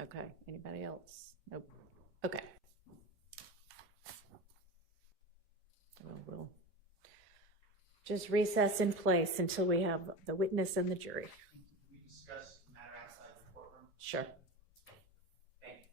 Okay, anybody else? Nope. Okay. We'll just recess in place until we have the witness and the jury. We discuss the matter outside the courtroom. Sure. Thank you.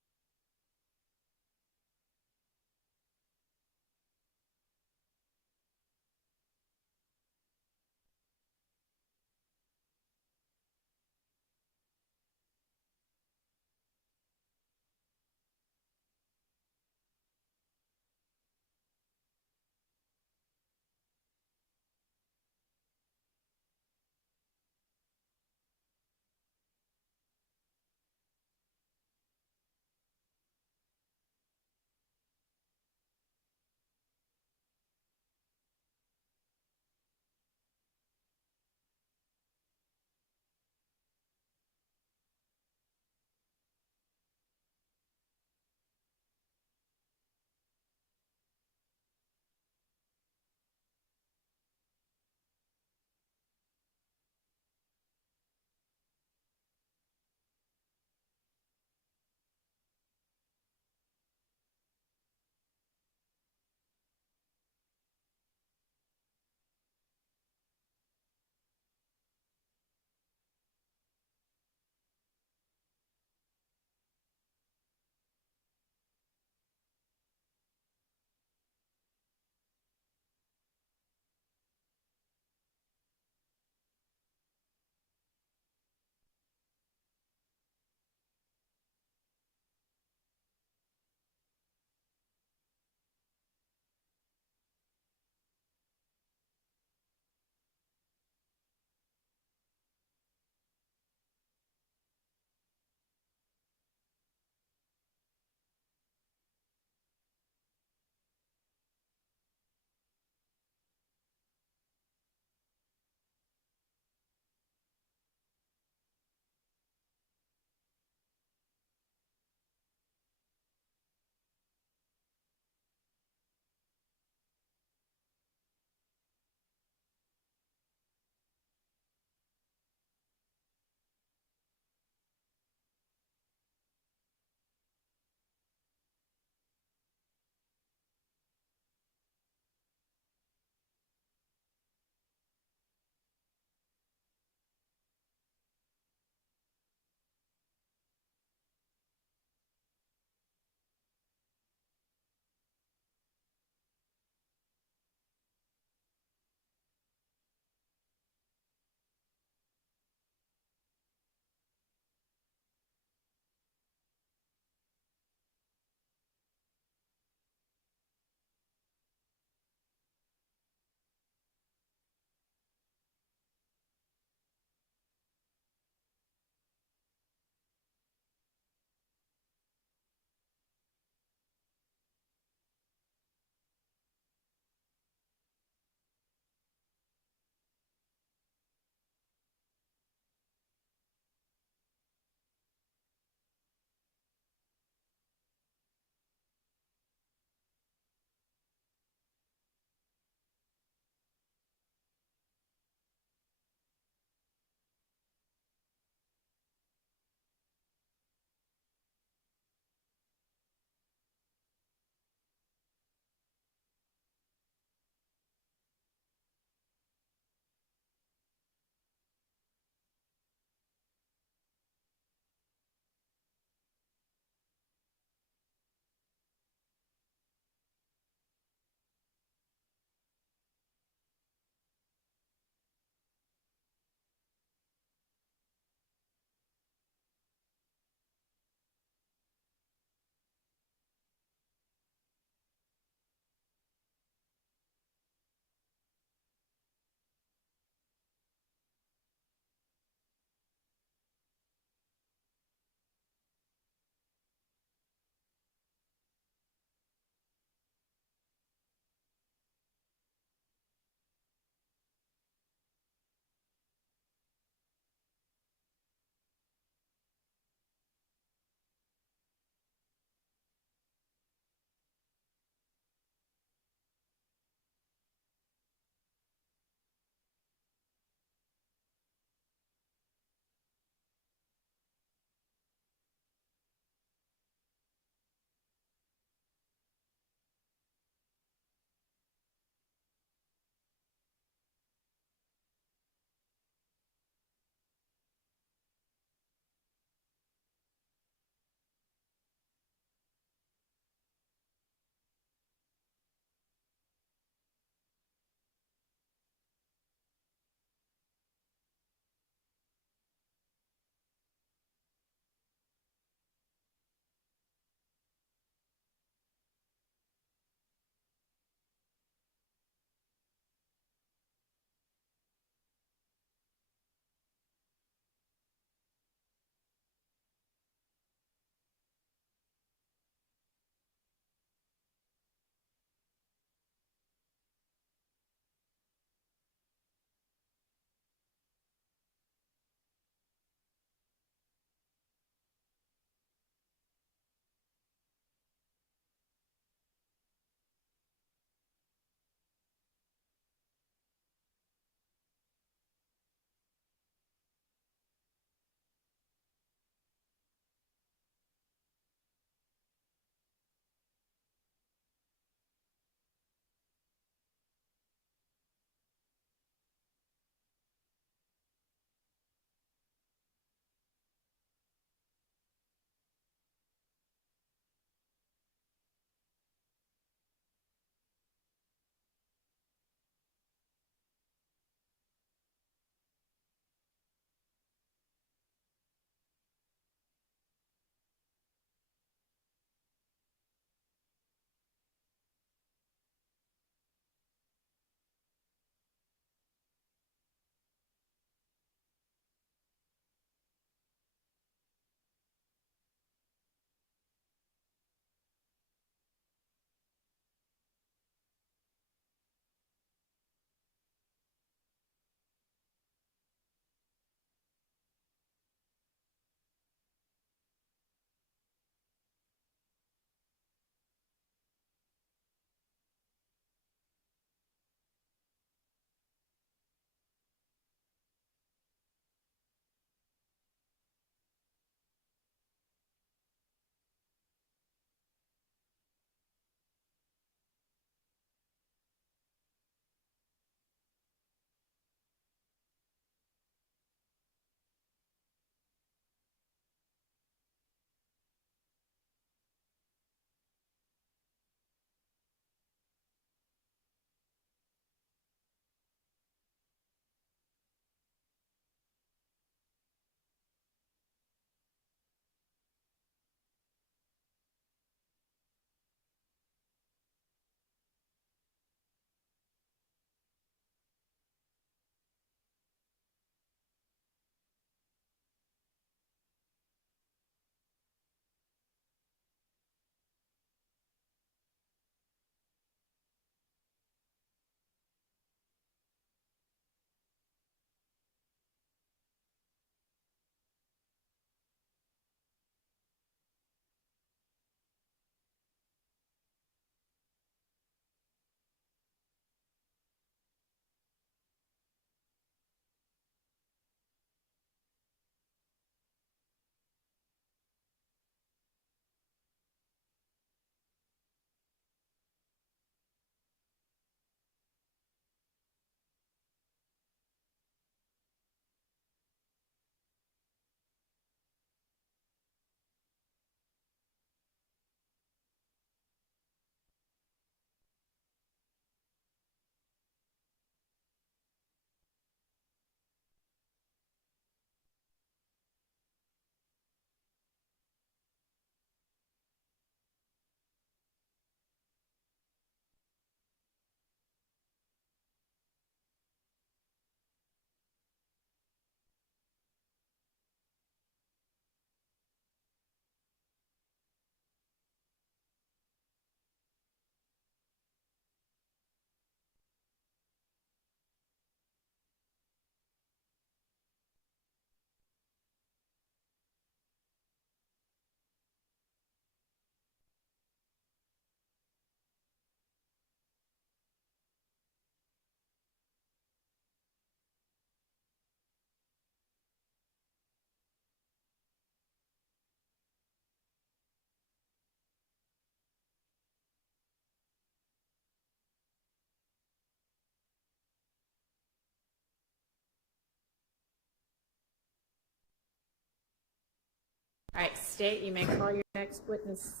All right, State, you may call your next witness.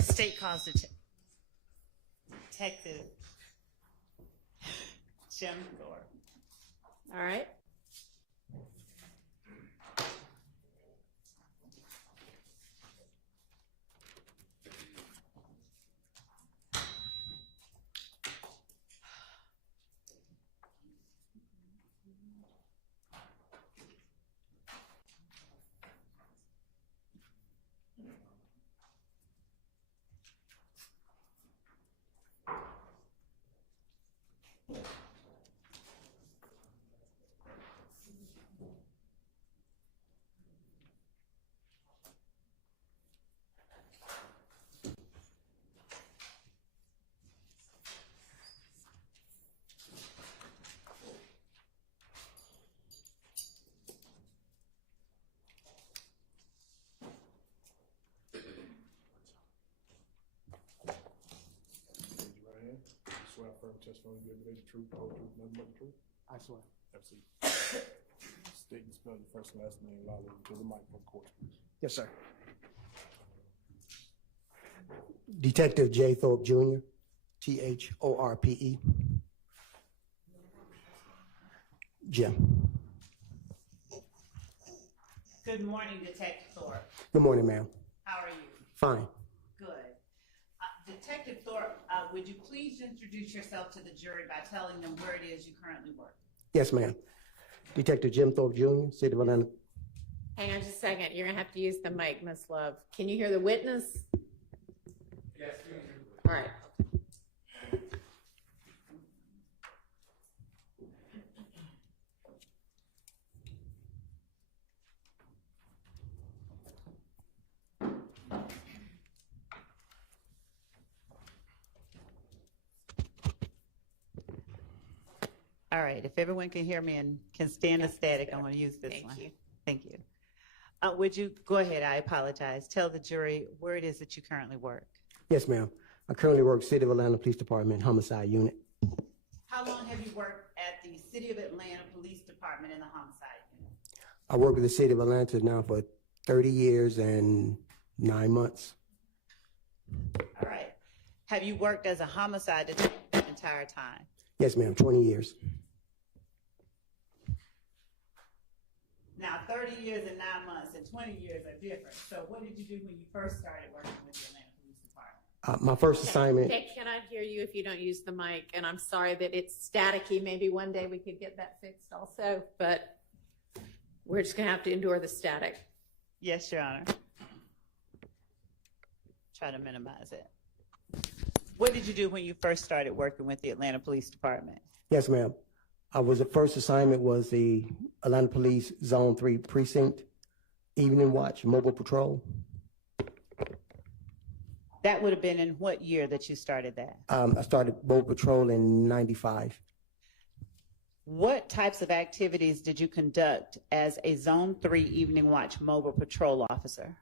State calls Detective Jim Thorpe. All right. Raise your right hand. Swear affirm testimony you give today the truth, the whole truth, nothing but the truth. I swear. Absolutely. State and spell your first and last name loudly to the mic for the court, please. Yes, sir. Detective J. Thorpe Jr., Thorpe. Jim. Good morning, Detective Thorpe. Good morning, ma'am. How are you? Fine. Good. Detective Thorpe, would you please introduce yourself to the jury by telling them where it is you currently work? Yes, ma'am. Detective Jim Thorpe Jr., City of Atlanta. Hang on just a second. You're going to have to use the mic, Miss Love. Can you hear the witness? Yes, All right. All right, if everyone can hear me and can stand the static, I'm going to use this Thank one. you. Thank you. Would you, go ahead, I apologize. Tell the jury where it is that you currently work. Yes, ma'am. I currently work City of Atlanta Police Department Homicide Unit. How long have you worked at the City of Atlanta Police Department in the homicide unit? I work with the City of Atlanta now for 30 years and 9 months. All right. Have you worked as a homicide detective the entire time? Yes, ma'am. 20 years. Now, 30 years and 9 months and 20 years are different. So what did you do when you first started working with the Atlanta Police Department? My first assignment. They cannot hear you if you don't use the mic, and I'm sorry that it's staticky. Maybe one day we could get that fixed also, but we're just going to have to endure the static. Yes, Your Honor. Try to minimize it. What did you do when you first started working with the Atlanta Police Department? Yes, ma'am. The first assignment was the Atlanta Police Zone 3 Precinct Evening Watch Mobile Patrol. That would have been in what year that you started that? I started Mobile Patrol in 95. What types of activities did you conduct as a Zone 3 Evening Watch Mobile Patrol officer?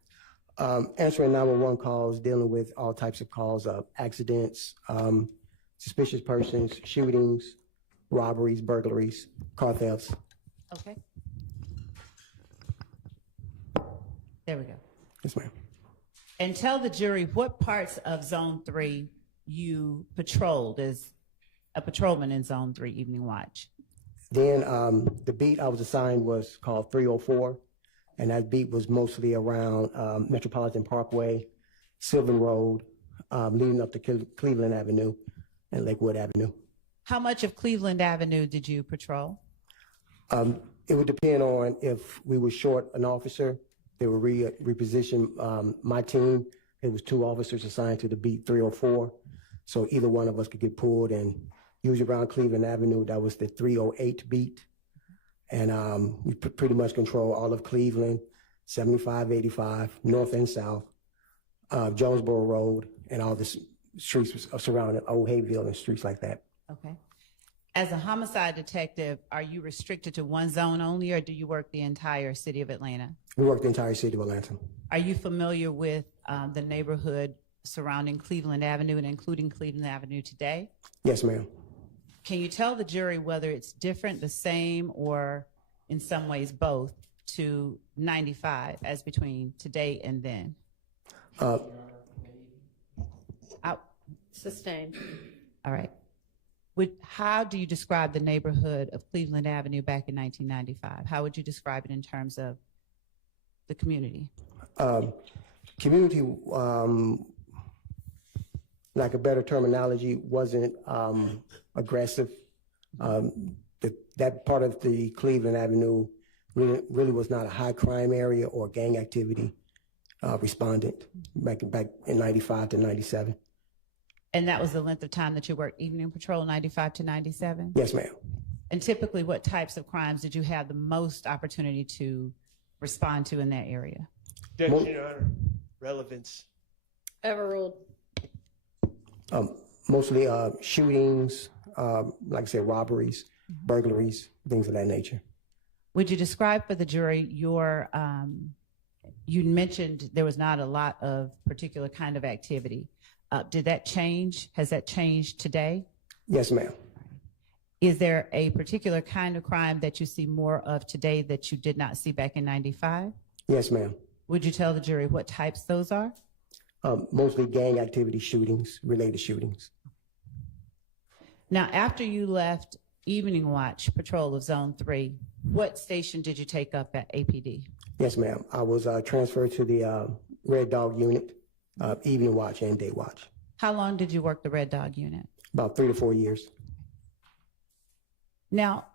Answering 911 calls, dealing with all types of calls of accidents, suspicious persons, shootings, robberies, burglaries, car thefts. Okay. There we go. Yes, ma'am. And tell the jury what parts of Zone 3 you patrolled as a patrolman in Zone 3 Evening Watch. Then the beat I was assigned was called 304, and that beat was mostly around Metropolitan Parkway, Sylvan Road, leading up to Cleveland Avenue and Lakewood Avenue. How much of Cleveland Avenue did you patrol? It would depend on if we were short an officer. They would reposition my team. It was 2 officers assigned to the beat 304. So either one of us could get pulled, and usually around Cleveland Avenue, that was the 308 beat. And we pretty much control all of Cleveland, 75, 85, north and south, Jonesboro Road, and all the streets surrounding Old Hayville and streets like that. Okay. As a homicide detective, are you restricted to one zone only, or do you work the entire city of Atlanta? We work the entire city of Atlanta. Are you familiar with the neighborhood surrounding Cleveland Avenue and including Cleveland Avenue today? Yes, ma'am. Can you tell the jury whether it's different, the same, or in some ways both to 95 as between today and then? Uh, Sustained. All right. How do you describe the neighborhood of Cleveland Avenue back in 1995? How would you describe it in terms of the community? Community, like a better terminology, wasn't aggressive. That part of the Cleveland Avenue really was not a high crime area or gang activity respondent back in 95 to 97. And that was the length of time that you worked evening patrol, 95 to 97? Yes, ma'am. And typically, what types of crimes did you have the most opportunity to respond to in that area? Judge, Your Honor, relevance. Overruled. Mostly shootings, like I said, robberies, burglaries, things of that nature. Would you describe for the jury your, you mentioned there was not a lot of particular kind of activity. Did that change? Has that changed today? Yes, ma'am. Is there a particular kind of crime that you see more of today that you did not see back in 95? Yes, ma'am. Would you tell the jury what types those are? Mostly gang activity shootings, related shootings. Now, after you left Evening Watch Patrol of Zone 3, what station did you take up at APD? Yes, ma'am. I was transferred to the Red Dog Unit, Evening Watch and Day Watch. How long did you work the Red Dog Unit? About 3 to 4 years. Now,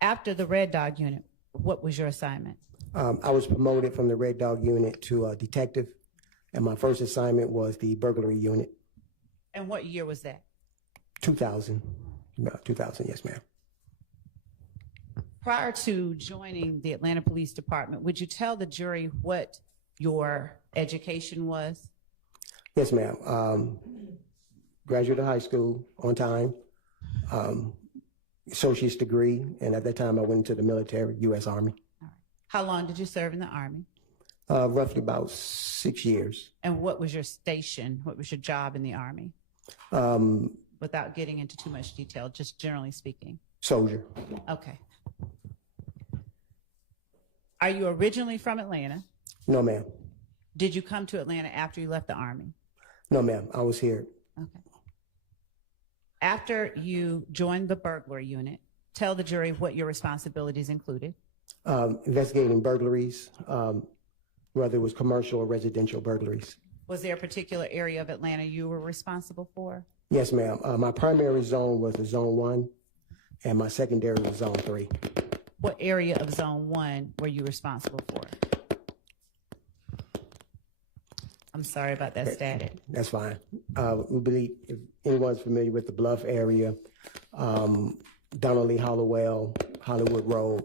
after the Red Dog Unit, what was your assignment? I was promoted from the Red Dog Unit to a detective, and my first assignment was the burglary unit. And what year was that? 2000. About 2000, yes, ma'am. Prior to joining the Atlanta Police Department, would you tell the jury what your education was? Yes, ma'am. Graduated high school on time, associate's degree, and at that time I went into the military, U.S. Army. All right. How long did you serve in the Army? Roughly about 6 years. And what was your station? What was your job in the Army? Without getting into too much detail, just generally speaking. Soldier. Okay. Are you originally from Atlanta? No, ma'am. Did you come to Atlanta after you left the Army? No, ma'am. I was here. Okay. After you joined the burglary unit, tell the jury what your responsibilities included. Investigating burglaries, whether it was commercial or residential burglaries. Was there a particular area of Atlanta you were responsible for? Yes, ma'am. My primary zone was the Zone 1, and my secondary was Zone 3. What area of Zone 1 were you responsible for? I'm sorry about that static. That's fine. We believe, if anyone's familiar with the Bluff area, Donnelly, Hollowell, Hollywood Road,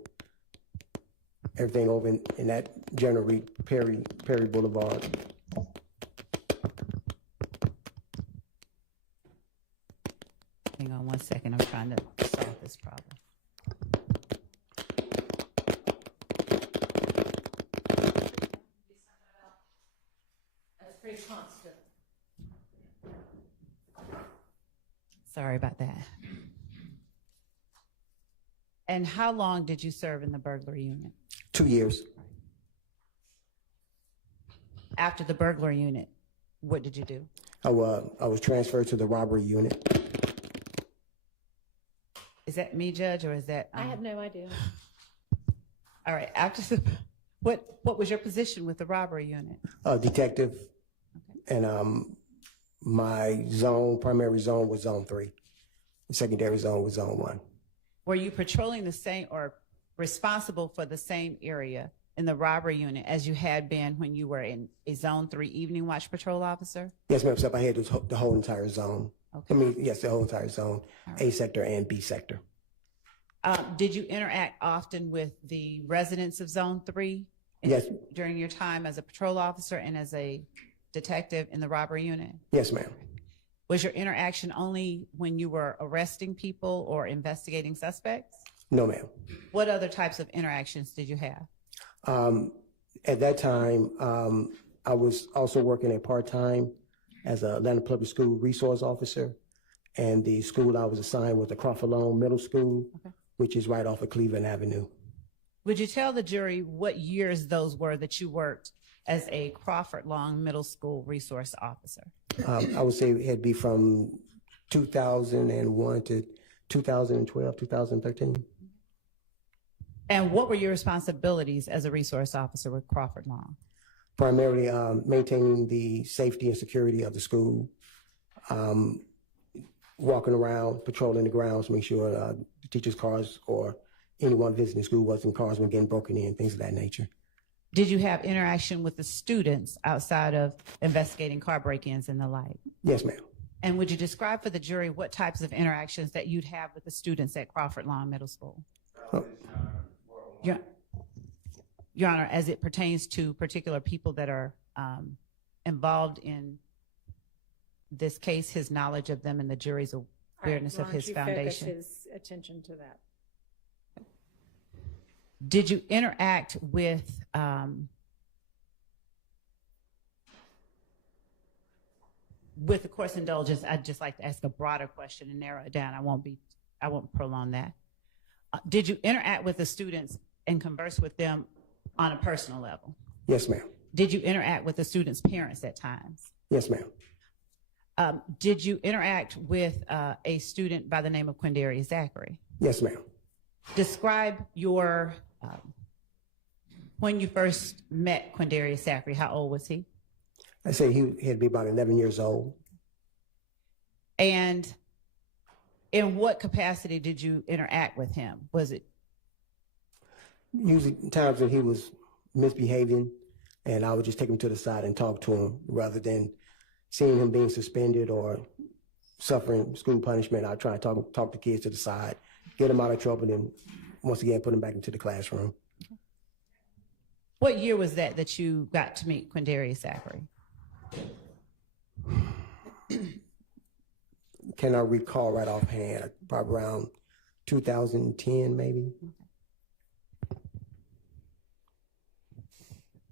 everything over in that general Perry Boulevard. Hang on one second. I'm trying to solve this problem. That's pretty constant. Sorry about that. And how long did you serve in the burglary unit? 2 years. After the burglary unit, what did you do? I was transferred to the robbery unit. Is that me, Judge, or is that? I have no idea. All right. After the, what was your position with the robbery unit? Detective. Okay. And my primary zone was Zone 3. The secondary zone was Zone 1. Were you patrolling the same or responsible for the same area in the robbery unit as you had been when you were in a Zone 3 evening watch patrol officer? Yes, ma'am. Except I had the whole entire zone. Okay. I mean, yes, the whole entire zone, right. A sector and B sector. Did you interact often with the residents of Zone 3 Yes. during your time as a patrol officer and as a detective in the robbery unit? Yes, ma'am. Was your interaction only when you were arresting people or investigating suspects? No, ma'am. What other types of interactions did you have? At that time, I was also working at part-time as an Atlanta Public School resource officer, and the school I was assigned was the Crawford Middle School, Okay. which is right off of Cleveland Avenue. Would you tell the jury what years those were that you worked as a Crawford Long Middle School resource officer? I would say it'd be from 2001 to 2012, 2013. And what were your responsibilities as a resource officer with Crawford Long? Primarily maintaining the safety and security of the school, walking around, patrolling the grounds, make sure the teachers' cars or anyone visiting the school wasn't cars were getting broken in, things of that nature. Did you have interaction with the students outside of investigating car break-ins and the like? Yes, ma'am. And would you describe for the jury what types of interactions that you'd have with the students at Crawford Long Middle School? Your Honor, as it pertains to particular people that are involved in this case, his knowledge of them and the jury's awareness of his foundation. Focus his attention to that. Did you interact with the court's indulgence? I'd just like to ask a broader question and narrow it down. I won't prolong that. Did you interact with the students and converse with them on a personal level? Yes, ma'am. Did you interact with the students' parents at times? Yes, ma'am. Did you interact with a student by the name of Quindarius Zachary? Yes, ma'am. Describe your, when you first met Quindarius Zachary, how old was he? I say he had to be about 11 years old. And in what capacity did you interact with him? Was it? Usually times when he was misbehaving, and I would just take him to the side and talk to him rather than seeing him being suspended or suffering school punishment. I'd try to talk the kids to the side, get them out of trouble, and once again, put them back into the classroom. What year was that you got to meet Quindarius Zachary? Can I recall right offhand? Probably around 2010, maybe.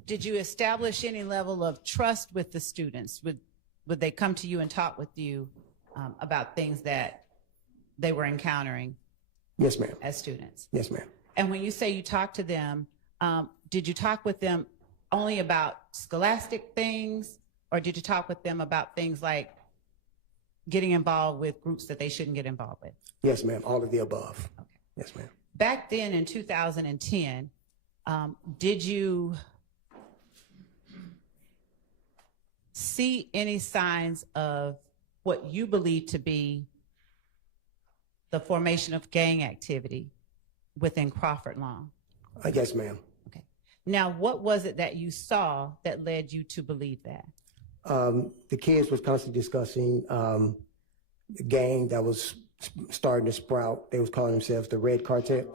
Did you establish any level of trust with the students? Would they come to you and talk with you about things that they were encountering? Yes, ma'am. As students? Yes, ma'am. And when you say you talked to them, did you talk with them only about scholastic things, or did you talk with them about things like getting involved with groups that they shouldn't get involved with? Yes, ma'am. All of the above. Okay. Yes, ma'am. Back then in 2010, did you see any signs of what you believe to be the formation of gang activity within Crawford Long? Yes, ma'am. Okay. Now, what was it that you saw that led you to believe that? The kids was constantly discussing the gang that was starting to sprout. They was calling themselves the Red Cartel.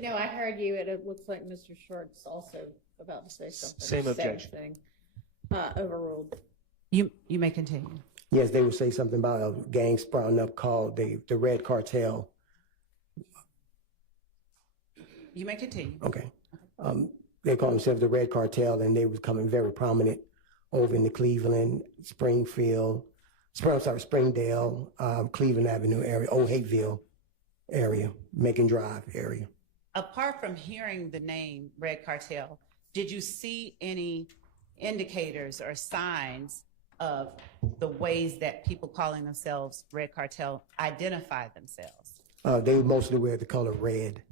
No, I heard you. It looks like Mr. Short's also about to say something. Same objection. Thing. Overruled. You may continue. Yes, they would say something about a gang sprouting up called the Red Cartel. You may continue. Okay. They call themselves the Red Cartel, and they was becoming very prominent over in the Cleveland, Springdale, Cleveland Avenue area, Old Hateville area, Macon Drive area. Apart from hearing the name Red Cartel, did you see any indicators or signs of the ways that people calling themselves Red Cartel identify themselves? They mostly wear the color red.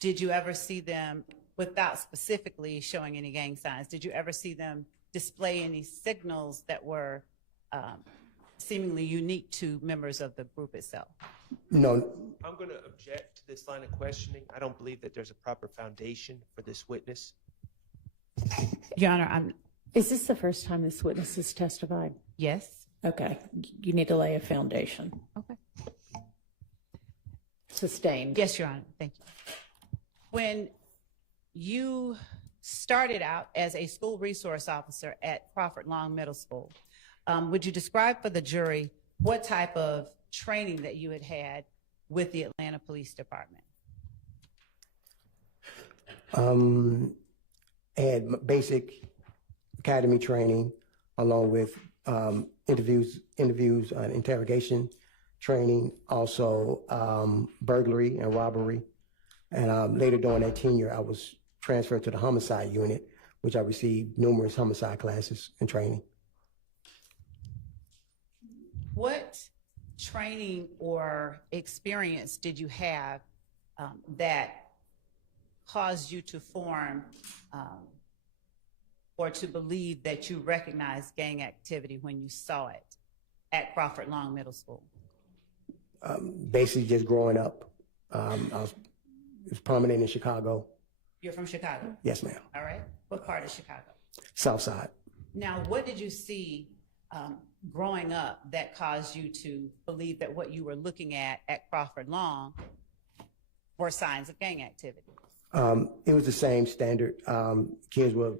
Did you ever see them, without specifically showing any gang signs, did you ever see them display any signals that were seemingly unique to members of the group itself? No. I'm going to object to this line of questioning. I don't believe that there's a proper foundation for this witness. Your Honor, Is this the first time this witness has testified? yes. Okay. You need to lay a foundation. Okay. Sustained. Yes, Your Honor. Thank you. When you started out as a school resource officer at Crawford Long Middle School, would you describe for the jury what type of training that you had had with the Atlanta Police Department? Had basic academy training along with interviews, interrogation training, also burglary and robbery. And later during that tenure, I was transferred to the homicide unit, which I received numerous homicide classes and training. What training or experience did you have that caused you to form or to believe that you recognized gang activity when you saw it at Crawford Long Middle School? Basically just growing up. I was prominent in Chicago. You're from Chicago? Yes, ma'am. All right. What part of Chicago? South Side. Now, what did you see growing up that caused you to believe that what you were looking at Crawford Long were signs of gang activity? It was the same standard. Kids would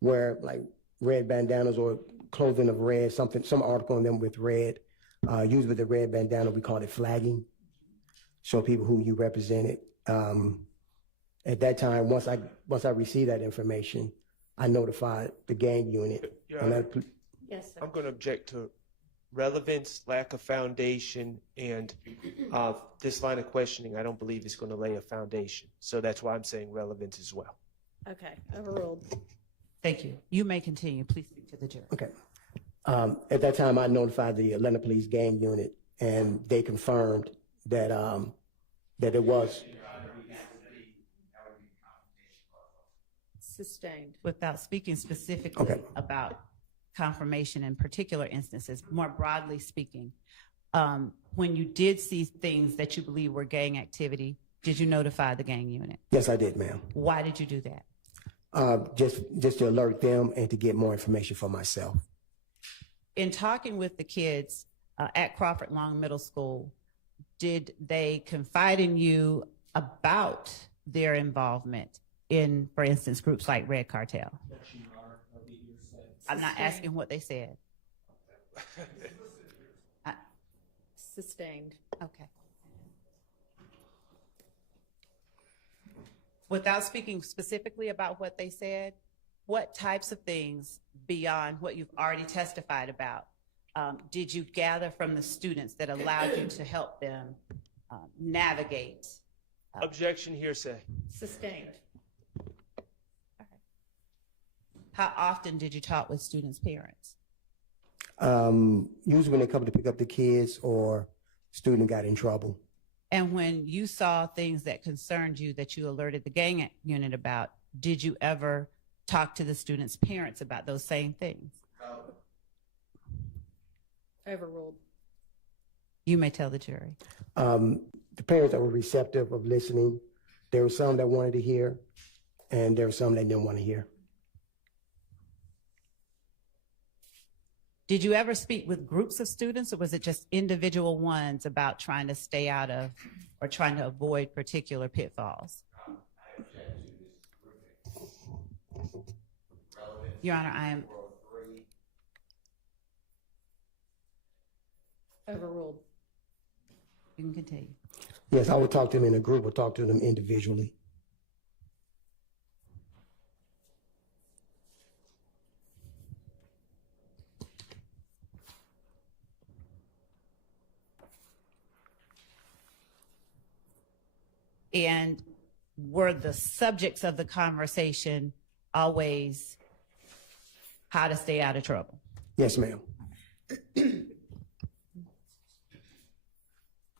wear like red bandanas or clothing of red, some article on them with red. Usually the red bandana, we called it flagging. Show people who you represented. At that time, once I received that information, I notified the gang unit. Your And Honor, Yes, sir. I'm going to object to relevance, lack of foundation, and this line of questioning I don't believe is going to lay a foundation. So that's why I'm saying relevance as well. Okay, overruled. Thank you. You may continue. Please speak to the jury. Okay. At that time, I notified the Atlanta Police Gang Unit, and they confirmed that that it was. Sustained. Without speaking specifically Okay. about confirmation in particular instances, more broadly speaking, when you did see things that you believe were gang activity, did you notify the gang unit? Yes, I did, ma'am. Why did you do that? Just to alert them and to get more information for myself. In talking with the kids at Crawford Long Middle School, did they confide in you about their involvement in, for instance, groups like Red Cartel? I'm not asking what they said. Sustained. Okay. Without speaking specifically about what they said, what types of things beyond what you've already testified about did you gather from the students that allowed you to help them navigate? Objection, hearsay. Sustained. How often did you talk with students' parents? Usually when they come to pick up the kids or student got in trouble. And when you saw things that concerned you that you alerted the gang unit about, did you ever talk to the students' parents about those same things? Overruled. You may tell the jury. The parents that were receptive of listening, there were some that wanted to hear, and there were some that didn't want to hear. Did you ever speak with groups of students, or was it just individual ones about trying to stay out of or trying to avoid particular pitfalls? Your Honor, I am. Overruled. You can continue. Yes, I would talk to them in a group or talk to them individually. And were the subjects of the conversation always how to stay out of trouble? Yes, ma'am.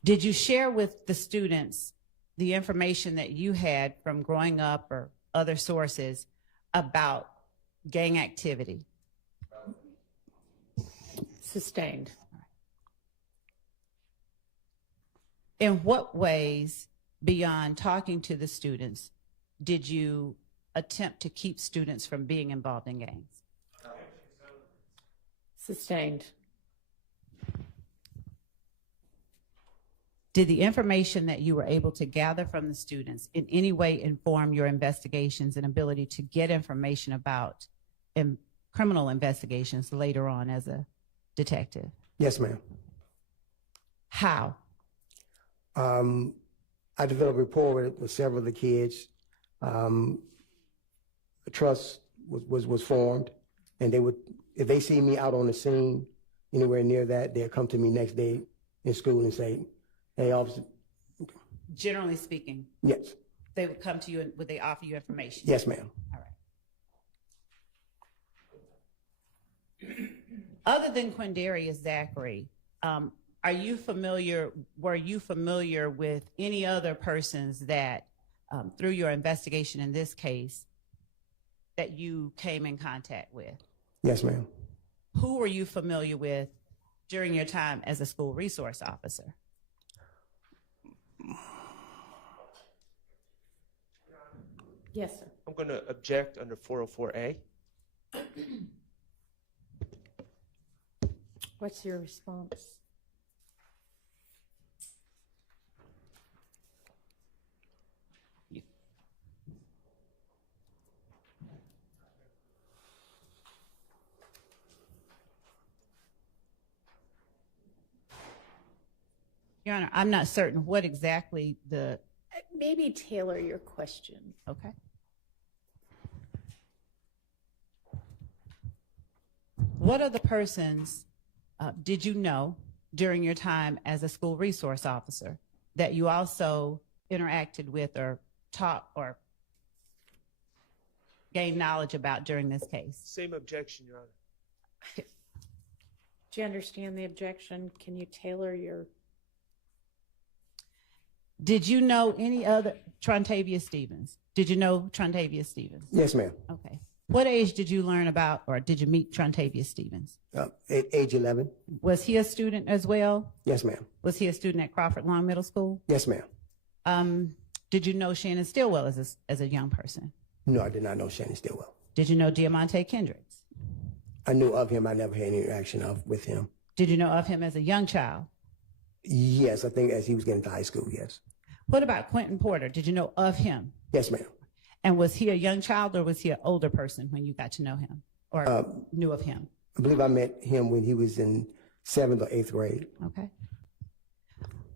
Did you share with the students the information that you had from growing up or other sources about gang activity? Sustained. In what ways, beyond talking to the students, did you attempt to keep students from being involved in gangs? Sustained. Did the information that you were able to gather from the students in any way inform your investigations and ability to get information about criminal investigations later on as a detective? Yes, ma'am. How? I developed rapport with several of the kids. A trust was formed, and they would, if they see me out on the scene, anywhere near that, they'd come to me next day in school and say, hey, officer, Generally speaking, yes, they would come to you and would they offer you information? yes, ma'am. All right. Other than Quindarius Zachary, were you familiar with any other persons that, through your investigation in this case, that you came in contact with? Yes, ma'am. Who were you familiar with during your time as a school resource officer? Yes, sir. I'm going to object under 404A. What's your response? Your Honor, I'm not certain what exactly the, Maybe tailor your question. okay. What other persons did you know during your time as a school resource officer that you also interacted with or taught or gained knowledge about during this case? Same objection, Your Honor. Do you understand the objection? Can you tailor your? Did you know any other, Trontavia Stevens? Did you know Trontavia Stevens? Yes, ma'am. Okay. What age did you learn about or did you meet Trontavia Stevens? At age 11. Was he a student as well? Yes, ma'am. Was he a student at Crawford Long Middle School? Yes, ma'am. Did you know Shannon Stillwell as a young person? No, I did not know Shannon Stillwell. Did you know Diamante Kendricks? I knew of him. I never had any interaction with him. Did you know of him as a young child? Yes, I think as he was getting to high school, yes. What about Quentin Porter? Did you know of him? Yes, ma'am. And was he a young child or was he an older person when you got to know him or knew of him? I believe I met him when he was in 7th or 8th grade. Okay.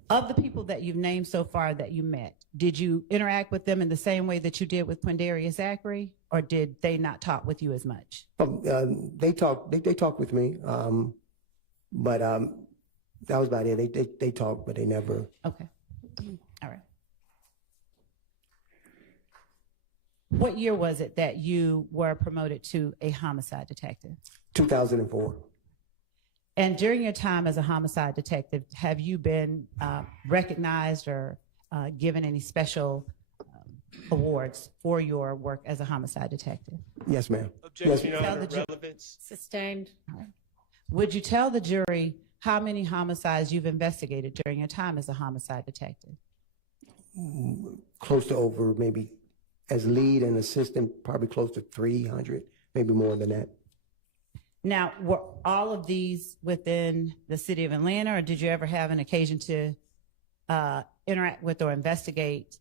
Of the people that you've named so far that you met, did you interact with them in the same way that you did with Quindarius Zachary, or did they not talk with you as much? They talked with me, but that was about it. They talked, but they never. Okay. All right. What year was it that you were promoted to a homicide detective? 2004. And during your time as a homicide detective, have you been recognized or given any special awards for your work as a homicide detective? Yes, ma'am. Objection, Yes. Your Honor. Relevance. Sustained. Would you tell the jury how many homicides you've investigated during your time as a homicide detective? Close to over, maybe as lead and assistant, probably close to 300, maybe more than that. Now, were all of these within the city of Atlanta, or did you ever have an occasion to interact with or investigate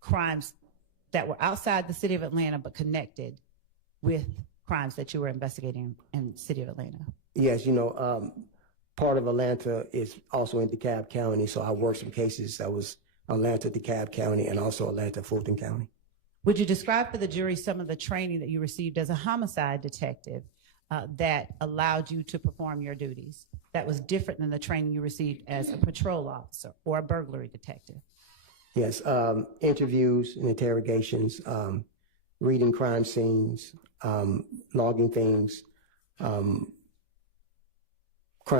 crimes that were outside the city of Atlanta but connected with crimes that you were investigating in the city of Atlanta? Yes, part of Atlanta is also in DeKalb County, so I worked some cases that was Atlanta, DeKalb County, and also Atlanta, Fulton County. Would you describe for the jury some of the training that you received as a homicide detective that allowed you to perform your duties that was different than the training you received as a patrol officer or a burglary detective? Yes, interviews and interrogations, reading crime scenes, logging things, crime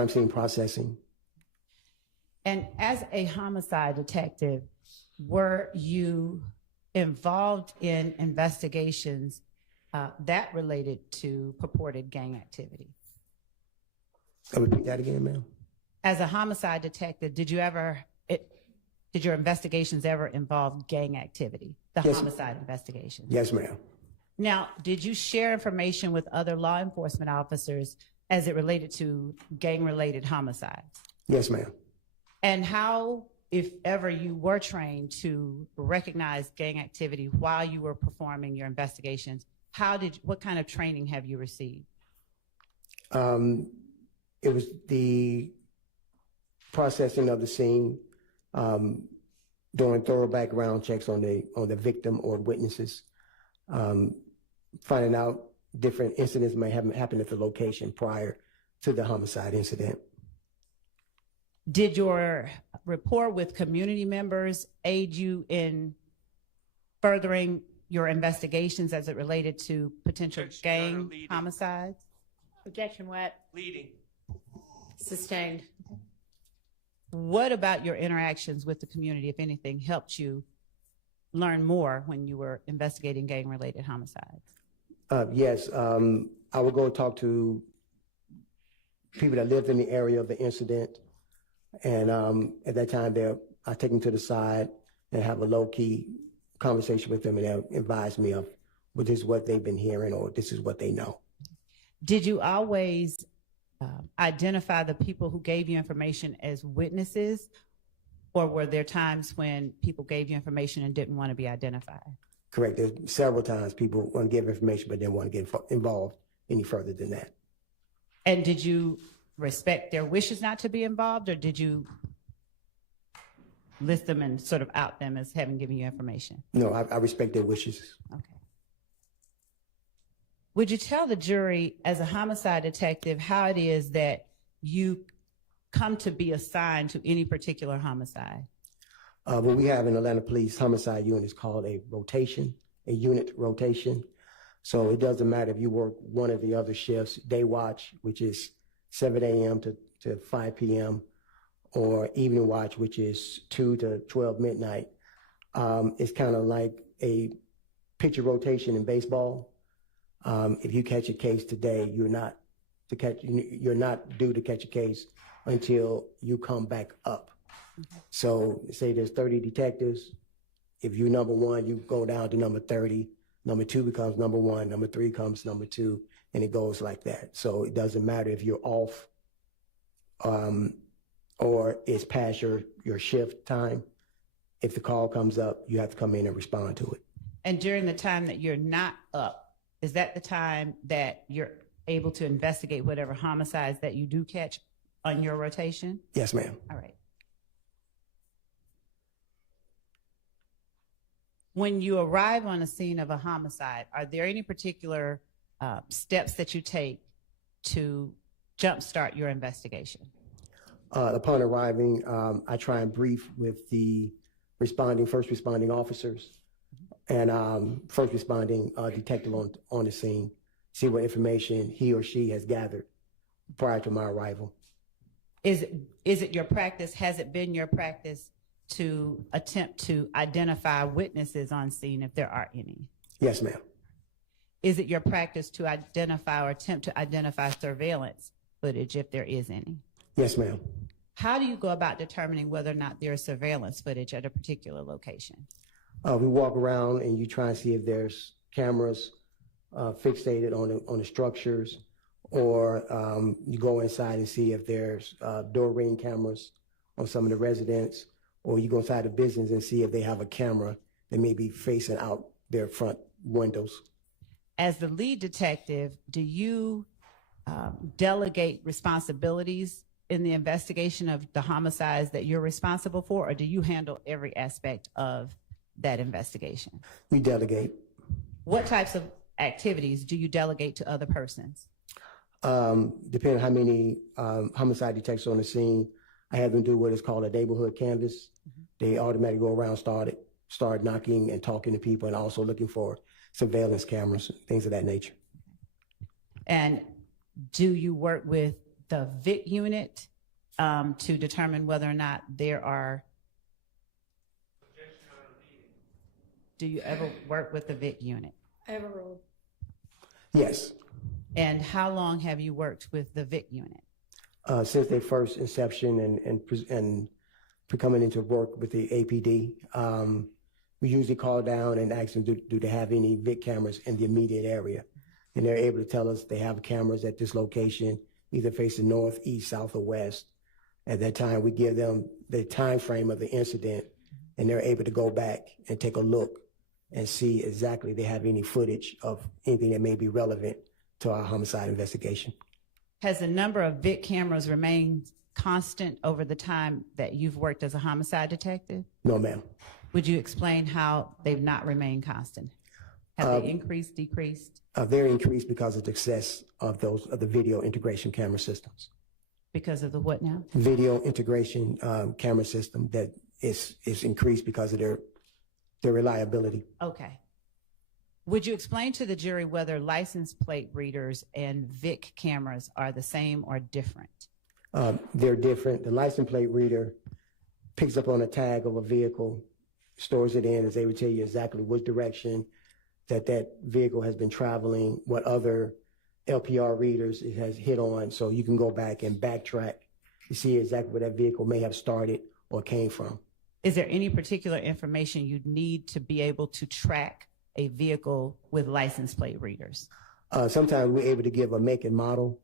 scene processing. And as a homicide detective, were you involved in investigations that related to purported gang activity? I'll repeat that again, ma'am. As a homicide detective, did your investigations ever involve gang activity, the Yes. homicide investigations? Yes, ma'am. Now, did you share information with other law enforcement officers as it related to gang-related homicides? Yes, ma'am. And how, if ever, you were trained to recognize gang activity while you were performing your investigations, what kind of training have you received? It was the processing of the scene, doing thorough background checks on the victim or witnesses, finding out different incidents may have happened at the location prior to the homicide incident. Did your rapport with community members aid you in furthering your investigations as it related to potential Objection, Your Honor, gang leading. homicides? Objection what? Leading. Sustained. What about your interactions with the community, if anything, helped you learn more when you were investigating gang-related homicides? Yes, I would go talk to people that lived in the area of the incident. And at that time, I take them to the side and have a low-key conversation with them, and they'll advise me of, well, this is what they've been hearing, or this is what they know. Did you always identify the people who gave you information as witnesses, or were there times when people gave you information and didn't want to be identified? Correct. There's several times people want to give information, but didn't want to get involved any further than that. And did you respect their wishes not to be involved, or did you list them and sort of out them as having given you information? No, I respect their wishes. Okay. Would you tell the jury, as a homicide detective, how it is that you come to be assigned to any particular homicide? What we have in Atlanta Police homicide unit is called a unit rotation. So it doesn't matter if you work one of the other shifts, day watch, which is 7 a.m. to 5 p.m., or evening watch, which is 2 to 12 midnight. It's kind of like a pitcher rotation in baseball. If you catch a case today, you're not due to catch a case until you come back up. Okay. So say there's 30 detectives. If you're number one, you go down to number 30. Number 2 becomes number 1. Number 3 comes number 2, and it goes like that. So it doesn't matter if you're off or it's past your shift time. If the call comes up, you have to come in and respond to it. And during the time that you're not up, is that the time that you're able to investigate whatever homicides that you do catch on your rotation? Yes, ma'am. All right. When you arrive on a scene of a homicide, are there any particular steps that you take to jumpstart your investigation? Upon arriving, I try and brief with the first responding officers and first responding detective on the scene, see what information he or she has gathered prior to my arrival. Is it your practice, has it been your practice to attempt to identify witnesses on scene if there are any? Yes, ma'am. Is it your practice to identify or attempt to identify surveillance footage if there is any? Yes, ma'am. How do you go about determining whether or not there is surveillance footage at a particular location? We walk around and you try and see if there's cameras fixated on the structures, or you go inside and see if there's door ring cameras on some of the residents, or you go inside the business and see if they have a camera that may be facing out their front windows. As the lead detective, do you delegate responsibilities in the investigation of the homicides that you're responsible for, or do you handle every aspect of that investigation? We delegate. What types of activities do you delegate to other persons? Depending on how many homicide detectives on the scene, I have them do what is called a neighborhood canvas. They automatically go around, start knocking and talking to people, and also looking for surveillance cameras, things of that nature. And do you work with the VIC unit to determine whether or not there are? Do you ever work with the VIC unit? I have a role. Yes. And how long have you worked with the VIC unit? Since their first inception and coming into work with the APD, we usually call down and ask them, do they have any VIC cameras in the immediate area? And they're able to tell us they have cameras at this location, either facing north, east, south, or west. At that time, we give them the time frame of the incident, and they're able to go back and take a look and see exactly if they have any footage of anything that may be relevant to our homicide investigation. Has the number of VIC cameras remained constant over the time that you've worked as a homicide detective? No, ma'am. Would you explain how they've not remained constant? Have they increased, decreased? They're increased because of the success of the video integration camera systems. Because of the what now? Video integration camera system that is increased because of their reliability. Okay. Would you explain to the jury whether license plate readers and VIC cameras are the same or different? They're different. The license plate reader picks up on a tag of a vehicle, stores it in, is able to tell you exactly which direction that vehicle has been traveling, what other LPR readers it has hit on, so you can go back and backtrack to see exactly where that vehicle may have started or came from. Is there any particular information you need to be able to track a vehicle with license plate readers? Sometimes we're able to give a make and model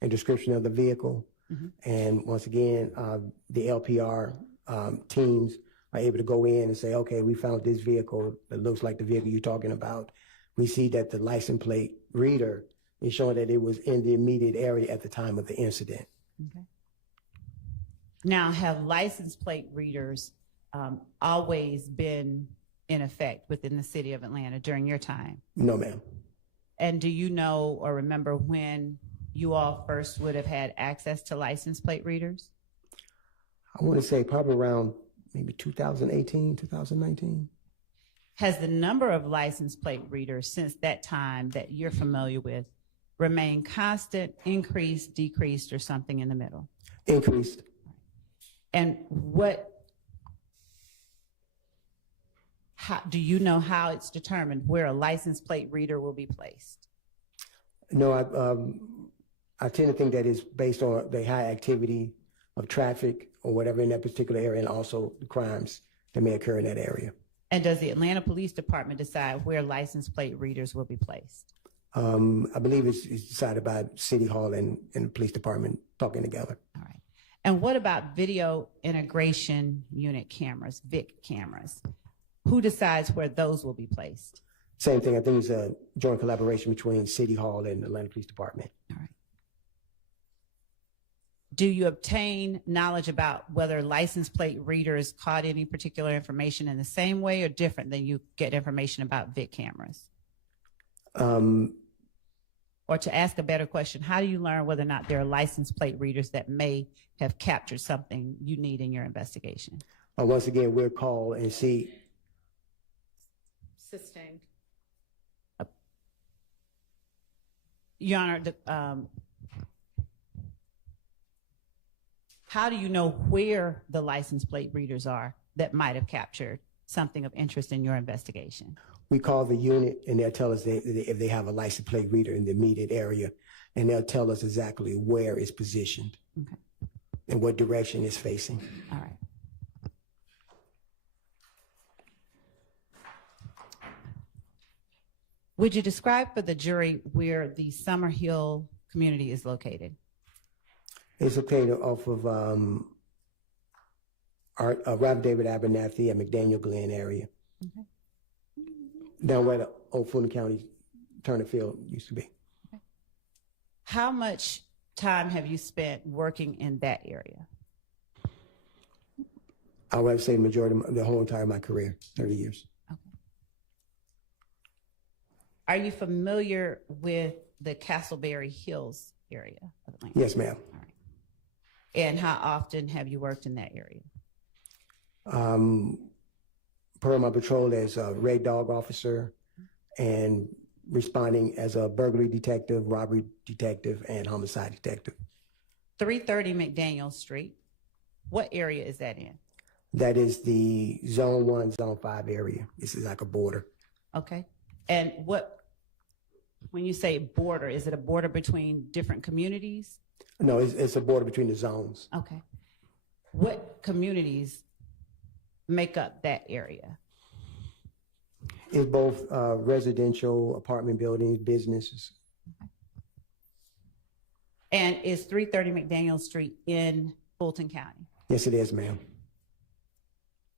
and description of the vehicle. And once again, the LPR teams are able to go in and say, okay, we found this vehicle that looks like the vehicle you're talking about. We see that the license plate reader is showing that it was in the immediate area at the time of the incident. Okay. Now, have license plate readers always been in effect within the city of Atlanta during your time? No, ma'am. And do you know or remember when you all first would have had access to license plate readers? I want to say probably around maybe 2018, 2019. Has the number of license plate readers since that time that you're familiar with remained constant, increased, decreased, or something in the middle? Increased. And do you know how it's determined where a license plate reader will be placed? No, I tend to think that it's based on the high activity of traffic or whatever in that particular area, and also the crimes that may occur in that area. And does the Atlanta Police Department decide where license plate readers will be placed? I believe it's decided by City Hall and the police department talking together. All right. And what about video integration unit cameras, VIC cameras? Who decides where those will be placed? Same thing. I think it's a joint collaboration between City Hall and the Atlanta Police Department. All right. Do you obtain knowledge about whether license plate readers caught any particular information in the same way or different than you get information about VIC cameras? Or to ask a better question, how do you learn whether or not there are license plate readers that may have captured something you need in your investigation? Once again, we'll call and see. Sustained. Your Honor, how do you know where the license plate readers are that might have captured something of interest in your investigation? We call the unit and they'll tell us if they have a license plate reader in the immediate area, and they'll tell us exactly where it's positioned and what direction it's facing. All right. Would you describe for the jury where the Summerhill community is located? It's located off of Robert David Abernathy at McDaniel Glen area. Okay. Down where the old Fulton County Turner Field used to be. Okay. How much time have you spent working in that area? I would say the whole entire my career, 30 years. Okay. Are you familiar with the Castleberry Hills area of Atlanta? Yes, ma'am. All right. And how often have you worked in that area? Per my patrol as a Red Dog officer and responding as a burglary detective, robbery detective, and homicide detective. 330 McDaniel Street. What area is that in? That is the Zone 1, Zone 5 area. This is like a border. Okay. And when you say border, is it a border between different communities? No, it's a border between the zones. Okay. What communities make up that area? It's both residential, apartment buildings, businesses. Okay. And is 330 McDaniel Street in Fulton County? Yes, it is, ma'am.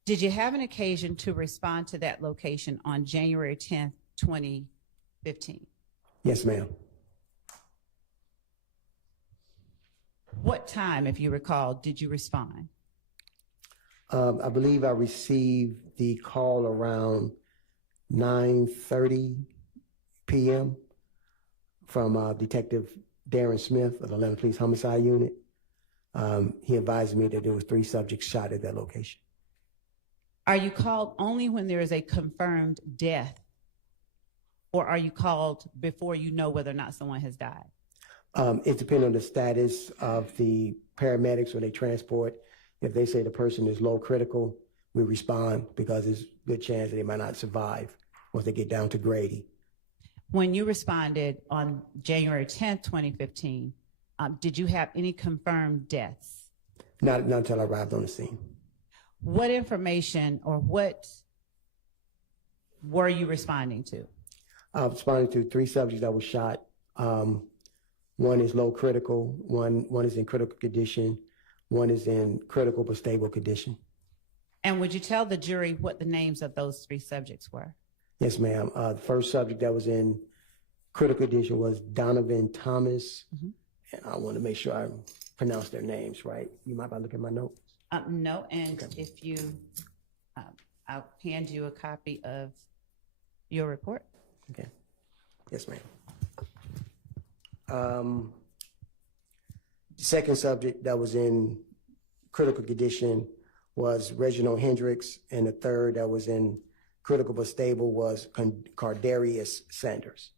Did you have an occasion to respond to that location on January 10th, 2015? Yes, ma'am. What time, if you recall, did you respond? I believe I received the call around 9:30 p.m. from Detective Darren Smith of the Atlanta Police Homicide Unit. He advised me that there was 3 subjects shot at that location. Are you called only when there is a confirmed death? Or are you called before you know whether or not someone has died? It depends on the status of the paramedics when they transport. If they say the person is low critical, we respond because there's a good chance that they might not survive once they get down to Grady. When you responded on January 10th, 2015, did you have any confirmed deaths? Not until I arrived on the scene. What information or what were you responding to? I responded to 3 subjects that were shot. One is low critical, one is in critical condition, one is in critical but stable condition. And would you tell the jury what the names of those 3 subjects were? Yes, ma'am. The first subject that was in critical condition was Donovan Thomas. And I want to make sure I pronounce their names right. You mind if I look at my notes? No, and if you, I'll hand you a copy of your report. Okay. Yes, ma'am. The second subject that was in critical condition was Reginald Hendricks, and the third that was in critical but stable was Cardarius Sanders.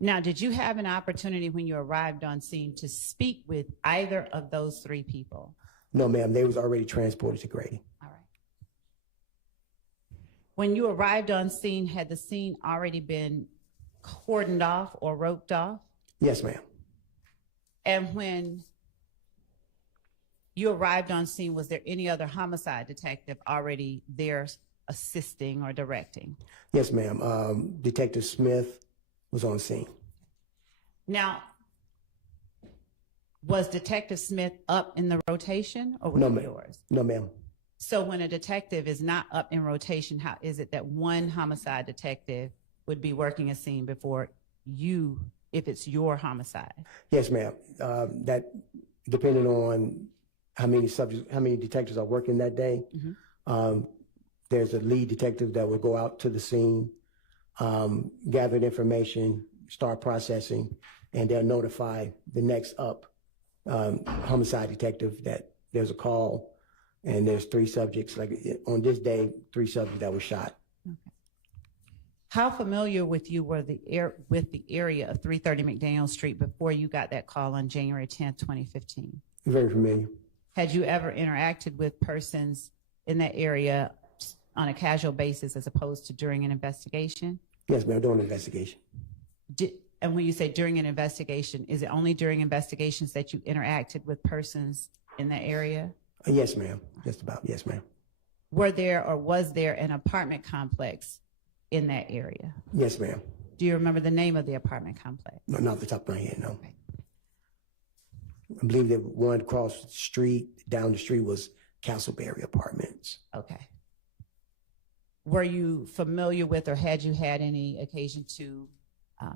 Now, did you have an opportunity when you arrived on scene to speak with either of those 3 people? No, ma'am. They was already transported to Grady. All right. When you arrived on scene, had the scene already been cordoned off or roped off? Yes, ma'am. And when you arrived on scene, was there any other homicide detective already there assisting or directing? Yes, ma'am. Detective Smith was on scene. Now, was Detective Smith up in the rotation or was No, it ma'am. yours? No, ma'am. So when a detective is not up in rotation, how is it that one homicide detective would be working a scene before you, if it's your homicide? Yes, ma'am. That depending on how many subjects, how many detectives are working that day. There's a lead detective that will go out to the scene, gather the information, start processing, and they'll notify the next up homicide detective that there's a call and there's 3 subjects. Like on this day, 3 subjects that were shot. Okay. How familiar with you were with the area of 330 McDaniel Street before you got that call on January 10th, 2015? Very familiar. Had you ever interacted with persons in that area on a casual basis as opposed to during an investigation? Yes, ma'am. Doing an investigation. And when you say during an investigation, is it only during investigations that you interacted with persons in that area? Yes, ma'am. Just about. Yes, ma'am. Were there or was there an apartment complex in that area? Yes, ma'am. Do you remember the name of the apartment complex? No, not off the top of my head, no. I believe that one across the street, down the street, was Castleberry Apartments. Okay. Were you familiar with or had you had any occasion to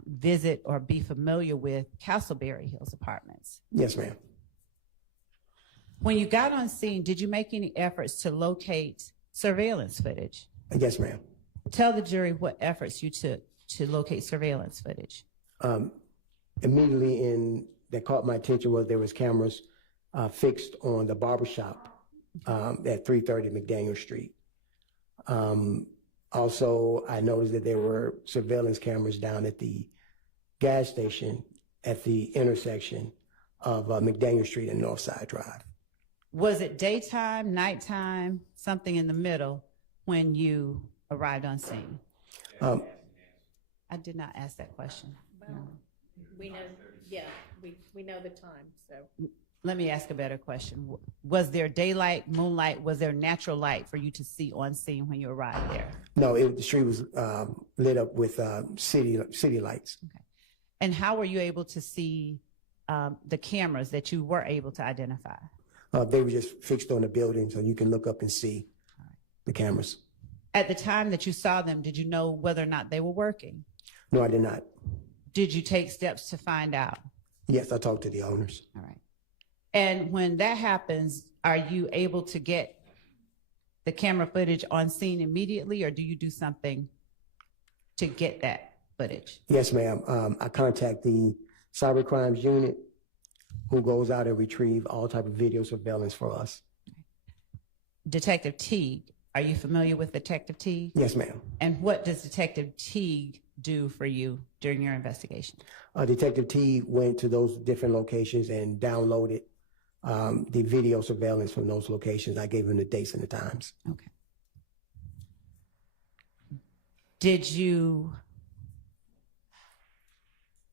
visit or be familiar with Castleberry Hills Apartments? Yes, ma'am. When you got on scene, did you make any efforts to locate surveillance footage? Yes, ma'am. Tell the jury what efforts you took to locate surveillance footage. Immediately that caught my attention was there was cameras fixed on the barbershop at 330 McDaniel Street. Also, I noticed that there were surveillance cameras down at the gas station at the intersection of McDaniel Street and Northside Drive. Was it daytime, nighttime, something in the middle when you arrived on scene? I did not ask that question. Well, we know, yeah, we know the time, so. Let me ask a better question. Was there daylight, moonlight, was there natural light for you to see on scene when you arrived there? No, the street was lit up with city lights. Okay. And how were you able to see the cameras that you were able to identify? They were just fixed on the building, so you can look up and see the cameras. At the time that you saw them, did you know whether or not they were working? No, I did not. Did you take steps to find out? Yes, I talked to the owners. All right. And when that happens, are you able to get the camera footage on scene immediately, or do you do something to get that footage? Yes, ma'am. I contact the cyber crimes unit, who goes out and retrieve all type of video surveillance for us. Detective Teague, are you familiar with Detective Teague? Yes, ma'am. And what does Detective Teague do for you during your investigation? Detective T went to those different locations and downloaded the video surveillance from those locations. I gave him the dates and the times. Okay. Did you,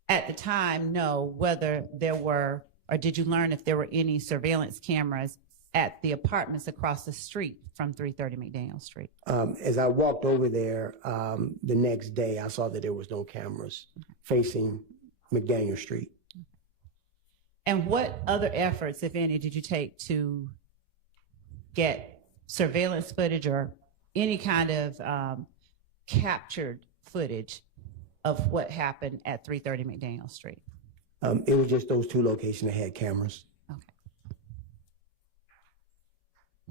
at the time, know whether there were, or did you learn if there were any surveillance cameras at the apartments across the street from 330 McDaniel Street? As I walked over there the next day, I saw that there was no cameras facing McDaniel Street. And what other efforts, if any, did you take to get surveillance footage or any kind of captured footage of what happened at 330 McDaniel Street? It was just those two locations that had cameras. Okay.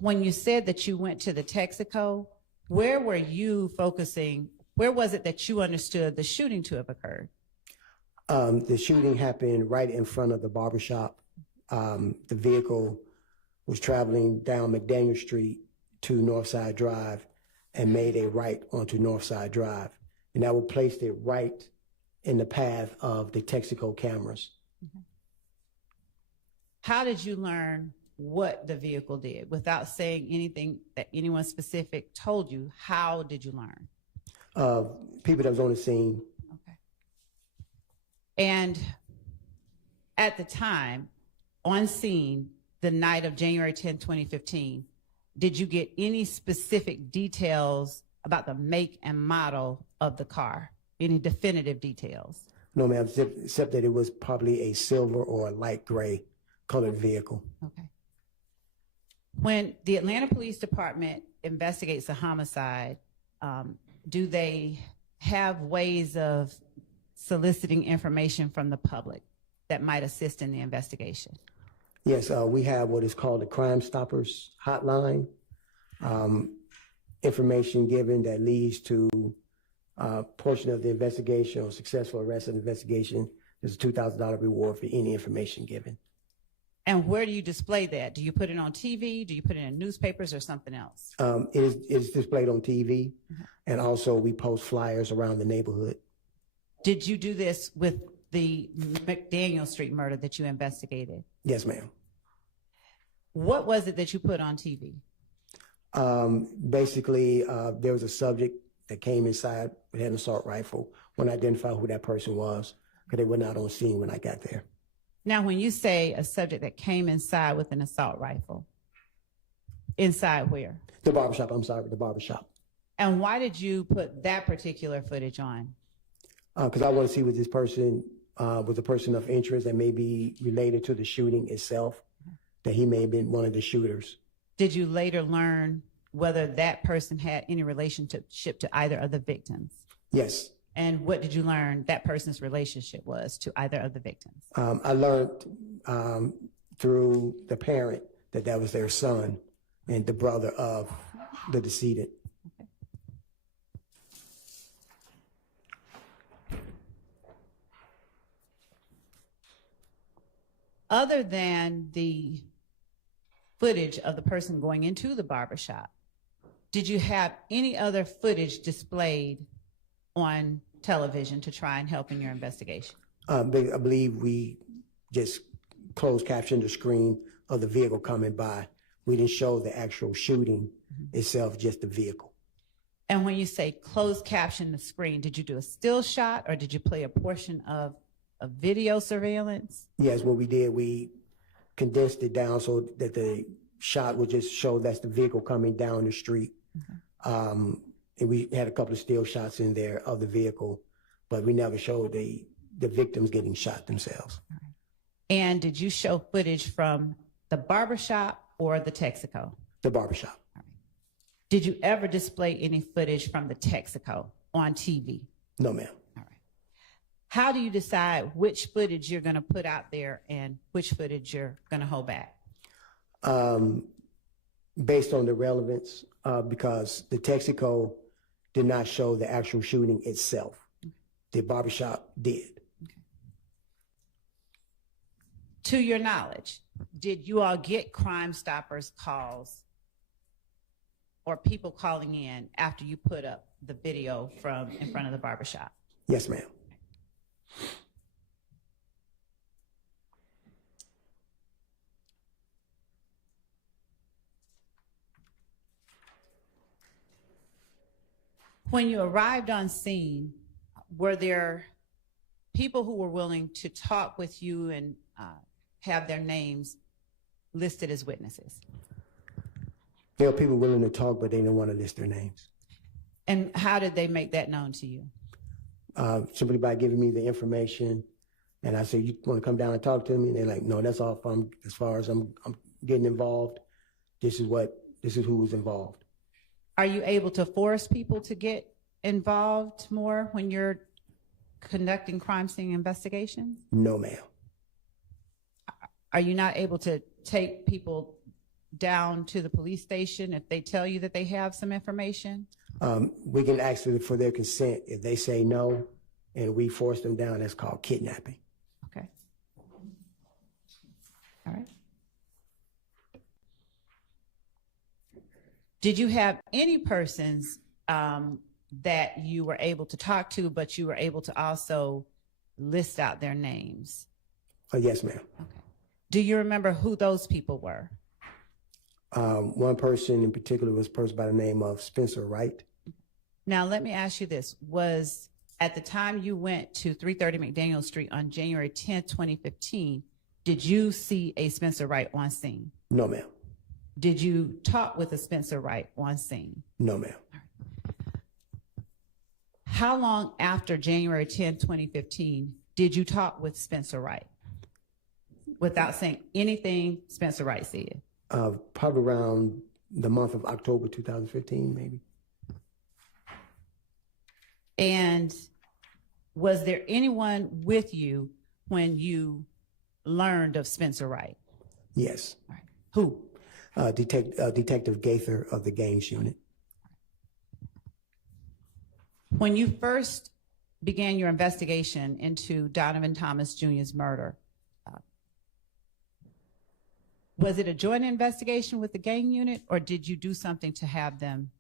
When you said that you went to the Texaco, where were you focusing? Where was it that you understood the shooting to have occurred? The shooting happened right in front of the barbershop. The vehicle was traveling down McDaniel Street to Northside Drive and made a right onto Northside Drive. And that would place it right in the path of the Texaco cameras. How did you learn what the vehicle did without saying anything that anyone specific told you? How did you learn? People that was on the scene. Okay. And at the time, on scene, the night of January 10, 2015, did you get any specific details about the make and model of the car? Any definitive details? No, ma'am, except that it was probably a silver or a light gray colored vehicle. Okay. When the Atlanta Police Department investigates a homicide, do they have ways of soliciting information from the public that might assist in the investigation? Yes, we have what is called the Crime Stoppers hotline. Information given that leads to a portion of the investigation or successful arrest of the investigation. There's a $2,000 reward for any information given. And where do you display that? Do you put it on TV? Do you put it in newspapers or something else? It is displayed on TV, and also we post flyers around the neighborhood. Did you do this with the McDaniel Street murder that you investigated? Yes, ma'am. What was it that you put on TV? Basically, there was a subject that came inside with an assault rifle. When I identified who that person was, because they were not on scene when I got there. Now, when you say a subject that came inside with an assault rifle, inside where? The barbershop, I'm sorry, the barbershop. And why did you put that particular footage on? Because I want to see what this person was a person of interest that may be related to the shooting itself, that he may have been one of the shooters. Did you later learn whether that person had any relationship to either of the victims? Yes. And what did you learn that person's relationship was to either of the victims? I learned through the parent that that was their son and the brother of the decedent. Other than the footage of the person going into the barbershop, did you have any other footage displayed on television to try and help in your investigation? I believe we just closed captioned the screen of the vehicle coming by. We didn't show the actual shooting itself, just the vehicle. And when you say closed caption the screen, did you do a still shot or did you play a portion of a video surveillance? Yes, what we did, we condensed it down so that the shot would just show that's the vehicle coming down the street. And we had a couple of still shots in there of the vehicle, but we never showed the victims getting shot themselves. And did you show footage from the barbershop or the Texaco? The barbershop. Did you ever display any footage from the Texaco on TV? No, ma'am. All right. How do you decide which footage you're going to put out there and which footage you're going to hold back? Based on the relevance, because the Texaco did not show the actual shooting itself. The barbershop did. To your knowledge, did you all get Crime Stoppers calls or people calling in after you put up the video from in front of the barbershop? Yes, ma'am. When you arrived on scene, were there people who were willing to talk with you and have their names listed as witnesses? There are people willing to talk, but they don't want to list their names. And how did they make that known to you? Simply by giving me the information, and I said, "You want to come down and talk to me?" And they're like, "No, that's all. As far as I'm getting involved, this is who was involved." Are you able to force people to get involved more when you're conducting crime scene investigations? No, ma'am. Are you not able to take people down to the police station if they tell you that they have some information? We can ask for their consent. If they say no and we force them down, that's called kidnapping. Okay. All right. Did you have any persons that you were able to talk to, but you were able to also list out their names? Yes, ma'am. Okay. Do you remember who those people were? One person in particular was a person by the name of Spencer Wright. Now, let me ask you this. Was at the time you went to 330 McDaniel Street on January 10th, 2015, did you see a Spencer Wright on scene? No, ma'am. Did you talk with a Spencer Wright on scene? No, ma'am. How long after January 10th, 2015, did you talk with Spencer Wright? Without saying anything Spencer Wright said? Probably around the month of October 2015, maybe. And was there anyone with you when you learned of Spencer Wright? Yes. All right. Who? Detective Gaither of the Gaines Unit. When you first began your investigation into Donovan Thomas Jr.'s murder, was it a joint investigation with the gang unit, or did you do something to have them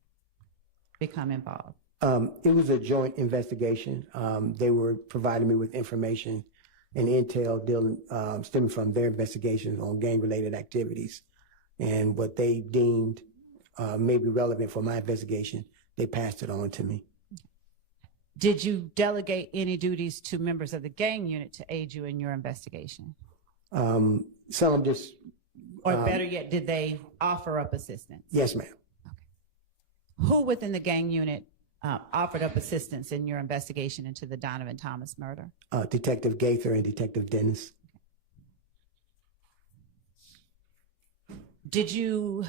become involved? It was a joint investigation. They were providing me with information and intel stemming from their investigations on gang-related activities. And what they deemed may be relevant for my investigation, they passed it on to me. Did you delegate any duties to members of the gang unit to aid you in your investigation? Some just... Or better yet, did they offer up assistance? Yes, ma'am. Okay. Who within the gang unit offered up assistance in your investigation into the Donovan Thomas murder? Detective Gaither and Detective Dennis. Did you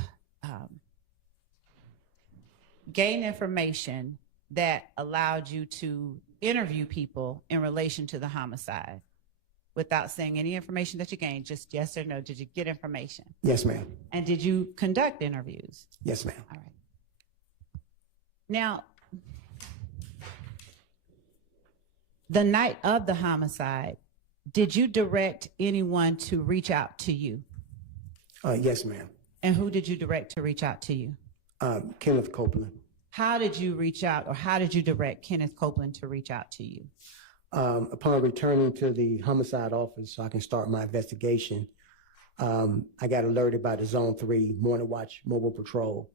gain information that allowed you to interview people in relation to the homicide without saying any information that you gained, just yes or no? Did you get information? Yes, ma'am. And did you conduct interviews? Yes, ma'am. All right. Now, the night of the homicide, did you direct anyone to reach out to you? Yes, ma'am. And who did you direct to reach out to you? Kenneth Copeland. How did you reach out, or how did you direct Kenneth Copeland to reach out to you? Upon returning to the homicide office so I can start my investigation, I got alerted by the Zone 3 Morning Watch Mobile Patrol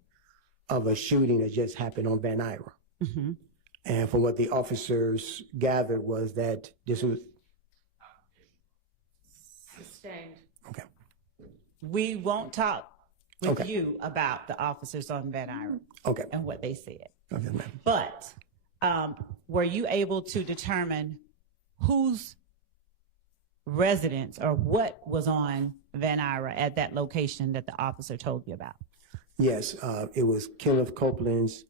of a shooting that just happened on Van Ira. Mm-hmm. And from what the officers gathered was that this was... Sustained. Okay. We won't talk with Okay. you about the officers on Van Ira Okay. and what they said. Okay, ma'am. But were you able to determine whose residence or what was on Van Ira at that location that the officer told you about? Yes, it was Kenneth Copeland's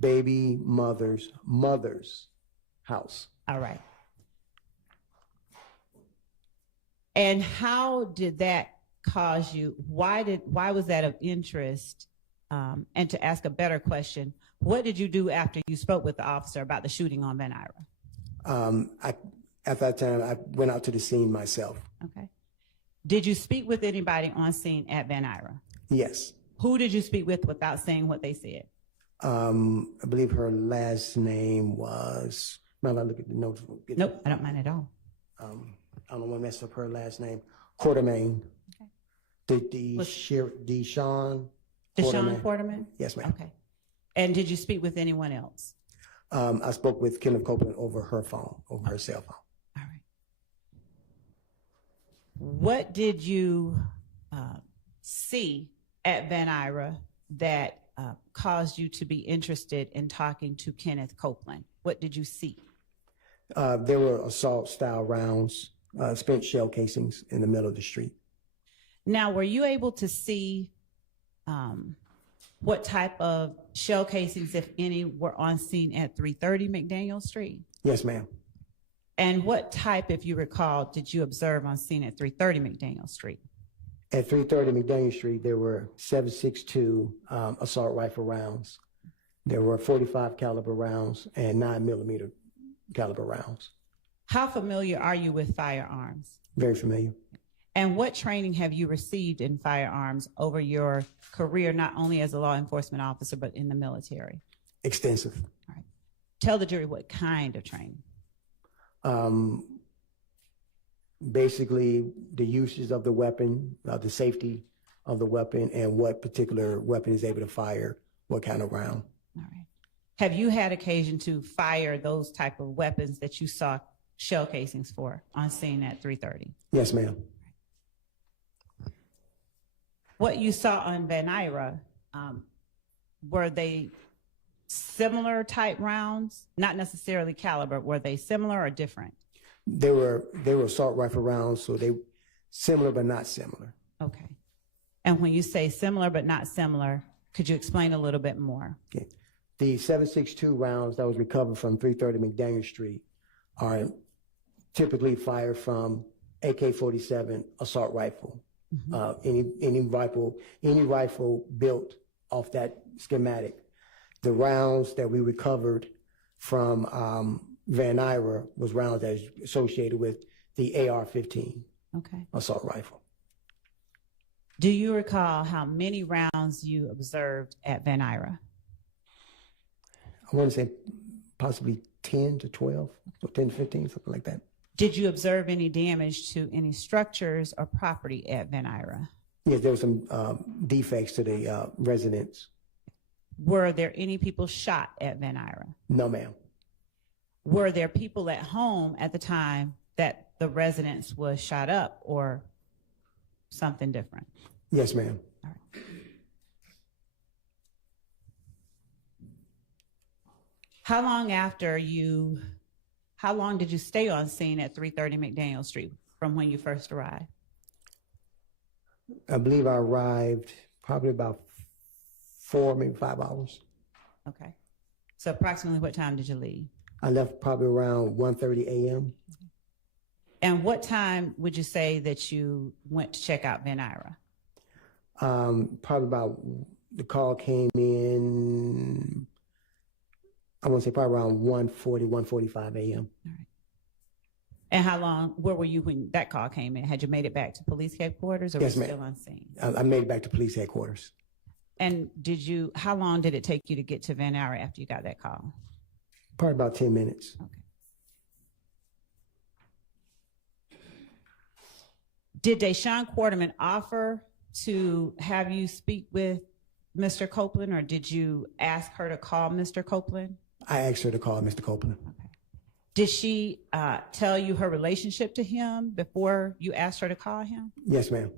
baby mother's house. All right. And how did that cause you? Why was that of interest? And to ask a better question, what did you do after you spoke with the officer about the shooting on Van Ira? At that time, I went out to the scene myself. Okay. Did you speak with anybody on scene at Van Ira? Yes. Who did you speak with without saying what they said? I believe her last name was, now I look at the notes. Nope, I don't mind at all. I don't want to mess up her last name. Quartermain. Okay. Deshawn. Deshawn Quarterman? Yes, ma'am. Okay. And did you speak with anyone else? I spoke with Kenneth Copeland over her phone, over her cell phone. All right. What did you see at Van Ira that caused you to be interested in talking to Kenneth Copeland? What did you see? There were assault-style rounds, spent shell casings in the middle of the street. Now, were you able to see what type of shell casings, if any, were on scene at 330 McDaniel Street? Yes, ma'am. And what type, if you recall, did you observe on scene at 330 McDaniel Street? At 330 McDaniel Street, there were 7.62 assault rifle rounds. There were 45 caliber rounds and 9mm caliber rounds. How familiar are you with firearms? Very familiar. And what training have you received in firearms over your career, not only as a law enforcement officer, but in the military? Extensive. All right. Tell the jury what kind of training. Basically, the uses of the weapon, the safety of the weapon, and what particular weapon is able to fire what kind of round. All right. Have you had occasion to fire those type of weapons that you saw shell casings for on scene at 330? Yes, ma'am. What you saw on Van Ira, were they similar type rounds? Not necessarily caliber. Were they similar or different? They were assault rifle rounds, so they similar but not similar. Okay. And when you say similar but not similar, could you explain a little bit more? Okay. The 7.62 rounds that was recovered from 330 McDaniel Street are typically fired from AK-47 assault rifle. Any rifle built off that schematic. The rounds that we recovered from Van Ira was rounds that is associated with the AR-15 Okay. assault rifle. Do you recall how many rounds you observed at Van Ira? I want to say possibly 10 to 12, or 10 to 15, something like that. Did you observe any damage to any structures or property at Van Ira? Yes, there were some defects to the residence. Were there any people shot at Van Ira? No, ma'am. Were there people at home at the time that the residence was shot up, or something different? Yes, ma'am. All right. How long did you stay on scene at 330 McDaniel Street from when you first arrived? I believe I arrived probably about 4, maybe 5 hours. Okay. So approximately what time did you leave? I left probably around 1:30 a.m. And what time would you say that you went to check out Van Ira? Probably about, the call came in, I want to say probably around 1:40, 1:45 a.m. All right. And where were you when that call came in? Had you made it back to police headquarters, or Yes, were you ma'am. still on scene? I made it back to police headquarters. And how long did it take you to get to Van Ira after you got that call? Probably about 10 minutes. Okay. Did Deshawn Quarterman offer to have you speak with Mr. Copeland, or did you ask her to call Mr. Copeland? I asked her to call Mr. Copeland. Okay. Did she tell you her relationship to him before you asked her to call him? Yes, ma'am.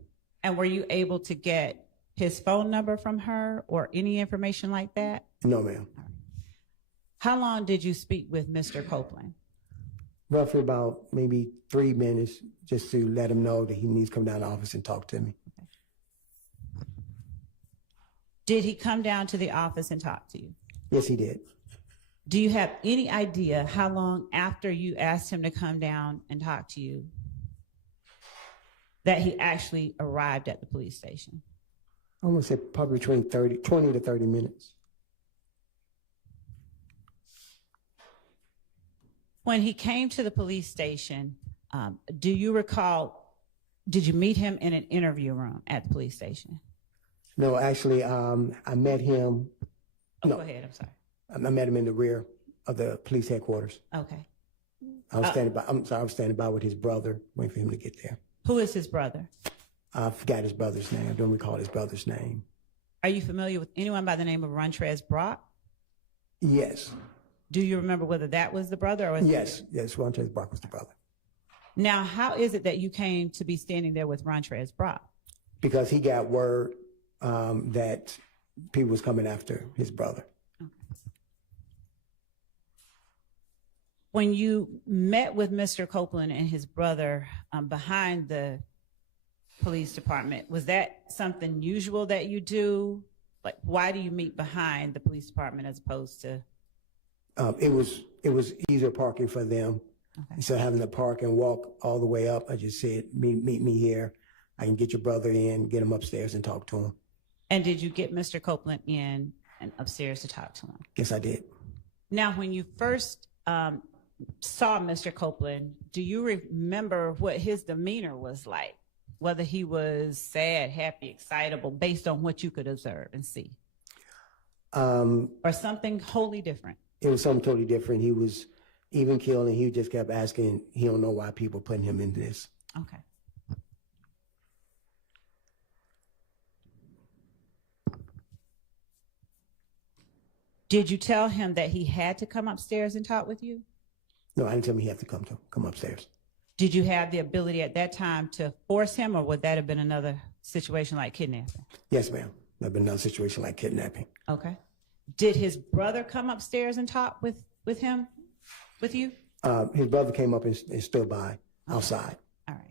And were you able to get his phone number from her or any information like that? No, ma'am. How long did you speak with Mr. Copeland? Roughly about maybe 3 minutes, just to let him know that he needs to come down to the office and talk to me. Did he come down to the office and talk to you? Yes, he did. Do you have any idea how long after you asked him to come down and talk to you that he actually arrived at the police station? I want to say probably between 20 to 30 minutes. When he came to the police station, do you recall, did you meet him in an interview room at the police station? No, actually, I met him. Oh, No. go ahead, I'm sorry. I met him in the rear of the police headquarters. Okay. I was standing by. I'm sorry, I was standing by with his brother, waiting for him to get there. Who is his brother? I forgot his brother's name. I don't recall his brother's name. Are you familiar with anyone by the name of Runtrez Brock? Yes, Do you remember whether that was the brother or was yes. Rontrez Brock was the brother. Now, how is it that you came to be standing there with Runtrez Brock? Because he got word that people was coming after his brother. When you met with Mr. Copeland and his brother behind the police department, was that something usual that you do? Like, why do you meet behind the police department as opposed to? It was easier parking for them. Okay. Instead of having to park and walk all the way up, I just said, meet me here. I can get your brother in, get him upstairs and talk to him. And did you get Mr. Copeland in and upstairs to talk to him? Yes, I did. Now, when you first saw Mr. Copeland, do you remember what his demeanor was like? Whether he was sad, happy, excitable, based on what you could observe and see? Or something wholly different? It was something totally different. He was even keeled, and he just kept asking, he don't know why people putting him in this. Okay. Did you tell him that he had to come upstairs and talk with you? No, I didn't tell him he had to come upstairs. Did you have the ability at that time to force him, or would that have been another situation like kidnapping? Yes, ma'am. There'd been another situation like kidnapping. Okay. Did his brother come upstairs and talk with him, with you? His brother came up and stood by outside. All right.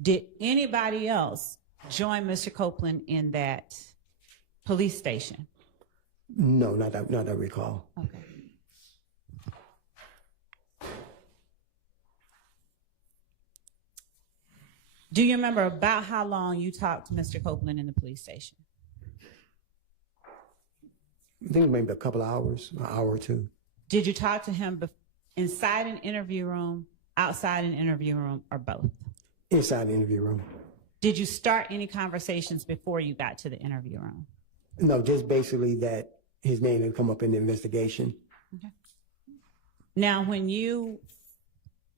Did anybody else join Mr. Copeland in that police station? No, not that I recall. Okay. Do you remember about how long you talked to Mr. Copeland in the police station? I think maybe a couple of hours, an hour or two. Did you talk to him inside an interview room, outside an interview room, or both? Inside the interview room. Did you start any conversations before you got to the interview room? No, just basically that his name had come up in the investigation. Okay. Now, when you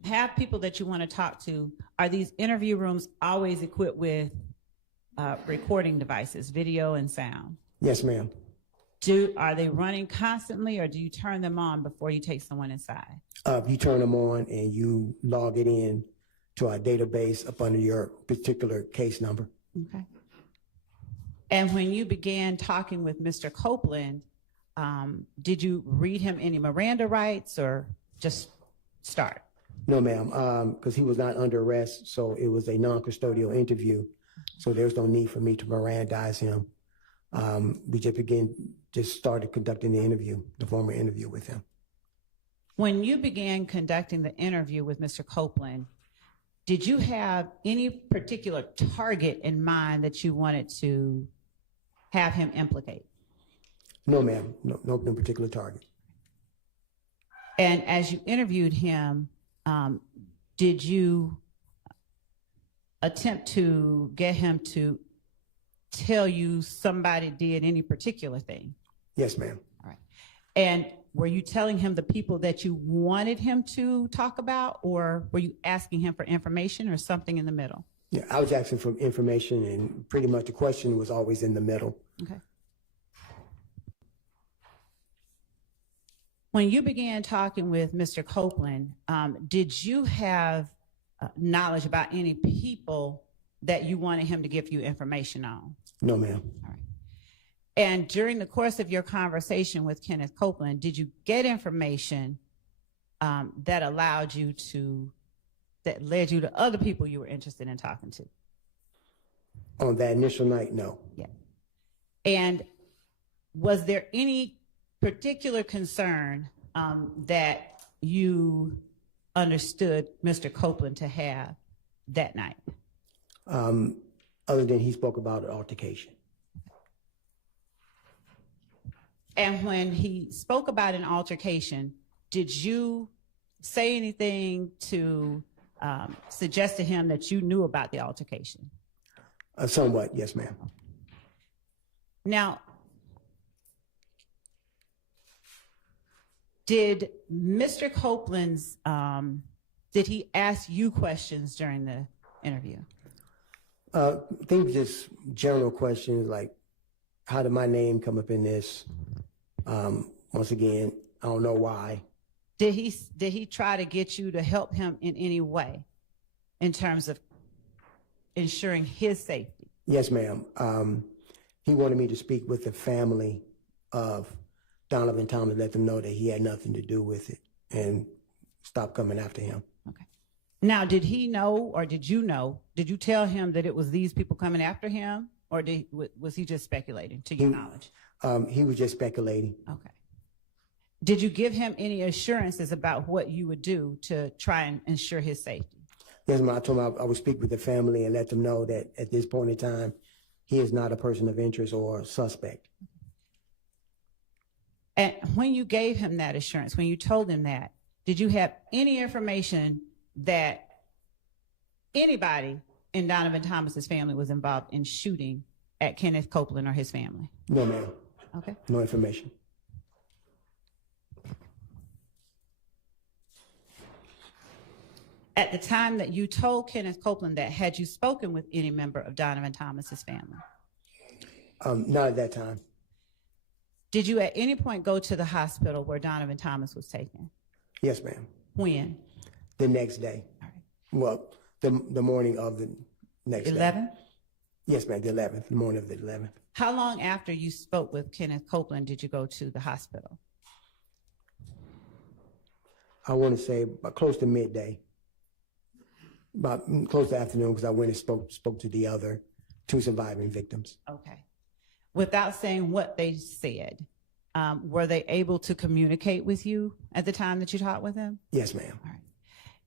have people that you want to talk to, are these interview rooms always equipped with recording devices, video and sound? Yes, ma'am. Are they running constantly, or do you turn them on before you take someone inside? You turn them on and you log it in to our database up under your particular case number. Okay. And when you began talking with Mr. Copeland, did you read him any Miranda rights or just start? No, ma'am, because he was not under arrest, so it was a non-custodial interview. So there's no need for me to Mirandize him. We just started conducting the formal interview with him. When you began conducting the interview with Mr. Copeland, did you have any particular target in mind that you wanted to have him implicate? No, ma'am, no particular target. And as you interviewed him, did you attempt to get him to tell you somebody did any particular thing? Yes, ma'am. All right. And were you telling him the people that you wanted him to talk about, or were you asking him for information or something in the middle? Yeah, I was asking for information, and pretty much the question was always in the middle. Okay. When you began talking with Mr. Copeland, did you have knowledge about any people that you wanted him to give you information on? No, ma'am. All right. And during the course of your conversation with Kenneth Copeland, did you get information that led you to other people you were interested in talking to? On that initial night, no. Yeah. And was there any particular concern that you understood Mr. Copeland to have that night? Other than he spoke about an altercation. And when he spoke about an altercation, did you say anything to suggest to him that you knew about the altercation? Somewhat, yes, ma'am. Now, did Mr. Copeland's, did he ask you questions during the interview? I think just general questions like, how did my name come up in this? Once again, I don't know why. Did he try to get you to help him in any way in terms of ensuring his safety? Yes, ma'am. He wanted me to speak with the family of Donovan Thomas, let them know that he had nothing to do with it and stop coming after him. Okay. Now, did he know, or did you tell him that it was these people coming after him, or was he just speculating, to your knowledge? He was just speculating. Okay. Did you give him any assurances about what you would do to try and ensure his safety? Yes, ma'am. I told him I would speak with the family and let them know that at this point in time, he is not a person of interest or suspect. And when you gave him that assurance, when you told him that, did you have any information that anybody in Donovan Thomas's family was involved in shooting at Kenneth Copeland or his family? No, ma'am. Okay. No information. At the time that you told Kenneth Copeland that, had you spoken with any member of Donovan Thomas's family? Not at that time. Did you at any point go to the hospital where Donovan Thomas was taken? Yes, ma'am. When? The next day. All right. Well, the morning of the next day. 11? Yes, ma'am, the 11th, the morning of the 11th. How long after you spoke with Kenneth Copeland did you go to the hospital? I want to say about close to midday. About close to afternoon, because I went and spoke to the other two surviving victims. Okay. Without saying what they said, were they able to communicate with you at the time that you talked with them? Yes, ma'am. All right.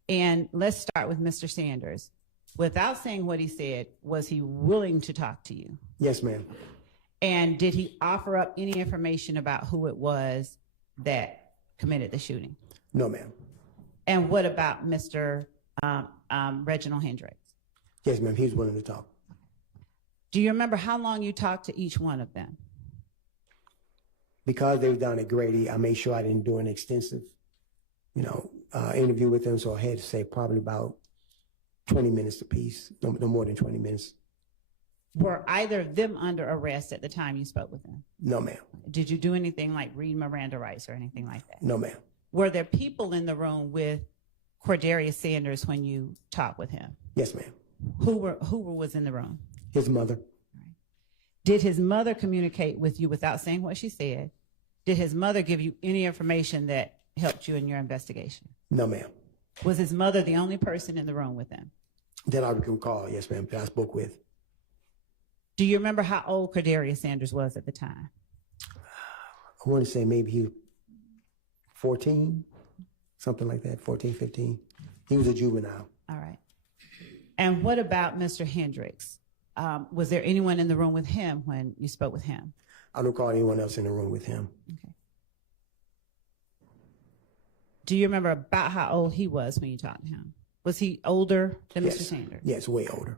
And let's start with Mr. Sanders. Without saying what he said, was he willing to talk to you? Yes, ma'am. And did he offer up any information about who it was that committed the shooting? No, ma'am. And what about Mr. Reginald Hendricks? Yes, ma'am. He was willing to talk. Do you remember how long you talked to each one of them? Because they were down at Grady, I made sure I didn't do an extensive, interview with them. So I had to say probably about 20 minutes apiece, no more than 20 minutes. Were either of them under arrest at the time you spoke with them? No, ma'am. Did you do anything like read Miranda rights or anything like that? No, ma'am. Were there people in the room with Cordarius Sanders when you talked with him? Yes, ma'am. Who was in the room? His mother. Did his mother communicate with you without saying what she said? Did his mother give you any information that helped you in your investigation? No, ma'am. Was his mother the only person in the room with him? That I recall, yes, ma'am, that I spoke with. Do you remember how old Cordarius Sanders was at the time? I want to say maybe he was 14, something like that, 14, 15. He was a juvenile. All right. And what about Mr. Hendricks? Was there anyone in the room with him when you spoke with him? I don't recall anyone else in the room with him. Okay. Do you remember about how old he was when you talked to him? Was he older than Yes. Mr. Sanders? Yes, way older.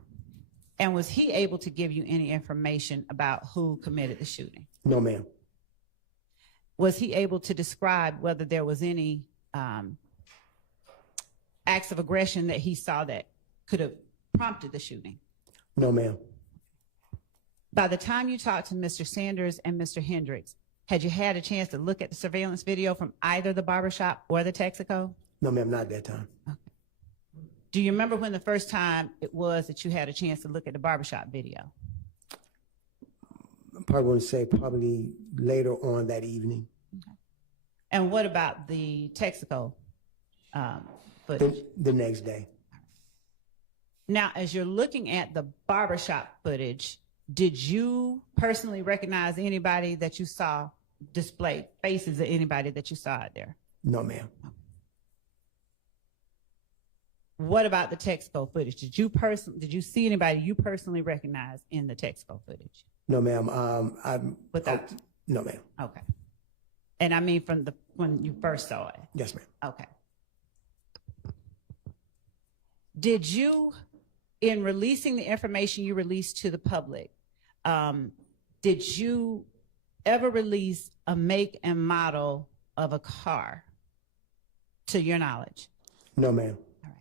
And was he able to give you any information about who committed the shooting? No, ma'am. Was he able to describe whether there was any acts of aggression that he saw that could have prompted the shooting? No, ma'am. By the time you talked to Mr. Sanders and Mr. Hendricks, had you had a chance to look at the surveillance video from either the barbershop or the Texaco? No, ma'am, not at that time. Okay. Do you remember when the first time it was that you had a chance to look at the barbershop video? I probably want to say probably later on that evening. Okay. And what about the Texaco footage? The next day. Now, as you're looking at the barbershop footage, did you personally recognize anybody that you saw display faces of anybody that you saw out there? No, ma'am. What about the Texaco footage? Did you see anybody you personally recognize in the Texaco footage? No, ma'am. No, ma'am. Okay. And I mean when you first saw it. Yes, ma'am. Okay. Did you, in releasing the information you released to the public, did you ever release a make and model of a car, to your knowledge? No, ma'am. All right.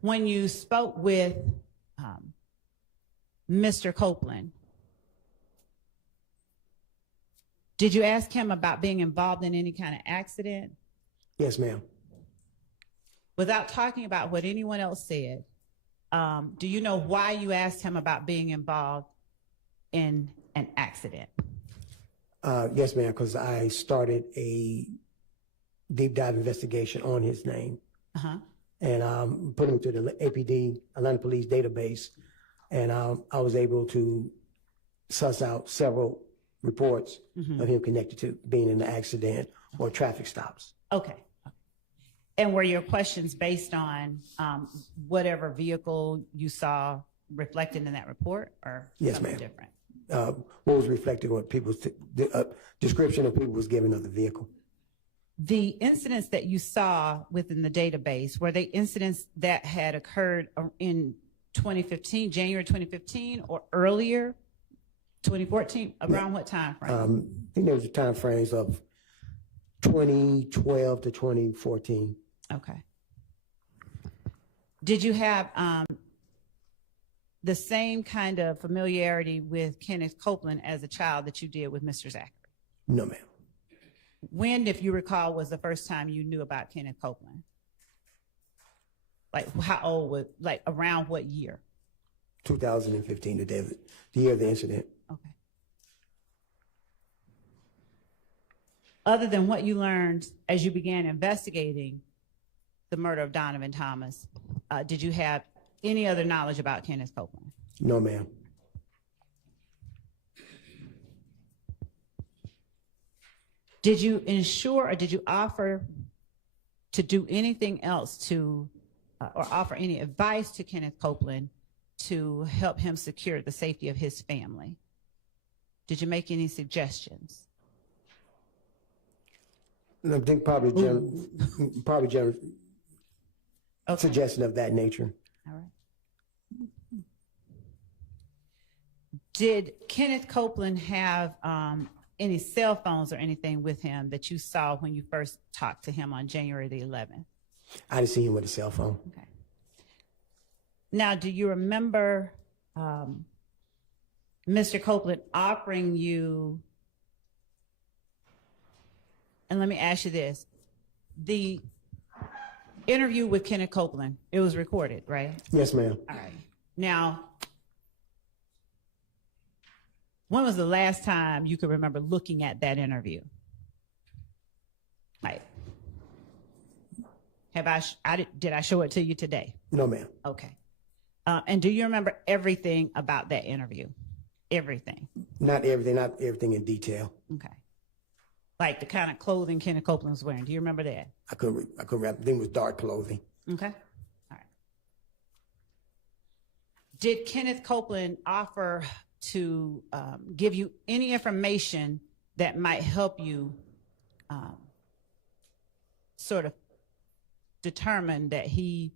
When you spoke with Mr. Copeland, did you ask him about being involved in any kind of accident? Yes, ma'am. Without talking about what anyone else said, do you know why you asked him about being involved in an accident? Yes, ma'am, because I started a deep dive investigation on his name Uh-huh. and put him to the APD, Atlanta Police database, and I was able to suss out several reports of him connected to being in an accident or traffic stops. Okay. And were your questions based on whatever vehicle you saw reflected in that report, or Yes, something ma'am. different? What was reflected on people's description of people was given of the vehicle. The incidents that you saw within the database, were they incidents that had occurred in 2015, January 2015, or earlier, 2014? Around what time frame? I think there was time frames of 2012 to 2014. Okay. Did you have the same kind of familiarity with Kenneth Copeland as a child that you did with Mr. Zachary? No, ma'am. When, if you recall, was the first time you knew about Kenneth Copeland? Like how old was, like around what year? 2015, the year of the incident. Okay. Other than what you learned as you began investigating the murder of Donovan Thomas, did you have any other knowledge about Kenneth Copeland? No, ma'am. Did you ensure or did you offer to do anything else to, or offer any advice to Kenneth Copeland to help him secure the safety of his family? Did you make any suggestions? I think probably general Okay. suggestion of that nature. All right. Did Kenneth Copeland have any cell phones or anything with him that you saw when you first talked to him on January the 11th? I didn't see him with a cell phone. Okay. Now, do you remember Mr. Copeland offering you, and let me ask you this, the interview with Kenneth Copeland, it was recorded, right? Yes, ma'am. All right. Now, when was the last time you could remember looking at that interview? Like, did I show it to you today? No, ma'am. Okay. And do you remember everything about that interview? Everything? Not everything in detail. Okay. Like the kind of clothing Kenneth Copeland was wearing. Do you remember that? I couldn't remember. I think it was dark clothing. Okay. All right. Did Kenneth Copeland offer to give you any information that might help you sort of determine that he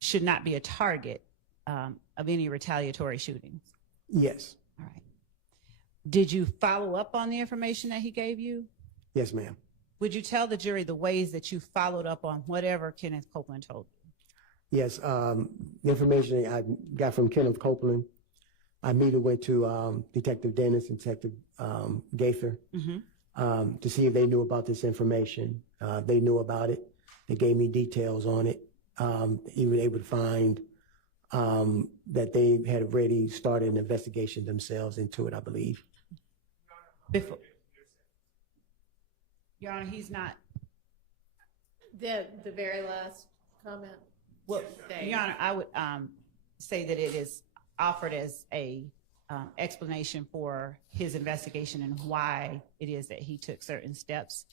should not be a target of any retaliatory shootings? Yes. All right. Did you follow up on the information that he gave you? Yes, ma'am. Would you tell the jury the ways that you followed up on whatever Kenneth Copeland told you? Yes. The information I got from Kenneth Copeland, I immediately went to Detective Dennis and Detective Gaither to see if they knew about this information. They knew about it. They gave me details on it. He was able to find that they had already started an investigation themselves into it, I believe. Before, Your Honor, he's not. The very last comment. Well, Your Honor, I would say that it is offered as a explanation for his investigation and why it is that he took certain steps.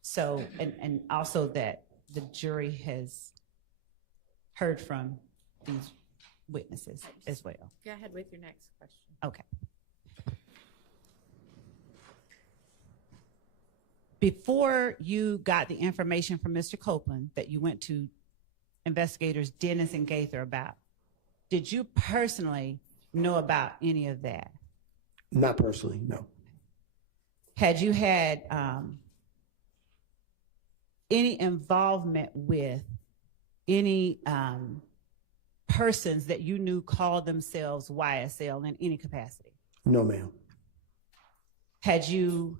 So, and also that the jury has heard from these witnesses as well. Go ahead with your next question. Okay. Before you got the information from Mr. Copeland that you went to investigators Dennis and Gaither about. Did you personally know about any of that? Not personally, no. Had you had any involvement with any persons that you knew called themselves YSL in any capacity? No, ma'am. Had you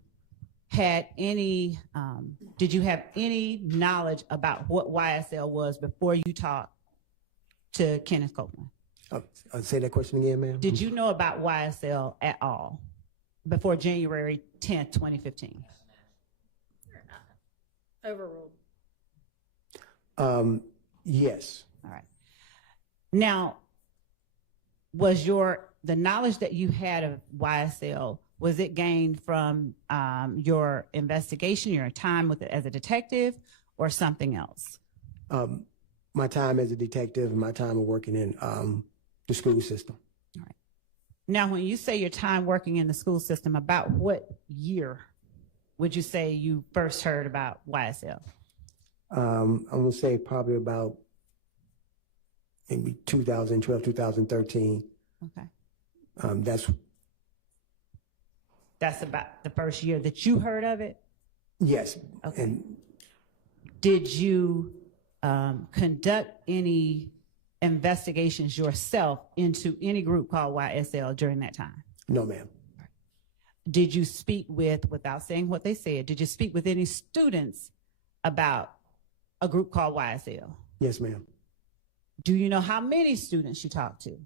had any, did you have any knowledge about what YSL was before you talked to Kenneth Copeland? Say that question again, ma'am. Did you know about YSL at all before January 10th, 2015? Overruled. Yes. All right. Now, was the knowledge that you had of YSL, was it gained from your investigation, your time with it as a detective, or something else? My time as a detective and my time of working in the school system. All right. Now, when you say your time working in the school system, about what year would you say you first heard about YSL? I'm going to say probably about maybe 2012, 2013. Okay. That's about the first year that you heard of it? yes. Okay. And Did you conduct any investigations yourself into any group called YSL during that time? no, ma'am. Did you speak with, without saying what they said, did you speak with any students about a group called YSL? Yes, ma'am. Do you know how many students you talked to?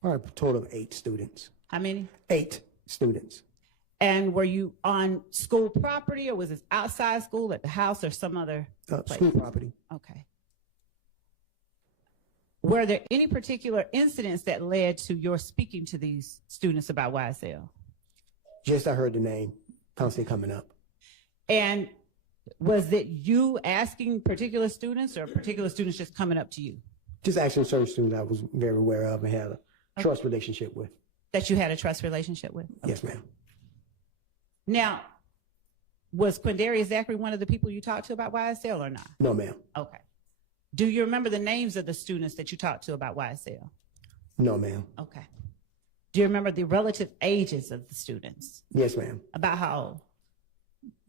Probably a total of 8 students. How many? 8 students. And were you on school property, or was this outside school, at the house, or some other place? School property. Okay. Were there any particular incidents that led to your speaking to these students about YSL? Just I heard the name constantly coming up. And was it you asking particular students, or particular students just coming up to you? Just asking certain students I was very aware of and had a trust relationship with. That you had a trust relationship with? Yes, ma'am. Now, was Quindarius Zachary one of the people you talked to about YSL or not? No, ma'am. Okay. Do you remember the names of the students that you talked to about YSL? No, ma'am. Okay. Do you remember the relative ages of the students? Yes, ma'am. About how old?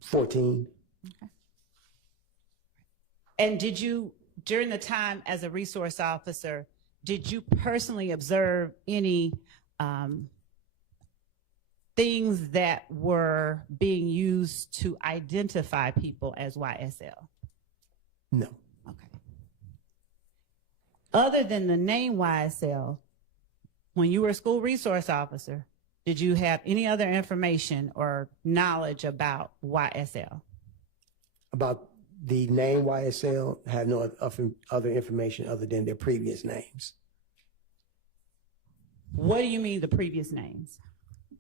14. Okay. And did you, during the time as a resource officer, did you personally observe any things that were being used to identify people as YSL? No. Okay. Other than the name YSL, when you were a school resource officer, did you have any other information or knowledge about YSL? About the name YSL, I have no other information other than their previous names. What do you mean the previous names?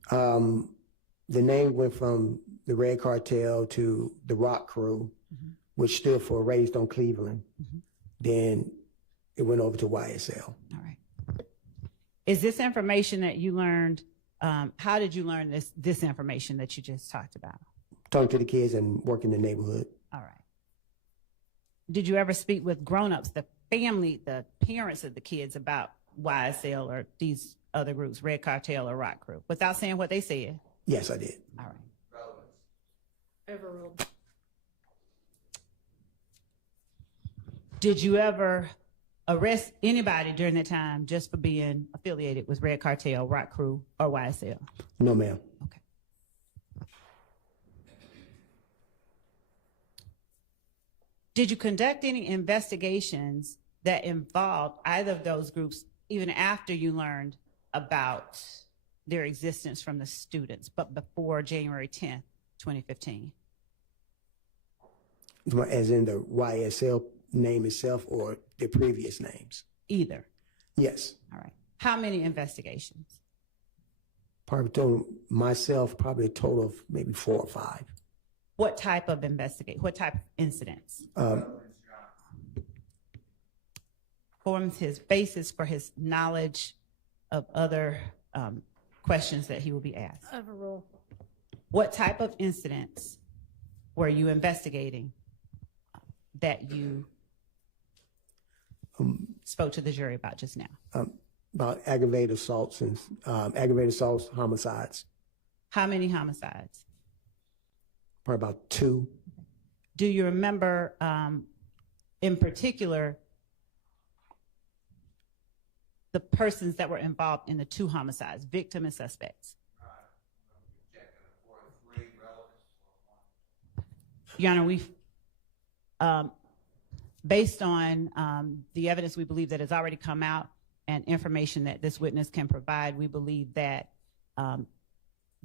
The name went from the Red Cartel to the Rock Crew, which stood for Raised on Cleveland. Then it went over to YSL. All right. Is this information that you learned, how did you learn this information that you just talked about? Talking to the kids and working in the neighborhood. All right. Did you ever speak with grown-ups, the family, the parents of the kids about YSL or these other groups, Red Cartel or Rock Crew, without saying what they said? Yes, I did. All right. Overruled. Did you ever arrest anybody during that time just for being affiliated with Red Cartel, Rock Crew, or YSL? No, ma'am. Okay. Did you conduct any investigations that involved either of those groups even after you learned about their existence from the students, but before January 10th, 2015? As in the YSL name itself or the previous names? Either. Yes. All right. How many investigations? Probably total, myself, probably a total of maybe 4 or 5. What type of what type of incidents? Forms his basis for his knowledge of other questions that he will be asked. Overruled. What type of incidents were you investigating that you spoke to the jury about just now? About aggravated assaults and aggravated assaults, homicides. How many homicides? Probably about 2. Do you remember, in particular, the persons that were involved in the 2 homicides, victim and suspects? Your Honor, we've, based on the evidence we believe that has already come out and information that this witness can provide, we believe that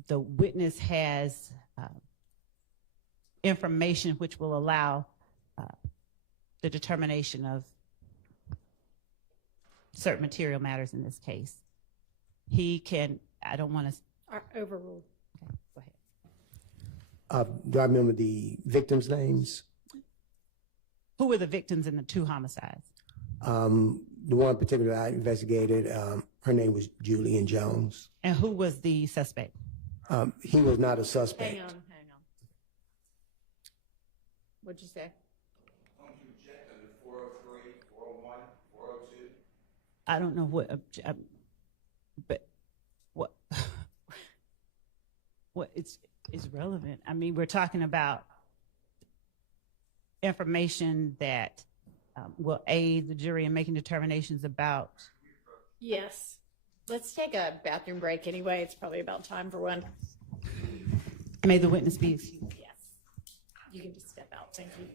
the witness has information which will allow the determination of certain material matters in this case. He can, I don't want to. Overruled. Okay, go ahead. Do I remember the victims' names? Who were the victims in the 2 homicides? The one particular I investigated, her name was Julian Jones. And who was the suspect? He was not a suspect. Hang on. What'd you say? I don't know what, but what is relevant. I mean, we're talking about information that will aid the jury in making determinations about. Yes. Let's take a bathroom break anyway. It's probably about time for one. May the witness be excused. Yes. You can just step out. Thank you.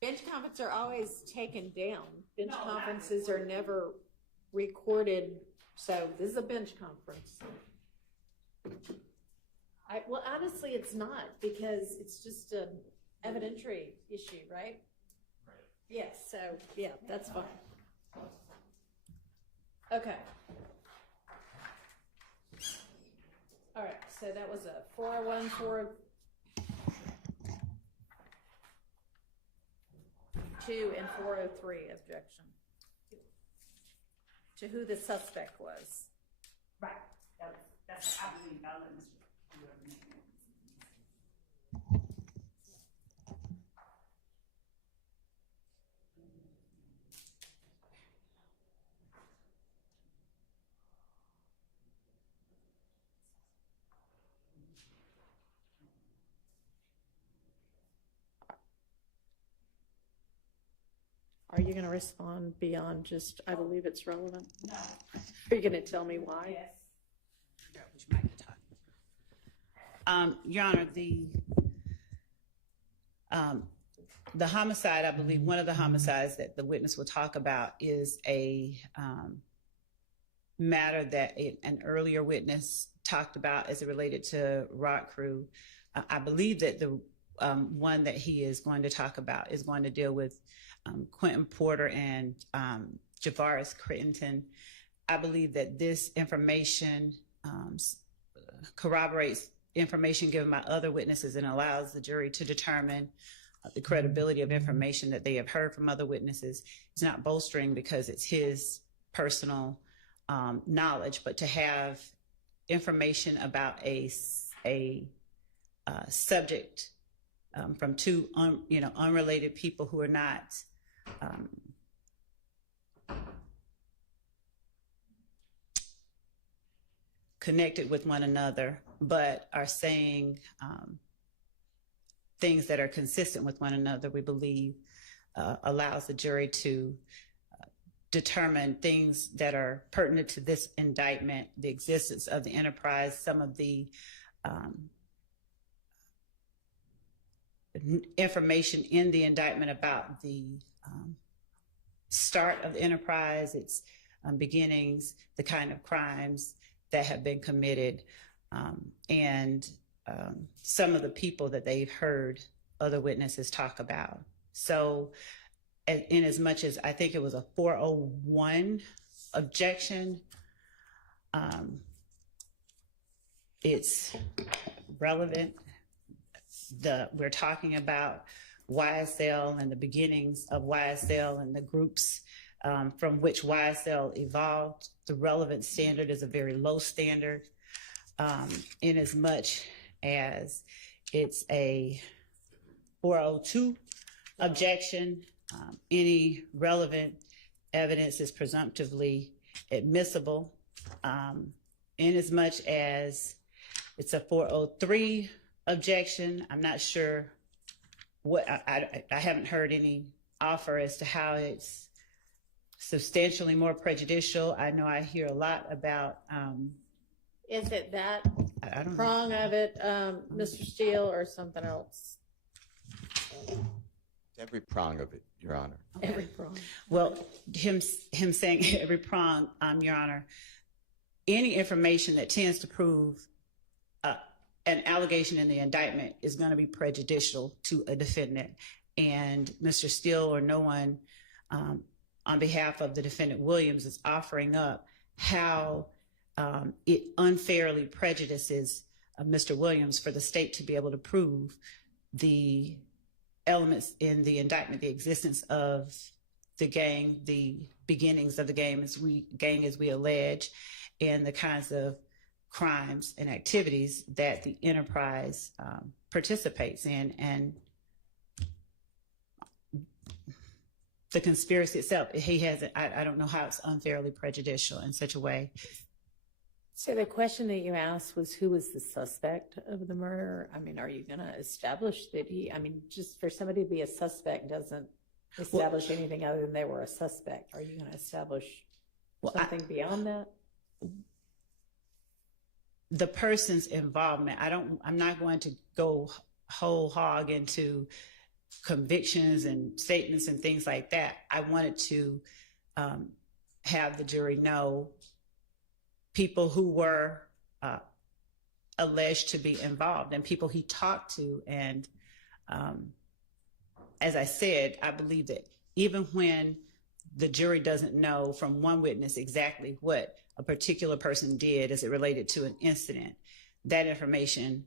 Bench conferences are always taken down. Bench conferences are never recorded, so this is a bench conference. Well, honestly, it's not, because it's just an evidentiary issue, right? Right. Yes, so, yeah, that's fine. Okay. All right, so that was a 401, 402, and 403 objection to who the suspect was. Right. That's, I believe, I'll let Mr. Are you going to respond beyond just, I believe it's relevant? No. Are you going to tell me why? Yes. Your Honor, the homicide, I believe one of the homicides that the witness will talk about is a matter that an earlier witness talked about as it related to Rock Crew. I believe that the one that he is going to talk about is going to deal with Quentin Porter and Javaris Crittenton. I believe that this information corroborates information given by other witnesses and allows the jury to determine the credibility of information that they have heard from other witnesses. It's not bolstering because it's his personal knowledge, but to have information about a subject from two unrelated people who are not connected with one another, but are saying things that are consistent with one another, we believe allows the jury to determine things that are pertinent to this indictment, the existence of the enterprise, some of the information in the indictment about the start of the enterprise, its beginnings, the kind of crimes that have been committed, and some of the people that they've heard other witnesses talk about. So in as much as I think it was a 401 objection, it's relevant. We're talking about YSL and the beginnings of YSL and the groups from which YSL evolved. The relevant standard is a very low standard, in as much as it's a 402 objection. Any relevant evidence is presumptively admissible. In as much as it's a 403 objection, I'm not sure what, I haven't heard any offer as to how it's substantially more prejudicial. I know I hear a lot about. Is it that I don't know. prong of it, Mr. Steele, or something else? Every prong of it, Your Honor. Every prong. Well, him saying every prong, Your Honor, any information that tends to prove an allegation in the indictment is going to be prejudicial to a defendant. And Mr. Steele or no one on behalf of the defendant Williams is offering up how it unfairly prejudices Mr. Williams for the state to be able to prove the elements in the indictment, the existence of the gang, the beginnings of the gang as we allege, and the kinds of crimes and activities that the enterprise participates in, and the conspiracy itself. He has, I don't know how it's unfairly prejudicial in such a way. So the question that you asked was, who was the suspect of the murder? I mean, are you going to establish that just for somebody to be a suspect doesn't establish anything other than they were a suspect. Are you going to establish something beyond that? The person's involvement, I'm not going to go whole hog into convictions and statements and things like that. I wanted to have the jury know people who were alleged to be involved and people he talked to. And as I said, I believe that even when the jury doesn't know from one witness exactly what a particular person did as it related to an incident, that information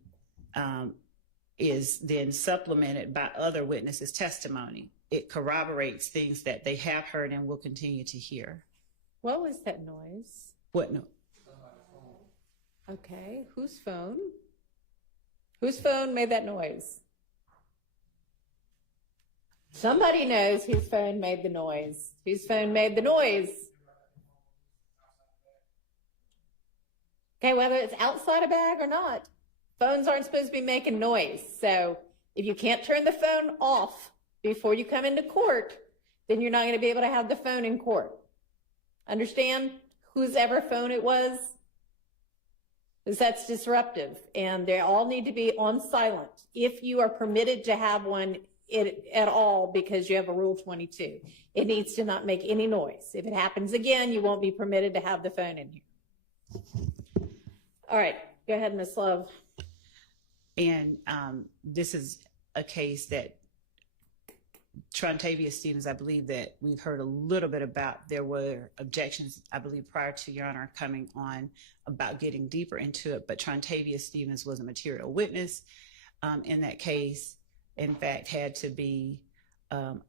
is then supplemented by other witnesses' testimony. It corroborates things that they have heard and will continue to hear. What was that noise? What no? Okay, whose phone? Whose phone made that noise? Somebody knows whose phone made the noise. Whose phone made the noise? Okay, whether it's outside a bag or not, phones aren't supposed to be making noise. So if you can't turn the phone off before you come into court, then you're not going to be able to have the phone in court. Understand? Whose ever phone it was? Because that's disruptive, and they all need to be on silent if you are permitted to have one at all because you have a Rule 22. It needs to not make any noise. If it happens again, you won't be permitted to have the phone in here. All right, go ahead, Ms. Love. And this is a case that Trontavia Stevens, I believe that we've heard a little bit about. There were objections, I believe, prior to Your Honor coming on about getting deeper into it, but Trontavia Stevens was a material witness in that case. In fact, had to be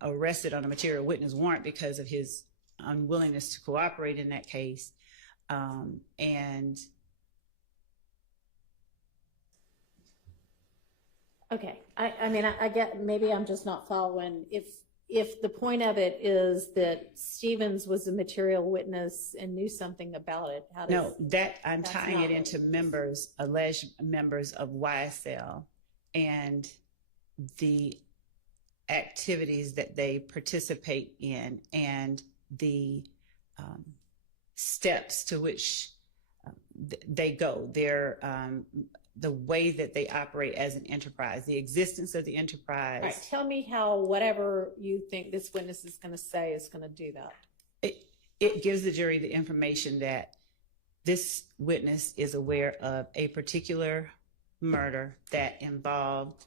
arrested on a material witness warrant because of his unwillingness to cooperate in that case. And Okay, I mean, I get, maybe I'm just not following. if the point of it is that Stevens was a material witness and knew something about it, how does? No, that I'm That's tying not it what into it is. members, alleged members of YSL and the activities that they participate in and the steps to which they go. The way that they operate as an enterprise, the existence of the enterprise. All right, tell me how whatever you think this witness is going to say is going to do that. It gives the jury the information that this witness is aware of a particular murder that involved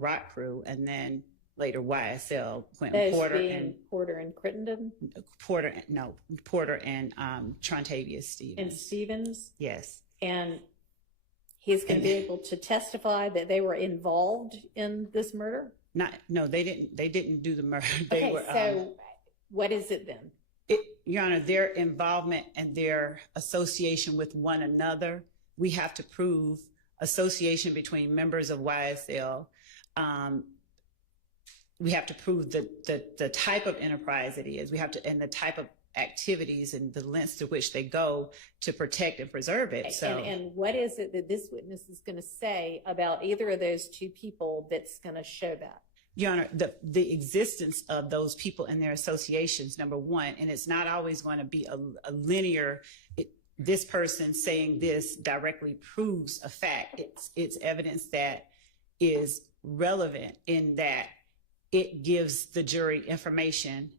Rock Crew, and then later YSL, Quentin Those Porter being and Porter and Crittenden Porter and Trontavious Stevens. and Stevens, Yes. and he's going to be able to testify that they were involved in this murder. No, they didn't. They didn't do the murder. Okay, so what is it then? Your Honor, their involvement and their association with one another, we have to prove association between members of YSL. We have to prove the type of enterprise it is. We have to, and the type of activities and the lengths to which they go to protect and preserve it. So, And what is it that this witness is going to say about either of those two people that's going to show that? Your Honor, the existence of those people and their associations, number one, and it's not always going to be a linear, this person saying this directly proves a fact. It's evidence that is relevant in that it gives the jury information.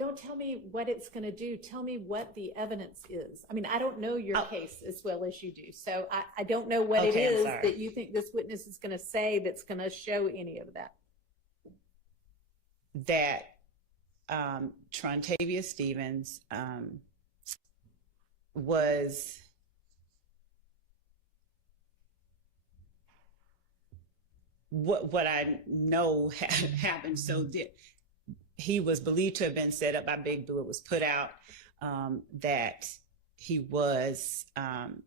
Don't tell me what it's going to do. Tell me what the evidence is. I mean, I don't know your case as well as you do. So I don't know what it is that you think this witness is going to say that's going to show any of that. That Trontavious Stevens was what I know happened. So he was believed to have been set up by Big Boo. It was put out that he was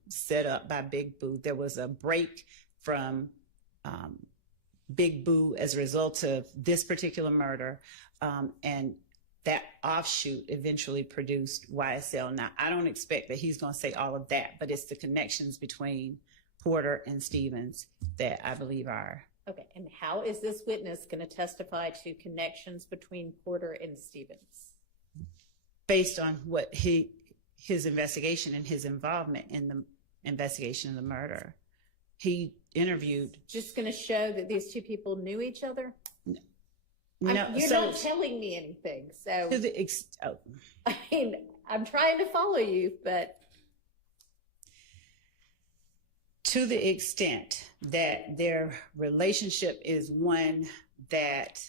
set up by Big Boo. There was a break from Big Boo as a result of this particular murder, and that offshoot eventually produced YSL. Now, I don't expect that he's going to say all of that, but it's the connections between Porter and Stevens that I believe are. Okay, and how is this witness going to testify to connections between Porter and Stevens? Based on what his investigation and his involvement in the investigation of the murder. He interviewed. Just going to show that these two people knew each other? No, you're not telling me anything. So, I mean, I'm trying to follow you, but. To the extent that their relationship is one that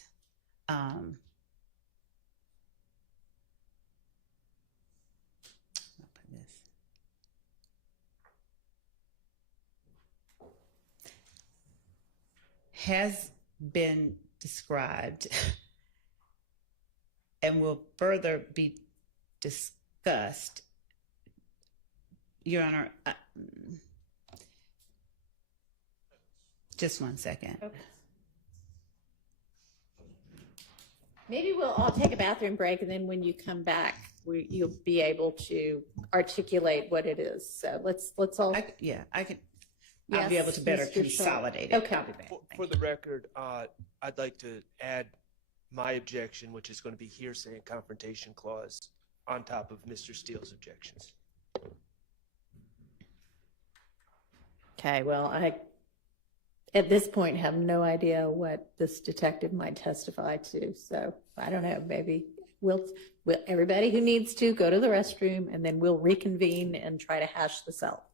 has been described and will further be discussed, Your Honor. Just 1 second. Okay. Maybe I'll take a bathroom break, and then when you come back, you'll be able to articulate what it is. So let's all. I can. Yes, I'll be able to better Mr. Shaw. consolidate it. Okay. I'll be back. For the record, I'd like to add my objection, which is going to be hearsay and confrontation clause, on top of Mr. Steele's objections. Okay. Well, I at this point have no idea what this detective might testify to. So I don't know. Maybe we'll everybody who needs to go to the restroom, and then we'll reconvene and try to hash this out.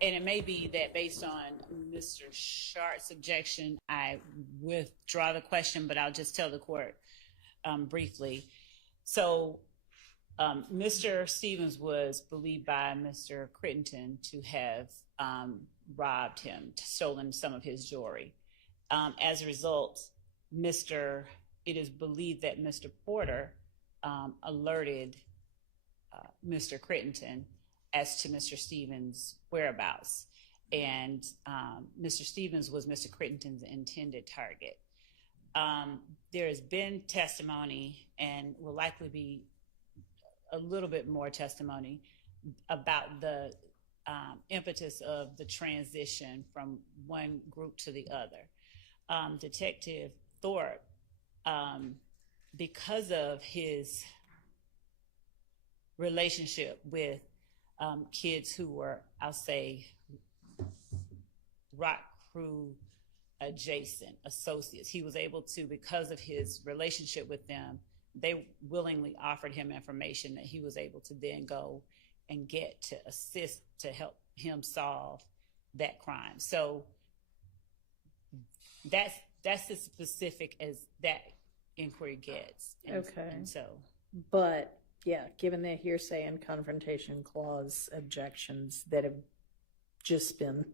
And it may be that based on Mr. Sharp's objection, I withdraw the question, but I'll just tell the court briefly. So Mr. Stevens was believed by Mr. Crittenden to have robbed him, stolen some of his jewelry. As a result, it is believed that Mr. Porter alerted Mr. Crittenden as to Mr. Stevens' whereabouts. And Mr. Stevens was Mr. Crittenden's intended target. There has been testimony, and will likely be a little bit more testimony, about the impetus of the transition from one group to the other. Detective Thorpe, because of his relationship with kids who were, I'll say, rock crew adjacent associates, he was able to, because of his relationship with them, they willingly offered him information that he was able to then go and get to assist to help him solve that crime. So that's as specific as that inquiry gets. Okay. And so, But yeah, given the hearsay and confrontation clause objections that have just been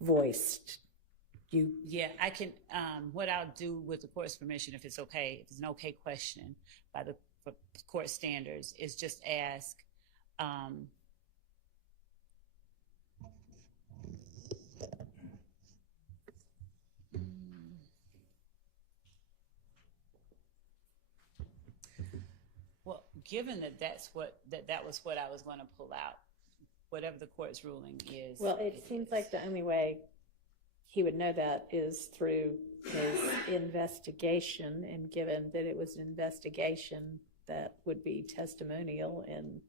voiced, yeah, I can, what I'll do with the court's permission, if it's okay, if it's an okay question by the court standards, is just ask, well, given that that was what I was going to pull out, whatever the court's ruling is. well, it seems like the only way he would know that is through his investigation, and given that it was an investigation that would be testimonial and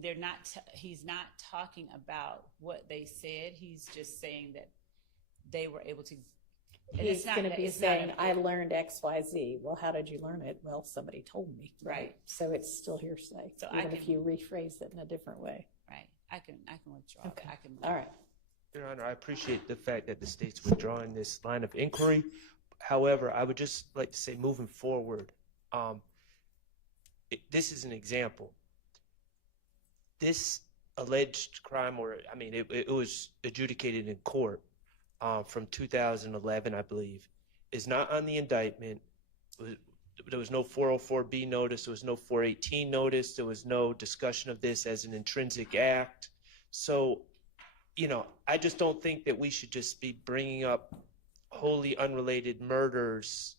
they're not, he's not talking about what they said. He's just saying that they were able to. he's going to be saying, I learned XYZ. Well, how did you learn it? Well, somebody told me. Right. So it's still hearsay, So even if you rephrase it in a different way. Right. I can withdraw. Okay. I can. All right. Your Honor, I appreciate the fact that the state's withdrawing this line of inquiry. However, I would just like to say, moving forward, this is an example. This alleged crime, it was adjudicated in court from 2011, I believe, is not on the indictment. There was no 404B notice. There was no 418 notice. There was no discussion of this as an intrinsic act. So, I just don't think that we should just be bringing up wholly unrelated murders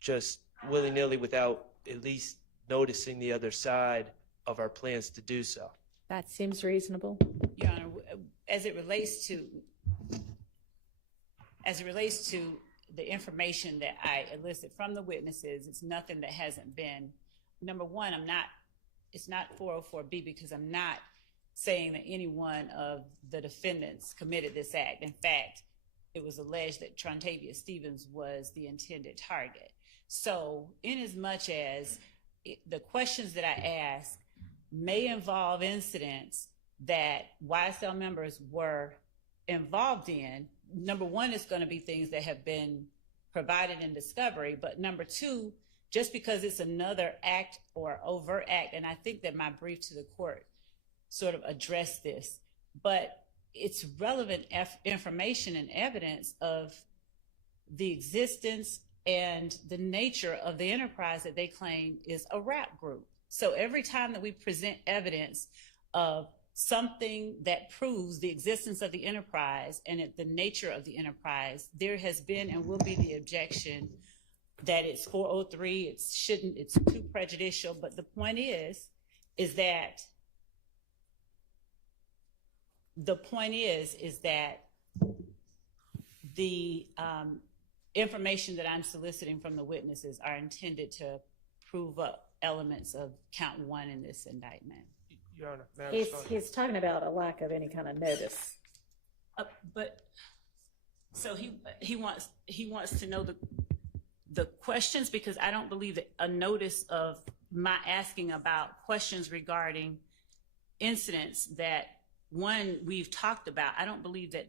just willy-nilly without at least noticing the other side of our plans to do so. That seems reasonable. Your Honor, as it relates to the information that I elicited from the witnesses, it's nothing that hasn't been, number one, it's not 404B because I'm not saying that any one of the defendants committed this act. In fact, it was alleged that Trontavia Stevens was the intended target. So in as much as the questions that I ask may involve incidents that YSL members were involved in, number one, it's going to be things that have been provided in discovery. But number two, just because it's another act or overt act, and I think that my brief to the court sort of addressed this, but it's relevant information and evidence of the existence and the nature of the enterprise that they claim is a rap group. So every time that we present evidence of something that proves the existence of the enterprise and the nature of the enterprise, there has been and will be the objection that it's 403, it's too prejudicial. But the point is that the information that I'm soliciting from the witnesses are intended to prove up elements of count one in this indictment. Your Honor, may I respond? He's talking about a lack of any kind of notice. But so he wants to know the questions, because I don't believe that a notice of my asking about questions regarding incidents that, one, we've talked about. I don't believe that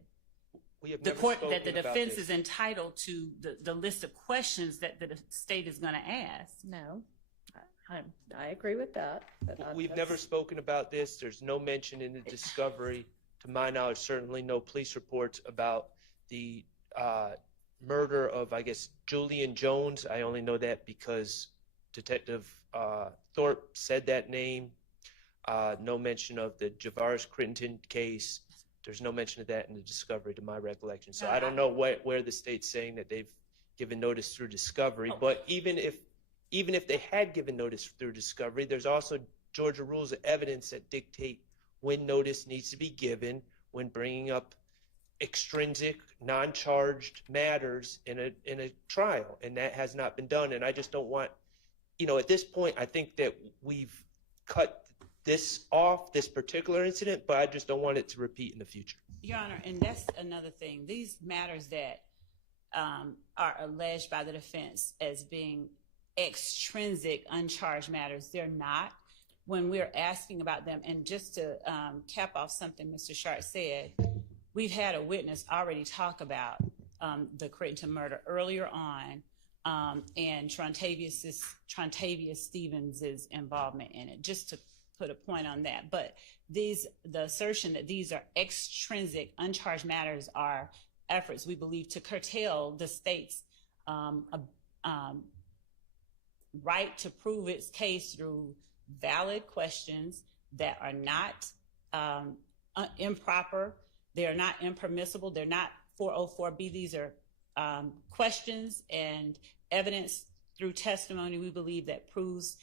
We have the never court, that the spoken about defense this. is entitled to the list of questions that the state is going to ask. No, I agree with that. We've never spoken about this. There's no mention in the discovery. To my knowledge, certainly no police reports about the murder of, I guess, Julian Jones. I only know that because Detective Thorpe said that name. No mention of the Javaris Crittenton case. There's no mention of that in the discovery, to my recollection. So I don't know where the state's saying that they've given notice through discovery. But even if they had given notice through discovery, there's also Georgia rules of evidence that dictate when notice needs to be given when bringing up extrinsic, non-charged matters in a trial, and that has not been done. And I just don't want, at this point, I think that we've cut this off, this particular incident, but I just don't want it to repeat in the future. Your Honor, and that's another thing. These matters that are alleged by the defense as being extrinsic, uncharged matters, they're not. When we're asking about them, and just to cap off something Mr. Sharp said, we've had a witness already talk about the Crittenton murder earlier on, and Trontavious Stevens' involvement in it, just to put a point on that. But the assertion that these are extrinsic, uncharged matters are efforts, we believe, to curtail the state's right to prove its case through valid questions that are not improper, they're not impermissible, they're not 404B. These are questions and evidence through testimony, we believe, that proves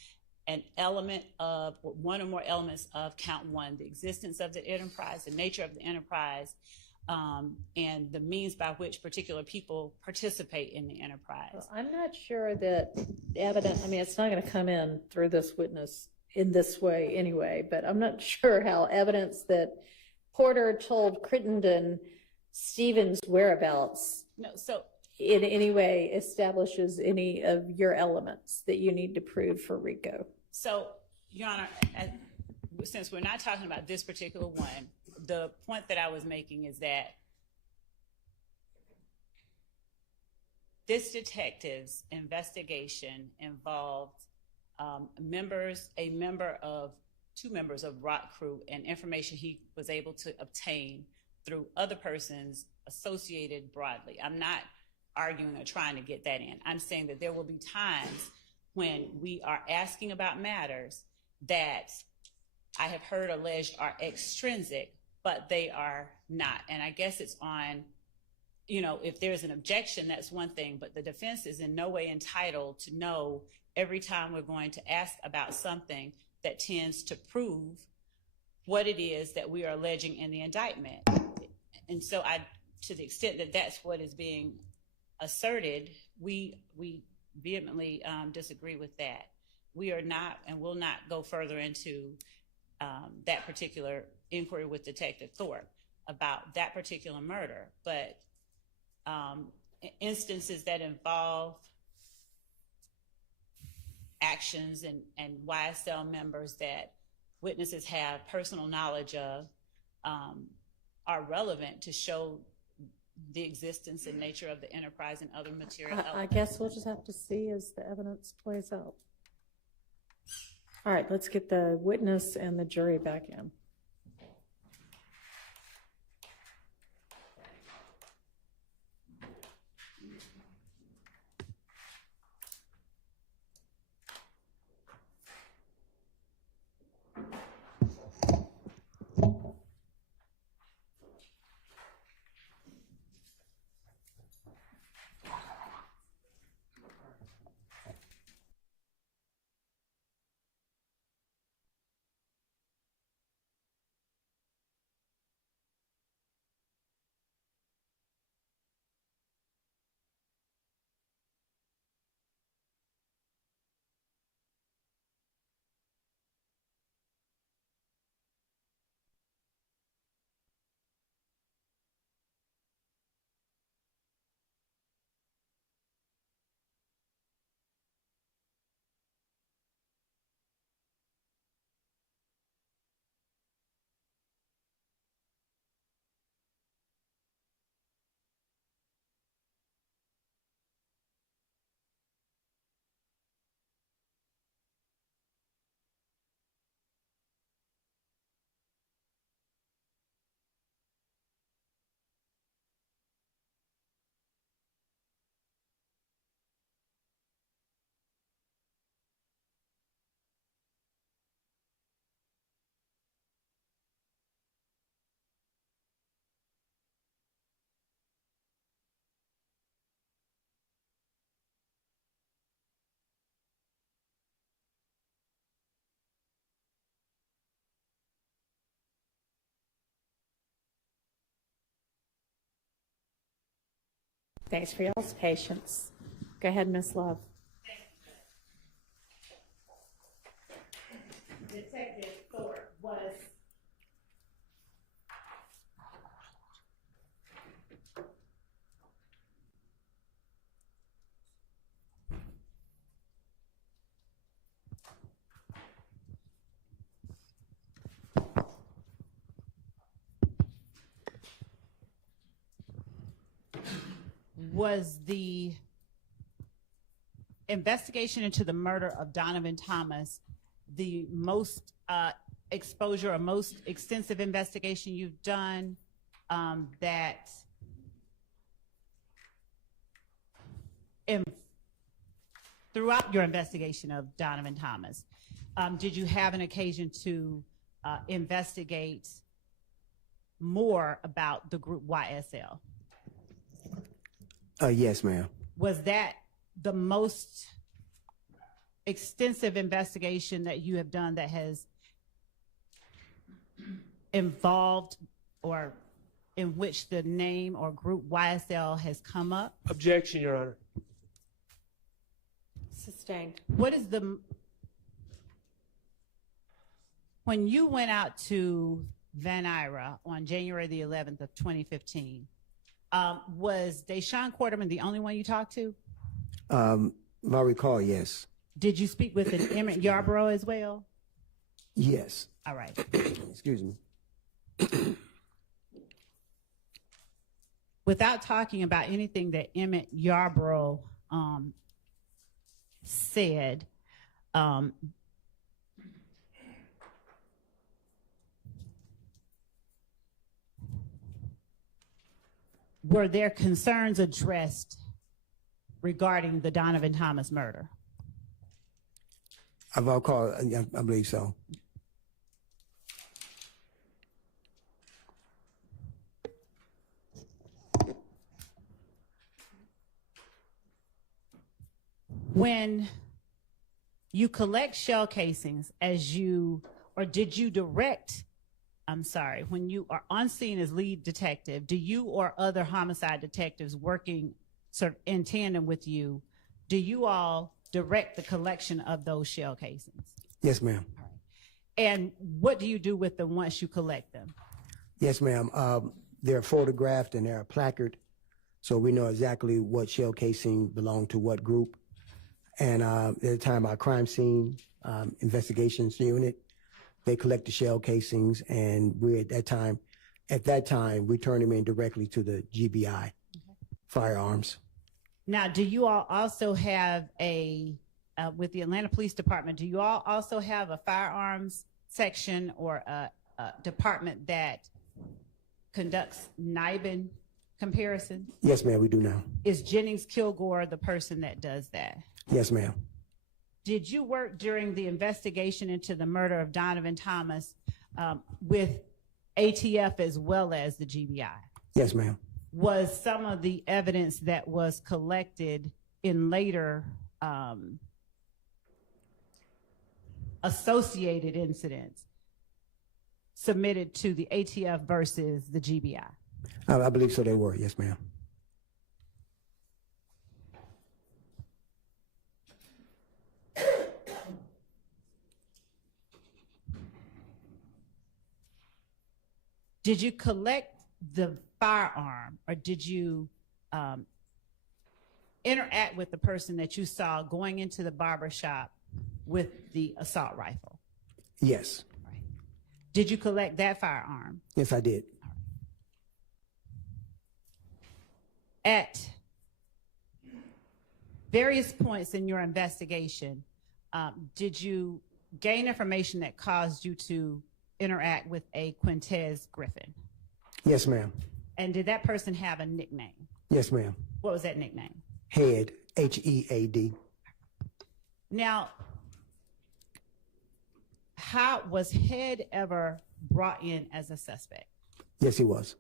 an element of one or more elements of count one, the existence of the enterprise, the nature of the enterprise, and the means by which particular people participate in the enterprise. Well, I'm not sure that evidence, it's not going to come in through this witness in this way anyway, but I'm not sure how evidence that Porter told Crittenden Stevens' whereabouts in any way establishes any of your elements that you need to prove for RICO. So, Your Honor, since we're not talking about this particular one, the point that I was making is that this detective's investigation involved two members of Rock Crew, and information he was able to obtain through other persons associated broadly. I'm not arguing or trying to get that in. I'm saying that there will be times when we are asking about matters that I have heard alleged are extrinsic, but they are not. And I guess it's on, if there's an objection, that's one thing, but the defense is in no way entitled to know every time we're going to ask about something that tends to prove what it is that we are alleging in the indictment. And so to the extent that that's what is being asserted, we vehemently disagree with that. We are not and will not go further into that particular inquiry with Detective Thorpe about that particular murder, but instances that involve actions and YSL members that witnesses have personal knowledge of are relevant to show the existence and nature of the enterprise and other material elements. I guess we'll just have to see as the evidence plays out. All right, let's get the witness and the jury back in. Thanks for y'all's patience. Go ahead, Ms. Love. Detective Thorpe was the investigation into the murder of Donovan Thomas the most exposure or most extensive investigation you've done that throughout your investigation of Donovan Thomas, did you have an occasion to investigate more about the group YSL? Yes, ma'am. Was that the most extensive investigation that you have done that has involved or in which the name or group YSL has come up? Objection, Your Honor. Sustained. What is when you went out to Van Ira on January the 11th of 2015, was Deshaun Quarterman the only one you talked to? If I recall, yes. Did you speak with an Emmett Yarborough as well? Yes. All right. Excuse me. Without talking about anything that Emmett Yarborough said, were there concerns addressed regarding the Donovan Thomas murder? If I recall, I believe so. When you collect shell casings, did you direct, when you are on scene as lead detective, do you or other homicide detectives working sort of in tandem with you, do you all direct the collection of those shell casings? Yes, ma'am. All right. And what do you do with them once you collect them? Yes, ma'am. They're photographed and they're placarded, so we know exactly what shell casing belonged to what group. And at the time, our crime scene investigations unit, they collect the shell casings, and we at that time, we turn them in directly to the GBI, firearms. Now, do you all also have with the Atlanta Police Department, do you all also have a firearms section or a department that conducts NIBIN comparisons? Yes, ma'am, we do now. Is Jennings Kilgore the person that does that? Yes, ma'am. Did you work during the investigation into the murder of Donovan Thomas with ATF as well as the GBI? Yes, ma'am. Was some of the evidence that was collected in later associated incidents submitted to the ATF versus the GBI? I believe so, they were. Yes, ma'am. Did you collect the firearm, or did you interact with the person that you saw going into the barber shop with the assault rifle? Yes. Right. Did you collect that firearm? Yes, I did. At various points in your investigation, did you gain information that caused you to interact with a Quintez Griffin? Yes, ma'am. And did that person have a nickname? Yes, ma'am. What was that nickname? Head, H-E-A-D. Now, how was Head ever brought in as a suspect? Yes, he was.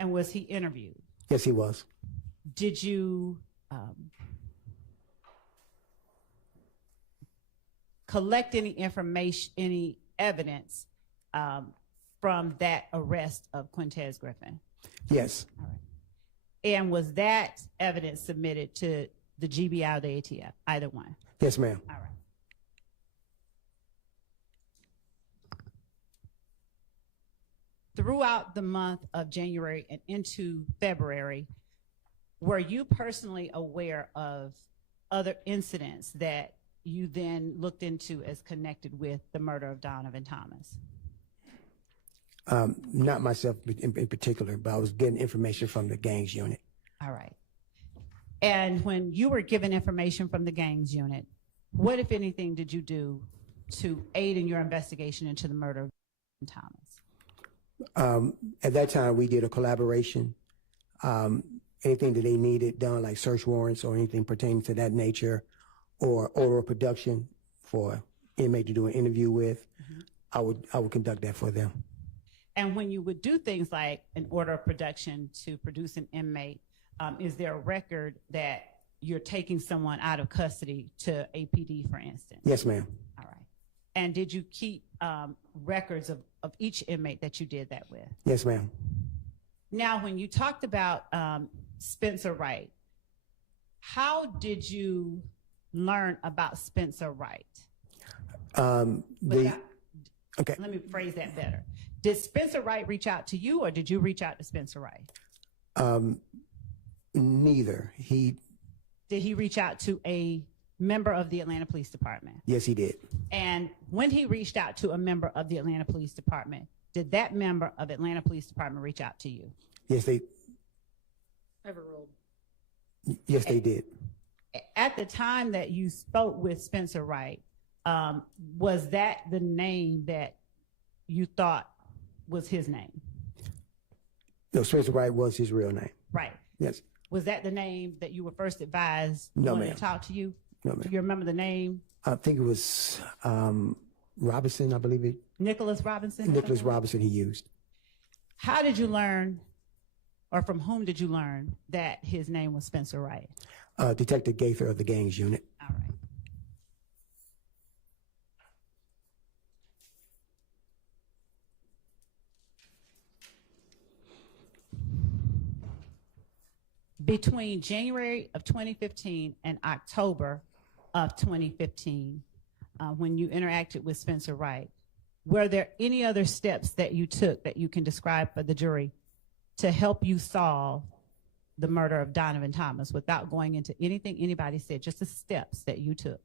And was he interviewed? Yes, he was. Did you collect any information, any evidence from that arrest of Quintez Griffin? Yes. All right. And was that evidence submitted to the GBI or the ATF? Either one. Yes, ma'am. All right. Throughout the month of January and into February, were you personally aware of other incidents that you then looked into as connected with the murder of Donovan Thomas? Not myself in particular, but I was getting information from the gangs unit. All right. And when you were given information from the gangs unit, what, if anything, did you do to aid in your investigation into the murder of Donovan Thomas? At that time, we did a collaboration. Anything that they needed done, like search warrants or anything pertaining to that nature, or oral production for inmate to do an interview with, I would conduct that for them. And when you would do things like an order of production to produce an inmate, is there a record that you're taking someone out of custody to APD, for instance? Yes, ma'am. All right. And did you keep records of each inmate that you did that with? Yes, ma'am. Now, when you talked about Spencer Wright, how did you learn about Spencer Wright? Okay. Let me phrase that better. Did Spencer Wright reach out to you, or did you reach out to Spencer Wright? Neither. Did he reach out to a member of the Atlanta Police Department? Yes, he did. And when he reached out to a member of the Atlanta Police Department, did that member of Atlanta Police Department reach out to you? Yes, they Overruled. did. At the time that you spoke with Spencer Wright, was that the name that you thought was his name? No, Spencer Wright was his real name. Right. Yes. Was that the name that you were first advised No, when ma'am. to talk to you? No, Do ma'am. you remember the name? I think it was Robinson, I believe it. Nicholas Robinson? Nicholas Robinson he used. How did you learn, or from whom did you learn that his name was Spencer Wright? Detective Gaither of the gangs unit. All right. Between January of 2015 and October of 2015, when you interacted with Spencer Wright, were there any other steps that you took that you can describe for the jury to help you solve the murder of Donovan Thomas without going into anything anybody said, just the steps that you took?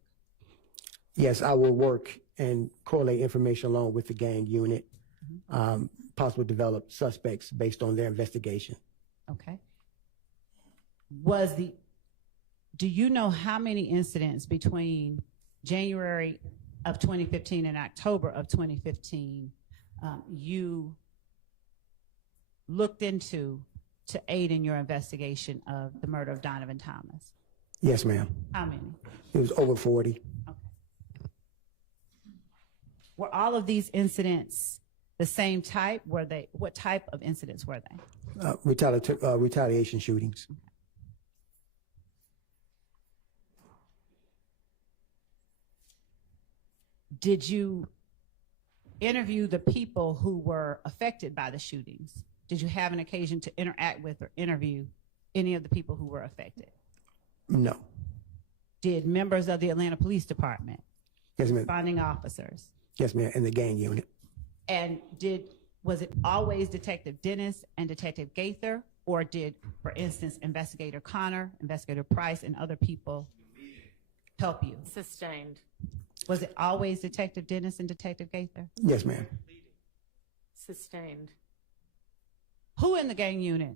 Yes, I will work and correlate information along with the gang unit, possibly develop suspects based on their investigation. Okay. Do you know how many incidents between January of 2015 and October of 2015 you looked into to aid in your investigation of the murder of Donovan Thomas? Yes, ma'am. How many? It was over 40. Okay. Were all of these incidents the same type? What type of incidents were they? Retaliation shootings. Did you interview the people who were affected by the shootings? Did you have an occasion to interact with or interview any of the people who were affected? No. Did members of the Atlanta Police Department, Yes, ma'am. responding officers, Yes, ma'am. In the gang unit. and was it always Detective Dennis and Detective Gaither, or did, for instance, Investigator Connor, Investigator Price, and other people help you? Sustained. Was it always Detective Dennis and Detective Gaither? Yes, ma'am. Sustained. Who in the gang unit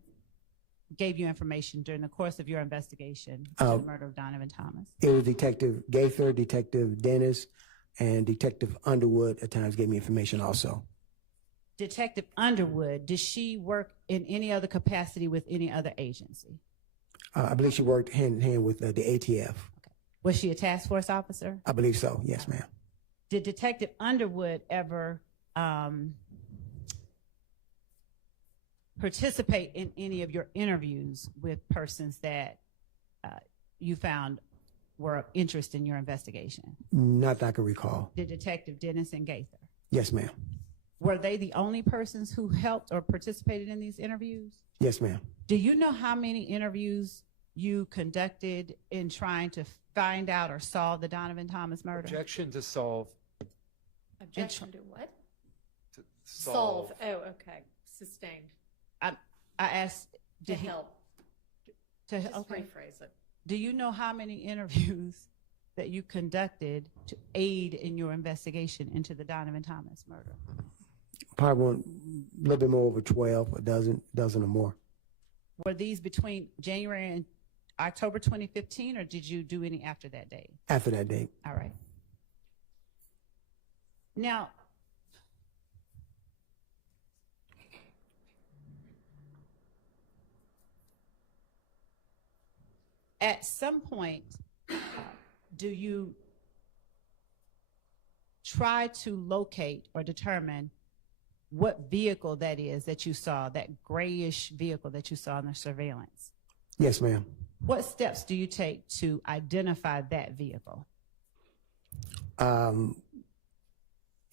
gave you information during the course of your investigation into the murder of Donovan Thomas? It was Detective Gaither, Detective Dennis, and Detective Underwood at times gave me information also. Detective Underwood, did she work in any other capacity with any other agency? I believe she worked hand in hand with the ATF. Was she a task force officer? I believe so. Yes, ma'am. Did Detective Underwood ever participate in any of your interviews with persons that you found were of interest in your investigation? Not that I can recall. Did Detective Dennis and Gaither? Yes, ma'am. Were they the only persons who helped or participated in these interviews? Yes, ma'am. Do you know how many interviews you conducted in trying to find out or solve the Donovan Thomas murder? Objection to solve. Objection to what? To Solve. Oh, okay. Sustained. I asked, To did he, help. to, Just okay. rephrase it. Do you know how many interviews that you conducted to aid in your investigation into the Donovan Thomas murder? Probably a little bit more over 12, a dozen or more. Were these between January and October 2015, or did you do any after that date? After that date. All right. Now, at some point, do you try to locate or determine what vehicle that is that you saw, that grayish vehicle that you saw in the surveillance? Yes, ma'am. What steps do you take to identify that vehicle?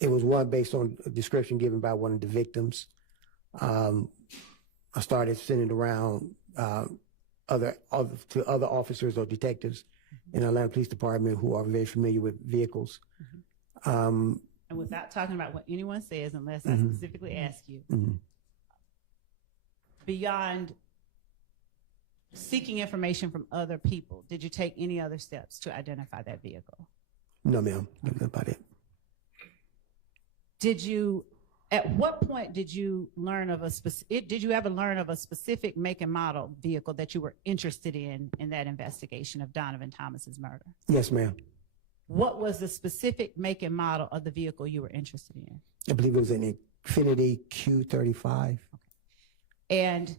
It was one based on a description given by one of the victims. I started sending it around to other officers or detectives in the Atlanta Police Department who are very familiar with vehicles. And without talking about what anyone says, unless I specifically ask you, beyond seeking information from other people, did you take any other steps to identify that vehicle? No, ma'am. That's about it. At what point did you learn of did you ever learn of a specific make and model vehicle that you were interested in that investigation of Donovan Thomas's murder? Yes, ma'am. What was the specific make and model of the vehicle you were interested in? I believe it was an Infiniti Q35. And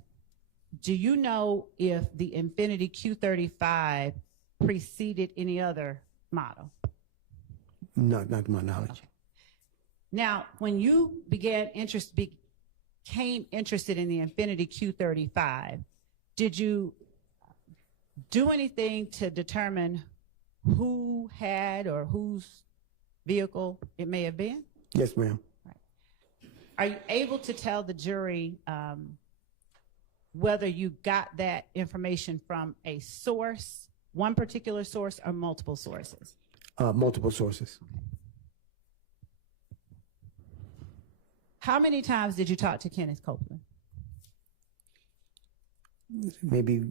do you know if the Infiniti Q35 preceded any other model? No, not to my knowledge. Okay. Now, when you became interested in the Infiniti Q35, did you do anything to determine who had or whose vehicle it may have been? Yes, ma'am. Right. Are you able to tell the jury whether you got that information from a source, one particular source, or multiple sources? Multiple sources. How many times did you talk to Kenneth Copeland? Maybe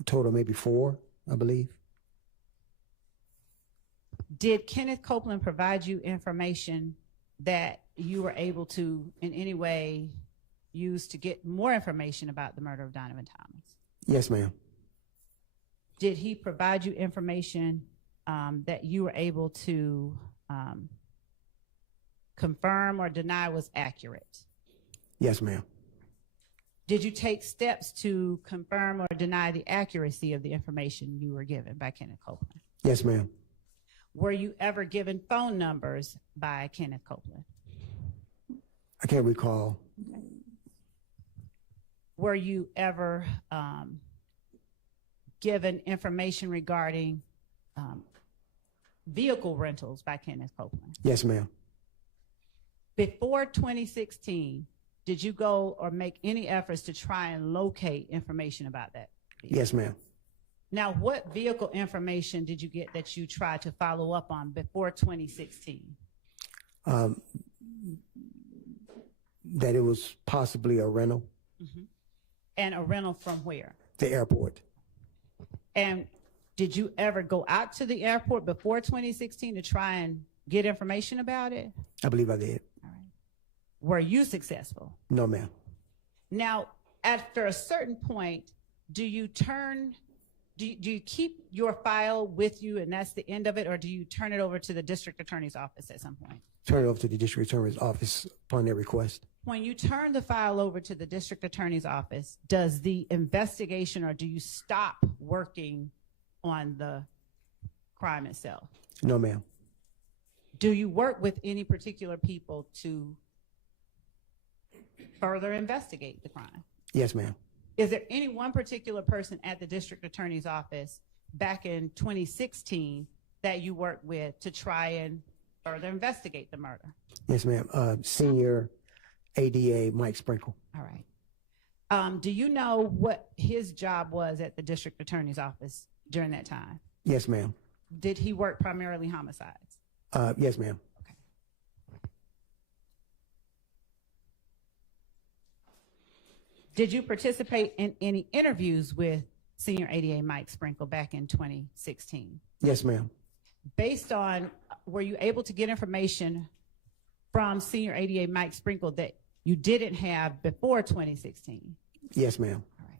a total, maybe 4, I believe. Did Kenneth Copeland provide you information that you were able to in any way use to get more information about the murder of Donovan Thomas? Yes, ma'am. Did he provide you information that you were able to confirm or deny was accurate? Yes, ma'am. Did you take steps to confirm or deny the accuracy of the information you were given by Kenneth Copeland? Yes, ma'am. Were you ever given phone numbers by Kenneth Copeland? I can't recall. Were you ever given information regarding vehicle rentals by Kenneth Copeland? Yes, ma'am. Before 2016, did you go or make any efforts to try and locate information about that vehicle? Yes, ma'am. Now, what vehicle information did you get that you tried to follow up on before 2016? That it was possibly a rental. And a rental from where? The airport. And did you ever go out to the airport before 2016 to try and get information about it? I believe I did. All right. Were you successful? No, ma'am. Now, after a certain point, do you keep your file with you and that's the end of it, or do you turn it over to the district attorney's office at some point? Turn it over to the district attorney's office upon their request. When you turn the file over to the district attorney's office, does the investigation or do you stop working on the crime itself? No, ma'am. Do you work with any particular people to further investigate the crime? Yes, ma'am. Is there any one particular person at the district attorney's office back in 2016 that you worked with to try and further investigate the murder? Yes, ma'am. Senior ADA Mike Sprinkle. All right. Do you know what his job was at the district attorney's office during that time? Yes, ma'am. Did he work primarily homicides? Yes, ma'am. Okay. Did you participate in any interviews with Senior ADA Mike Sprinkle back in 2016? Yes, ma'am. Based on, were you able to get information from Senior ADA Mike Sprinkle that you didn't have before 2016? Yes, ma'am. All right.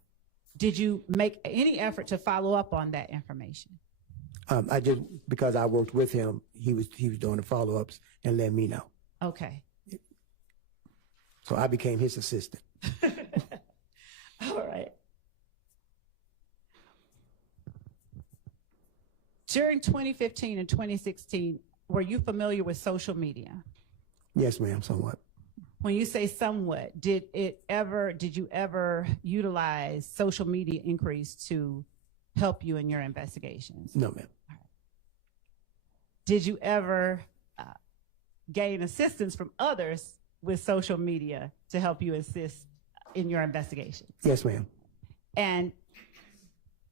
Did you make any effort to follow up on that information? I just, because I worked with him, he was doing the follow-ups and let me know. Okay. So I became his assistant. All right. During 2015 and 2016, were you familiar with social media? Yes, ma'am, somewhat. When you say somewhat, did you ever utilize social media inquiries to help you in your investigations? No, ma'am. Did you ever gain assistance from others with social media to help you assist in your investigation? Yes, ma'am. And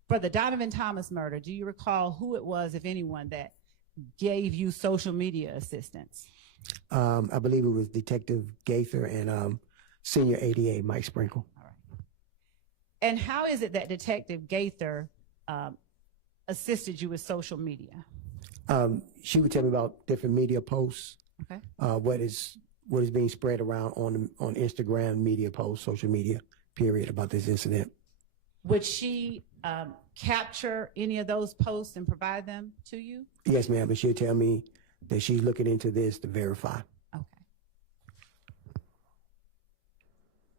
for the Donovan Thomas murder, do you recall who it was, if anyone, that gave you social media assistance? I believe it was Detective Gaither and Senior ADA Mike Sprinkle. All right. And how is it that Detective Gaither assisted you with social media? She would tell me about different media posts, Okay. what is being spread around on Instagram, media posts, social media, period, about this incident. Would she capture any of those posts and provide them to you? Yes, ma'am, but she'll tell me that she's looking into this to verify. Okay.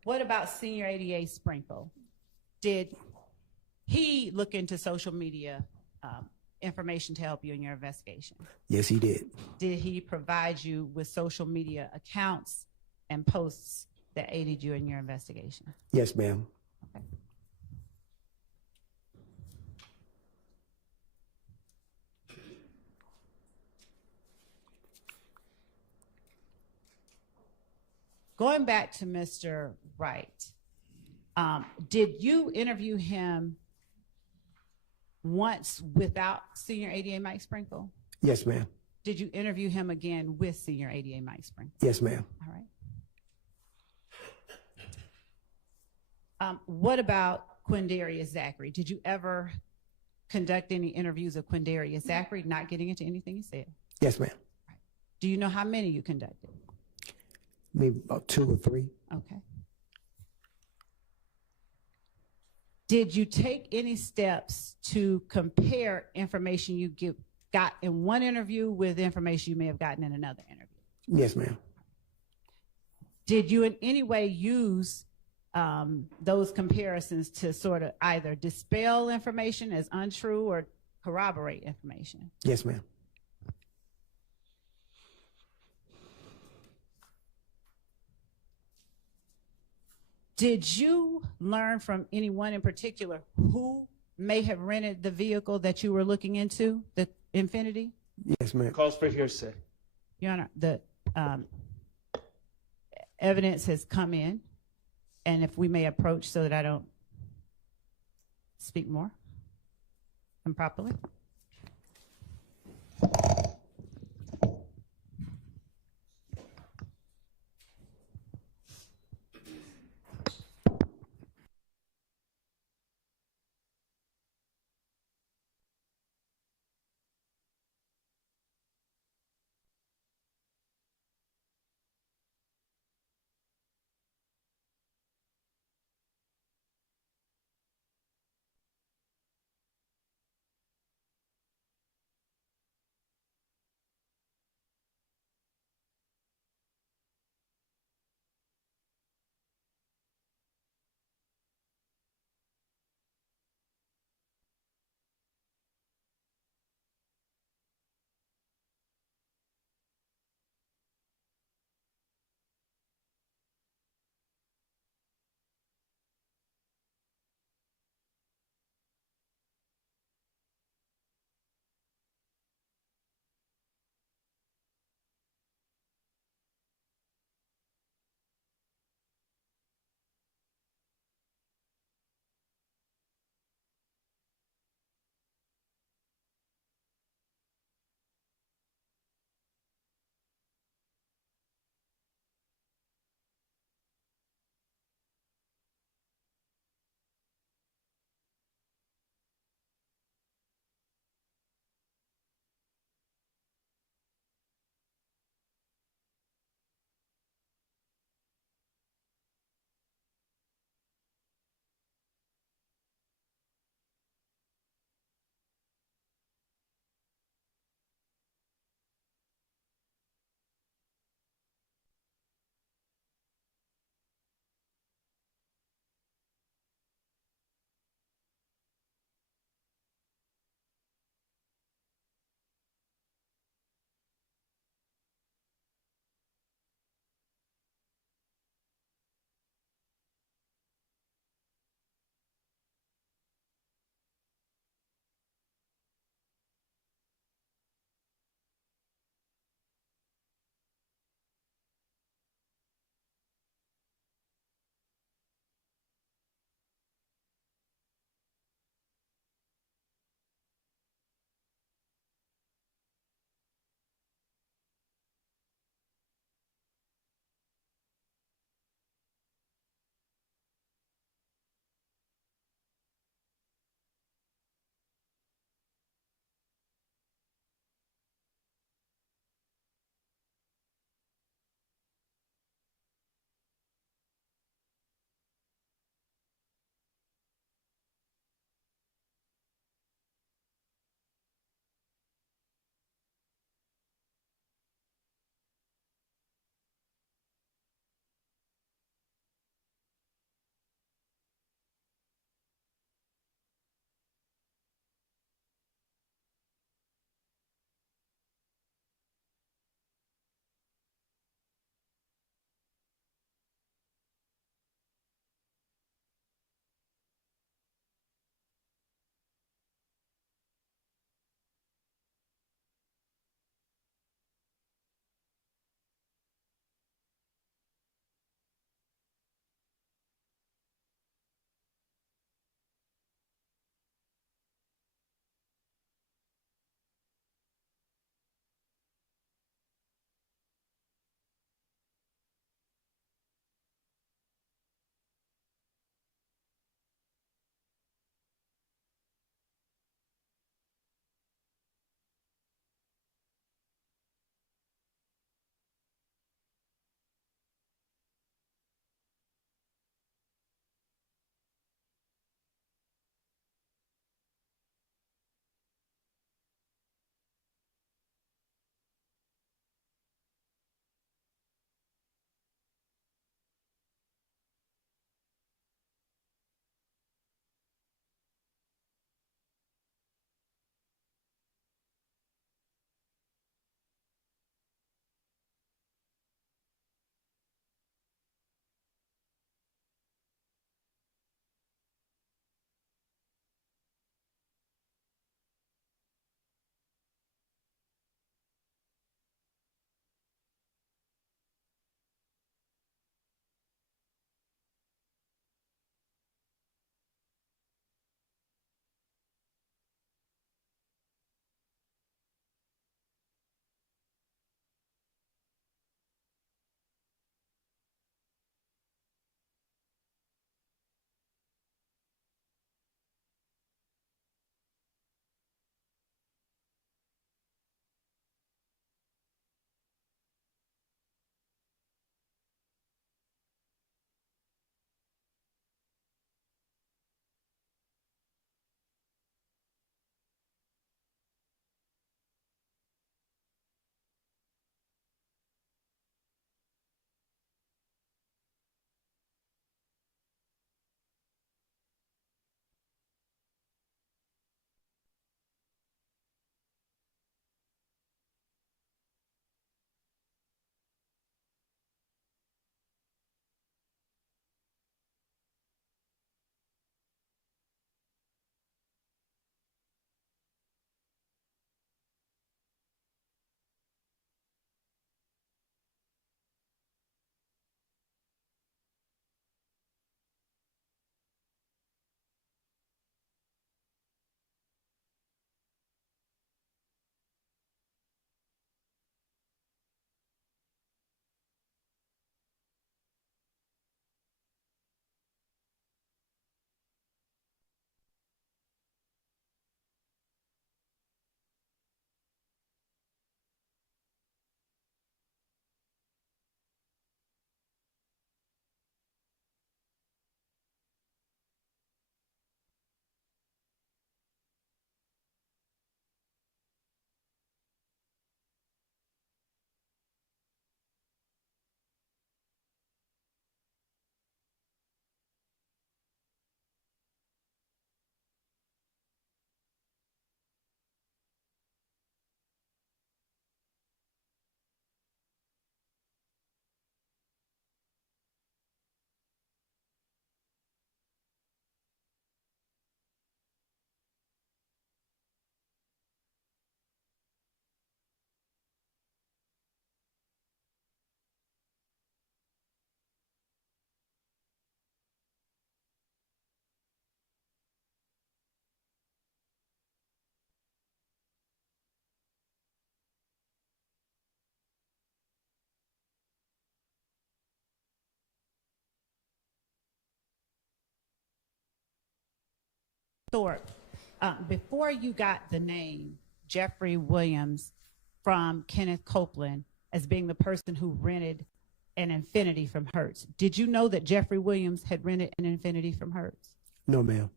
What about Senior ADA Sprinkle? Did he look into social media information to help you in your investigation? Yes, he did. Did he provide you with social media accounts and posts that aided you in your investigation? Yes, ma'am. Okay. Going back to Mr. Wright, did you interview him once without Senior ADA Mike Sprinkle? Yes, ma'am. Did you interview him again with Senior ADA Mike Sprinkle? Yes, ma'am. All right. What about Quindarius Zachary? Did you ever conduct any interviews of Quindarius Zachary, not getting into anything he said? Yes, ma'am. Do you know how many you conducted? Maybe about 2 or 3. Okay. Did you take any steps to compare information you got in one interview with information you may have gotten in another interview? Yes, ma'am. Did you in any way use those comparisons to sort of either dispel information as untrue or corroborate information? Yes, ma'am. Did you learn from anyone in particular who may have rented the vehicle that you were looking into, the Infinity? Yes, ma'am. Calls for hearsay. Your Honor, the evidence has come in, and if we may approach so that I don't speak more improperly. Thorpe, before you got the name Jeffrey Williams from Kenneth Copeland as being the person who rented an Infiniti from Hertz, did you know that Jeffrey Williams had rented an Infiniti from Hertz? No, ma'am.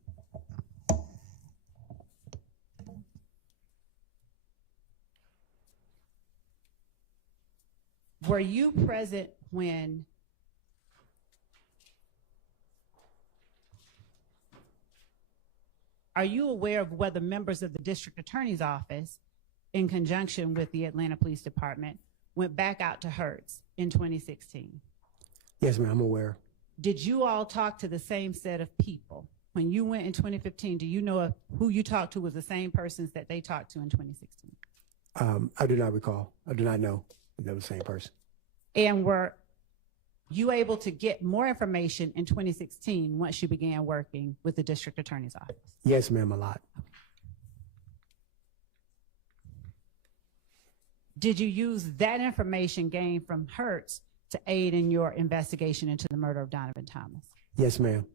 Were you present when are you aware of whether members of the district attorney's office, in conjunction with the Atlanta Police Department, went back out to Hertz in 2016? Yes, ma'am, I'm aware. Did you all talk to the same set of people? When you went in 2015, do you know if who you talked to was the same persons that they talked to in 2016? I do not recall. I do not know if they were the same person. And were you able to get more information in 2016 once you began working with the district attorney's office? Yes, ma'am, a lot. Did you use that information gained from Hertz to aid in your investigation into the murder of Donovan Thomas? Yes, ma'am.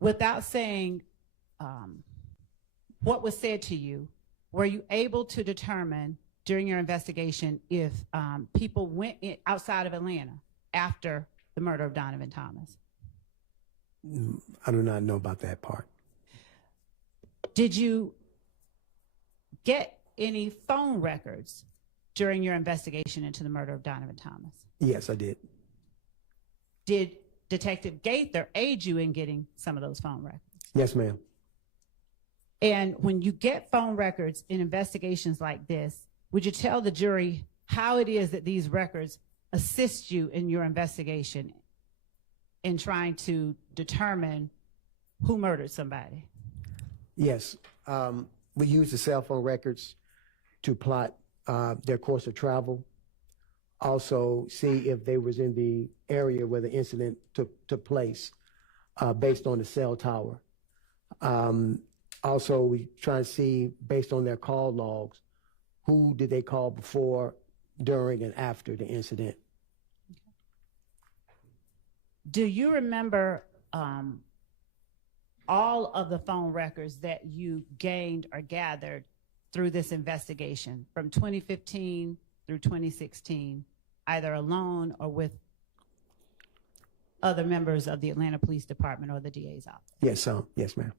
Without saying what was said to you, were you able to determine during your investigation if people went outside of Atlanta after the murder of Donovan Thomas? I do not know about that part. Did you get any phone records during your investigation into the murder of Donovan Thomas? Yes, I did. Did Detective Gaither aid you in getting some of those phone records? Yes, ma'am. And when you get phone records in investigations like this, would you tell the jury how it is that these records assist you in your investigation in trying to determine who murdered somebody? Yes. We use the cell phone records to plot their course of travel. Also see if they was in the area where the incident took place based on the cell tower. Also, we try to see, based on their call logs, who did they call before, during, and after the incident. Do you remember all of the phone records that you gained or gathered through this investigation from 2015 through 2016, either alone or with other members of the Atlanta Police Department or the DA's office? Yes, ma'am.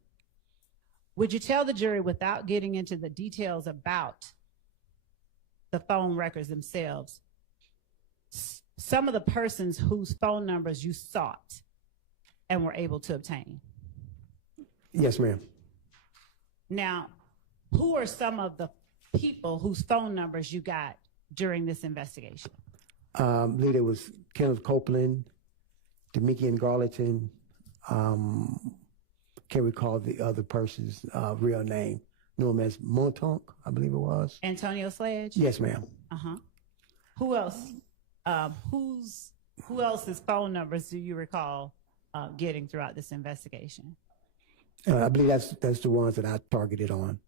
Would you tell the jury, without getting into the details about the phone records themselves, some of the persons whose phone numbers you sought and were able to obtain? Yes, ma'am. Now, who are some of the people whose phone numbers you got during this investigation? I believe it was Kenneth Copeland, Demikian Garlington. Can't recall the other person's real name. Knew him as Montonk, I believe it was. Antonio Sledge? Yes, ma'am. Uh-huh. Who else? Who else's phone numbers do you recall getting throughout this investigation? I believe that's the ones that I targeted on.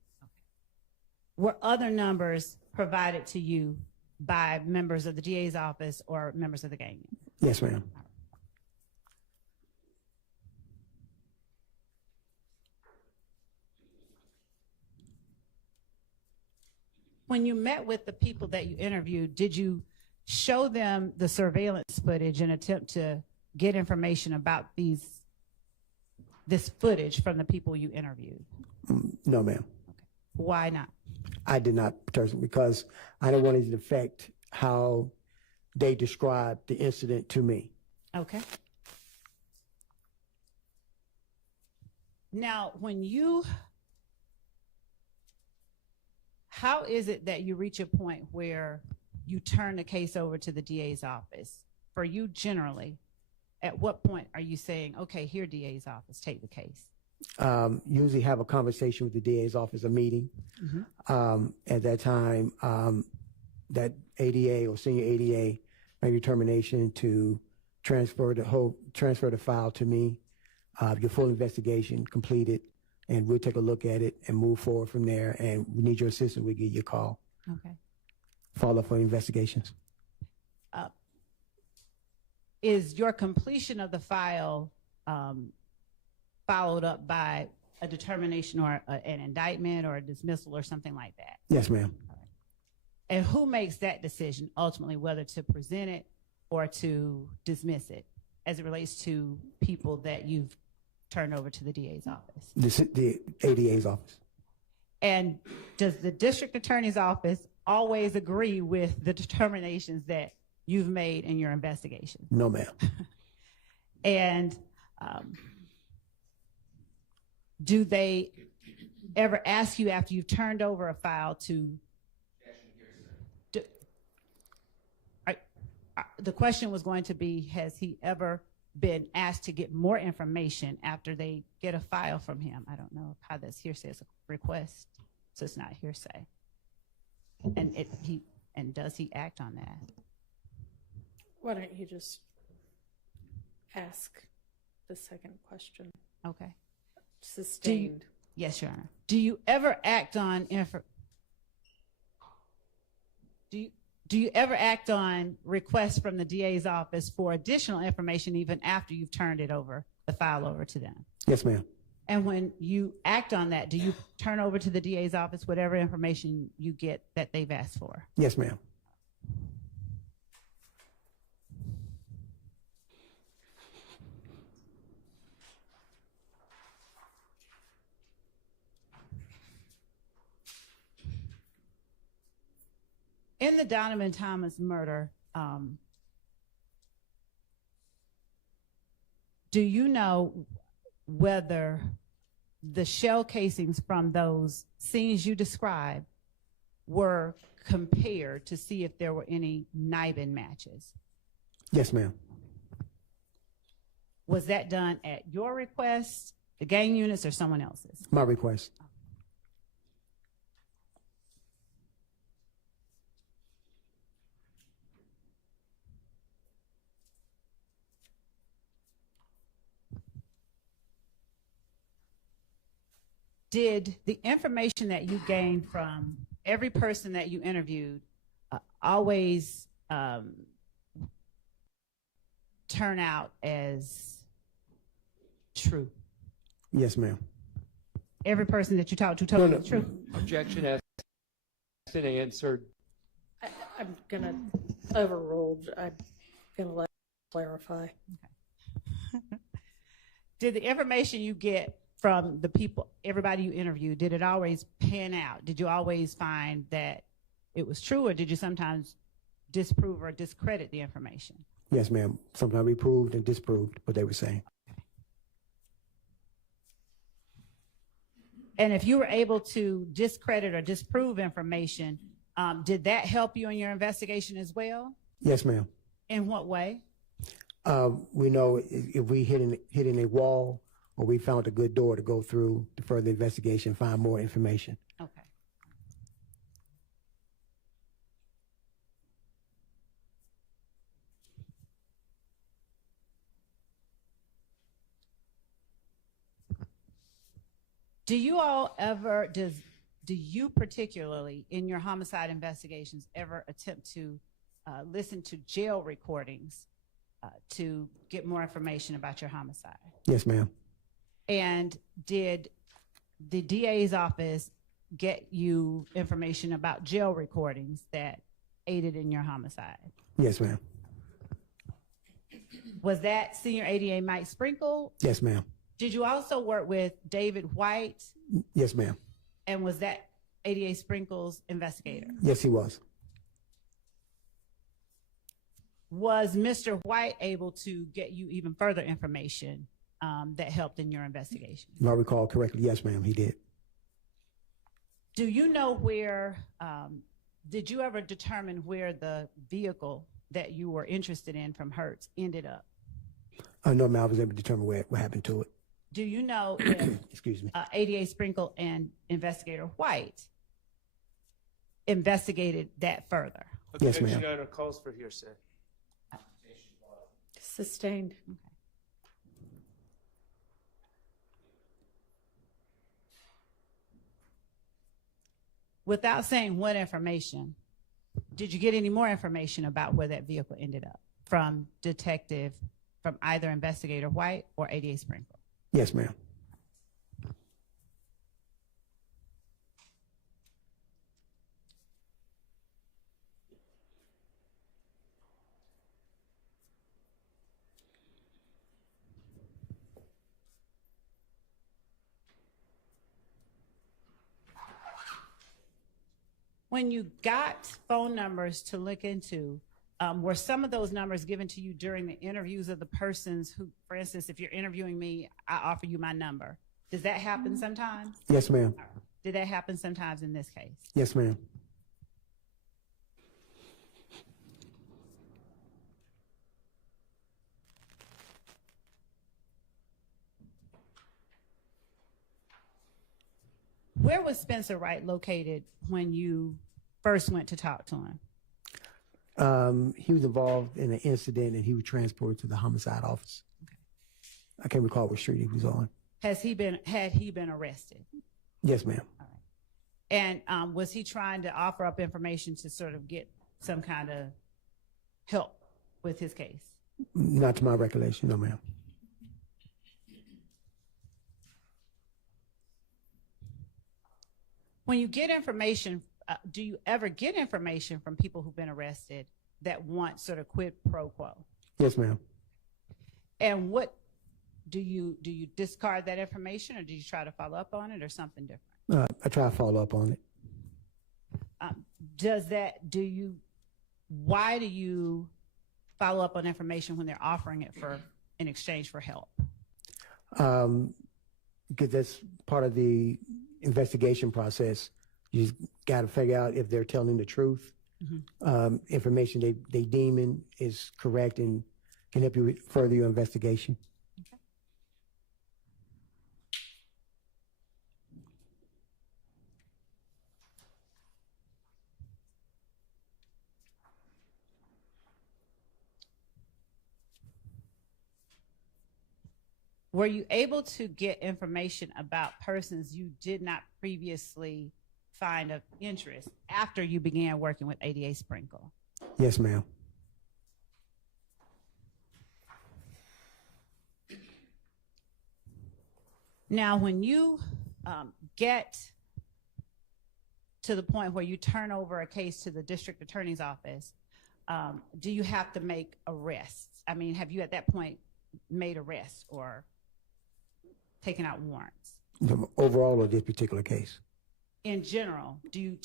Were other numbers provided to you by members of the DA's office or members of the gang? Yes, ma'am. When you met with the people that you interviewed, did you show them the surveillance footage and attempt to get information about this footage from the people you interviewed? No, ma'am. Okay. Why not? I did not, because I didn't want it to affect how they described the incident to me. Okay. Now, how is it that you reach a point where you turn the case over to the DA's office? For you generally, at what point are you saying, okay, here, DA's office, take the case? Usually have a conversation with the DA's office, a meeting. Mm-hmm. At that time, that ADA or senior ADA made a determination to transfer the file to me, your full investigation completed, and we'll take a look at it and move forward from there. And we need your assistance. We'll give you a call. Okay. Follow up for investigations. is your completion of the file followed up by a determination or an indictment or a dismissal or something like that? Yes, ma'am. And who makes that decision ultimately, whether to present it or to dismiss it, as it relates to people that you've turned over to the DA's office? The ADA's office. And does the district attorney's office always agree with the determinations that you've made in your investigation? No, ma'am. And do they ever ask you after you've turned over a file to? The question was going to be, has he ever been asked to get more information after they get a file from him? I don't know how that's hearsay. It's a request, so it's not hearsay. And does he act on that? Why don't you just ask the second question? Okay. Sustained. Yes, Your Honor. Do you ever act on Do you ever act on requests from the DA's office for additional information even after you've turned the file over to them? Yes, ma'am. And when you act on that, do you turn over to the DA's office whatever information you get that they've asked for? Yes, ma'am. In the Donovan Thomas murder, do you know whether the shell casings from those scenes you described were compared to see if there were any NIBIN matches? Yes, ma'am. Was that done at your request, the gang units, or someone else's? My request. Did the information that you gained from every person that you interviewed always turn out as true? Yes, ma'am. Every person that you talked to told you the truth? Objection asked and answered. I'm gonna overrule. I'm gonna let clarify. Did the information you get from the people, everybody you interviewed, did it always pan out? Did you always find that it was true, or did you sometimes disprove or discredit the information? Yes, ma'am. Sometimes we proved and disproved what they were saying. And if you were able to discredit or disprove information, did that help you in your investigation as well? Yes, ma'am. In what way? We know if we hit in a wall or we found a good door to go through to further investigation, find more information. Okay. Do you particularly in your homicide investigations ever attempt to listen to jail recordings to get more information about your homicide? Yes, ma'am. And did the DA's office get you information about jail recordings that aided in your homicide? Yes, ma'am. Was that Senior ADA Mike Sprinkle? Yes, ma'am. Did you also work with David White? Yes, ma'am. And was that ADA Sprinkle's investigator? Yes, he was. Was Mr. White able to get you even further information that helped in your investigation? If I recall correctly, yes, ma'am, he did. Do you know where, did you ever determine where the vehicle that you were interested in from Hertz ended up? No, ma'am, I was able to determine what happened to it. Do you know if Excuse me. ADA Sprinkle and Investigator White investigated that further? Yes, ma'am. Objection on calls for hearsay. Sustained. Okay. Without saying what information, did you get any more information about where that vehicle ended up? from either Investigator White or ADA Sprinkle? Yes, ma'am. When you got phone numbers to look into, were some of those numbers given to you during the interviews of the persons who, for instance, if you're interviewing me, I offer you my number. Does that happen sometimes? Yes, ma'am. Did that happen sometimes in this case? Yes, ma'am. Where was Spencer Wright located when you first went to talk to him? He was involved in an incident and he was transported to the homicide office. I can't recall what street he was on. Had he been arrested? Yes, ma'am. And was he trying to offer up information to sort of get some kind of help with his case? Not to my recollection, no, ma'am. When you get information, do you ever get information from people who've been arrested that want sort of quid pro quo? Yes, ma'am. And what do you discard that information, or do you try to follow up on it, or something different? I try to follow up on it. Why do you follow up on information when they're offering it in exchange for help? Because that's part of the investigation process. You just got to figure out if they're telling the truth. Mm-hmm. Information they deeming is correct and can help you further your investigation. Okay. Were you able to get information about persons you did not previously find of interest after you began working with ADA Sprinkle? Yes, ma'am. Now, when you get to the point where you turn over a case to the district attorney's office, do you have to make arrests? I mean, have you at that point made arrests or taken out warrants? Overall, or this particular case? In general, do you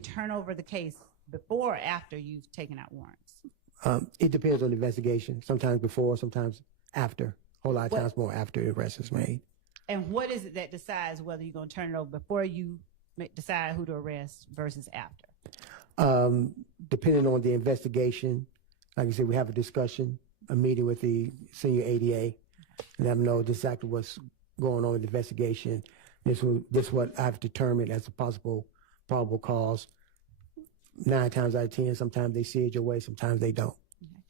turn over the case before or after you've taken out warrants? It depends on the investigation. Sometimes before, sometimes after. A whole lot of times more after the arrest is made. And what is it that decides whether you're going to turn it over before you decide who to arrest versus after? Depending on the investigation, like I said, we have a discussion, a meeting with the senior ADA, and let them know exactly what's going on with the investigation. This is what I've determined as a possible probable cause. 9 times out of 10, sometimes they see it your way, sometimes they don't. Okay.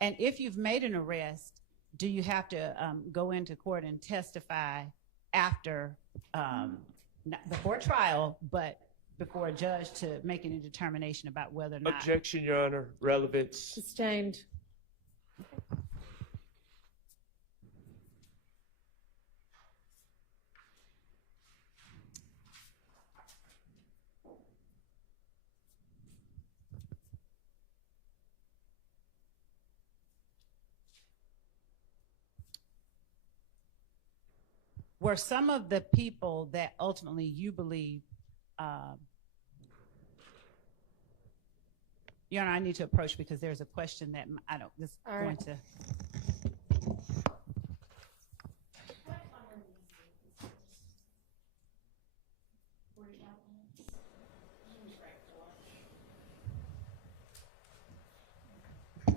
And if you've made an arrest, do you have to go into court and testify after, not before trial, but before a judge to make any determination about whether or not? Objection, Your Honor. Relevance. Sustained. Were some of the people that ultimately you believe, Your Honor, I need to approach because there's a question that this is All going right. to.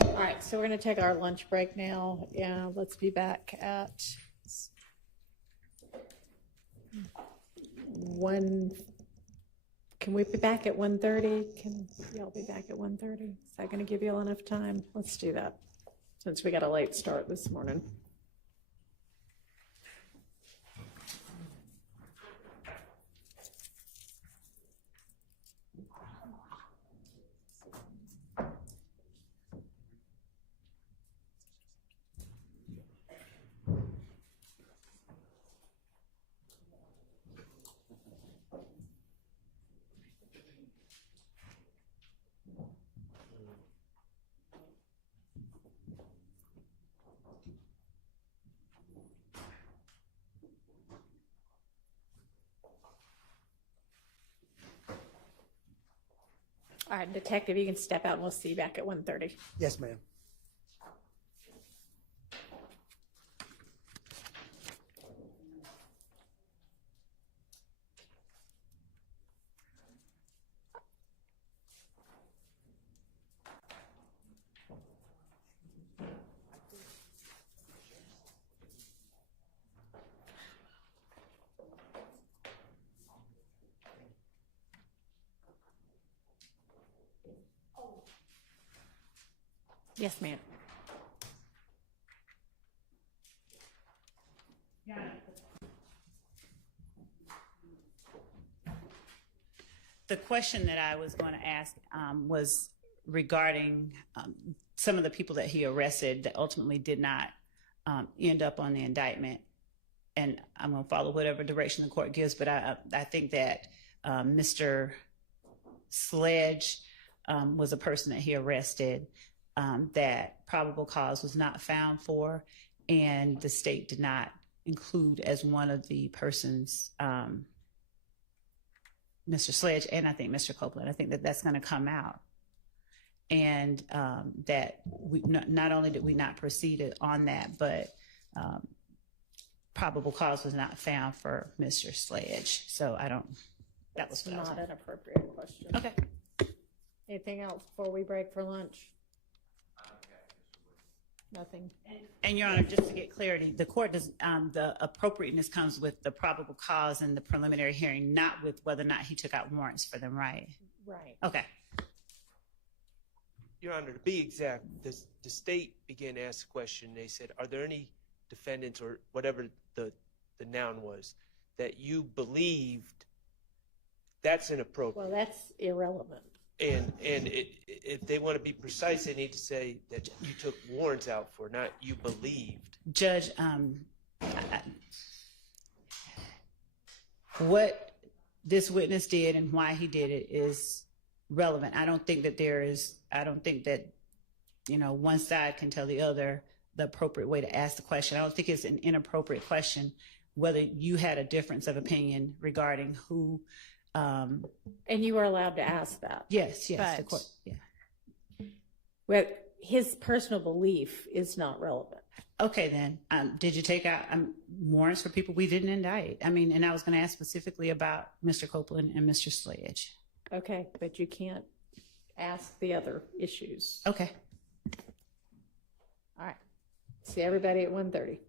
All right, so we're going to take our lunch break now. Yeah, let's be back at 1. Can we be back at 1:30? Can y'all be back at 1:30? Is that going to give you all enough time? Let's do that, since we got a late start this morning. All right, detective, you can step out and we'll see you back at 1:30. Yes, ma'am. Yes, ma'am. The question that I was going to ask was regarding some of the people that he arrested that ultimately did not end up on the indictment. And I'm going to follow whatever direction the court gives, but I think that Mr. Sledge was a person that he arrested that probable cause was not found for, and the state did not include as one of the persons Mr. Sledge and I think Mr. Copeland. I think that that's going to come out. And that we not only did we not proceed on that, but probable cause was not found for Mr. Sledge. So I don't, that was That's what I was not an appropriate question. Okay. Anything else before we break for lunch? Nothing. And Your Honor, just to get clarity, the court does, the appropriateness comes with the probable cause and the preliminary hearing, not with whether or not he took out warrants for them, right? Right. Okay. Your Honor, to be exact, the state began to ask the question. They said, are there any defendants or whatever the noun was that you believed? That's inappropriate. Well, that's irrelevant. And if they want to be precise, they need to say that you took warrants out for, not you believed. Judge, what this witness did and why he did it is relevant. I don't think that, you know, one side can tell the other the appropriate way to ask the question. I don't think it's an inappropriate question, whether you had a difference of opinion regarding who. And you were allowed to ask that. Yes, the But- court, yeah. Well, his personal belief is not relevant. Okay, then, did you take out warrants for people we didn't indict? I mean, and I was going to ask specifically about Mr. Copeland and Mr. Sledge. Okay, but you can't ask the other issues. Okay. All right. See everybody at 1:30.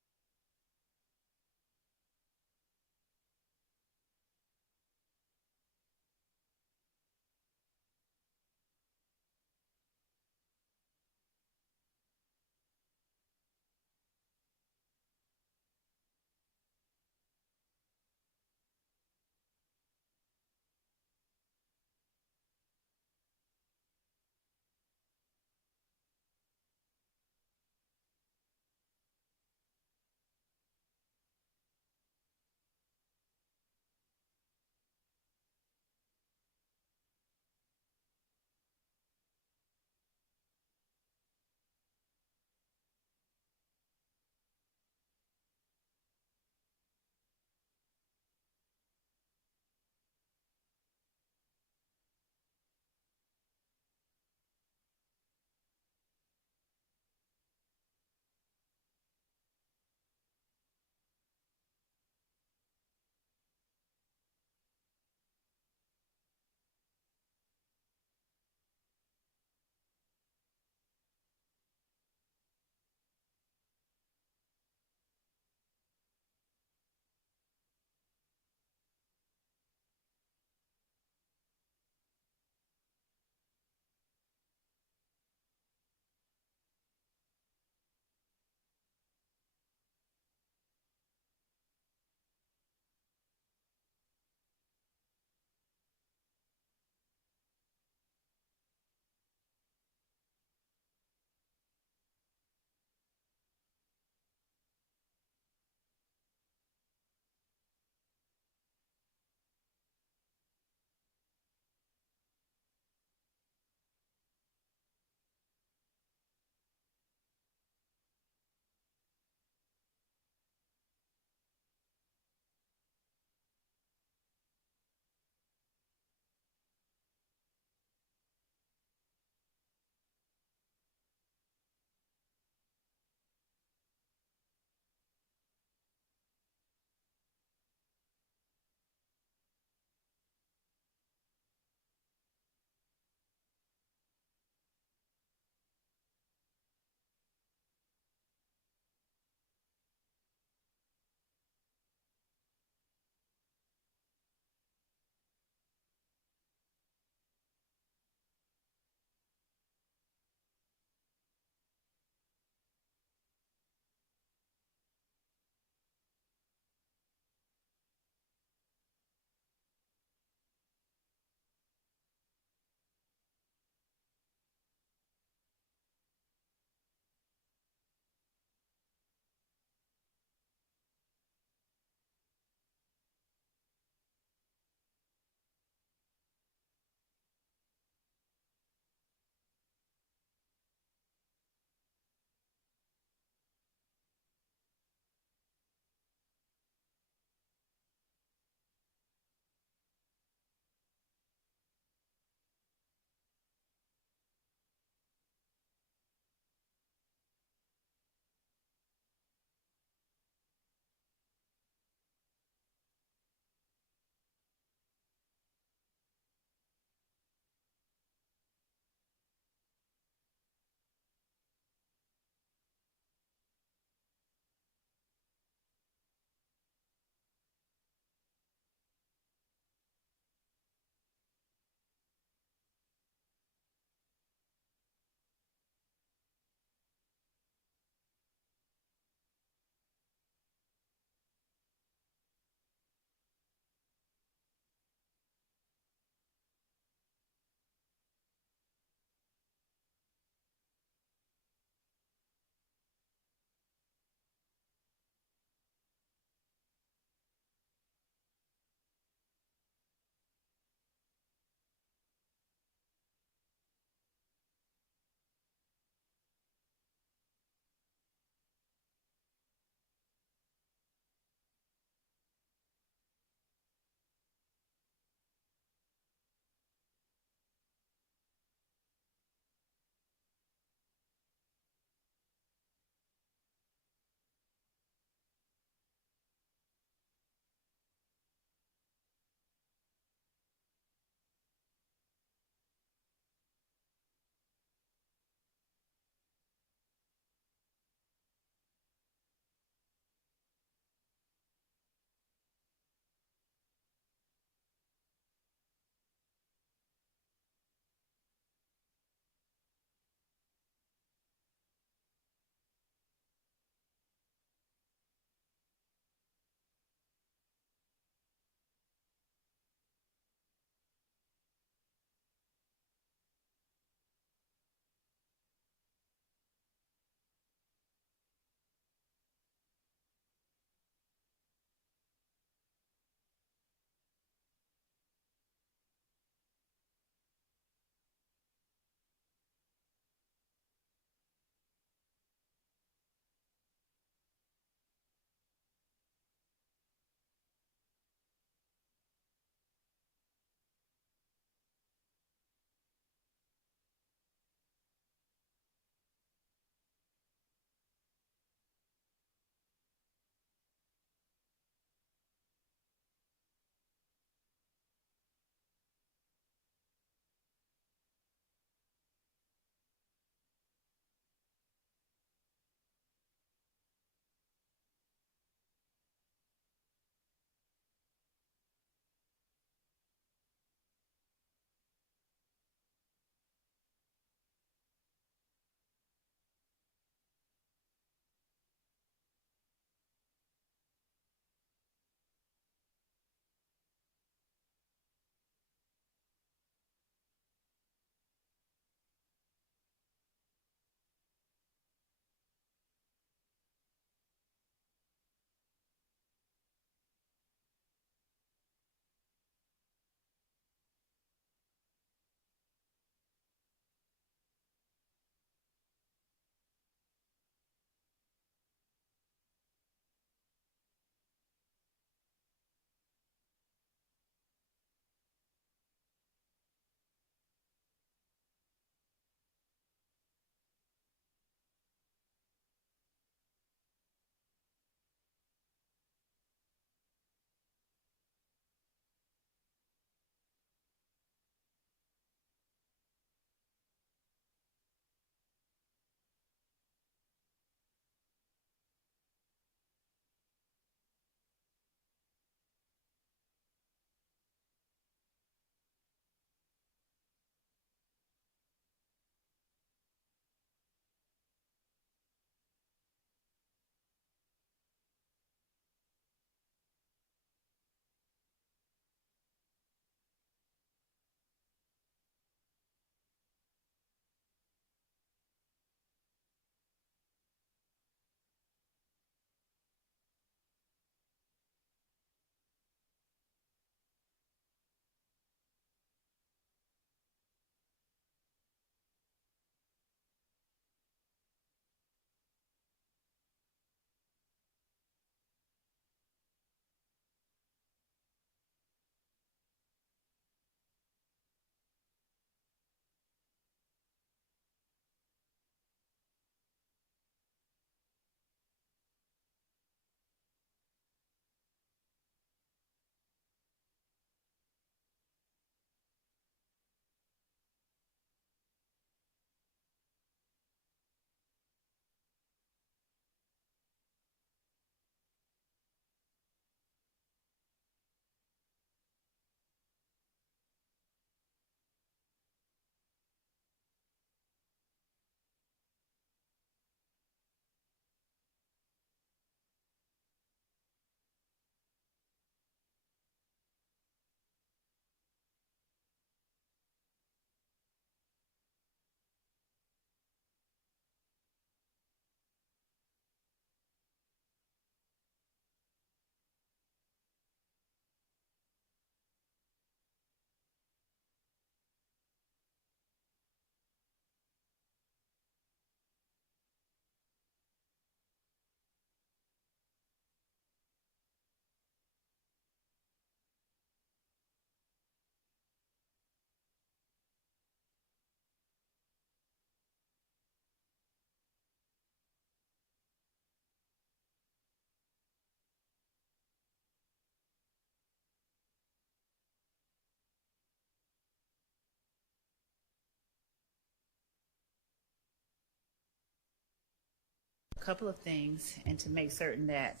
couple of things, and to make certain that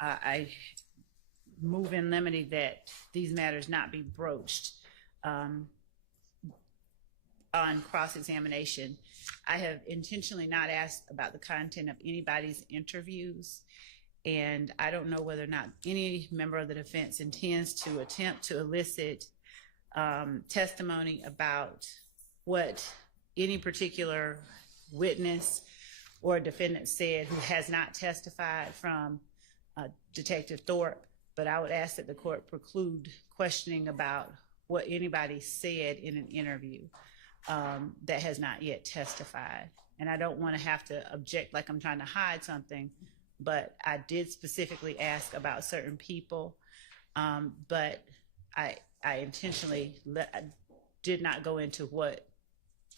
I move in limine that these matters not be broached on cross-examination. I have intentionally not asked about the content of anybody's interviews, and I don't know whether or not any member of the defense intends to attempt to elicit testimony about what any particular witness or defendant said who has not testified from Detective Thorpe, but I would ask that the court preclude questioning about what anybody said in an interview that has not yet testified. And I don't want to have to object like I'm trying to hide something, but I did specifically ask about certain people, but I intentionally did not go into what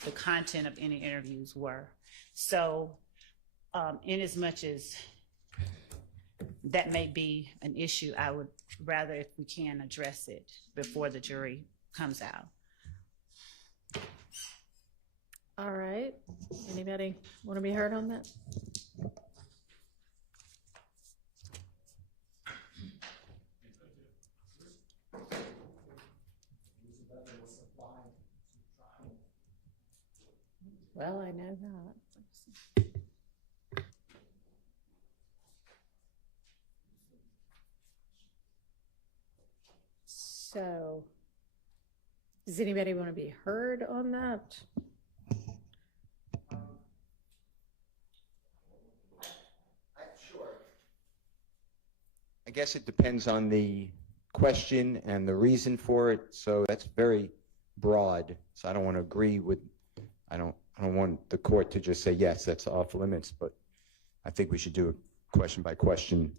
the content of any interviews were. So in as much as that may be an issue, I would rather, if we can, address it before the jury comes out. All right. Anybody want to be heard on that? Well, I know that. So, does anybody want to be heard on that? Sure. I guess it depends on the question and the reason for it. So that's very broad. So I don't want to agree with. I don't want the court to just say yes, that's off limits. But I think we should do a question by question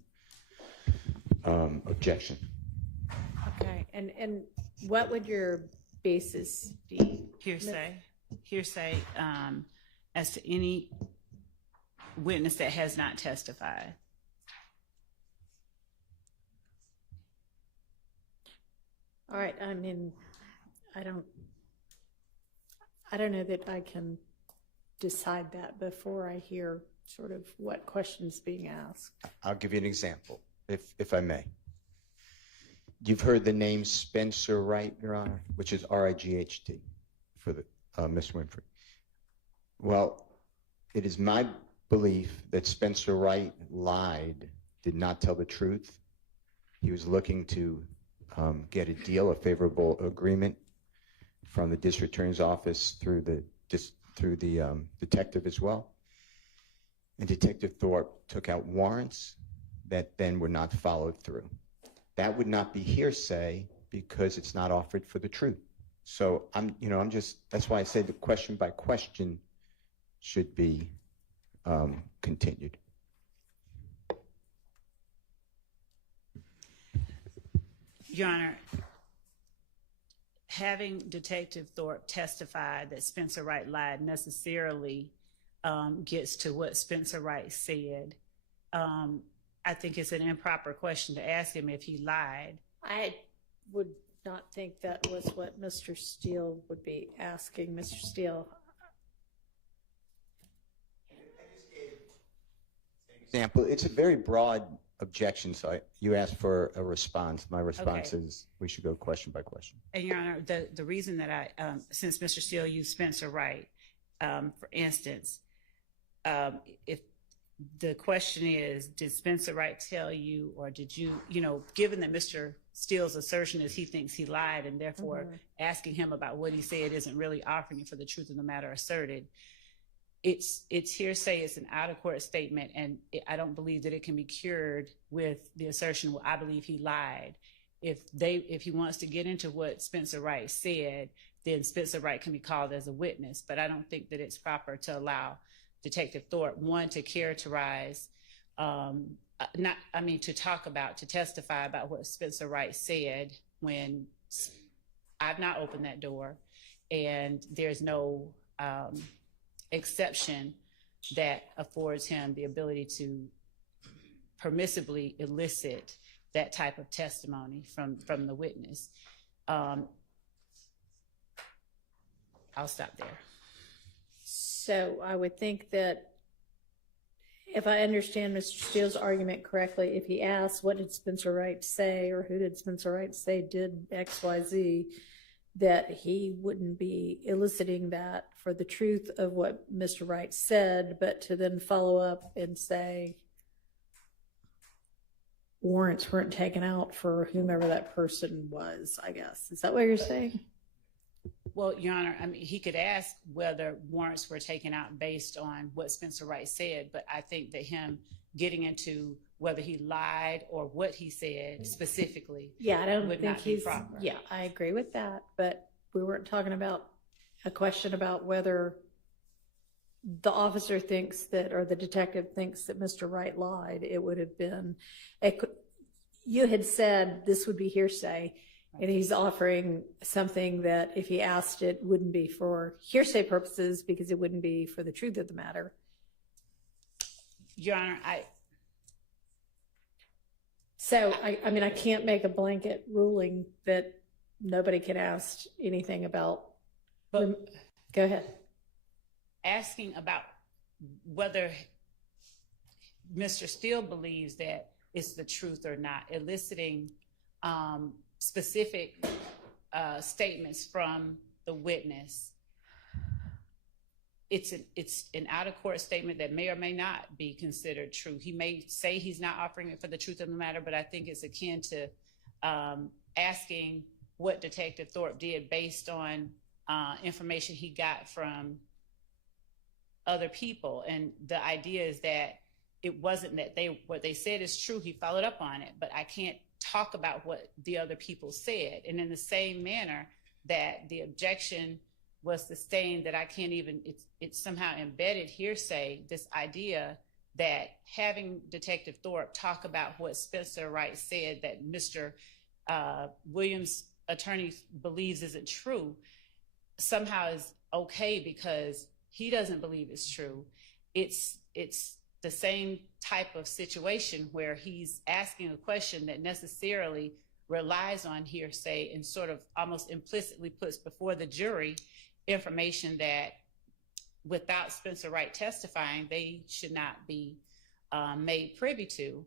objection. Okay, and what would your basis be? Hearsay as to any witness that has not testified. All right, I mean, I don't know that I can decide that before I hear sort of what questions being asked. I'll give you an example, if I may. You've heard the name Spencer Wright, Your Honor, which is R-I-G-H-T for the Miss Winfrey. Well, it is my belief that Spencer Wright lied, did not tell the truth. He was looking to get a deal, a favorable agreement from the district attorney's office through the detective as well. And Detective Thorpe took out warrants that then were not followed through. That would not be hearsay because it's not offered for the truth. So that's why I say the question by question should be continued. Your Honor, having Detective Thorpe testify that Spencer Wright lied necessarily gets to what Spencer Wright said. I think it's an improper question to ask him if he lied. I would not think that was what Mr. Steele would be asking. Mr. Steele. Example, it's a very broad objection, so you asked for a response. My response is we should go question by question. And Your Honor, the reason that I, since Mr. Steele used Spencer Wright, for instance, if the question is, did Spencer Wright tell you, or did you, given that Mr. Steele's assertion is he thinks he lied, and therefore asking him about what he said isn't really offering for the truth of the matter asserted, it's hearsay, it's an out-of-court statement, and I don't believe that it can be cured with the assertion, well, I believe he lied. If he wants to get into what Spencer Wright said, then Spencer Wright can be called as a witness, but I don't think that it's proper to allow Detective Thorpe, one, to characterize, to testify about what Spencer Wright said when I've not opened that door, and there's no exception that affords him the ability to permissibly elicit that type of testimony from the witness. I'll stop there. So I would think that if I understand Mr. Steele's argument correctly, if he asks, what did Spencer Wright say, or who did Spencer Wright say did X, Y, Z, that he wouldn't be eliciting that for the truth of what Mr. Wright said, but to then follow up and say warrants weren't taken out for whomever that person was, I guess. Is that what you're saying? Well, Your Honor, I mean, he could ask whether warrants were taken out based on what Spencer Wright said, but I think that him getting into whether he lied or what he said specifically Yeah, I don't would think not be he's, proper. yeah, I agree with that, but we weren't talking about a question about whether the officer thinks that, or the detective thinks that Mr. Wright lied. It would have been, you had said this would be hearsay, and he's offering something that if he asked it wouldn't be for hearsay purposes because it wouldn't be for the truth of the matter. Your Honor, So, I mean, I can't make a blanket ruling that nobody can ask anything about. but Go ahead. asking about whether Mr. Steele believes that it's the truth or not, eliciting specific statements from the witness. It's an out-of-court statement that may or may not be considered true. He may say he's not offering it for the truth of the matter, but I think it's akin to asking what Detective Thorpe did based on information he got from other people. And the idea is that it wasn't that what they said is true. He followed up on it, but I can't talk about what the other people said. And in the same manner that the objection was sustained, that I can't even, it's somehow embedded hearsay, this idea that having Detective Thorpe talk about what Spencer Wright said that Mr. Williams' attorney believes isn't true somehow is okay because he doesn't believe it's true. It's the same type of situation where he's asking a question that necessarily relies on hearsay and sort of almost implicitly puts before the jury information that without Spencer Wright testifying, they should not be made privy to.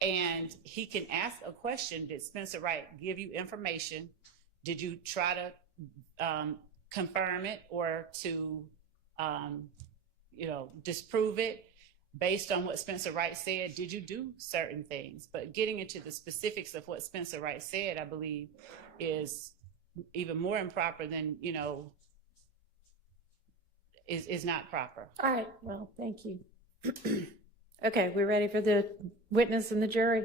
And he can ask a question, did Spencer Wright give you information? Did you try to confirm it or to disprove it based on what Spencer Wright said? Did you do certain things? But getting into the specifics of what Spencer Wright said, I believe, is even more improper than, is not proper. All right, well, thank you. Okay, we're ready for the witness and the jury.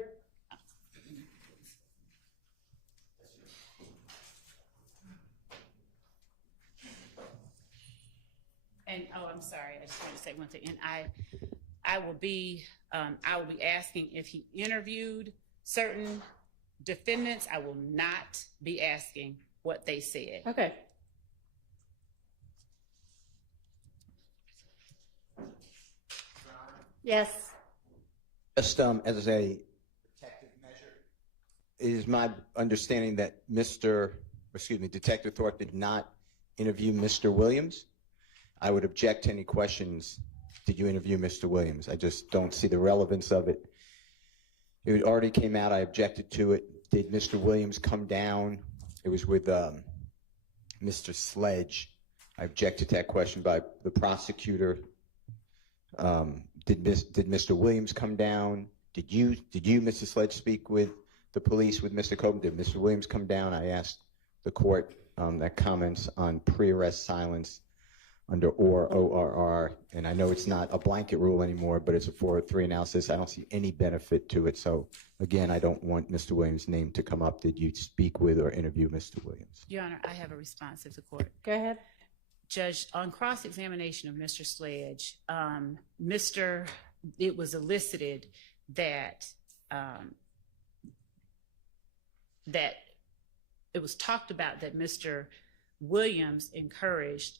And I'm sorry, I just want to say one thing. And I will be asking if he interviewed certain defendants. I will not be asking what they said. Okay. Yes. Just as a protective measure, it is my understanding that Detective Thorpe did not interview Mr. Williams. I would object to any questions. Did you interview Mr. Williams? I just don't see the relevance of it. It already came out. I objected to it. Did Mr. Williams come down? It was with Mr. Sledge. I objected to that question by the prosecutor. Did Mr. Williams come down? Did you, Mr. Sledge, speak with the police, with Mr. Coben? Did Mr. Williams come down? I asked the court that comments on pre-arrest silence under ORR, and I know it's not a blanket rule anymore, but it's a 403 analysis. I don't see any benefit to it. So again, I don't want Mr. Williams' name to come up. Did you speak with or interview Mr. Williams? Your Honor, I have a response of the court. Go ahead. Judge, on cross-examination of Mr. Sledge, it was elicited that it was talked about that Mr. Williams encouraged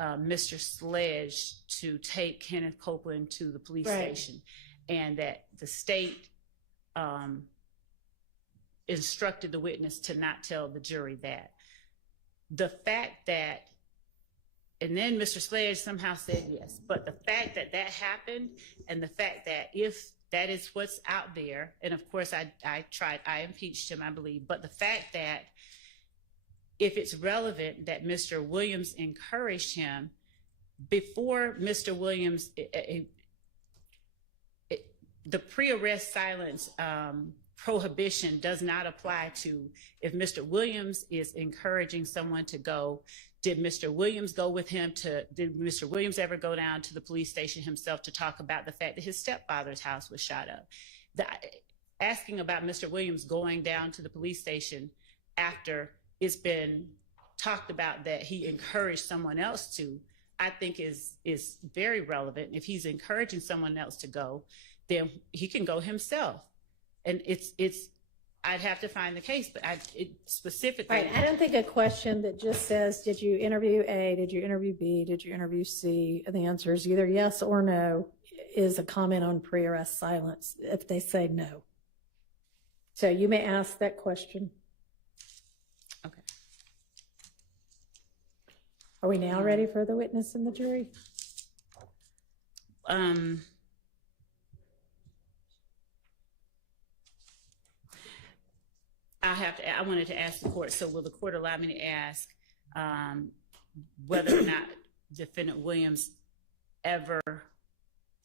Mr. Sledge to take Kenneth Copeland to the police station, and that the state instructed the witness to not tell the jury that. The fact that And then Mr. Sledge somehow said yes. But the fact that that happened, and the fact that if that is what's out there, and of course I impeached him, I believe, but the fact that if it's relevant that Mr. Williams encouraged him before Mr. Williams, the pre-arrest silence prohibition does not apply to if Mr. Williams is encouraging someone to go. Did Mr. Williams go with him did Mr. Williams ever go down to the police station himself to talk about the fact that his stepfather's house was shot up? Asking about Mr. Williams going down to the police station after it's been talked about that he encouraged someone else to, I think is very relevant. If he's encouraging someone else to go, then he can go himself. And I'd have to find the case, but specifically. Right, I don't think a question that just says, did you interview A, did you interview B, did you interview C, and the answer is either yes or no, is a comment on pre-arrest silence if they say no. So you may ask that question. Okay. Are we now ready for the witness and the jury? I wanted to ask the court, so will the court allow me to ask whether or not Defendant Williams ever,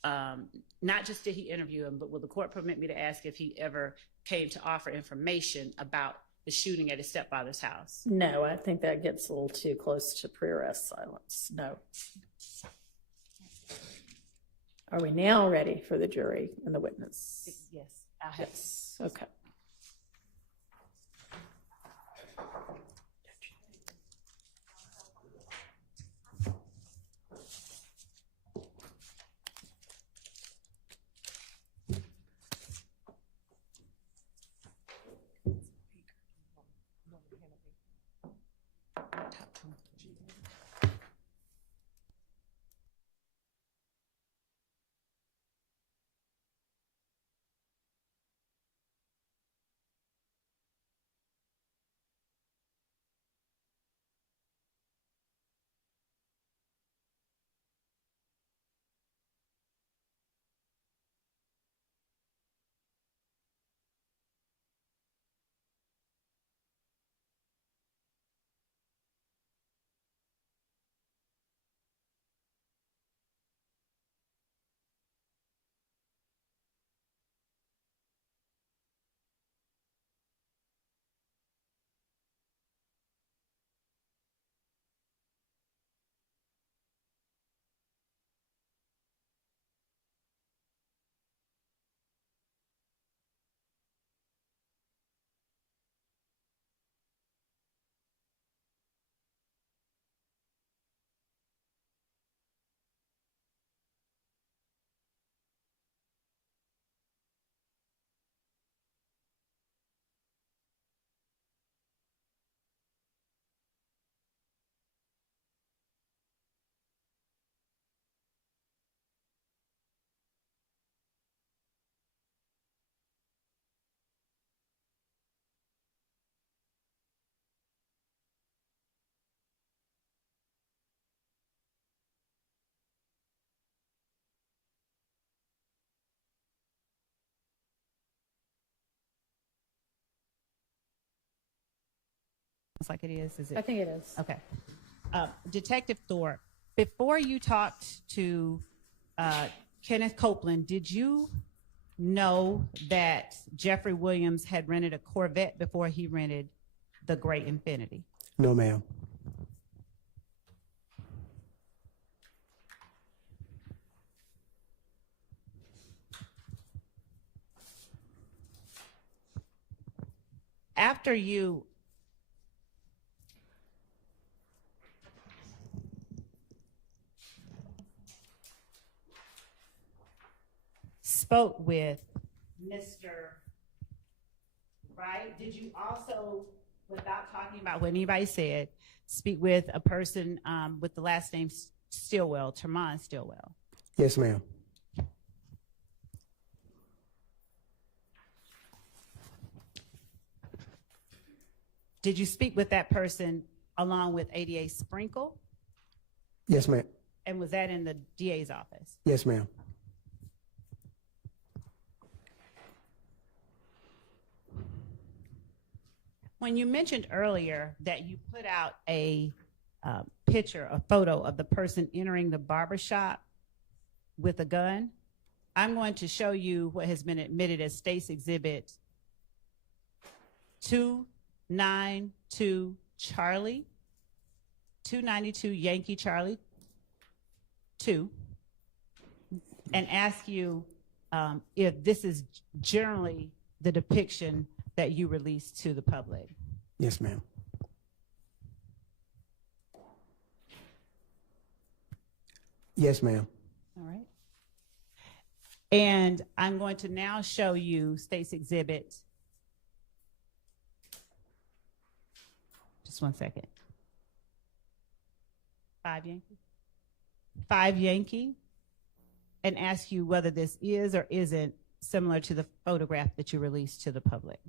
not just did he interview him, but will the court permit me to ask if he ever came to offer information about the shooting at his stepfather's house? No, I think that gets a little too close to pre-arrest silence. No. Are we now ready for the jury and the witness? Yes, I have. Yes, okay. Looks like it is. Is I it? think it is. Okay. Detective Thorpe, before you talked to Kenneth Copeland, did you know that Jeffrey Williams had rented a Corvette before he rented the gray Infiniti? No, ma'am. After you spoke with Mr. Wright, did you also, without talking about what anybody said, speak with a person with the last name Stillwell, Tremont Stillwell? Yes, ma'am. Did you speak with that person along with ADA Sprinkle? Yes, ma'am. And was that in the DA's office? Yes, ma'am. When you mentioned earlier that you put out a picture, a photo of the person entering the barber shop with a gun, I'm going to show you what has been admitted as State's Exhibit 292 Charlie, 292 Yankee Charlie 2, and ask you if this is generally the depiction that you release to the public. Yes, ma'am. Yes, ma'am. All right. And I'm going to now show you State's Exhibit. Just one second. 5 Yankee. 5 Yankee. And ask you whether this is or isn't similar to the photograph that you released to the public.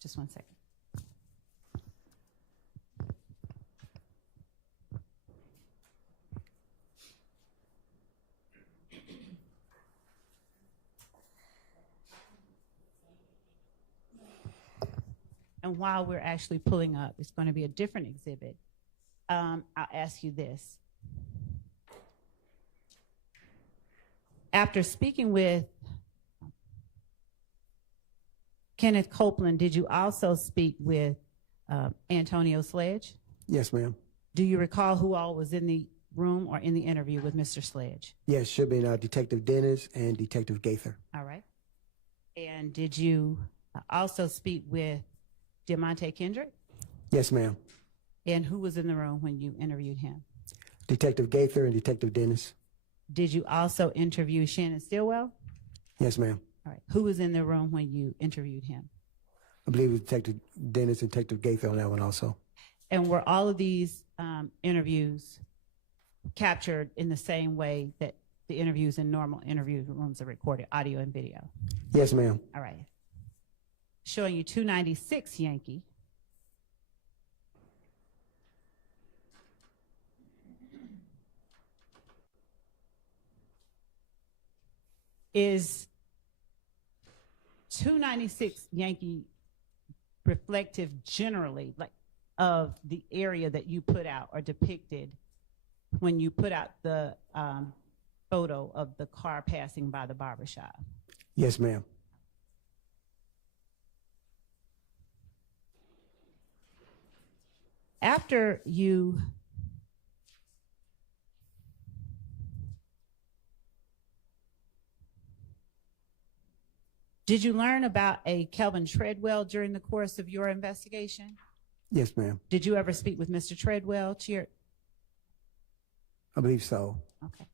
Just one second. And while we're actually pulling up, it's going to be a different exhibit. I'll ask you this. After speaking with Kenneth Copeland, did you also speak with Antonio Sledge? Yes, ma'am. Do you recall who all was in the room or in the interview with Mr. Sledge? Yes, should be Detective Dennis and Detective Gaither. All right. And did you also speak with Diamante Kendrick? Yes, ma'am. And who was in the room when you interviewed him? Detective Gaither and Detective Dennis. Did you also interview Shannon Stillwell? Yes, ma'am. All right. Who was in the room when you interviewed him? I believe it was Detective Dennis and Detective Gaither on that one also. And were all of these interviews captured in the same way that the interviews in normal interview rooms are recorded, audio and video? Yes, ma'am. All right. Showing you 296 Yankee. Is 296 Yankee reflective generally, like, of the area that you put out or depicted when you put out the photo of the car passing by the barbershop? Yes, ma'am. After you did you learn about a Kelvin Treadwell during the course of your investigation? Yes, ma'am. Did you ever speak with Mr. Treadwell to your? I believe so. Okay.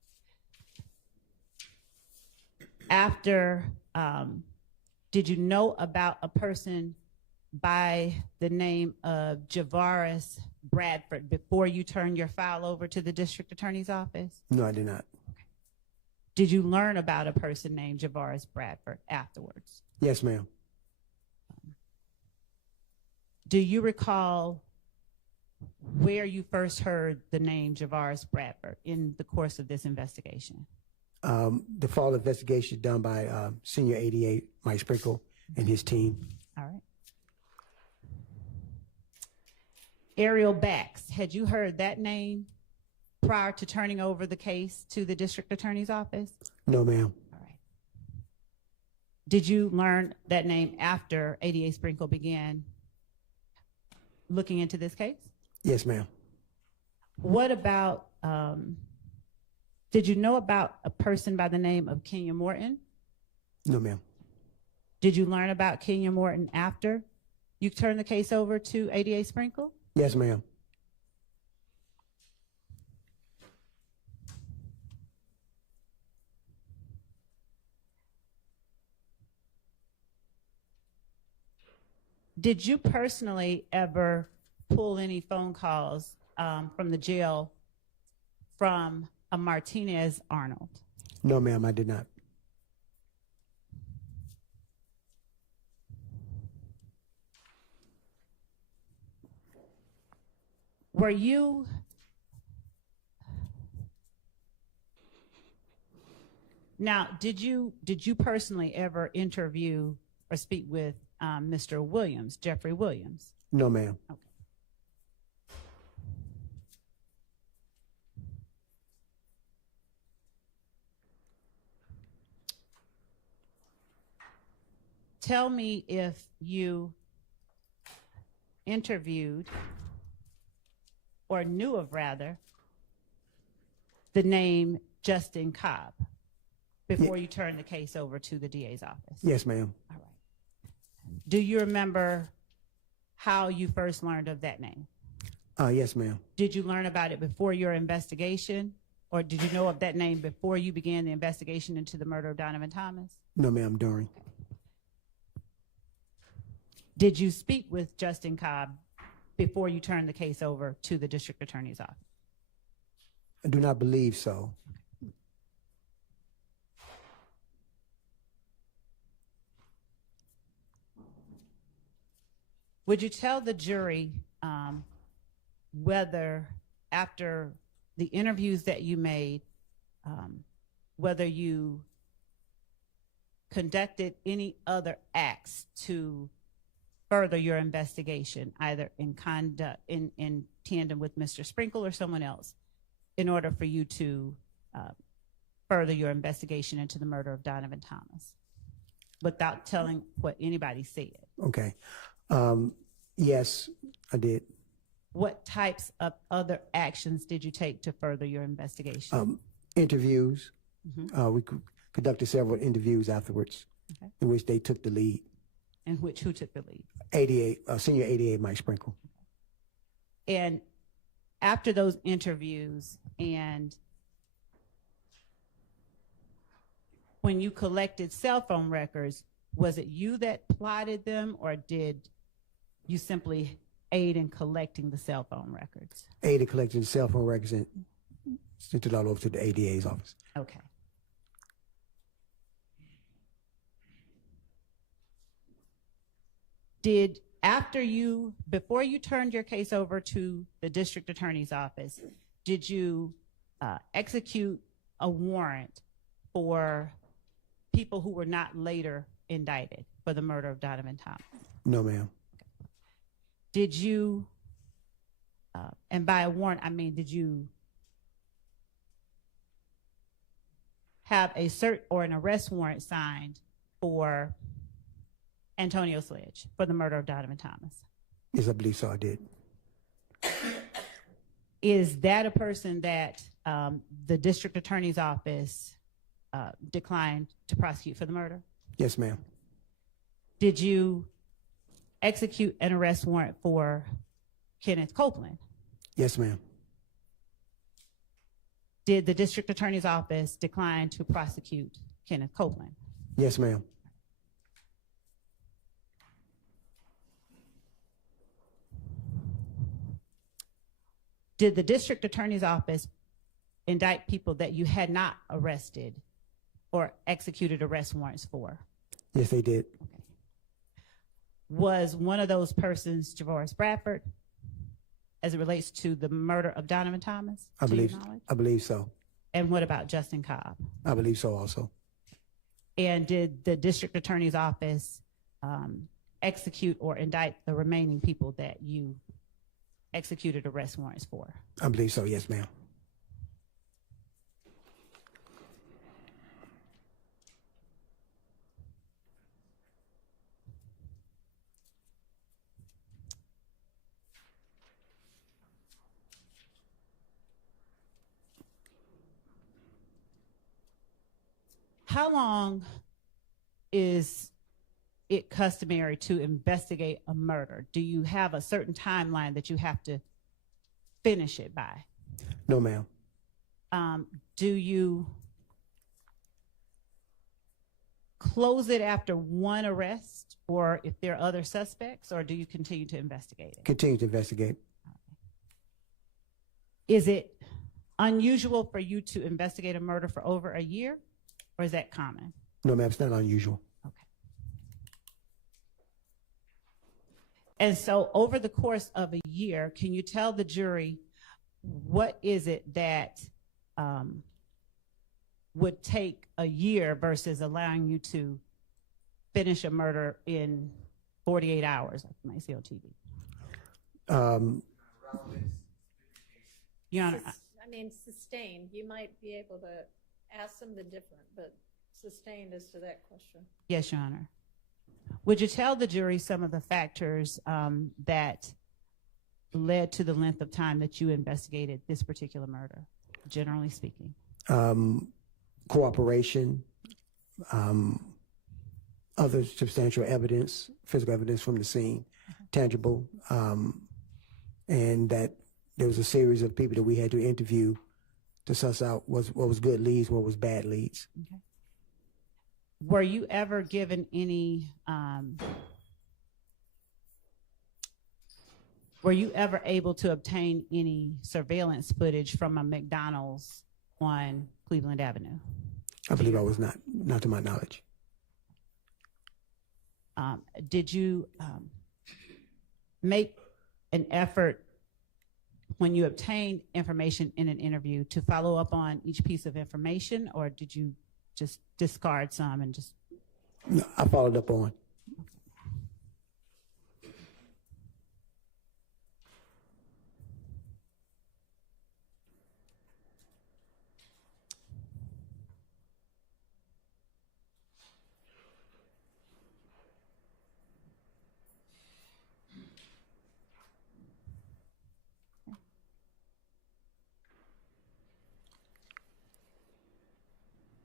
After, did you know about a person by the name of Javaris Bradford before you turned your file over to the district attorney's office? No, I did not. Did you learn about a person named Javaris Bradford afterwards? Yes, ma'am. Do you recall where you first heard the name Javaris Bradford in the course of this investigation? The fall investigation done by Senior 88, Mike Sprinkle, and his team. All right. Ariel Bax, had you heard that name prior to turning over the case to the district attorney's office? No, ma'am. All right. Did you learn that name after ADA Sprinkle began looking into this case? Yes, ma'am. What about, did you know about a person by the name of Kenya Morton? No, ma'am. Did you learn about Kenya Morton after you turned the case over to ADA Sprinkle? Yes, ma'am. Did you personally ever pull any phone calls from the jail from a Martinez Arnold? No, ma'am, I did not. Were you now? Did you personally ever interview or speak with Mr. Williams, Jeffrey Williams? No, ma'am. Okay. Tell me if you interviewed or knew of, rather, the name Justin Cobb before you turned the case over to the DA's office. Yes, ma'am. All right. Do you remember how you first learned of that name? Yes, ma'am. Did you learn about it before your investigation, or did you know of that name before you began the investigation into the murder of Donovan Thomas? No, ma'am, during. Did you speak with Justin Cobb before you turned the case over to the district attorney's office? I do not believe so. Would you tell the jury whether, after the interviews that you made, whether you conducted any other acts to further your investigation, either in tandem with Mr. Sprinkle or someone else, in order for you to further your investigation into the murder of Donovan Thomas, without telling what anybody said? Okay. Yes, I did. What types of other actions did you take to further your investigation? Interviews. We conducted several interviews afterwards, Okay. in which they took the lead. And who took the lead? Senior ADA Mike Sprinkle. And after those interviews, and when you collected cell phone records, was it you that plotted them, or did you simply aid in collecting the cell phone records? Aid in collecting the cell phone records and sent it all over to the ADA's office. Okay. Before you turned your case over to the district attorney's office, did you execute a warrant for people who were not later indicted for the murder of Donovan Thomas? No, ma'am. Did you, and by a warrant, I mean, did you have a cert or an arrest warrant signed for Antonio Sledge for the murder of Donovan Thomas? Yes, I believe so. I did. Is that a person that the district attorney's office declined to prosecute for the murder? Yes, ma'am. Did you execute an arrest warrant for Kenneth Copeland? Yes, ma'am. Did the district attorney's office decline to prosecute Kenneth Copeland? Yes, ma'am. Did the district attorney's office indict people that you had not arrested or executed arrest warrants for? Yes, they did. Okay. Was one of those persons Javoris Bradford, as it relates to the murder of Donovan Thomas? I to your believe. knowledge? I believe so. And what about Justin Cobb? I believe so also. And did the district attorney's office execute or indict the remaining people that you executed arrest warrants for? I believe so. Yes, ma'am. How long is it customary to investigate a murder? Do you have a certain timeline that you have to finish it by? No, ma'am. Do you close it after one arrest, or if there are other suspects, or do you continue to investigate it? Continue to investigate. Is it unusual for you to investigate a murder for over a year, or is that common? No, ma'am. It's not unusual. Okay. And so over the course of a year, can you tell the jury what is it that would take a year versus allowing you to finish a murder in 48 hours, like you might see on TV? Your Honor, I mean, sustained, you might be able to ask something different, but sustained as to that question. yes, Your Honor. Would you tell the jury some of the factors that led to the length of time that you investigated this particular murder, generally speaking? Cooperation, other substantial evidence, physical evidence from the scene, tangible, and that there was a series of people that we had to interview to suss out what was good leads, what was bad leads. Okay. Were you ever given any, were you ever able to obtain any surveillance footage from a McDonald's on Cleveland Avenue? I believe I was not to my knowledge. Did you make an effort when you obtained information in an interview to follow up on each piece of information, or did you just discard some and just? No, I followed up on.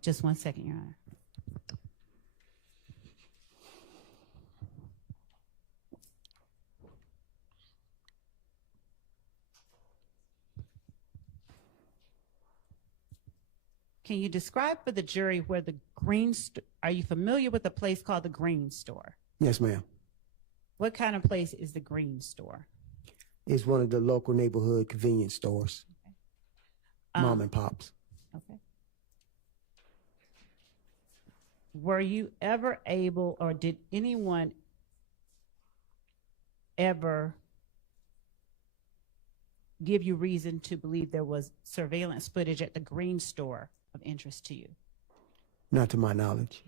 Just 1 second, Your Honor. Can you describe for the jury where the are you familiar with a place called the Green Store? Yes, ma'am. What kind of place is the Green Store? It's one of the local neighborhood convenience stores, mom and pops. Okay. Were you ever able, or did anyone ever give you reason to believe there was surveillance footage at the Green Store of interest to you? Not to my knowledge.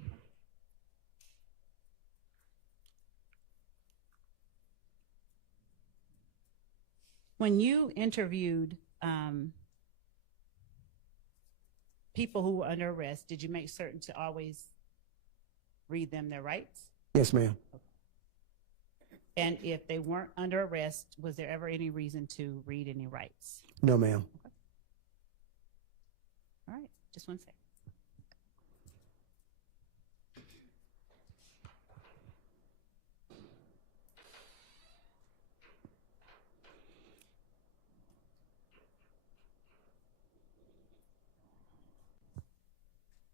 When you interviewed people who were under arrest, did you make certain to always read them their rights? Yes, ma'am. And if they weren't under arrest, was there ever any reason to read any rights? No, ma'am. Okay. All right, just 1 second.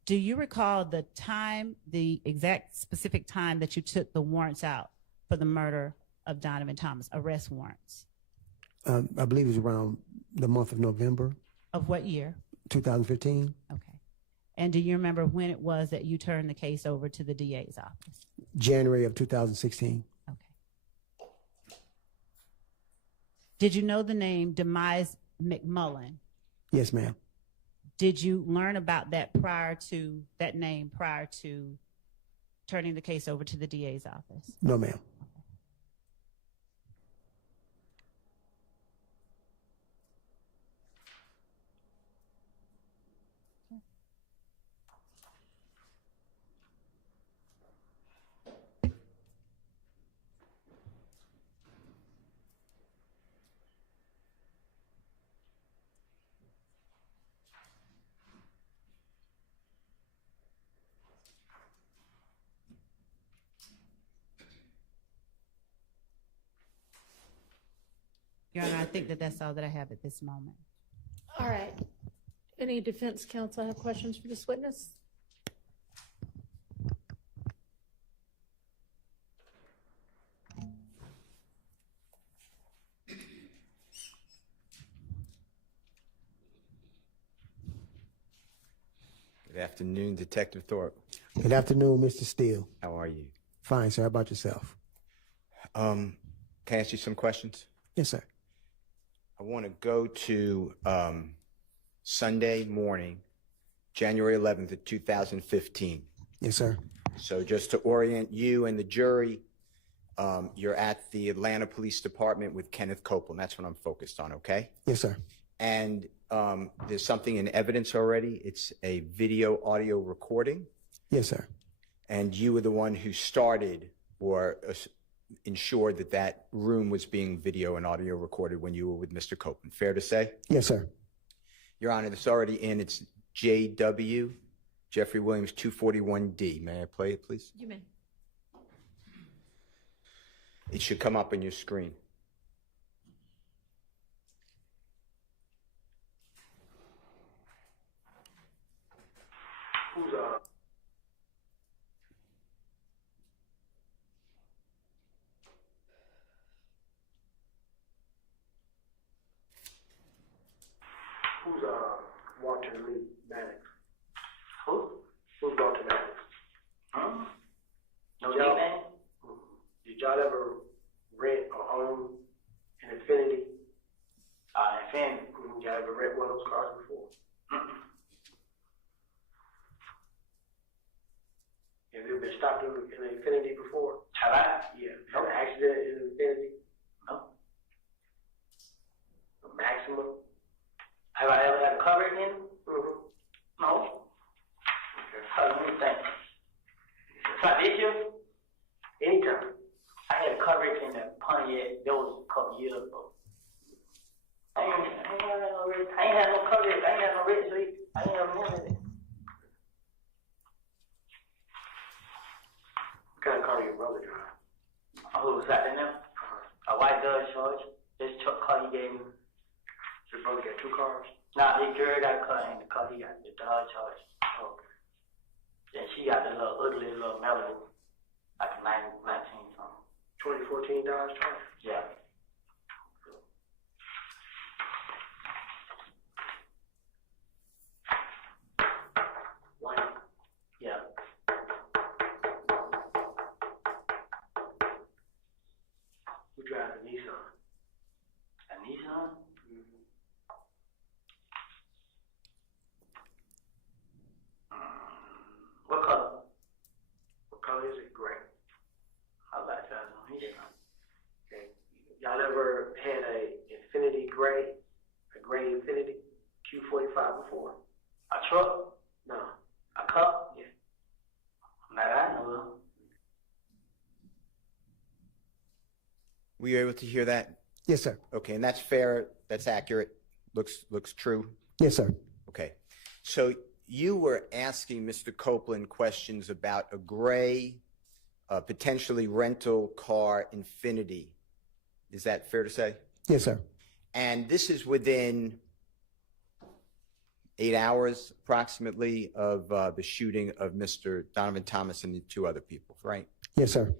Do you recall the time, the exact specific time that you took the warrants out for the murder of Donovan Thomas, arrest warrants? I believe it was around the month of November, Of what year? 2015. Okay. And do you remember when it was that you turned the case over to the DA's office? January of 2016. Okay. Did you know the name Demise McMullen? Yes, ma'am. Did you learn about that name prior to turning the case over to the DA's office? No, ma'am. Your Honor, I think that that's all that I have at this moment. All right. Any defense counsel have questions for this witness? Good afternoon, Detective Thorpe. Good afternoon, Mr. Steele. How are you? Fine, sir. How about yourself? Can I ask you some questions? Yes, sir. I want to go to Sunday morning, January 11th of 2015. Yes, sir. So just to orient you and the jury, you're at the Atlanta Police Department with Kenneth Copeland. That's what I'm focused on, okay? Yes, sir. And there's something in evidence already. It's a video audio recording. Yes, sir. And you were the one who started or ensured that that room was being video and audio recorded when you were with Mr. Copeland. Fair to say? Yes, sir. Your Honor, it's already in. It's JW, Jeffrey Williams, 241D. May I play it, please? You may. It should come up on your screen. Who's Walter Lee Maddox? Who? Who's Walter Maddox? Huh? No name? Did y'all ever rent or own an Infinity? Infinity. Y'all ever rent one of those cars before? Have you ever been stopped in an Infinity before? Have I? Yeah. Had an accident in an Infinity? No. A maximum? Have I ever had a cover in? No. Okay. Let me think. So did you? Anytime. I had a coverage in the Pontiac. That was a couple years ago. I ain't had no coverage. I ain't had no red sleep. I ain't have none of it. What kind of car your brother drive? Who was that in there? A white Dodge Charge. This truck car he gave me. Your brother got two cars? Nah, this girl got a car and the car he got the Dodge Charge. Oh, okay. Then she got the little ugly little Malibu, like a 19 something. 2014 Dodge Charger? Yeah. White? Yeah. Who drives a Nissan? A Nissan? What color? What color is it? Gray. How about that? Okay. Y'all ever had a Infinity Gray, a gray Infinity Q45 before? A truck? No. A cup? Yeah. Not I know of. Were you able to hear that? Yes, sir. Okay, and that's fair. That's accurate. Looks true. Yes, sir. Okay. So you were asking Mr. Copeland questions about a gray, potentially rental car Infinity. Is that fair to say? Yes, sir. And this is within 8 hours approximately of the shooting of Mr. Donovan Thomas and the two other people, right? Yes, sir.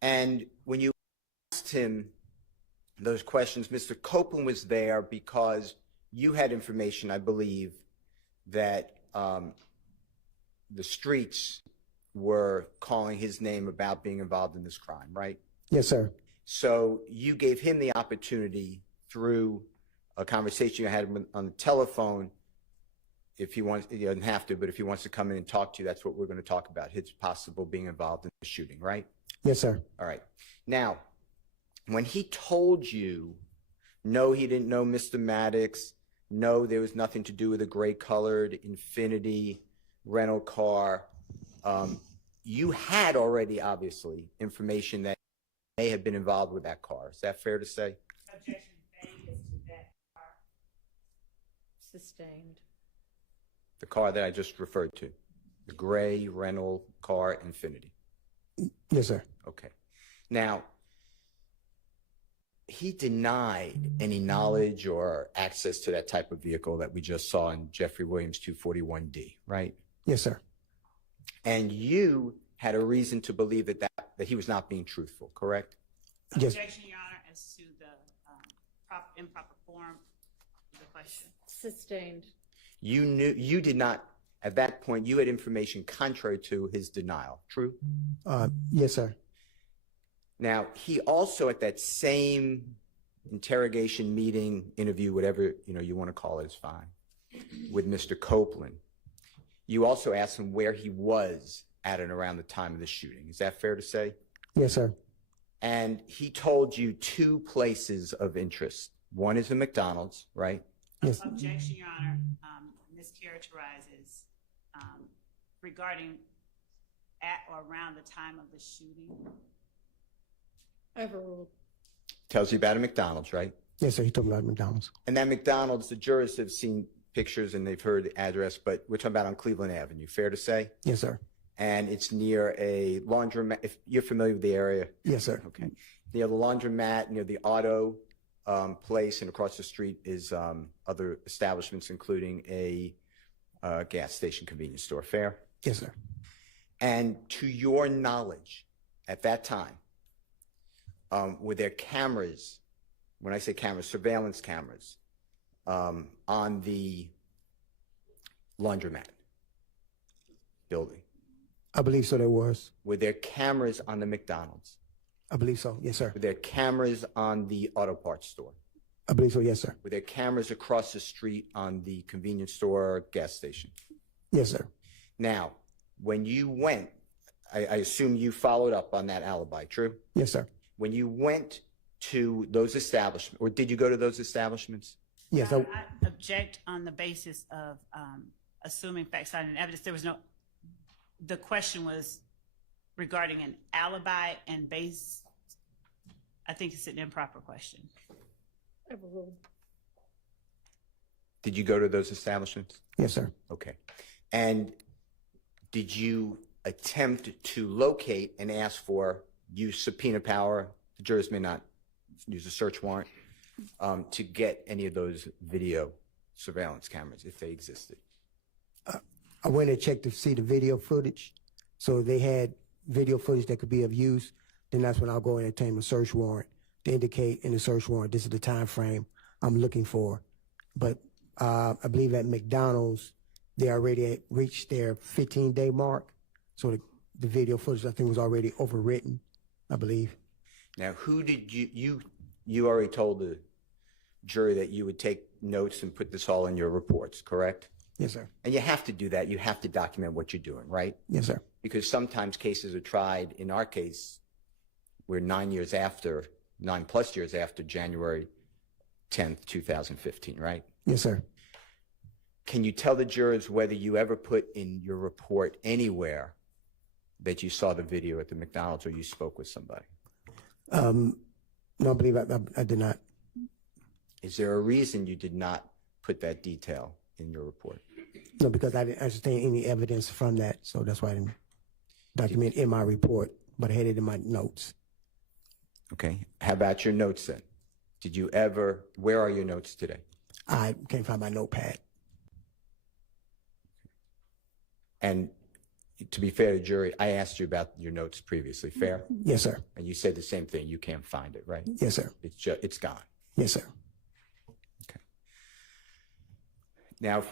And when you asked him those questions, Mr. Copeland was there because you had information, I believe, that the streets were calling his name about being involved in this crime, right? Yes, sir. So you gave him the opportunity through a conversation you had on the telephone. If he wants, he doesn't have to, but if he wants to come in and talk to you, that's what we're going to talk about, his possible being involved in the shooting, right? Yes, sir. All right. Now, when he told you, no, he didn't know Mr. Maddox, no, there was nothing to do with a gray-colored Infinity rental car, you had already, obviously, information that may have been involved with that car. Is that fair to say? Objection made as to that car. Sustained. The car that I just referred to, the gray rental car Infinity. Yes, sir. Okay. Now, he denied any knowledge or access to that type of vehicle that we just saw in Jeffrey Williams 241D, right? Yes, sir. And you had a reason to believe that he was not being truthful, correct? Yes. Objection, Your Honor, as to the improper form of the question. Sustained. You did not, at that point, you had information contrary to his denial, true? Yes, sir. Now, he also at that same interrogation meeting, interview, whatever, you want to call it is fine, with Mr. Copeland, you also asked him where he was at and around the time of the shooting. Is that fair to say? Yes, sir. And he told you two places of interest. One is a McDonald's, right? Yes. Objection, Your Honor. Mischaracterizes regarding at or around the time of the shooting. Overruled. Tells you about a McDonald's, right? Yes, sir. He told me about McDonald's. And that McDonald's, the jurors have seen pictures and they've heard the address, but we're talking about on Cleveland Avenue, fair to say? Yes, sir. And it's near a laundromat. If you're familiar with the area. Yes, sir. Okay. Near the laundromat, near the auto place, and across the street is other establishments, including a gas station convenience store. Fair? Yes, sir. And to your knowledge, at that time, were there cameras, when I say cameras, surveillance cameras, on the laundromat building? I believe so there was. Were there cameras on the McDonald's? I believe so. Yes, sir. Were there cameras on the auto parts store? I believe so. Yes, sir. Were there cameras across the street on the convenience store or gas station? Yes, sir. Now, when you went, I assume you followed up on that alibi, true? Yes, sir. When you went to those establishments, or did you go to those establishments? Yes, I object on the basis of assuming facts and evidence. There was no. The question was regarding an alibi and base. I think it's an improper question. Overruled. Did you go to those establishments? Yes, sir. Okay. And did you attempt to locate and ask for, use subpoena power, the jurors may not use a search warrant, to get any of those video surveillance cameras if they existed? I went and checked to see the video footage. So if they had video footage that could be of use, then that's when I'll go and obtain a search warrant to indicate in the search warrant this is the time frame I'm looking for. But I believe at McDonald's, they already reached their 15-day mark. So the video footage, I think, was already overwritten, I believe. Now, who did you already told the jury that you would take notes and put this all in your reports, correct? Yes, sir. And you have to do that. You have to document what you're doing, right? Yes, sir. Because sometimes cases are tried. In our case, we're 9 plus years after January 10th, 2015, right? Yes, sir. Can you tell the jurors whether you ever put in your report anywhere that you saw the video at the McDonald's or you spoke with somebody? No, I believe I did not. Is there a reason you did not put that detail in your report? No, because I didn't understand any evidence from that. So that's why I didn't document in my report, but I had it in my notes. Okay. How about your notes then? Did you ever, where are your notes today? I can't find my notepad. And to be fair to the jury, I asked you about your notes previously, fair? Yes, sir. And you said the same thing. You can't find it, right? Yes, sir. It's gone. Yes, sir. Okay. Now,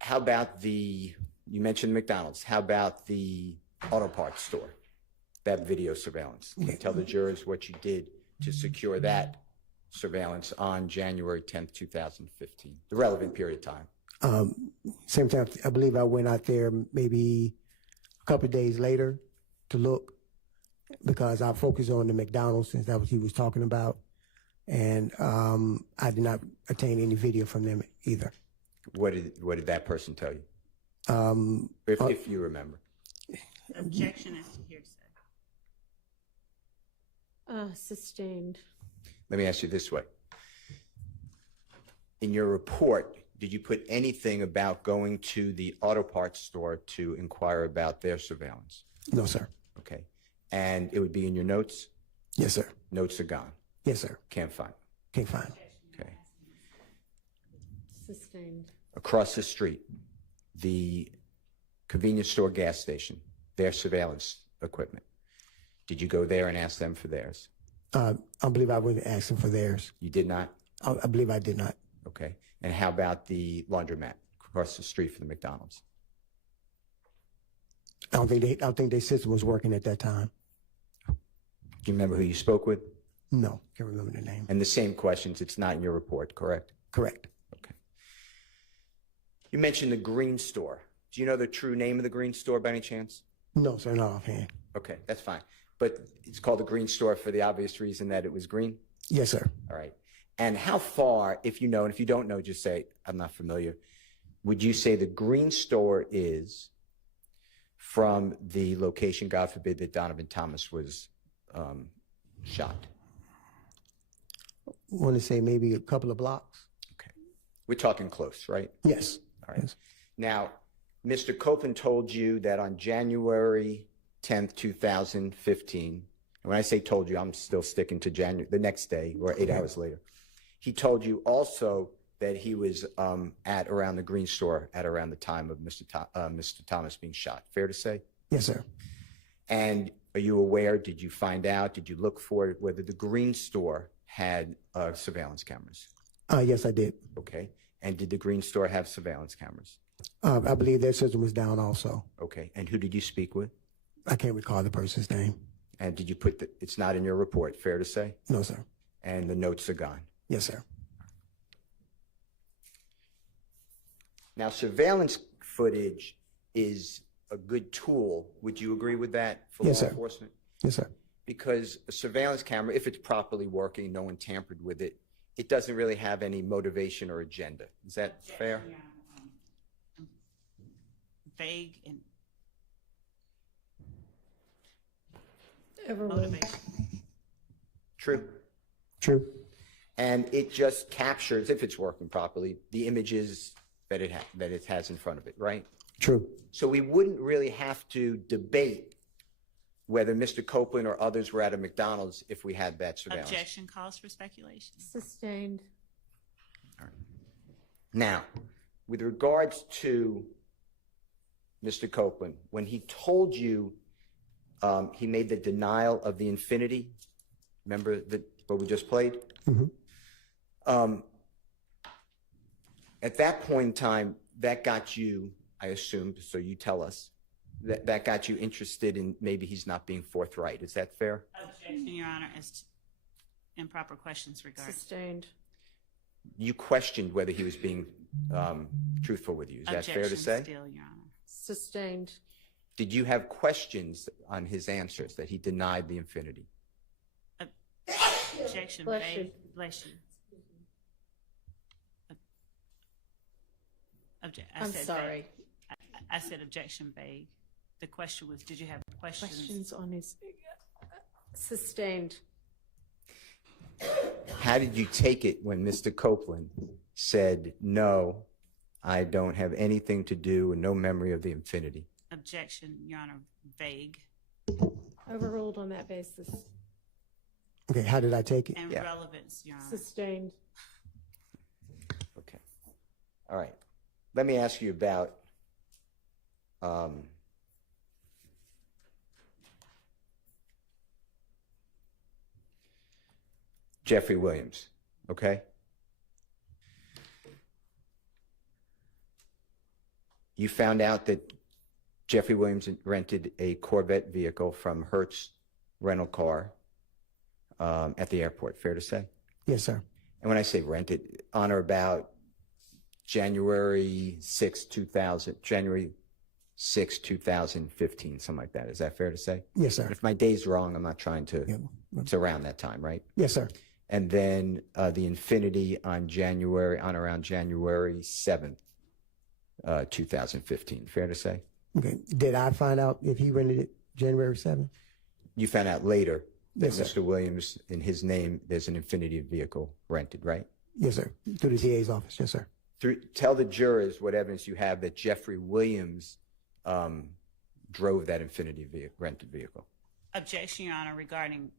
how about you mentioned McDonald's. How about the auto parts store, that video surveillance? Can you tell the jurors what you did to secure that surveillance on January 10th, 2015, the relevant period of time? Same time, I believe I went out there maybe a couple of days later to look because I focused on the McDonald's since that was he was talking about. And I did not obtain any video from them either. What did that person tell you? If you remember. Objection as to hearsay. Sustained. Let me ask you this way. In your report, did you put anything about going to the auto parts store to inquire about their surveillance? No, sir. Okay. And it would be in your notes? Yes, sir. Notes are gone. Yes, sir. Can't find. Can't find. Okay. Sustained. Across the street, the convenience store gas station, their surveillance equipment. Did you go there and ask them for theirs? I believe I went asking for theirs. You did not? I believe I did not. Okay. And how about the laundromat across the street from the McDonald's? I don't think their system was working at that time. Do you remember who you spoke with? No, can't remember the name. And the same questions, it's not in your report, correct? Correct. Okay. You mentioned the Green Store. Do you know the true name of the Green Store by any chance? No, sir, not offhand. Okay, that's fine. But it's called the Green Store for the obvious reason that it was green? Yes, sir. All right. And how far, if you know, and if you don't know, just say, I'm not familiar, would you say the Green Store is from the location, God forbid, that Donovan Thomas was shot? I want to say maybe a couple of blocks. Okay. We're talking close, right? Yes. All right. Yes. Now, Mr. Copeland told you that on January 10th, 2015, and when I say told you, I'm still sticking to the next day or 8 hours later. He told you also that he was at around the Green Store at around the time of Mr. Thomas being shot. Fair to say? Yes, sir. And are you aware, did you find out, did you look for whether the Green Store had surveillance cameras? Yes, I did. Okay. And did the Green Store have surveillance cameras? I believe their system was down also. Okay. And who did you speak with? I can't recall the person's name. And did you put it's not in your report, fair to say? No, sir. And the notes are gone. Yes, sir. Now, surveillance footage is a good tool. Would you agree with that for Yes, law sir. enforcement? Yes, sir. Because a surveillance camera, if it's properly working, no one tampered with it, it doesn't really have any motivation or agenda. Is that fair? Vague and Overruled. motivation. True. True. And it just captures, if it's working properly, the images that it has in front of it, right? True. So we wouldn't really have to debate whether Mr. Copeland or others were at a McDonald's if we had that surveillance. Objection calls for speculation. Sustained. Now, with regards to Mr. Copeland, when he told you he made the denial of the infinity, remember what we just played? At that point in time, that got you, I assumed, so you tell us, that got you interested in maybe he's not being forthright. Is that fair? Objection, Your Honor, as to improper questions regarding. Sustained. You questioned whether he was being truthful with you. Is that fair to say? Objection still, Your Honor. Sustained. Did you have questions on his answers that he denied the infinity? Objection, Bless vague. you. Bless you. I I'm said sorry. vague. I said objection vague. The question was, did you have questions? Questions on his, sustained. How did you take it when Mr. Copeland said, no, I don't have anything to do and no memory of the infinity? Objection, Your Honor, vague Overruled on that basis. Okay, how did I take it? and Yeah. relevance, Your Honor. Sustained. Okay. All right. Let me ask you about Jeffrey Williams, okay? You found out that Jeffrey Williams rented a Corvette vehicle from Hertz Rental Car at the airport, fair to say? Yes, sir. And when I say rented, on or about January 6, 2015, something like that. Is that fair to say? Yes, sir. If my day's wrong, I'm not trying Yeah. to, it's around that time, right? Yes, sir. And then the Infinity on around January 7th, 2015. Fair to say? Okay. Did I find out if he rented it January 7th? You found out later that Yes, sir. Mr. Williams, in his name, there's an Infinity vehicle rented, right? Yes, sir. Through the DA's office. Yes, sir. Tell the jurors what evidence you have that Jeffrey Williams drove that Infinity rented vehicle. Objection, Your Honor, regarding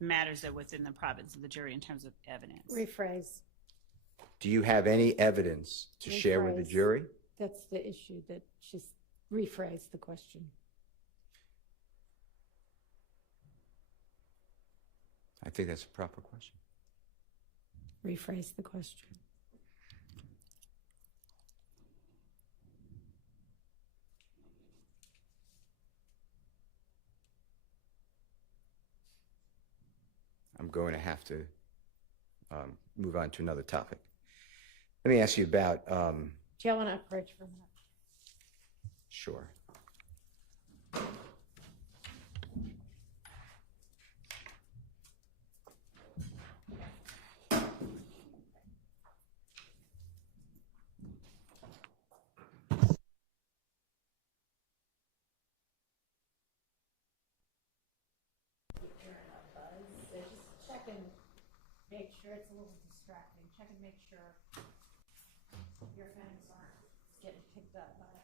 matters that are within the province of the jury in terms of evidence. Rephrase. Do you have any evidence to share with the Rephrase. jury? That's the issue, that she's rephrased the question. I think that's a proper question. Rephrase the question. I'm going to have to move on to another topic. Let me ask you about, Do y'all want to approach for a minute? sure. So just check and make sure it's a little distracting. Check and make sure your phones aren't getting picked up by it.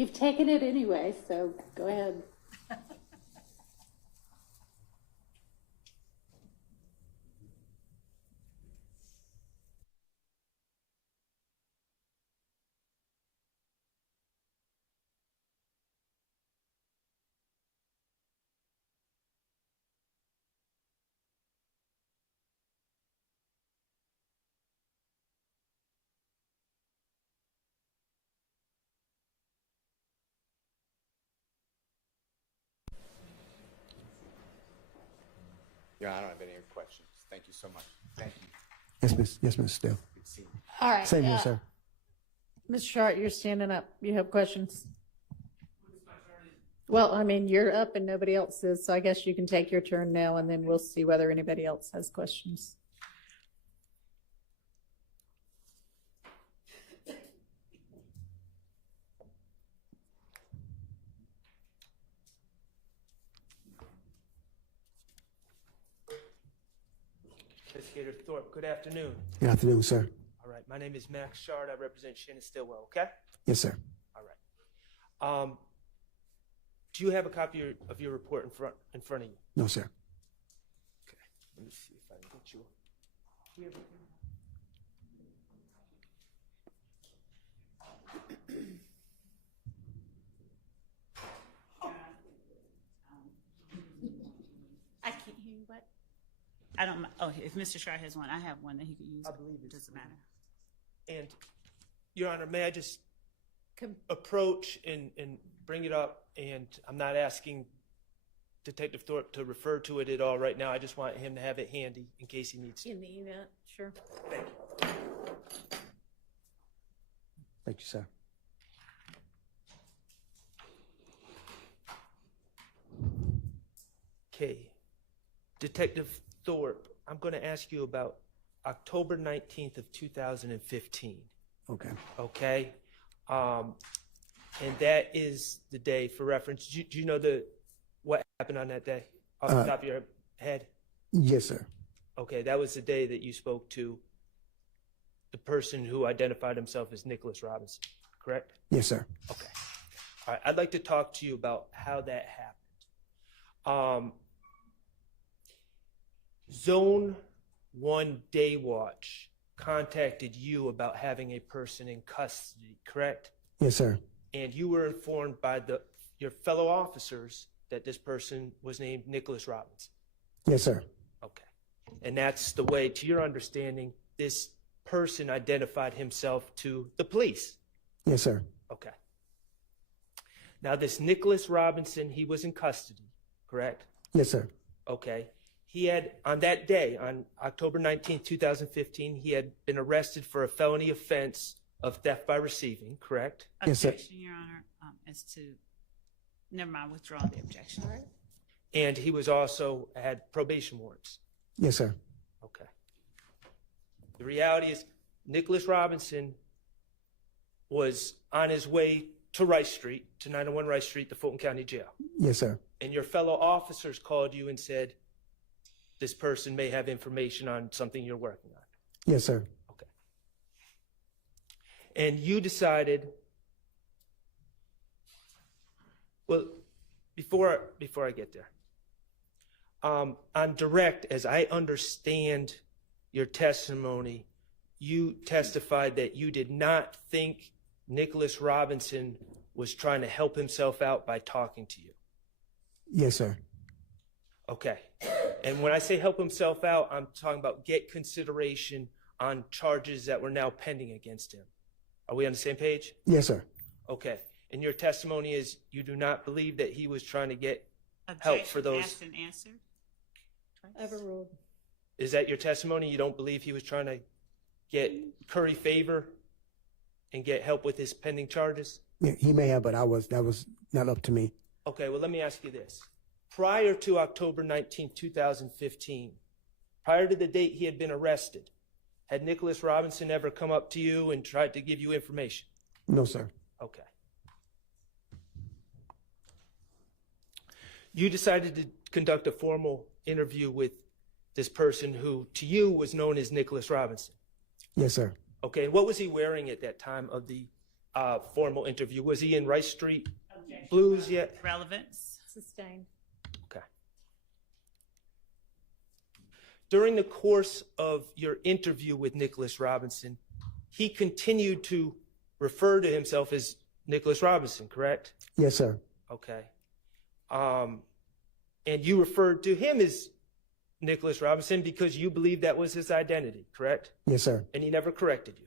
You've taken it anyway, so go ahead. Yeah, I don't have any questions. Thank you so much. Thank you. Yes, Mr. Still. Good seeing you. All right. Same here, sir. Mr. Short, you're standing up. You have questions? Well, I mean, you're up and nobody else is, so I guess you can take your turn now and then we'll see whether anybody else has questions. Investigator Thorpe, good afternoon. Good afternoon, sir. All right, my name is Max Shard. I represent Shannon Stillwell, okay? Yes, sir. All right. Do you have a copy of your report in front of you? No, sir. Okay. Let me see if I can get you. Do you have a- I can't hear you, what? I don't, oh, if Mr. Sharp has one, I have one that he could use. I believe it's Doesn't matter. And, Your Honor, may I just approach and bring it up? And I'm not asking Detective Thorpe to refer to it at all right now. I just want him to have it handy in case he needs to. In the event, sure. Thank you. Thank you, sir. Okay. Detective Thorpe, I'm going to ask you about October 19th of 2015. Okay. Okay? And that is the day for reference. Do you know what happened on that day off the top of your head? Yes, sir. Okay, that was the day that you spoke to the person who identified himself as Nicholas Robinson, correct? Yes, sir. Okay. All right, I'd like to talk to you about how that happened. Zone 1 Day Watch contacted you about having a person in custody, correct? Yes, sir. And you were informed by your fellow officers that this person was named Nicholas Robinson? Yes, sir. Okay. And that's the way, to your understanding, this person identified himself to the police? Yes, sir. Okay. Now, this Nicholas Robinson, he was in custody, correct? Yes, sir. Okay. He had, on that day, on October 19th, 2015, he had been arrested for a felony offense of theft by receiving, correct? Yes, sir. Objection, Your Honor, as to, never mind, withdraw the objection. And he was also had probation warrants. Yes, sir. Okay. The reality is, Nicholas Robinson was on his way to Rice Street, to 901 Rice Street, the Fulton County Jail. Yes, sir. And your fellow officers called you and said, this person may have information on something you're working on. Yes, sir. Okay. And you decided, well, before I get there, on direct, as I understand your testimony, you testified that you did not think Nicholas Robinson was trying to help himself out by talking to you. Yes, sir. Okay. And when I say help himself out, I'm talking about get consideration on charges that were now pending against him. Are we on the same page? Yes, sir. Okay. And your testimony is you do not believe that he was trying to get help for those. Asked and answered. Overruled. Is that your testimony? You don't believe he was trying to get curry favor and get help with his pending charges? Yeah, he may have, but that was not up to me. Okay, well, let me ask you this. Prior to October 19, 2015, prior to the date he had been arrested, had Nicholas Robinson ever come up to you and tried to give you information? No, sir. Okay. You decided to conduct a formal interview with this person who, to you, was known as Nicholas Robinson. Yes, sir. Okay, and what was he wearing at that time of the formal interview? Was he in Rice Street Blues yet? Relevance. Sustained. Okay. During the course of your interview with Nicholas Robinson, he continued to refer to himself as Nicholas Robinson, correct? Yes, sir. Okay. And you referred to him as Nicholas Robinson because you believed that was his identity, correct? Yes, sir. And he never corrected you.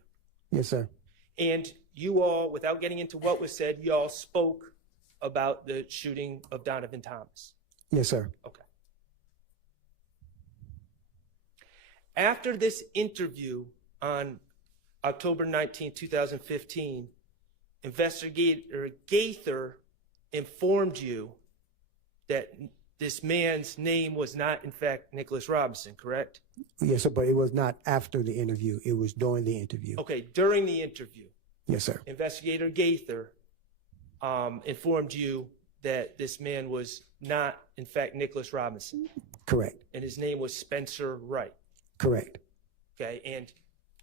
Yes, sir. And you all, without getting into what was said, you all spoke about the shooting of Donovan Thomas. Yes, sir. Okay. After this interview on October 19, 2015, Investigator Gaither informed you that this man's name was not, in fact, Nicholas Robinson, correct? Yes, sir, but it was not after the interview. It was during the interview. Okay, during the interview, Yes, sir. Investigator Gaither informed you that this man was not, in fact, Nicholas Robinson, Correct. and his name was Spencer Wright. Correct. Okay, and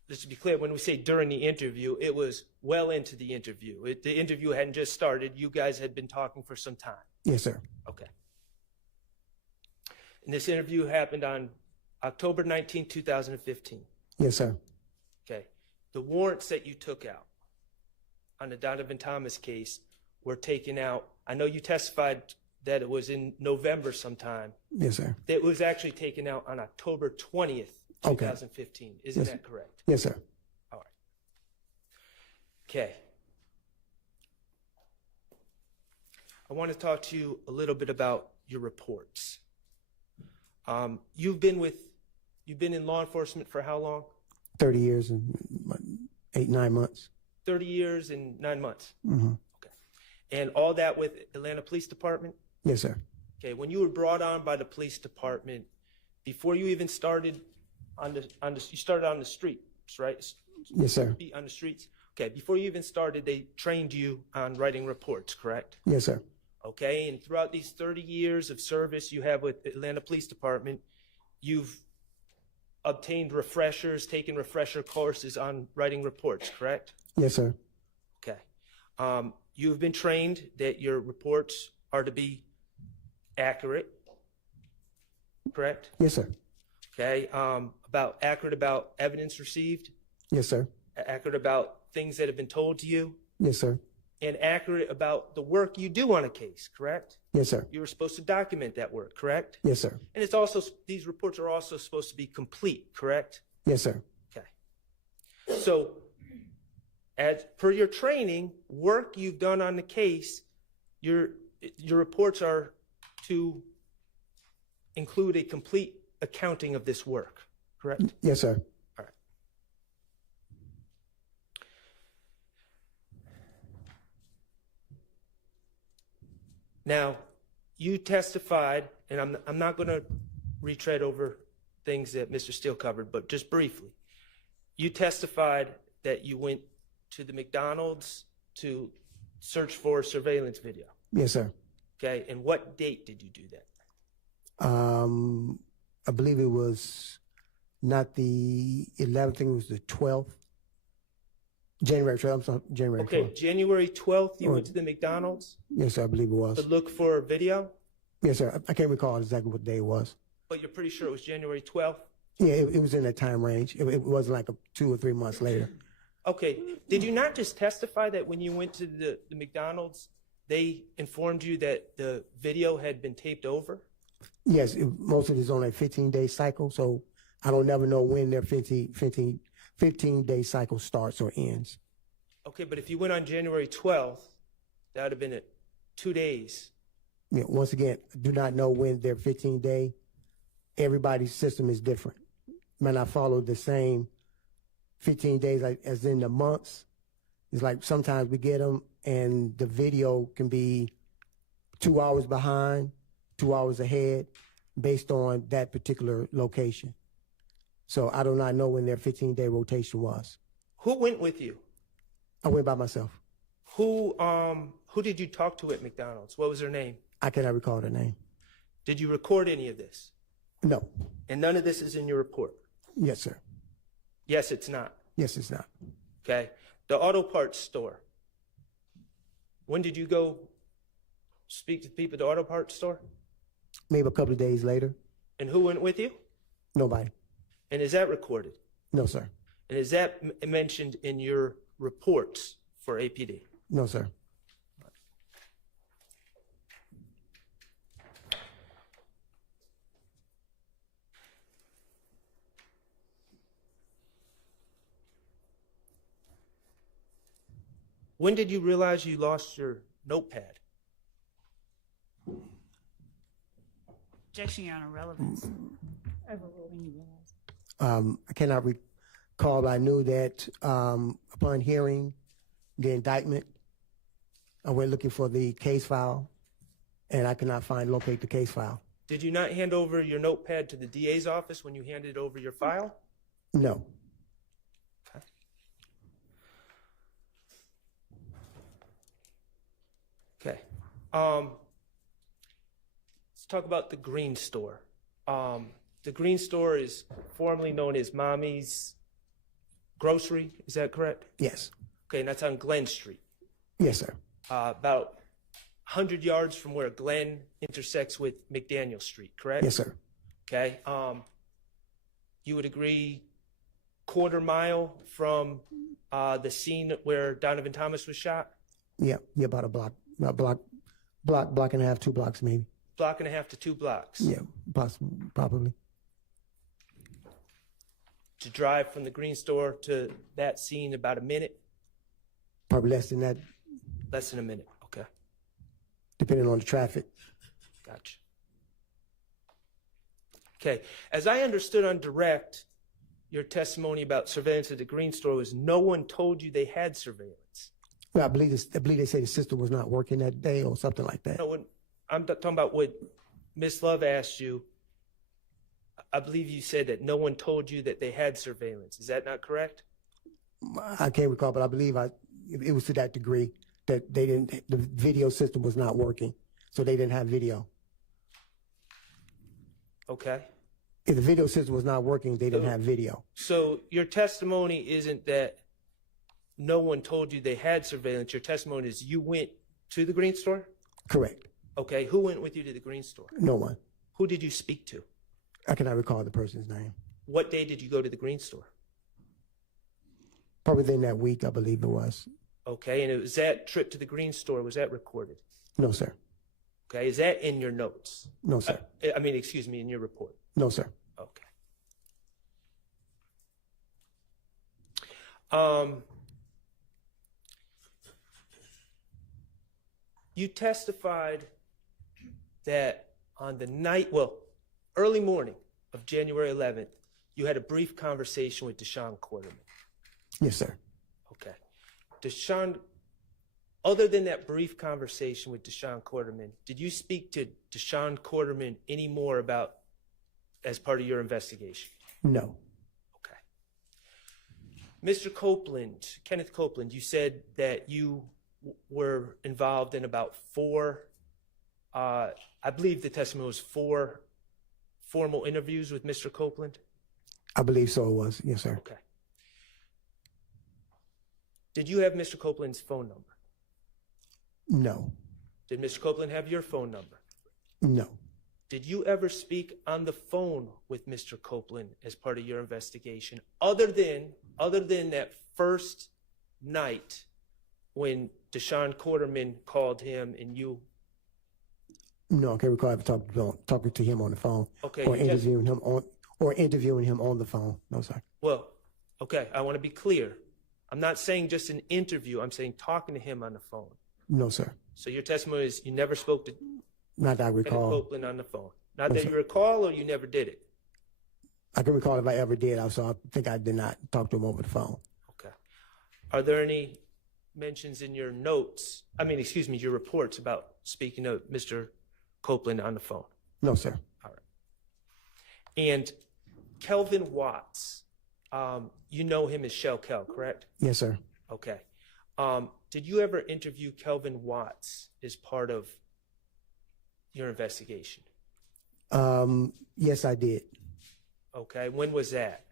just to be clear, when we say during the interview, it was well into the interview. The interview hadn't just started. You guys had been talking for some time. Yes, sir. Okay. And this interview happened on October 19, 2015. Yes, sir. Okay. The warrants that you took out on the Donovan Thomas case were taken out. I know you testified that it was in November sometime. Yes, sir. It was actually taken out on October 20th, Okay. 2015. Isn't Yes. that correct? Yes, sir. All right. Okay. I want to talk to you a little bit about your reports. You've been in law enforcement for how long? 30 years and 8-9 months. 30 years and 9 months. Mm-hmm. Okay. And all that with Atlanta Police Department? Yes, sir. Okay. When you were brought on by the police department, before you even started you started on the streets, right? Yes, sir. On the streets. Okay. Before you even started, they trained you on writing reports, correct? Yes, sir. Okay. And throughout these 30 years of service you have with Atlanta Police Department, you've obtained refreshers, taken refresher courses on writing reports, correct? Yes, sir. Okay. You've been trained that your reports are to be accurate, correct? Yes, sir. Okay. Accurate about evidence received, Yes, sir. accurate about things that have been told to you. Yes, sir. and accurate about the work you do on a case, correct? Yes, sir. You were supposed to document that work, correct? Yes, sir. And it's also, these reports are also supposed to be complete, correct? Yes, sir. Okay. So, as per your training, work you've done on the case, your reports are to include a complete accounting of this work, correct? Yes, sir. All right. Now, you testified, and I'm not going to retread over things that Mr. Steele covered, but just briefly. You testified that you went to the McDonald's to search for surveillance video. Yes, sir. Okay, and what date did you do that? I believe it was not the 11th, I think it was the 12th. January 12th, I'm sorry, January 12th. Okay, January 12th, you went to the McDonald's Yes, sir, I believe it was. to look for video, Yes, sir. I can't recall exactly what day it was. but you're pretty sure it was January 12th? Yeah, it was in that time range. It wasn't like 2 or 3 months later. Okay, did you not just testify that when you went to the McDonald's, they informed you that the video had been taped over? Yes, most of it is on a 15-day cycle, so I don't never know when their 15-day cycle starts or ends. Okay, but if you went on January 12th, that would have been 2 days. Yeah, once again, I do not know when their 15-day. Everybody's system is different. May not follow the same 15 days like as in the months. It's like sometimes we get them and the video can be 2 hours behind, 2 hours ahead based on that particular location. So I do not know when their 15-day rotation was. Who went with you? I went by myself. Who did you talk to at McDonald's? What was their name? I cannot recall the name. Did you record any of this? No. And none of this is in your report? Yes, sir. Yes, it's not. Yes, it's not. Okay. The auto parts store. When did you go speak to the people at the auto parts store? Maybe a couple of days later. And who went with you? Nobody. And is that recorded? No, sir. And is that mentioned in your reports for APD? No, sir. When did you realize you lost your notepad? Objection, Your Honor, relevance. I cannot recall. I knew that upon hearing the indictment, I went looking for the case file, and I could not locate the case file. Did you not hand over your notepad to the DA's office when you handed over your file? No. Okay. Let's talk about the Green Store. The Green Store is formerly known as Mommy's Grocery. Is that correct? Yes. Okay, and that's on Glen Street. Yes, sir. About 100 yards from where Glen intersects with McDaniel Street, correct? Yes, sir. Okay. You would agree quarter mile from the scene where Donovan Thomas was shot? Yeah, about a block and a half, 2 blocks maybe. Block and a half to 2 blocks. Yeah, possibly, probably. To drive from the Green Store to that scene about a minute? Probably less than that, Less than a minute. Okay. depending on the traffic. Gotcha. Okay. As I understood on direct, your testimony about surveillance at the Green Store was no one told you they had surveillance. Well, I believe they say the system was not working that day or something like that. No, when I'm talking about what Ms. Love asked you, I believe you said that no one told you that they had surveillance. Is that not correct? I can't recall, but I believe it was to that degree that the video system was not working, so they didn't have video. Okay. If the video system was not working, they didn't have video. So your testimony isn't that no one told you they had surveillance. Your testimony is you went to the Green Store? Correct. Okay. Who went with you to the Green Store? No one. Who did you speak to? I cannot recall the person's name. What day did you go to the Green Store? Probably within that week, I believe it was. Okay, and it was that trip to the green store, was that recorded? No, sir. Okay, is that in your notes? No, sir. I mean, excuse me, in your report? No, sir. Okay. You testified that on the night, well, early morning of January 11th, you had a brief conversation with Deshaun Quarterman. Yes, sir. Okay. Deshaun, other than that brief conversation with Deshaun Quarterman, did you speak to Deshaun Quarterman any more about as part of your investigation? No. Okay. Mr. Copeland, Kenneth Copeland, you said that you were involved in about four, I believe the testimony was 4 formal interviews with Mr. Copeland? I believe so it was. Yes, sir. Okay. Did you have Mr. Copeland's phone number? No. Did Mr. Copeland have your phone number? No. Did you ever speak on the phone with Mr. Copeland as part of your investigation, other than that first night when Deshaun Quarterman called him and you? No, I can't recall ever talking to him on the phone. Okay, Or you just- interviewing him on the phone. No, sir. Well, okay, I want to be clear. I'm not saying just an interview. I'm saying talking to him on the phone. No, sir. So your testimony is you never spoke to Not that I Kenneth recall. Copeland on the phone. Not No, that sir. you recall, or you never did it. I can recall if I ever did. So I think I did not talk to him over the phone. Okay. Are there any mentions in your notes, your reports about speaking to Mr. Copeland on the phone? No, sir. All right. And Kelvin Watts, you know him as Shell Kel, correct? Yes, sir. Okay. Did you ever interview Kelvin Watts as part of your investigation? Yes, I did. Okay. When was that?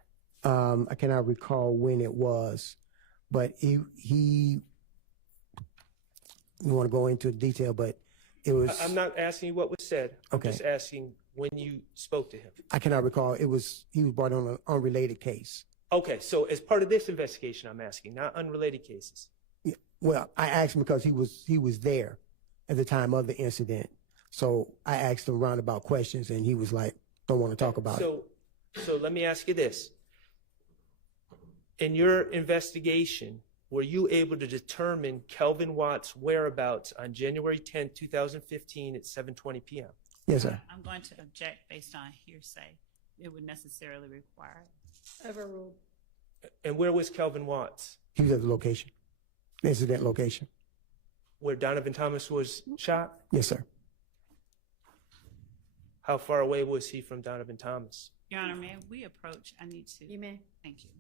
I cannot recall when it was, but he you want to go into detail, but it was. I'm not asking you what was said. I'm Okay. just asking when you spoke to him. I cannot recall. He was brought on an unrelated case. Okay. So as part of this investigation, I'm asking, not unrelated cases. Well, I asked him because he was there at the time of the incident. So I asked him roundabout questions, and he was like, "Don't want to talk about it." So let me ask you this. In your investigation, were you able to determine Kelvin Watts' whereabouts on January 10th, 2015 at 7:20 p.m.? Yes, sir. I'm going to object based on hearsay. It would necessarily require it. Overruled. And where was Kelvin Watts? He was at the location, the incident location. Where Donovan Thomas was shot? Yes, sir. How far away was he from Donovan Thomas? Your Honor, may we approach? I need to. You may. Thank you.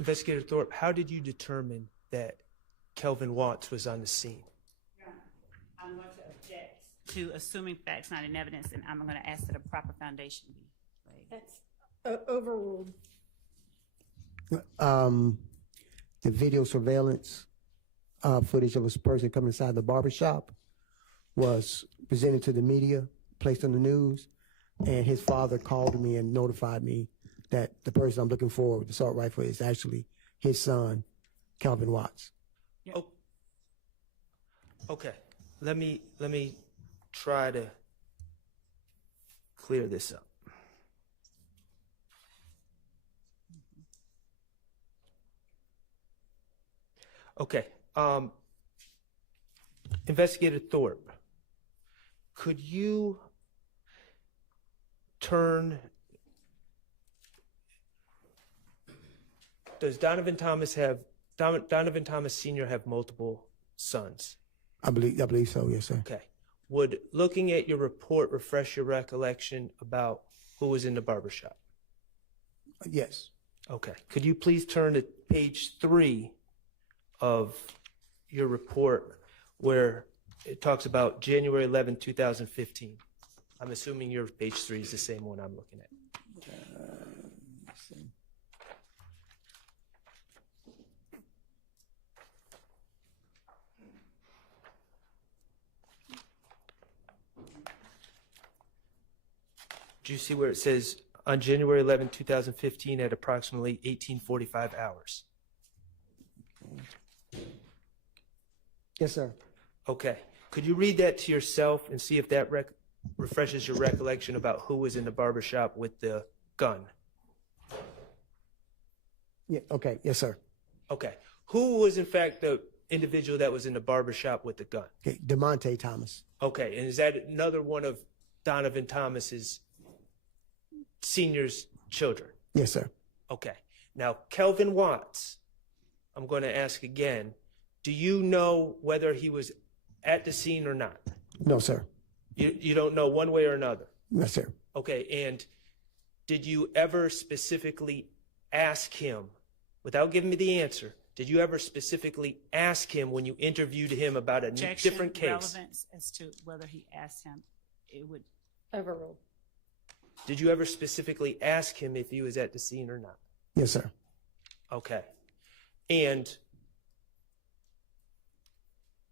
Investigator Thorpe, how did you determine that Kelvin Watts was on the scene? I'm going to object to assuming facts not in evidence, and I'm going to ask that a proper foundation be laid. That's overruled. The video surveillance footage of a person coming inside the barbershop was presented to the media, placed on the news, and his father called me and notified me that the person I'm looking for with the assault rifle is actually his son, Kelvin Watts. Oh, okay. Let me try to clear this up. Okay. Investigator Thorpe, could you turn? Does Donovan Thomas Sr. have multiple sons? I believe so, yes, sir. Okay. Would looking at your report refresh your recollection about who was in the barbershop? Yes. Okay. Could you please turn to page 3 of your report where it talks about January 11, 2015? I'm assuming your page 3 is the same one I'm looking at. Do you see where it says on January 11, 2015 at approximately 18:45 hours? Yes, sir. Okay. Could you read that to yourself and see if that refreshes your recollection about who was in the barbershop with the gun? Yeah. Okay. Yes, sir. Okay. Who was in fact the individual that was in the barbershop with the gun? Okay. DeMonte Thomas. Okay. And is that another one of Donovan Thomas's senior's children? Yes, sir. Okay. Now, Kelvin Watts, I'm going to ask again, do you know whether he was at the scene or not? No, sir. You don't know one way or another? Yes, sir. Okay. And did you ever specifically ask him, without giving me the answer, did you ever specifically ask him when you interviewed him about a Objection, different case? relevance as to whether he asked him, it would. Overruled. Did you ever specifically ask him if he was at the scene or not? Yes, sir. Okay. And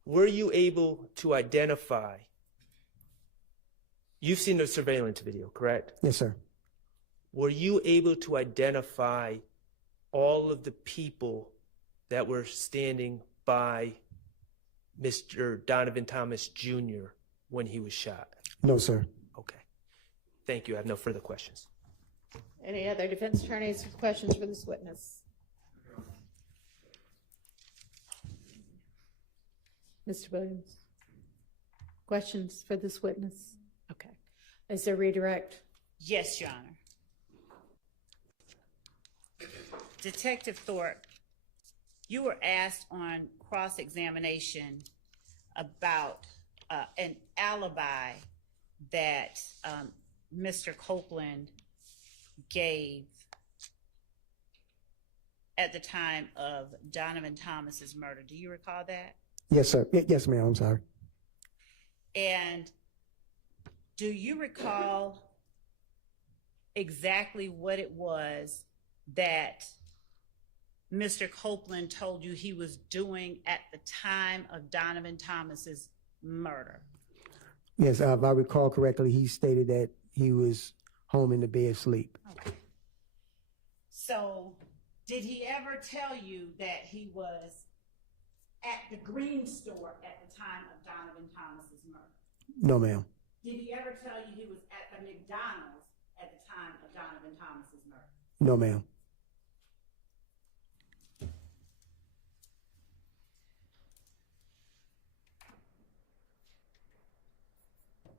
were you able to identify, you've seen the surveillance video, correct? Yes, sir. Were you able to identify all of the people that were standing by Mr. Donovan Thomas Jr. when he was shot? No, sir. Okay. Thank you. I have no further questions. Any other defense attorneys with questions for this witness? Mr. Williams? Questions for this witness? Okay. Is there redirect? Yes, Your Honor. Detective Thorpe, you were asked on cross-examination about an alibi that Mr. Copeland gave at the time of Donovan Thomas's murder. Do you recall that? Yes, sir. Yes, ma'am. I'm sorry. And do you recall exactly what it was that Mr. Copeland told you he was doing at the time of Donovan Thomas's murder? Yes, if I recall correctly, he stated that he was home in the bed asleep. Okay. So, did he ever tell you that he was at the Green store at the time of Donovan Thomas's murder? No, ma'am. Did he ever tell you he was at the McDonald's at the time of Donovan Thomas's murder? No, ma'am.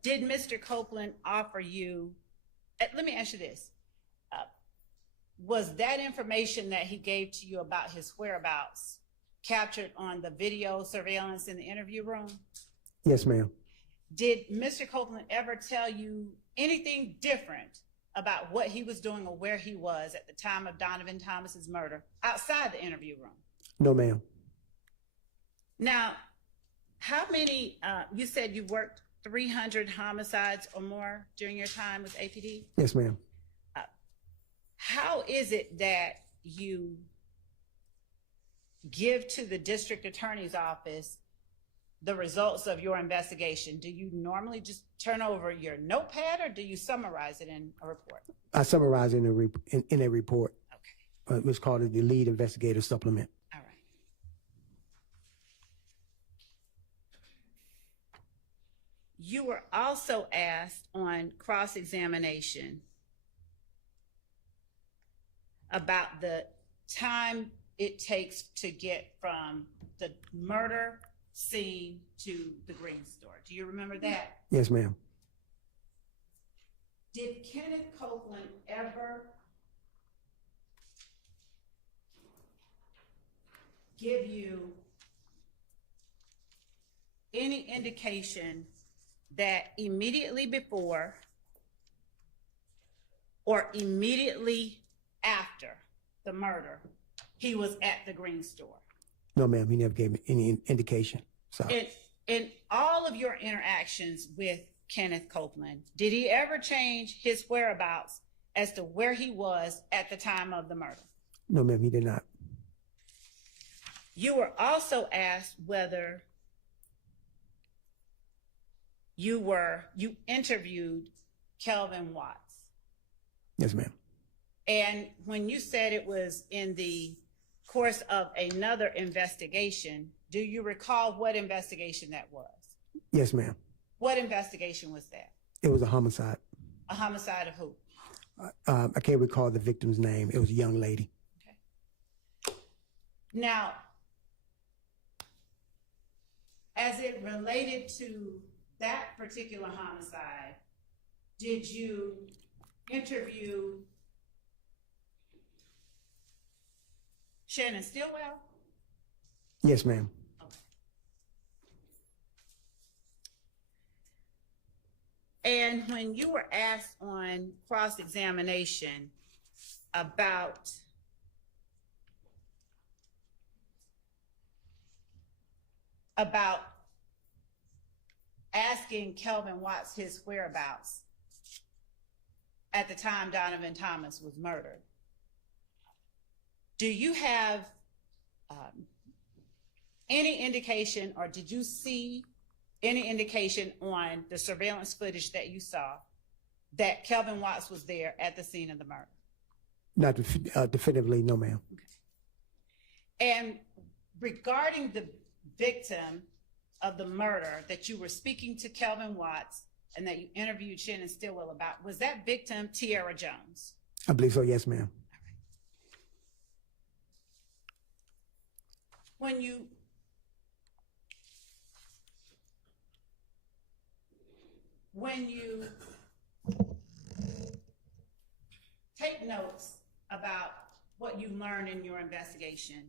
Did Mr. Copeland offer you, let me ask you this, was that information that he gave to you about his whereabouts captured on the video surveillance in the interview room? Yes, ma'am. Did Mr. Copeland ever tell you anything different about what he was doing or where he was at the time of Donovan Thomas's murder outside the interview room? No, ma'am. Now, how many, you said you worked 300 homicides or more during your time with APD? Yes, ma'am. How is it that you give to the district attorney's office the results of your investigation? Do you normally just turn over your notepad, or do you summarize it in a report? I summarize in a report. Okay. It was called the Lead Investigator Supplement. All right. You were also asked on cross-examination about the time it takes to get from the murder scene to the green store. Do you remember that? Yes, ma'am. Did Kenneth Copeland ever give you any indication that immediately before or immediately after the murder, he was at the green store? No, ma'am. He never gave me any indication. Sorry. In all of your interactions with Kenneth Copeland, did he ever change his whereabouts as to where he was at the time of the murder? No, ma'am. He did not. You were also asked whether you interviewed Kelvin Watts. Yes, ma'am. And when you said it was in the course of another investigation, do you recall what investigation that was? Yes, ma'am. What investigation was that? It was a homicide. A homicide of who? I can't recall the victim's name. It was a young lady. Okay. Now, as it related to that particular homicide, did you interview Shannon Stillwell? Yes, ma'am. And when you were asked on cross-examination about asking Kelvin Watts his whereabouts at the time Donovan Thomas was murdered, do you have any indication, or did you see any indication on the surveillance footage that you saw that Kelvin Watts was there at the scene of the murder? Not definitively, no, ma'am. Okay. And regarding the victim of the murder that you were speaking to Kelvin Watts and that you interviewed Shannon Stillwell about, was that victim Tiara Jones? I believe so, yes, ma'am. When you take notes about what you learned in your investigation,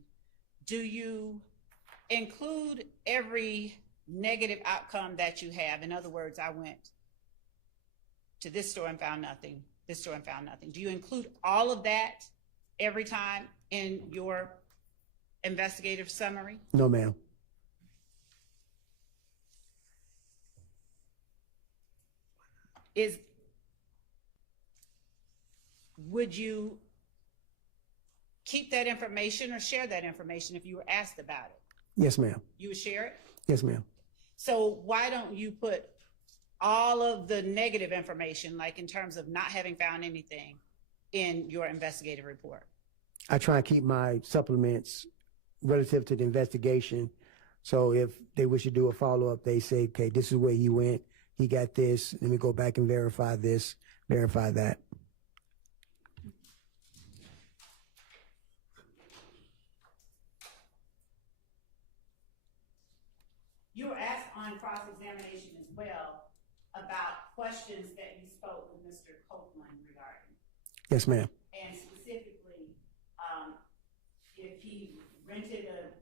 do you include every negative outcome that you have? In other words, I went to this store and found nothing, this store and found nothing. Do you include all of that every time in your investigative summary? No, ma'am. Would you keep that information or share that information if you were asked about it? Yes, ma'am. You would share it? Yes, ma'am. So why don't you put all of the negative information, like in terms of not having found anything, in your investigative report? I try and keep my supplements relative to the investigation. So if they wish to do a follow-up, they say, okay, this is where he went. He got this. Let me go back and verify this, verify that. You were asked on cross-examination as well about questions that you spoke with Mr. Copeland regarding. Yes, ma'am. And specifically, if he rented a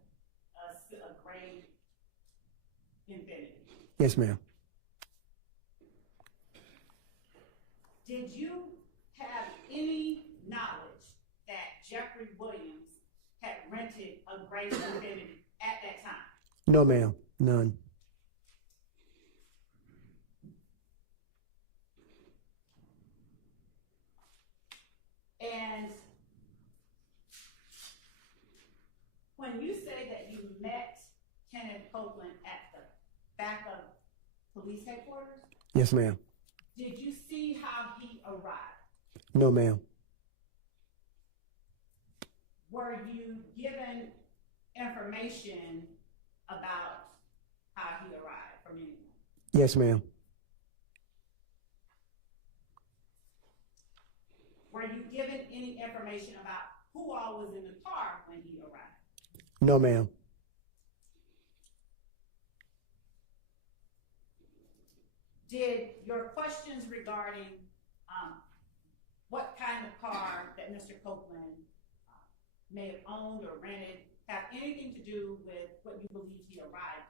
gray Infiniti. Yes, ma'am. Did you Jeffrey Williams had rented a gray Infiniti at that time? No, ma'am, none. And when you say that you met Kenneth Copeland at the back of police headquarters, Yes, ma'am. did you see how he arrived? No, ma'am. Were you given information about how he arrived from anyone? Yes, ma'am. Were you given any information about who all was in the car when he arrived? No, ma'am. Did your questions regarding what kind of car that Mr. Copeland may have owned or rented have anything to do with what you believe he arrived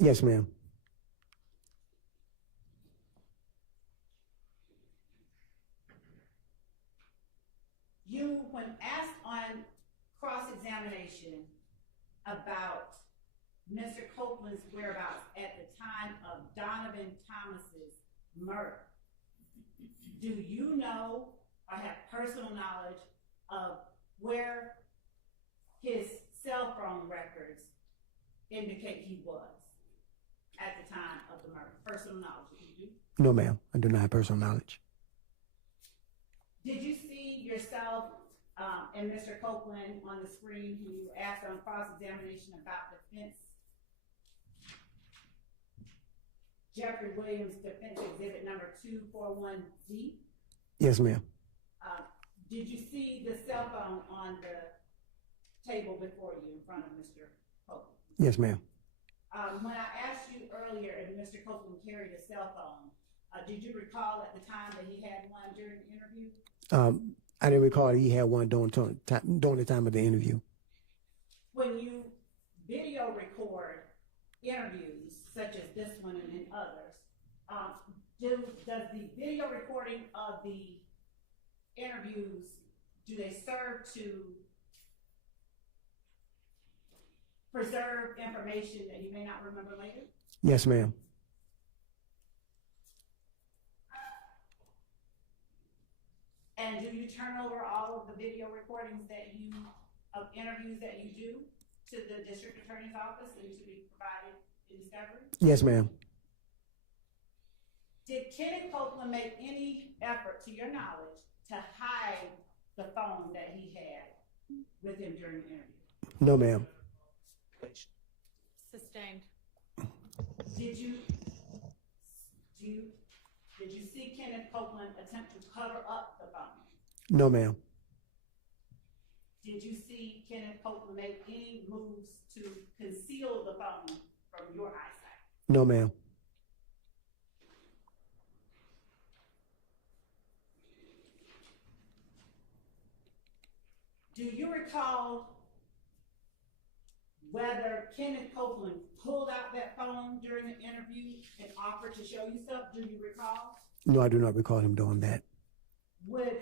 in? Yes, ma'am. You, when asked on cross-examination about Mr. Copeland's whereabouts at the time of Donovan Thomas's murder, do you know or have personal knowledge of where his cell phone records indicate he was at the time of the murder? Personal knowledge, do you? No, ma'am. I do not have personal knowledge. Did you see yourself and Mr. Copeland on the screen when you were asked on cross-examination about defense? Jeffrey Williams Defense Exhibit number 241D? Yes, ma'am. Did you see the cell phone on the table before you in front of Mr. Copeland? Yes, ma'am. When I asked you earlier if Mr. Copeland carried a cell phone, did you recall at the time that he had one during the interview? I didn't recall that he had one during the time of the interview. When you video record interviews, such as this one and others, does the video recording of the interviews, do they serve to preserve information that you may not remember later? Yes, ma'am. And do you turn over all of the video recordings of interviews that you do to the district attorney's office and to be provided in discovery? Yes, ma'am. Did Kenneth Copeland make any effort, to your knowledge, to hide the phone that he had with him during the interview? No, ma'am. Sustained. Did you see Kenneth Copeland attempt to cover up the phone? No, ma'am. Did you see Kenneth Copeland make any moves to conceal the phone from your eyesight? No, ma'am. Do you recall whether Kenneth Copeland pulled out that phone during the interview and offered to show you stuff? Do you recall? No, I do not recall him doing that. Would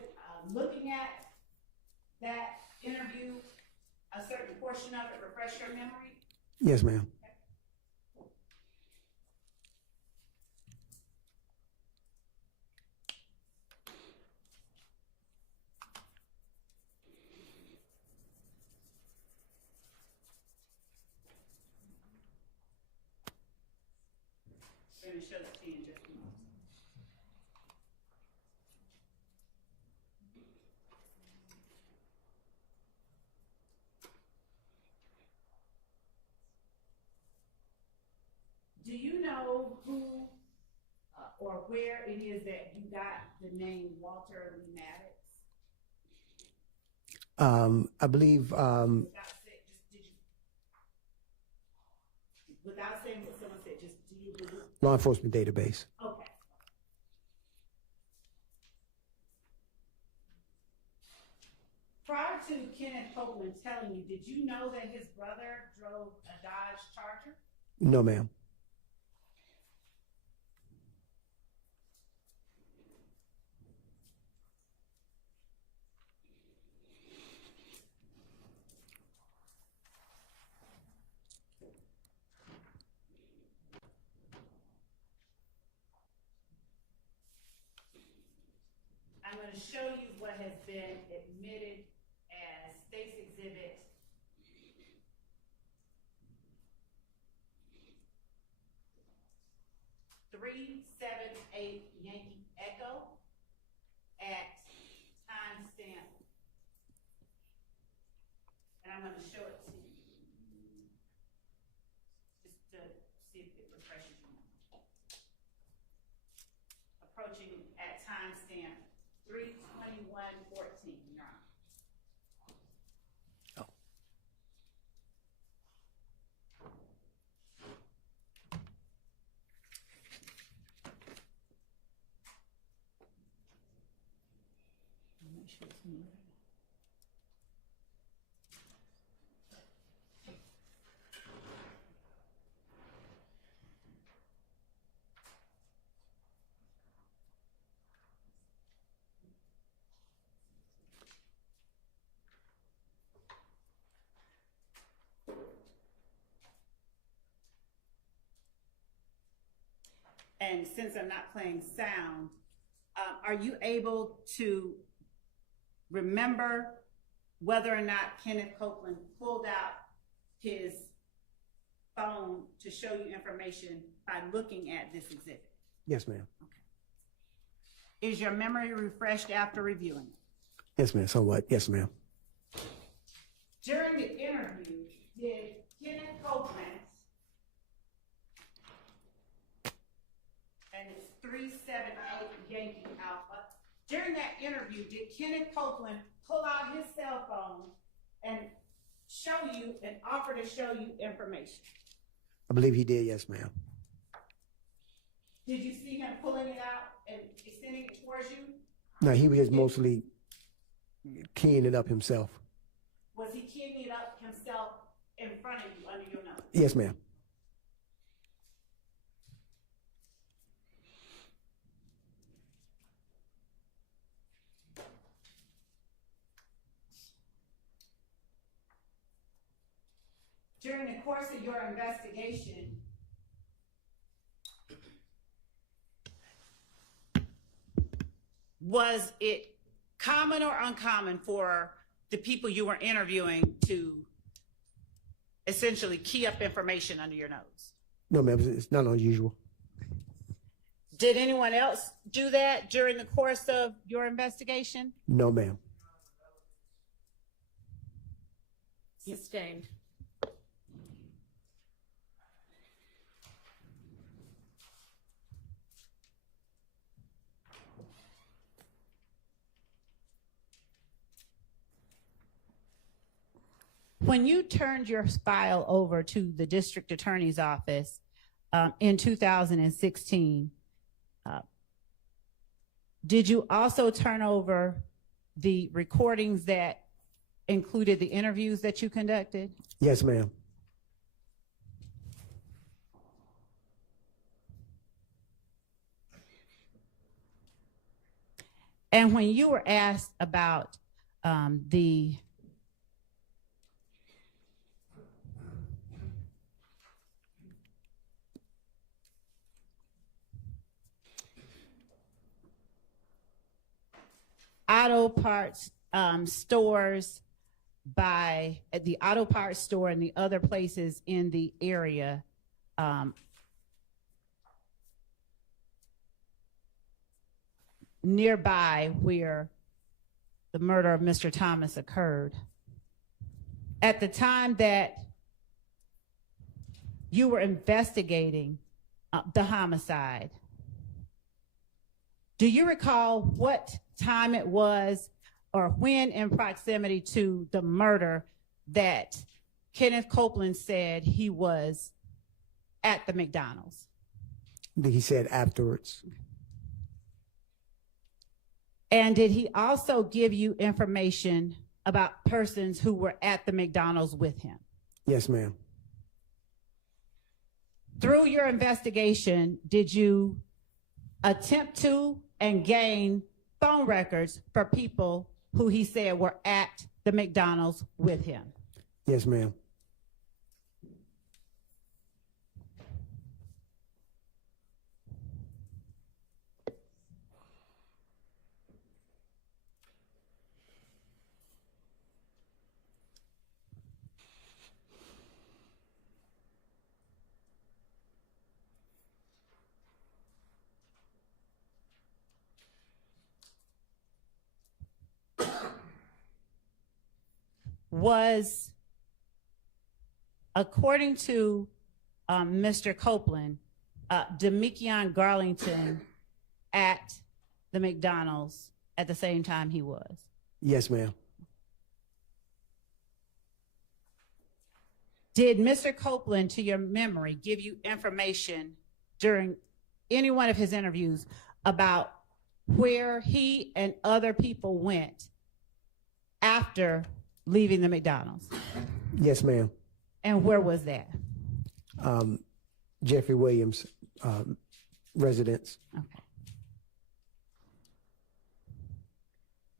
looking at that interview, a certain portion of it, refresh your memory? Yes, ma'am. I'm going to show that to you in just a moment. Do you know who or where it is that you got the name Walter Lee Maddox? I believe, Without saying what someone said, just do you believe? law enforcement database. Okay. Prior to Kenneth Copeland telling you, did you know that his brother drove a Dodge Charger? No, ma'am. to show you what has been admitted as State's Exhibit 378 Yankee Echo at timestamp. And I'm going to show it to you just to see if it refreshes you. Approaching at timestamp 3/21/14, Your Honor. Make sure it's moving. And since I'm not playing sound, are you able to remember whether or not Kenneth Copeland pulled out his phone to show you information by looking at this exhibit? Yes, ma'am. Okay. Is your memory refreshed after reviewing it? Yes, ma'am. Somewhat. Yes, ma'am. During the interview, did Kenneth Copeland, and it's 378 Yankee Alpha, during that interview, did Kenneth Copeland pull out his cell phone and show you and offer to show you information? I believe he did. Yes, ma'am. Did you see him pulling it out and extending it towards you? No, he was mostly keying it up himself. Was he keying it up himself in front of you under your nose? Yes, ma'am. During the course of your investigation, was it common or uncommon for the people you were interviewing to essentially key up information under your nose? No, ma'am. It's not unusual. Did anyone else do that during the course of your investigation? No, ma'am. Sustained. When you turned your file over to the district attorney's office in 2016, did you also turn over the recordings that included the interviews that you conducted? Yes, ma'am. And when you were asked about the auto parts stores by the auto parts store and the other places in the area, nearby where the murder of Mr. Thomas occurred, at the time that you were investigating the homicide, do you recall what time it was or when in proximity to the murder that Kenneth Copeland said he was at the McDonald's? He said afterwards. And did he also give you information about persons who were at the McDonald's with him? Yes, ma'am. Through your investigation, did you attempt to and gain phone records for people who he said were at the McDonald's with him? Yes, ma'am. was, according to Mr. Copeland, Demekion Garlington at the McDonald's at the same time he was? Yes, ma'am. Did Mr. Copeland, to your memory, give you information during any one of his interviews about where he and other people went after leaving the McDonald's? Yes, ma'am. And where was that? Jeffrey Williams' residence. Okay.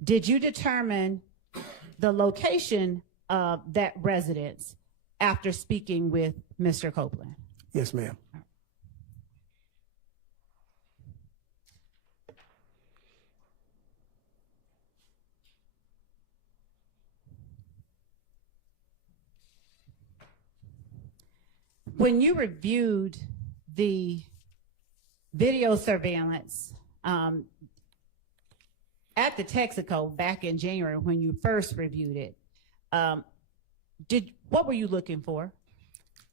Did you determine the location of that residence after speaking with Mr. Copeland? Yes, ma'am. When you reviewed the video surveillance at the Texaco back in January, when you first reviewed it, what were you looking for?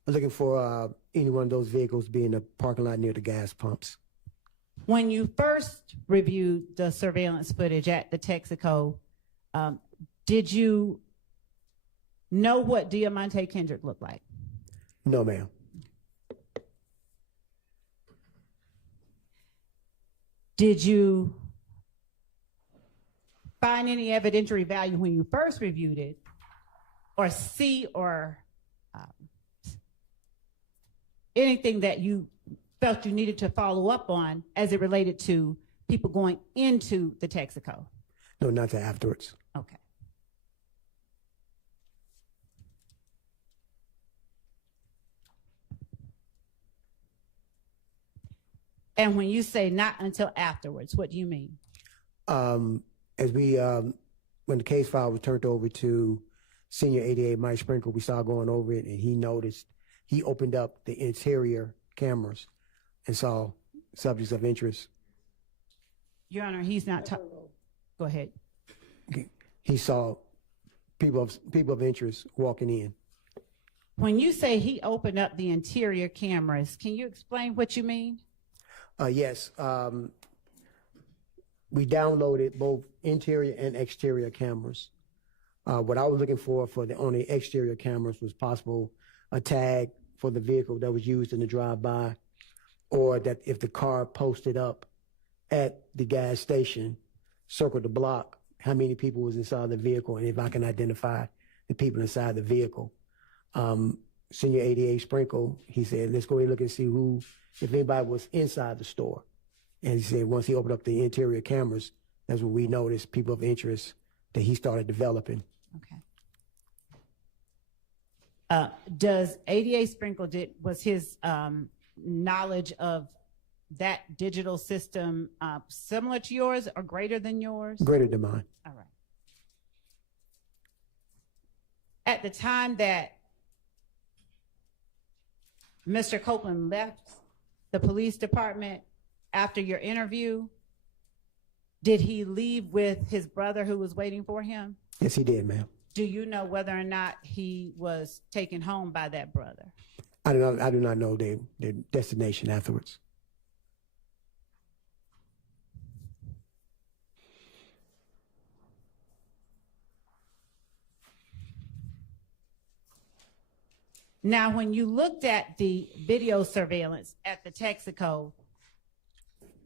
I'm looking for any one of those vehicles being in the parking lot near the gas pumps. When you first reviewed the surveillance footage at the Texaco, did you know what Diamante Kendrick looked like? No, ma'am. Did you find any evidentiary value when you first reviewed it, or see or anything that you felt you needed to follow up on as it related to people going into the Texaco? No, not till afterwards. Okay. And when you say not until afterwards, what do you mean? As we, when the case file was turned over to Senior 88 Mike Sprinkle, we started going over it, and he noticed, he opened up the interior cameras and saw subjects of interest. Your Honor, he's not go ahead. He saw people of interest walking in. When you say he opened up the interior cameras, can you explain what you mean? Yes. We downloaded both interior and exterior cameras. What I was looking for on the exterior cameras was possible a tag for the vehicle that was used in the drive-by, or that if the car posted up at the gas station, circled the block, how many people was inside the vehicle, and if I can identify the people inside the vehicle. Senior 88 Sprinkle, he said, let's go ahead and look and see if anybody was inside the store. And he said once he opened up the interior cameras, that's when we noticed people of interest that he started developing. Okay. Does 88 Sprinkle, was his knowledge of that digital system similar to yours or greater than yours? Greater than mine. All right. At the time that Mr. Copeland left the police department after your interview, did he leave with his brother who was waiting for him? Yes, he did, ma'am. Do you know whether or not he was taken home by that brother? I do not know their destination afterwards. Now, when you looked at the video surveillance at the Texaco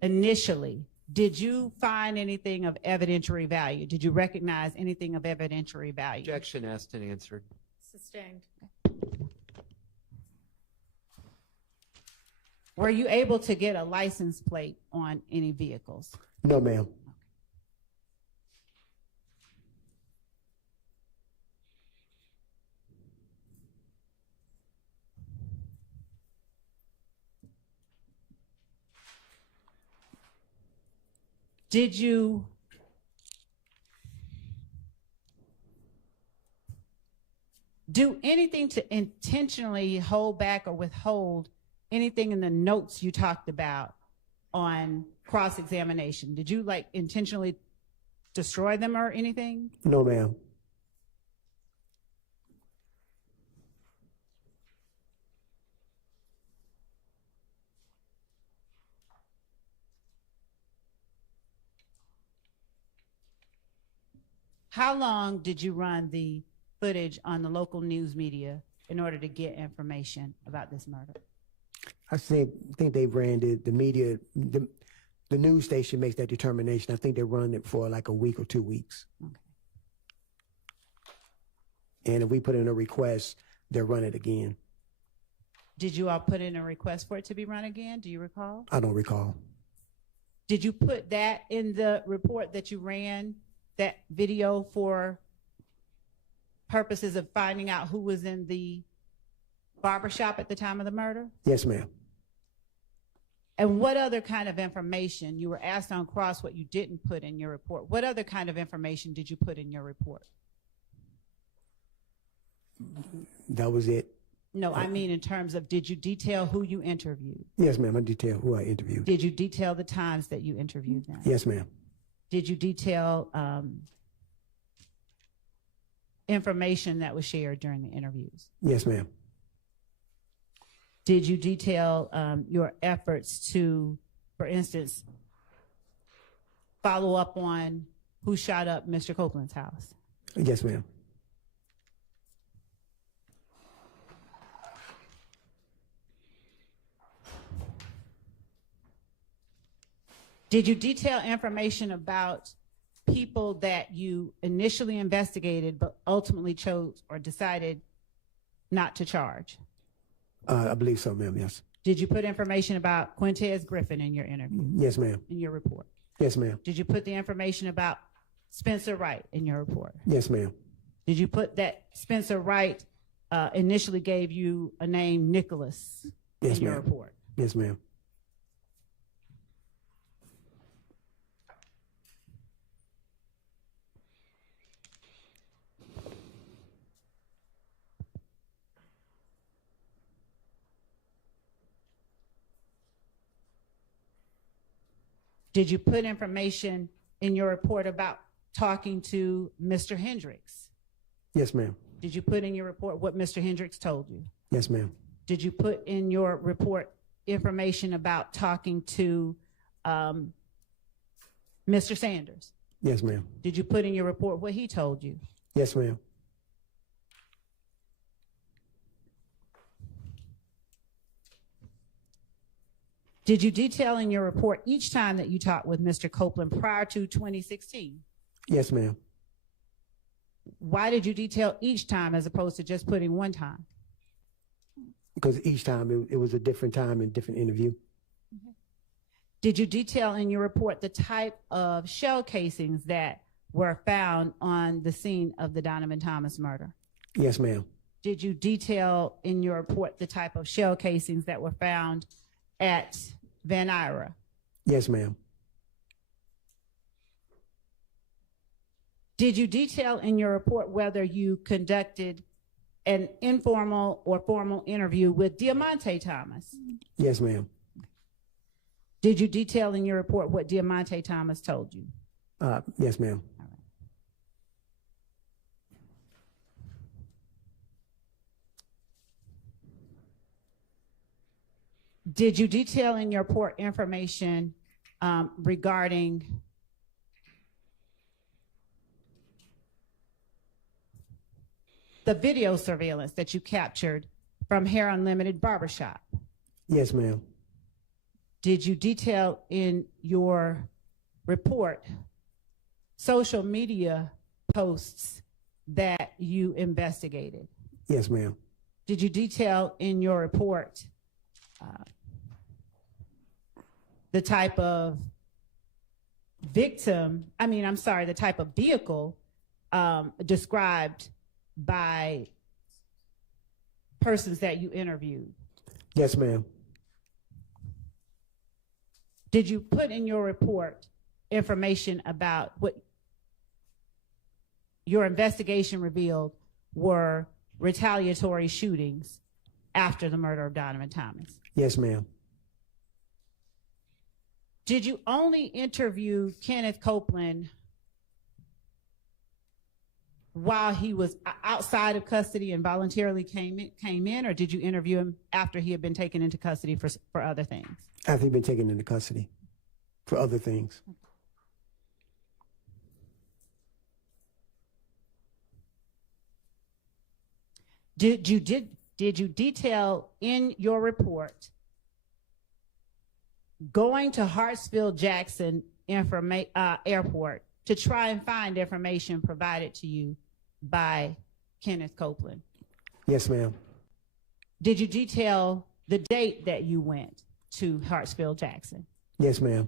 initially, did you find anything of evidentiary value? Did you recognize anything of evidentiary value? Objection asked and answered. Sustained. Were you able to get a license plate on any vehicles? No, ma'am. Did you do anything to intentionally hold back or withhold anything in the notes you talked about on cross-examination? Did you intentionally destroy them or anything? No, ma'am. How long did you run the footage on the local news media in order to get information about this murder? I think they ran the media, the news station makes that determination. I think they run it for like a week or 2 weeks. Okay. And if we put in a request, they'll run it again. Did you all put in a request for it to be run again? Do you recall? I don't recall. Did you put that in the report that you ran, that video, for purposes of finding out who was in the barbershop at the time of the murder? Yes, ma'am. And what other kind of information, you were asked on cross what you didn't put in your report. What other kind of information did you put in your report? That was it. No, I mean in terms of, did you detail who you interviewed? Yes, ma'am. I detail who I interviewed. Did you detail the times that you interviewed them? Yes, ma'am. Did you detail information that was shared during the interviews? Yes, ma'am. Did you detail your efforts to, for instance, follow up on who shot up Mr. Copeland's house? Yes, ma'am. Did you detail information about people that you initially investigated but ultimately chose or decided not to charge? I believe so, ma'am. Yes. Did you put information about Quintez Griffin in your interview, Yes, ma'am. in your report? Yes, ma'am. Did you put the information about Spencer Wright in your report? Yes, ma'am. Did you put that Spencer Wright initially gave you a name, Nicholas, Yes, in your ma'am. report? Yes, ma'am. Did you put information in your report about talking to Mr. Hendricks? Yes, ma'am. Did you put in your report what Mr. Hendricks told you? Yes, ma'am. Did you put in your report information about talking to Mr. Sanders? Yes, ma'am. Did you put in your report what he told you? Yes, ma'am. Did you detail in your report each time that you talked with Mr. Copeland prior to 2016? Yes, ma'am. Why did you detail each time as opposed to just putting one time? Because each time it was a different time and different interview. Did you detail in your report the type of shell casings that were found on the scene of the Donovan Thomas murder? Yes, ma'am. Did you detail in your report the type of shell casings that were found at Van Ira? Yes, ma'am. Did you detail in your report whether you conducted an informal or formal interview with Diamante Thomas? Yes, ma'am. Did you detail in your report what Diamante Thomas told you? Yes, ma'am. Did you detail in your report information regarding the video surveillance that you captured from Hair Unlimited Barbershop? Yes, ma'am. Did you detail in your report social media posts that you investigated? Yes, ma'am. Did you detail in your report the type of the type of vehicle described by persons that you interviewed? Yes, ma'am. Did you put in your report information about what your investigation revealed were retaliatory shootings after the murder of Donovan Thomas? Yes, ma'am. Did you only interview Kenneth Copeland while he was outside of custody and voluntarily came in, or did you interview him after he had been taken into custody for other things? After he'd been taken into custody for other things. Did you detail in your report going to Hartsfield-Jackson Airport to try and find information provided to you by Kenneth Copeland? Yes, ma'am. Did you detail the date that you went to Hartsfield-Jackson? Yes, ma'am.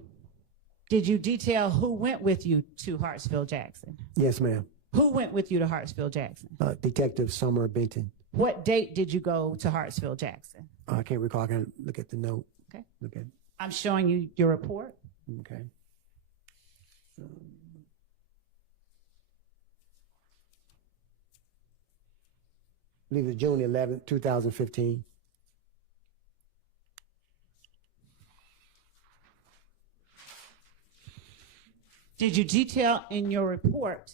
Did you detail who went with you to Hartsfield-Jackson? Yes, ma'am. Who went with you to Hartsfield-Jackson? Detective Summer Benton. What date did you go to Hartsfield-Jackson? I can't recall. I can look at the note. Okay. Look at. I'm showing you your report. Okay. I believe it was June 11th, 2015. Did you detail in your report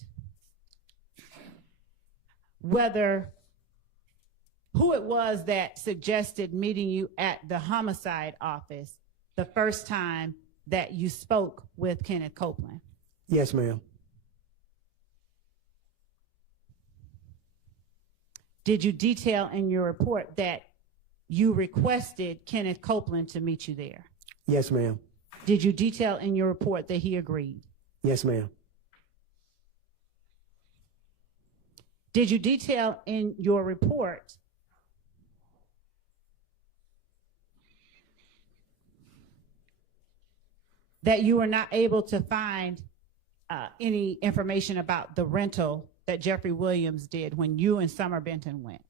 who it was that suggested meeting you at the homicide office the first time that you spoke with Kenneth Copeland? Yes, ma'am. Did you detail in your report that you requested Kenneth Copeland to meet you there? Yes, ma'am. Did you detail in your report that he agreed? Yes, ma'am. Did you detail in your report that you were not able to find any information about the rental that Jeffrey Williams did when you and Summer Benton went?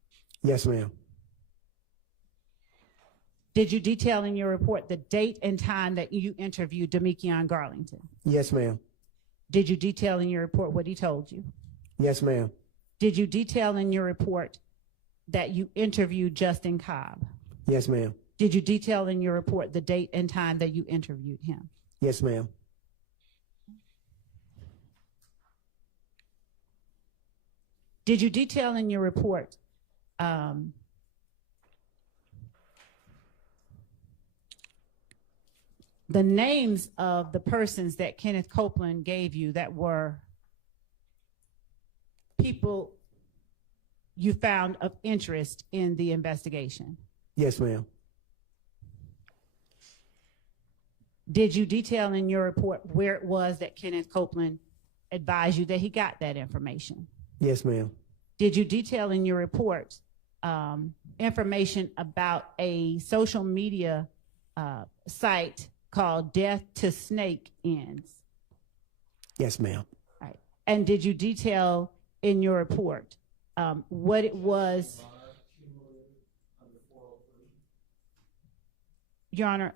Yes, ma'am. Did you detail in your report the date and time that you interviewed Demekion Garlington? Yes, ma'am. Did you detail in your report what he told you? Yes, ma'am. Did you detail in your report that you interviewed Justin Cobb? Yes, ma'am. Did you detail in your report the date and time that you interviewed him? Yes, ma'am. Did you detail in your report the names of the persons that Kenneth Copeland gave you that were people you found of interest in the investigation? Yes, ma'am. Did you detail in your report where it was that Kenneth Copeland advised you that he got that information? Yes, ma'am. Did you detail in your report information about a social media site called Death to Snake Ends? Yes, ma'am. All right. And did you detail in your report what it was? Your Honor,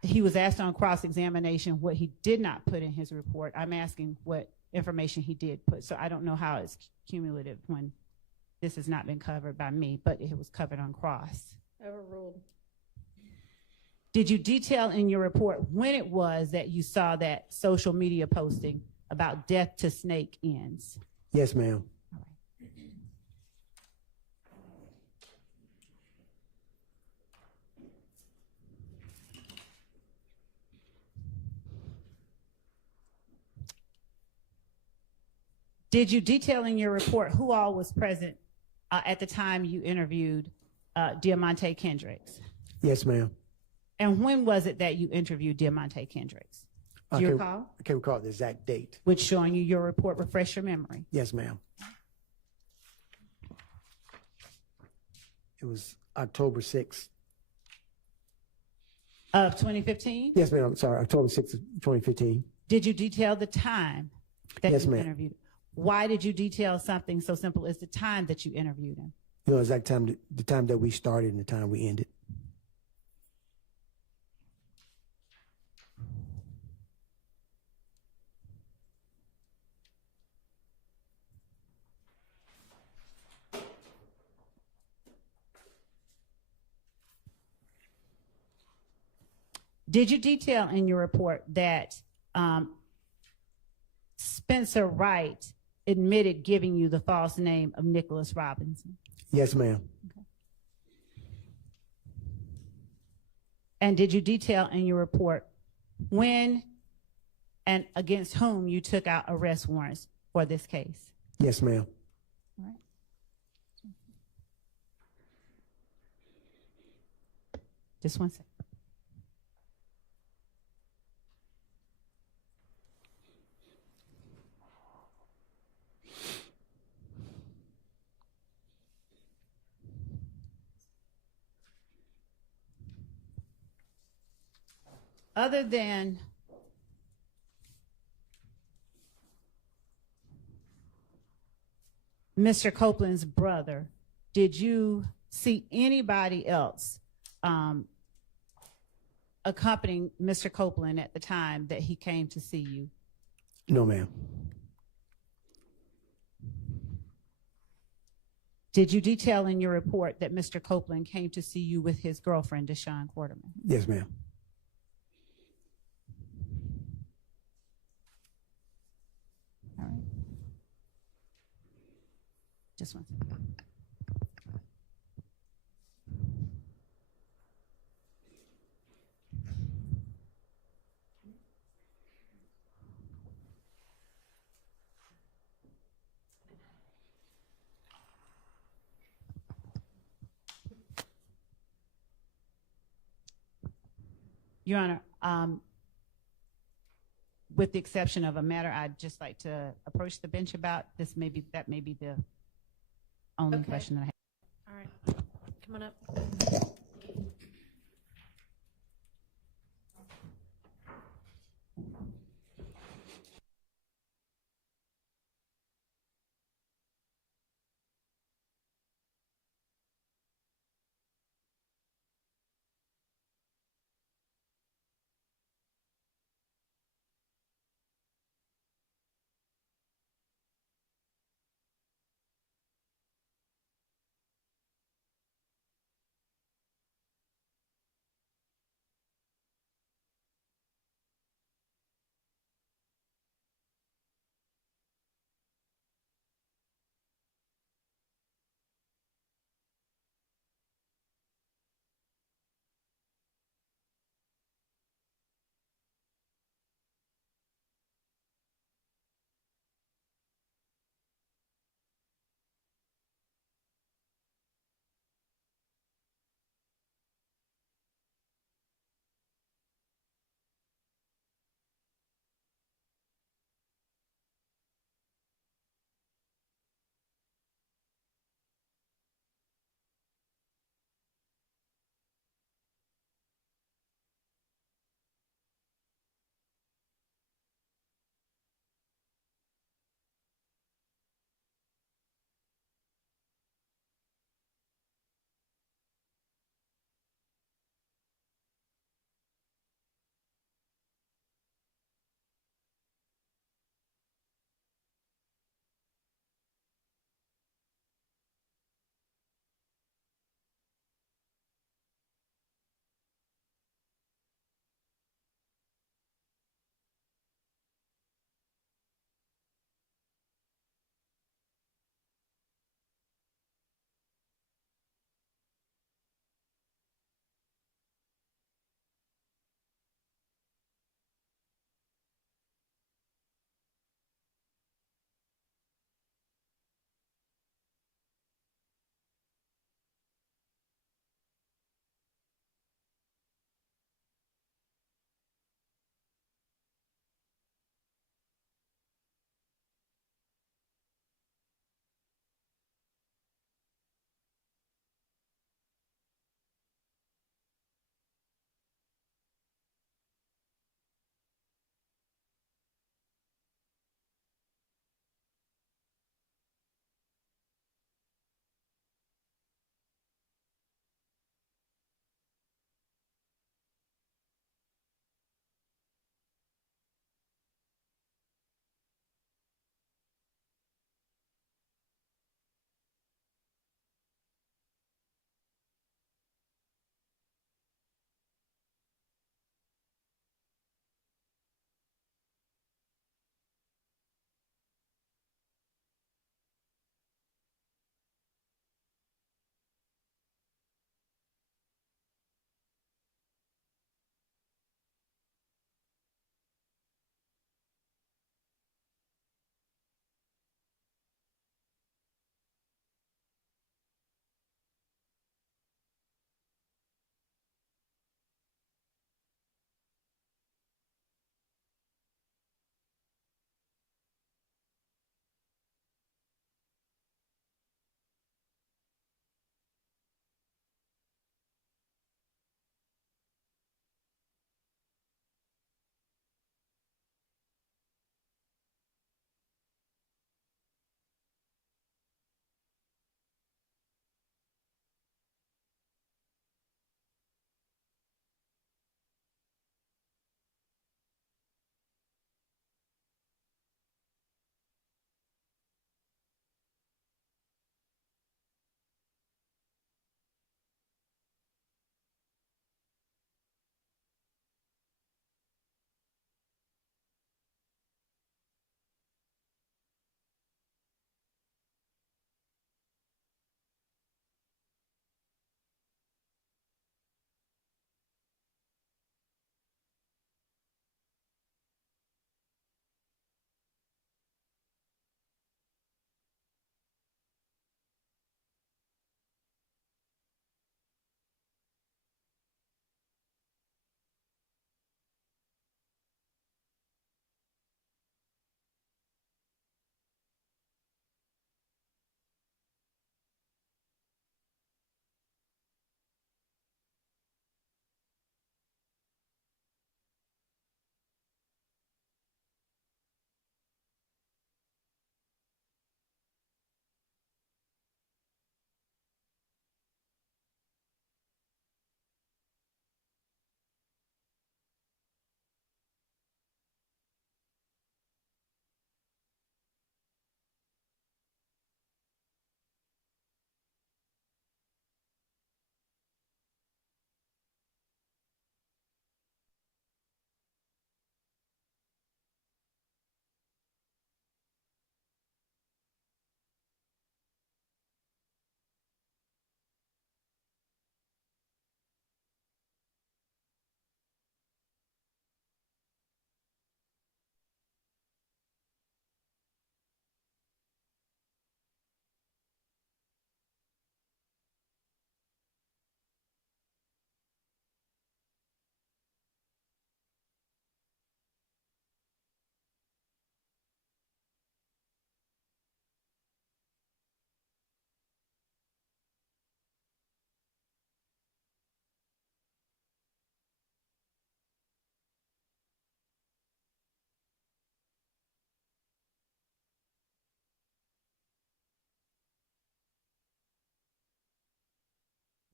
he was asked on cross-examination what he did not put in his report. I'm asking what information he did put. So I don't know how it's cumulative when this has not been covered by me, but it was covered on cross. Overruled. Did you detail in your report when it was that you saw that social media posting about Death to Snake Ends? Yes, ma'am. All right. Did you detail in your report who all was present at the time you interviewed Diamante Kendricks? Yes, ma'am. And when was it that you interviewed Diamante Kendricks? Do you recall? I can't recall the exact date. Which, showing you your report, refresh your memory. Yes, ma'am. It was October 6th. Of 2015? Yes, ma'am. I'm sorry. October 6th of 2015. Did you detail the time that Yes, you ma'am. interviewed? Why did you detail something so simple as the time that you interviewed him? You know, exact time, the time that we started and the time we ended. Did you detail in your report that Spencer Wright admitted giving you the false name of Nicholas Robinson? Yes, ma'am. Okay. And did you detail in your report when and against whom you took out arrest warrants for this case? Yes, ma'am. All right. Just one second. Other than Mr. Copeland's brother, did you see anybody else accompanying Mr. Copeland at the time that he came to see you? No, ma'am. Did you detail in your report that Mr. Copeland came to see you with his girlfriend, Deshawn Quarterman? Yes, ma'am. All right. Just one second. Your Honor, with the exception of a matter I'd just like to approach the bench about, that may be the only Okay. question that I have. All right, come on up.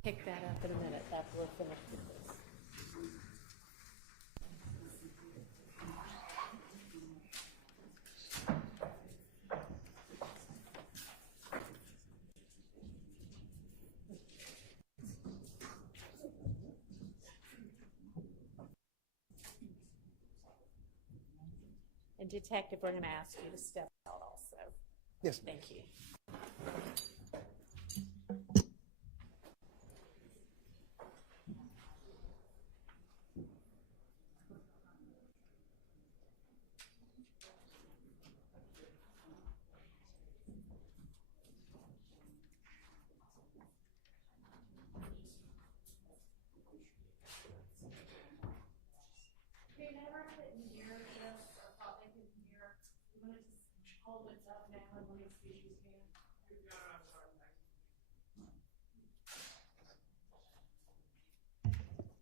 Pick that up in a minute after we're finished with this. And Detective, we're going to ask you to step out also. Yes, ma'am. Thank you.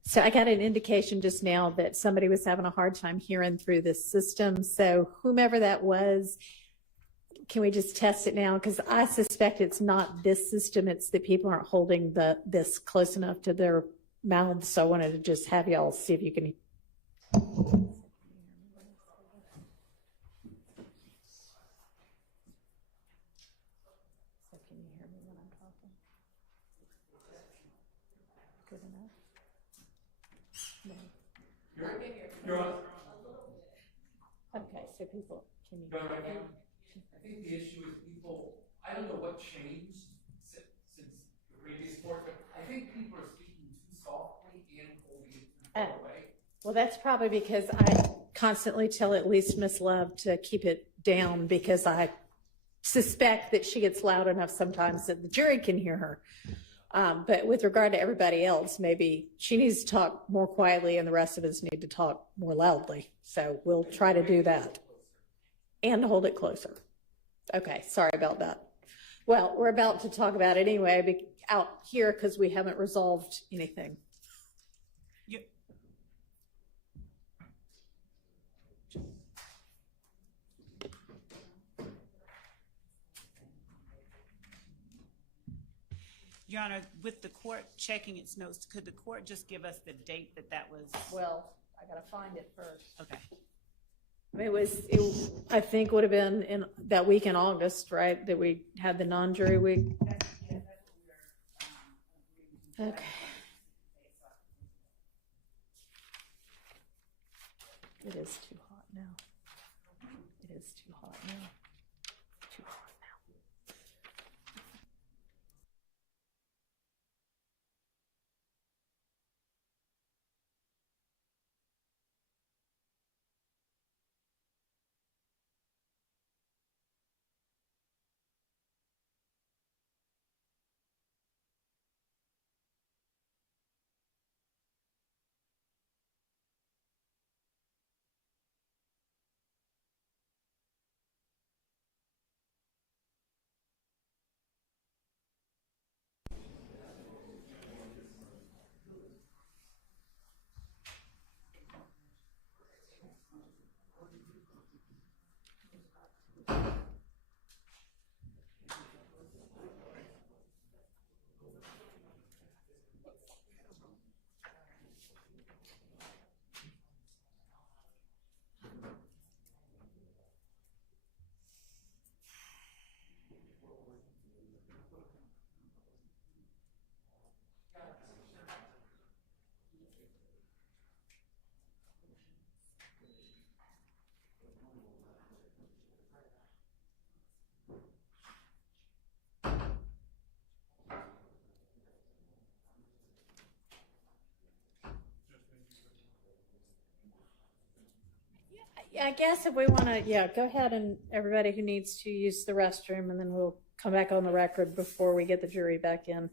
So I got an indication just now that somebody was having a hard time hearing through this system. So whomever that was, can we just test it now? Because I suspect it's not this system. It's that people aren't holding this close enough to their mouths. So I wanted to just have y'all see if you can. So can you hear me when I'm talking? Good enough? No. Okay, so people, can you hear me now? I think the issue is people, I don't know what changed since the previous board, but I think people are speaking too softly and holding it too far away. Well, that's probably because I constantly tell at least Miss Love to keep it down because I suspect that she gets loud enough sometimes that the jury can hear her. But with regard to everybody else, maybe she needs to talk more quietly and the rest of us need to talk more loudly. So we'll try to do that and hold it closer. Okay, sorry about that. Well, we're about to talk about it anyway out here because we haven't resolved anything. Your Honor, with the court checking its notes, could the court just give us the date that was? Well, I gotta find it first. Okay. I mean, it I think would have been in that week in August, right? That we had the non-jury week. Okay. It is too hot now. It is too hot now. Too hot now. Yeah, I guess if we want to, go ahead and everybody who needs to use the restroom, and then we'll come back on the record before we get the jury back in.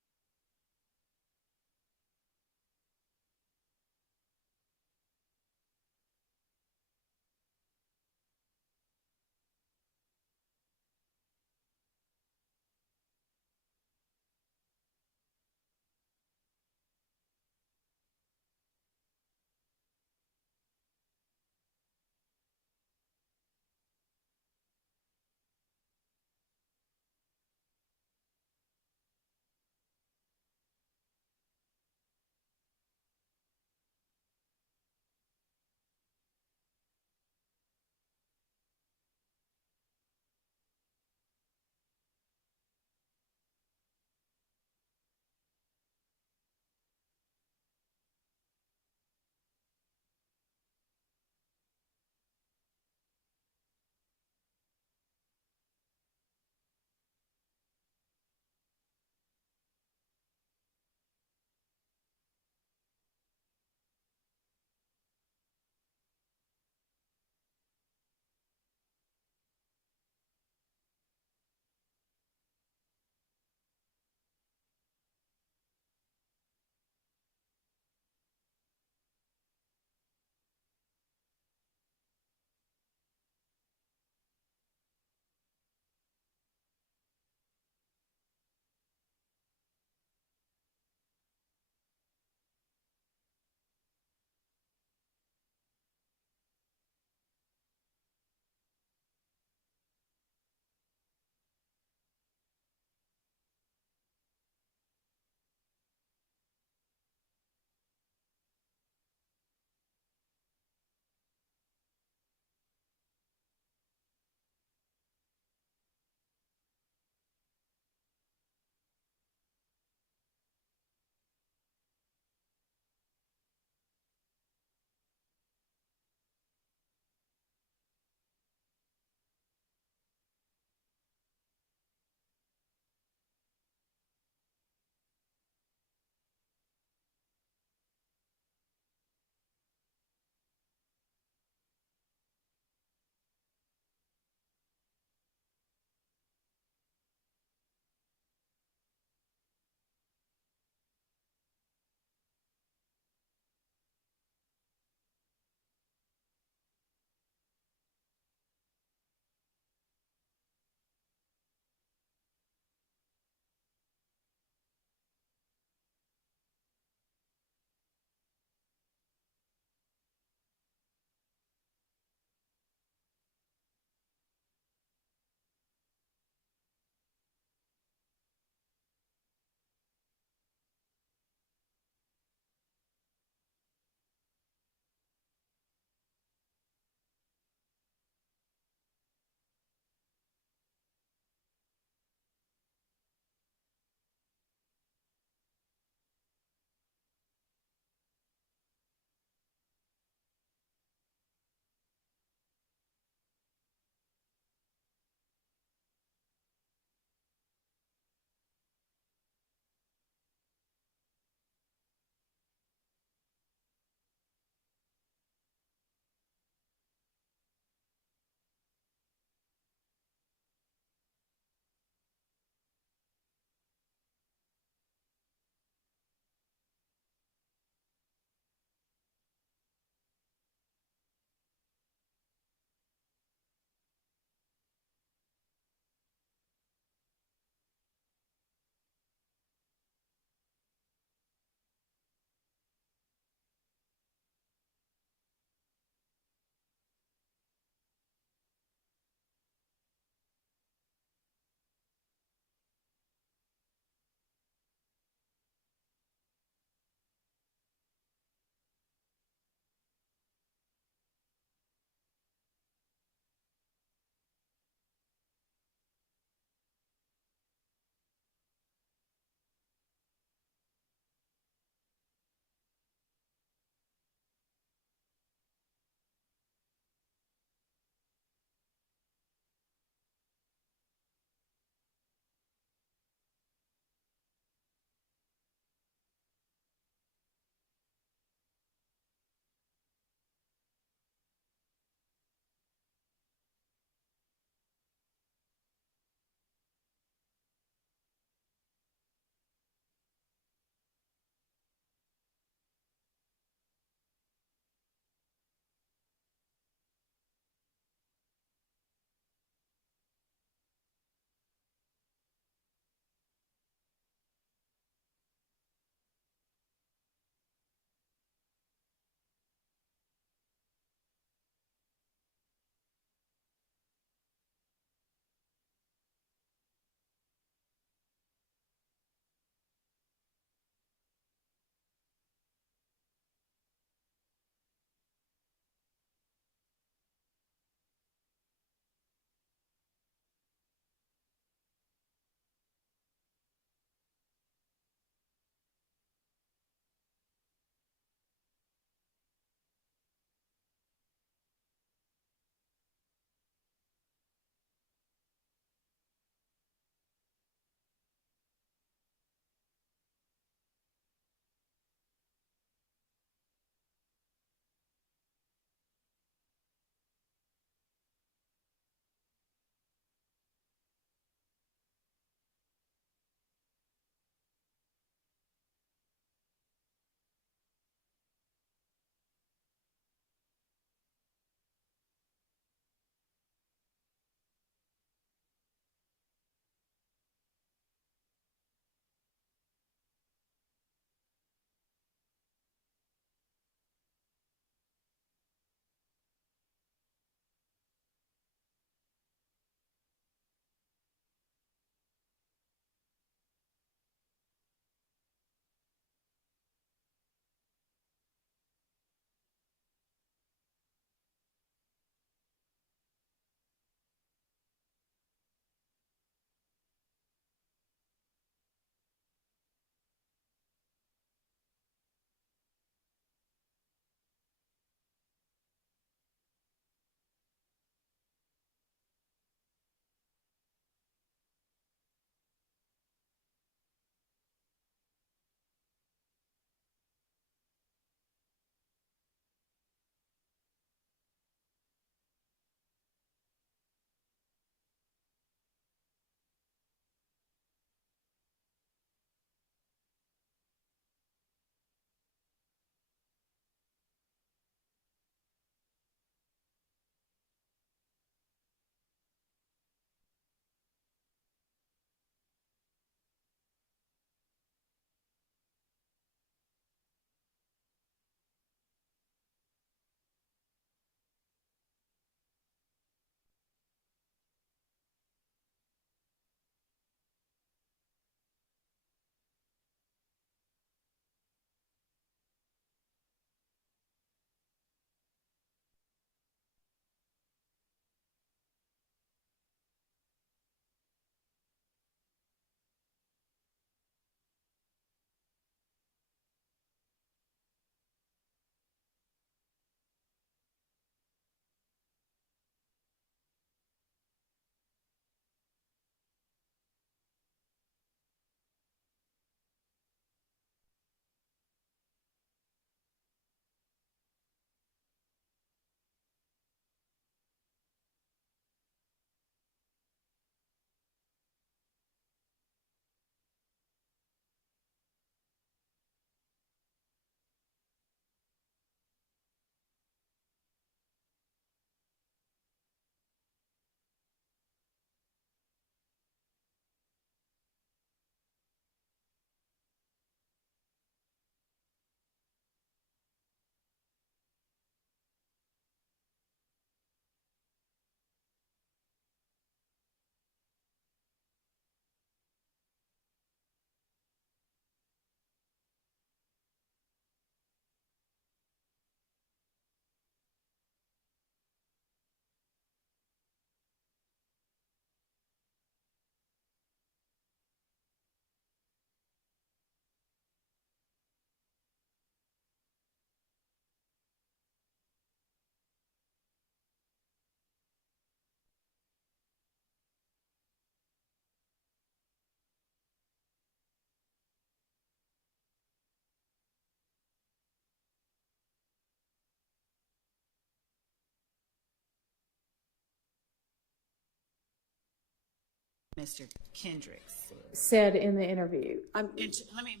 Mr. Kendricks said in the interview. Let me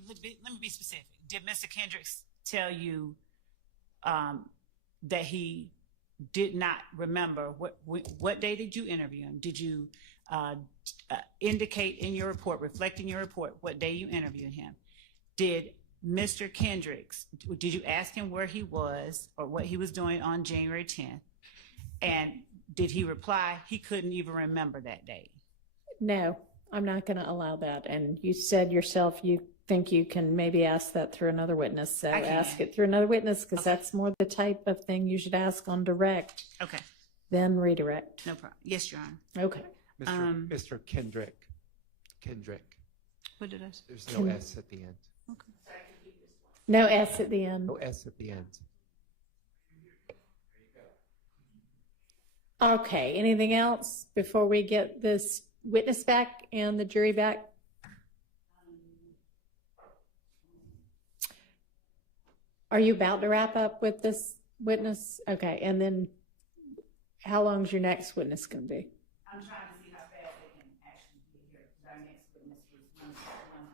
be specific. Did Mr. Kendricks tell you that he did not remember what day did you interview him? Did you indicate in your report, reflect in your report, what day you interviewed him? Did Mr. Kendricks, did you ask him where he was or what he was doing on January 10th? And did he reply he couldn't even remember that day? No, I'm not going to allow that. And you said yourself you think you can maybe ask that through another witness. So I can. ask it through another witness because Okay. that's more the type of thing you should ask on direct, Okay, then redirect. no problem. Yes, Your Honor. Okay. Mr. Kendrick. What did I say? There's no S at the end. No S at the end. No S at the end. Okay, anything else before we get this witness back and the jury back? Are you about to wrap up with this witness? Okay, and then how long's your next witness going to be? I'm trying to see how fast they can actually get here, because our next witness was one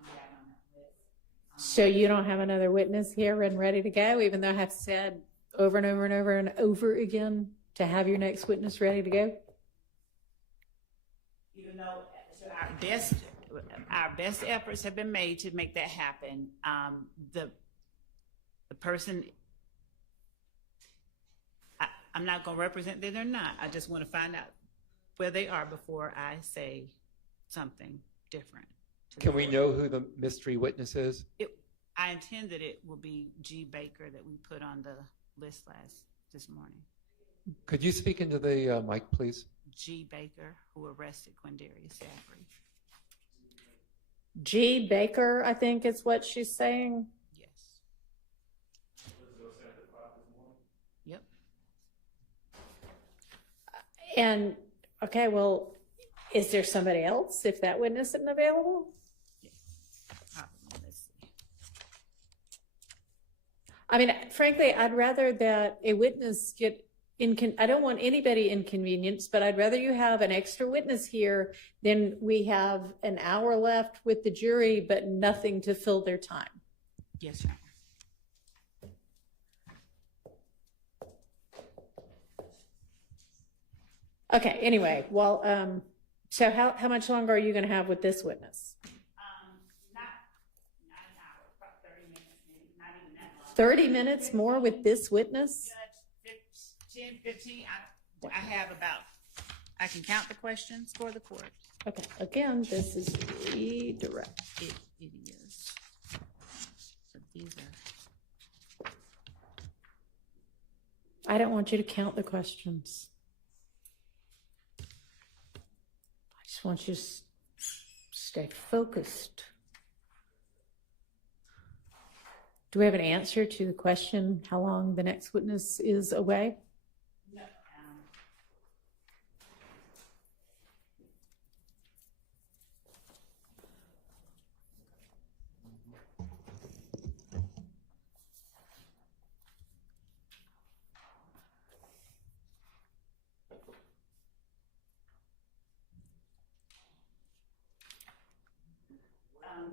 we have on that list. So you don't have another witness here and ready to go, even though I have said over and over and over and over again to have your next witness ready to go? Even though so our best efforts have been made to make that happen, the person, I'm not going to represent them or not. I just want to find out where they are before I say something different. to the Can we board. know who the mystery witness is? I intend that it will be G. Baker that we put on the list this morning. Could you speak into the mic, please? G. Baker, who arrested Quindarius Saffery. G. Baker, I think is what she's saying. Yes. Yep. And, okay, well, is there somebody else if that witness isn't available? Let's see. I mean, frankly, I'd rather that a witness get I don't want anybody inconvenienced, but I'd rather you have an extra witness here than we have an hour left with the jury, but nothing to fill their time. Yes, Your Honor. Okay, anyway, well, so how much longer are you going to have with this witness? Not an hour, about 30 minutes, maybe, not even that long. 30 minutes more with this witness? Judge, 10, 15, I have about, I can count the questions for the court. Okay, again, this is redirect. It is. So these are. I don't want you to count the questions. I just want you to stay focused. Do we have an answer to the question, how long the next witness is away? No.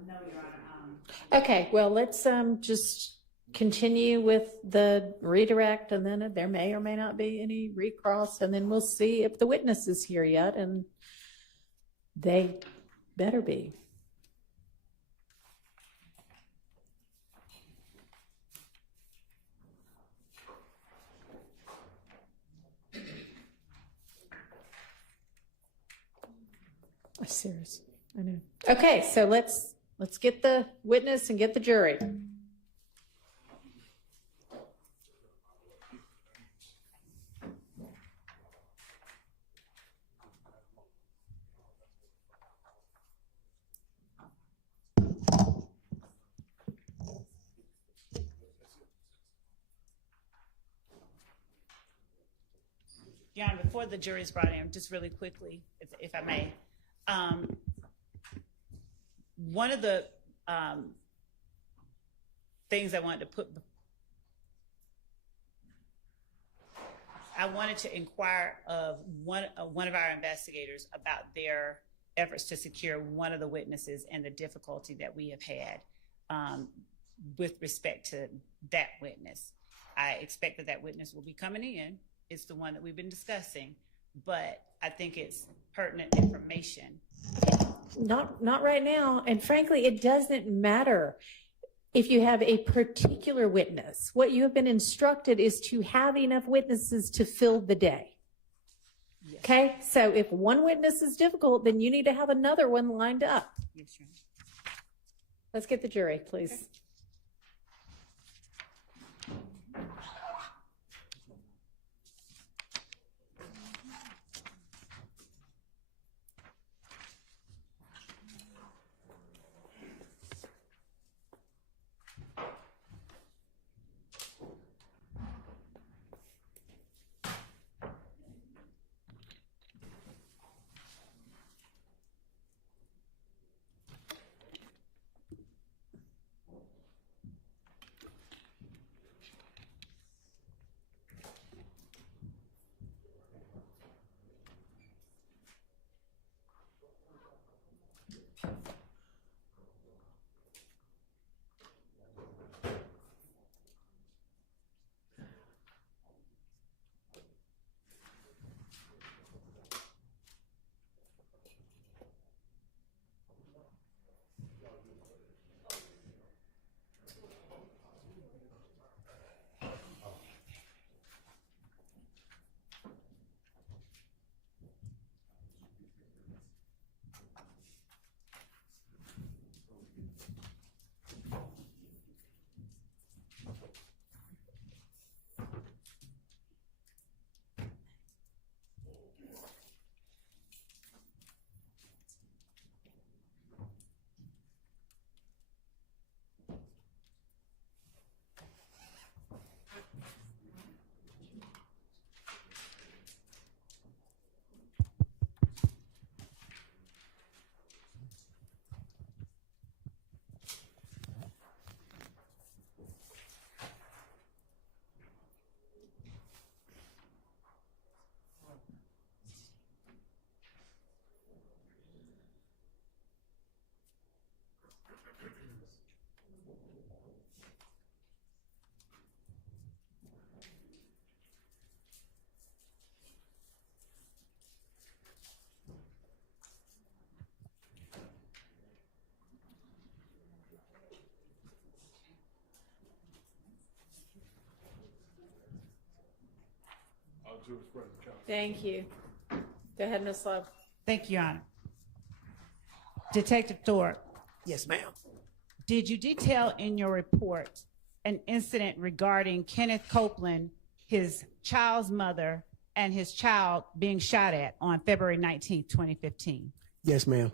No, Your Honor. Okay, well, let's just continue with the redirect, and then there may or may not be any recross, and then we'll see if the witness is here yet, and they better be. Seriously, I know. Okay, so let's get the witness and get the jury. Your Honor, before the jury is brought in, just really quickly, if I may. One of the things I wanted to inquire of one of our investigators about their efforts to secure one of the witnesses and the difficulty that we have had with respect to that witness. I expect that that witness will be coming in. It's the one that we've been discussing, but I think it's pertinent information. Not right now. And frankly, it doesn't matter if you have a particular witness. What you have been instructed is to have enough witnesses to fill the day. Yes. Okay, so if one witness is difficult, then you need to have another one lined up. Yes, Your Honor. Let's get the jury, please. Okay. Thank you. Go ahead, Ms. Love. Thank you, Your Honor. Detective Thorpe, Yes, ma'am. did you detail in your report an incident regarding Kenneth Copeland, his child's mother, and his child being shot at on February 19th, 2015? Yes, ma'am.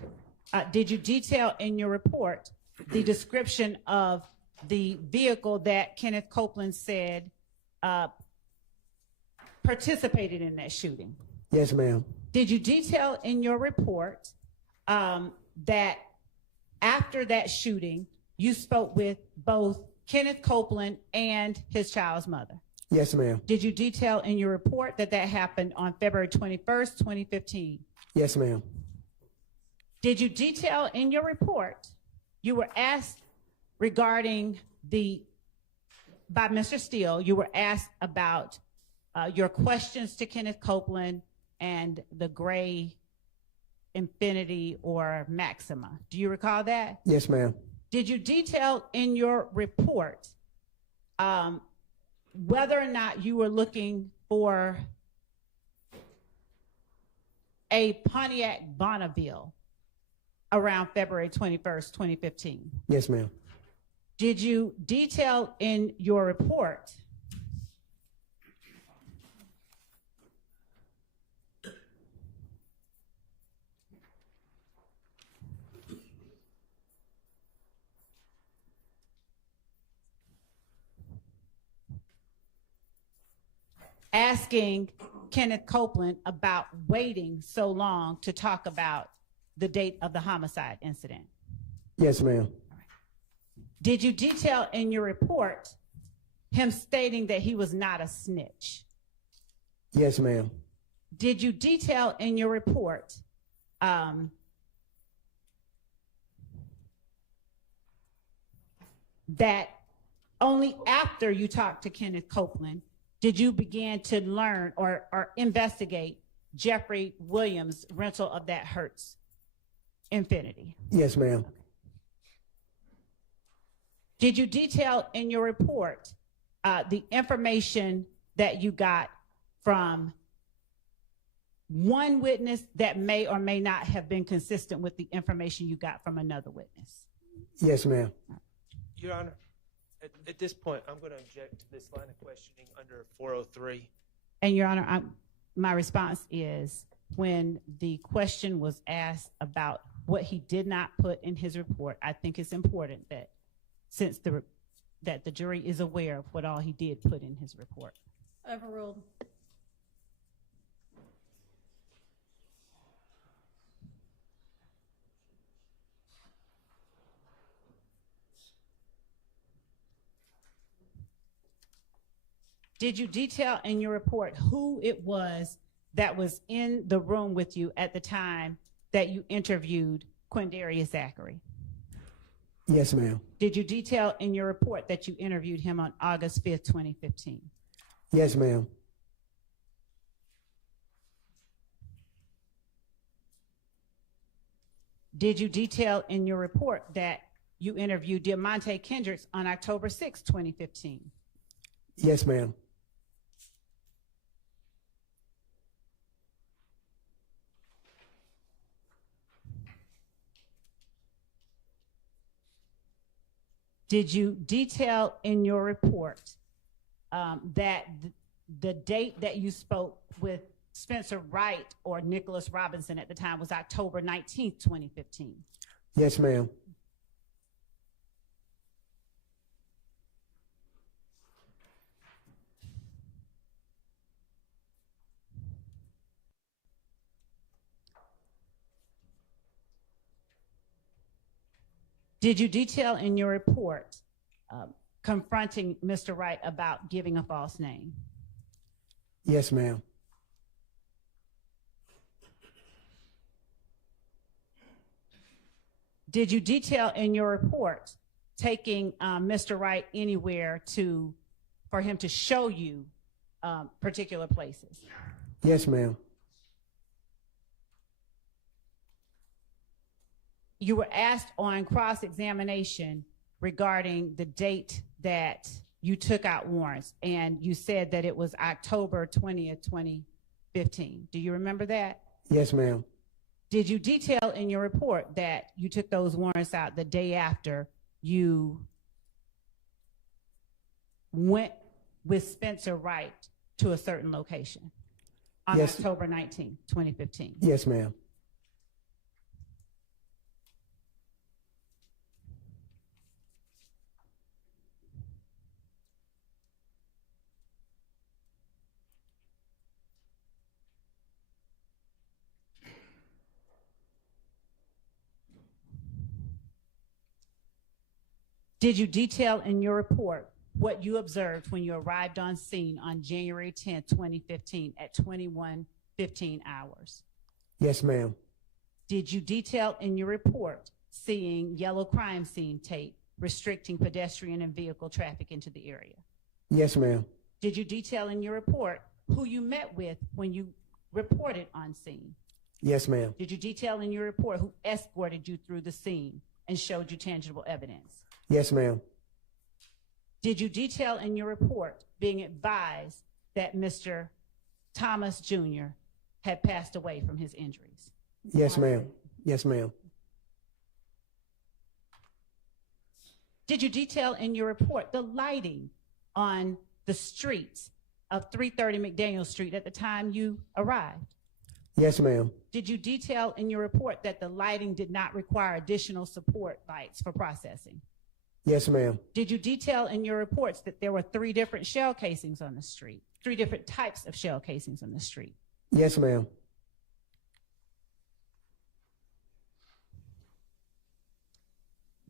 Did you detail in your report the description of the vehicle that Kenneth Copeland said participated in that shooting? Yes, ma'am. Did you detail in your report that after that shooting, you spoke with both Kenneth Copeland and his child's mother? Yes, ma'am. Did you detail in your report that that happened on February 21st, 2015? Yes, ma'am. Did you detail in your report, you were asked regarding by Mr. Steele, you were asked about your questions to Kenneth Copeland and the gray Infinity or Maxima. Do you recall that? Yes, ma'am. Did you detail in your report whether or not you were looking for a Pontiac Bonneville around February 21st, 2015? Yes, ma'am. Did you detail in your report asking Kenneth Copeland about waiting so long to talk about the date of the homicide incident? Yes, ma'am. Did you detail in your report him stating that he was not a snitch? Yes, ma'am. Did you detail in your report that only after you talked to Kenneth Copeland did you begin to learn or investigate Jeffrey Williams' rental of that Hertz Infinity? Yes, ma'am. Did you detail in your report the information that you got from one witness that may or may not have been consistent with the information you got from another witness? Yes, ma'am. Your Honor, at this point, I'm going to object to this line of questioning under 403. And Your Honor, my response is when the question was asked about what he did not put in his report, I think it's important that since that the jury is aware of what all he did put in his report. Overruled. Did you detail in your report who it was that was in the room with you at the time that you interviewed Quindarius Zachary? Yes, ma'am. Did you detail in your report that you interviewed him on August 5th, 2015? Yes, ma'am. Did you detail in your report that you interviewed Diamante Kendricks on October 6th, 2015? Yes, ma'am. Did you detail in your report that the date that you spoke with Spencer Wright or Nicholas Robinson at the time was October 19th, 2015? Yes, ma'am. Did you detail in your report confronting Mr. Wright about giving a false name? Yes, ma'am. Did you detail in your report taking Mr. Wright anywhere for him to show you particular places? Yes, ma'am. You were asked on cross-examination regarding the date that you took out warrants, and you said that it was October 20th, 2015. Do you remember that? Yes, ma'am. Did you detail in your report that you took those warrants out the day after you went with Spencer Wright to a certain location on Yes. October 19th, 2015? Yes, ma'am. Did you detail in your report what you observed when you arrived on scene on January 10th, 2015 at 21:15 hours? Yes, ma'am. Did you detail in your report seeing yellow crime scene tape restricting pedestrian and vehicle traffic into the area? Yes, ma'am. Did you detail in your report who you met with when you reported on scene? Yes, ma'am. Did you detail in your report who escorted you through the scene and showed you tangible evidence? Yes, ma'am. Did you detail in your report being advised that Mr. Thomas Jr. had passed away from his injuries? Yes, ma'am. Yes, ma'am. Did you detail in your report the lighting on the streets of 330 McDaniel Street at the time you arrived? Yes, ma'am. Did you detail in your report that the lighting did not require additional support lights for processing? Yes, ma'am. Did you detail in your reports that there were 3 different shell casings on the street, 3 different types of shell casings on the street? Yes, ma'am.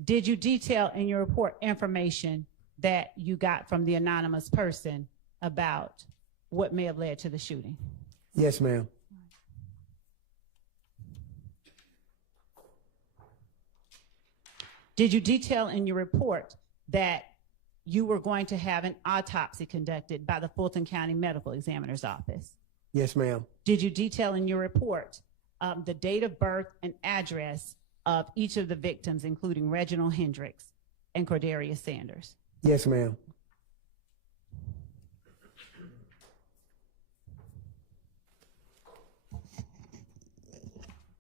Did you detail in your report information that you got from the anonymous person about what may have led to the shooting? Yes, ma'am. Did you detail in your report that you were going to have an autopsy conducted by the Fulton County Medical Examiner's Office. Yes, ma'am. Did you detail in your report the date of birth and address of each of the victims, including Reginald Hendricks and Cordarius Sanders? Yes, ma'am.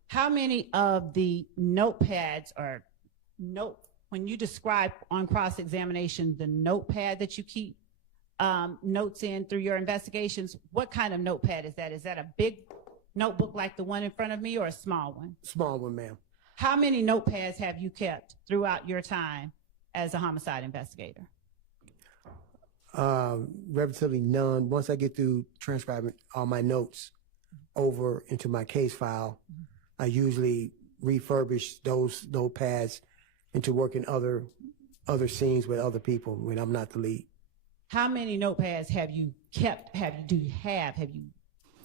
How many of the notepads or when you describe on cross-examination the notepad that you keep notes in through your investigations, what kind of notepad is that? Is that a big notebook like the one in front of me or a small one? Small one, ma'am. How many notepads have you kept throughout your time as a homicide investigator? Relatively none. Once I get through transcribing all my notes over into my case file, I usually refurbish those notepads into working other scenes with other people when I'm not the lead. How many notepads have you kept? Have you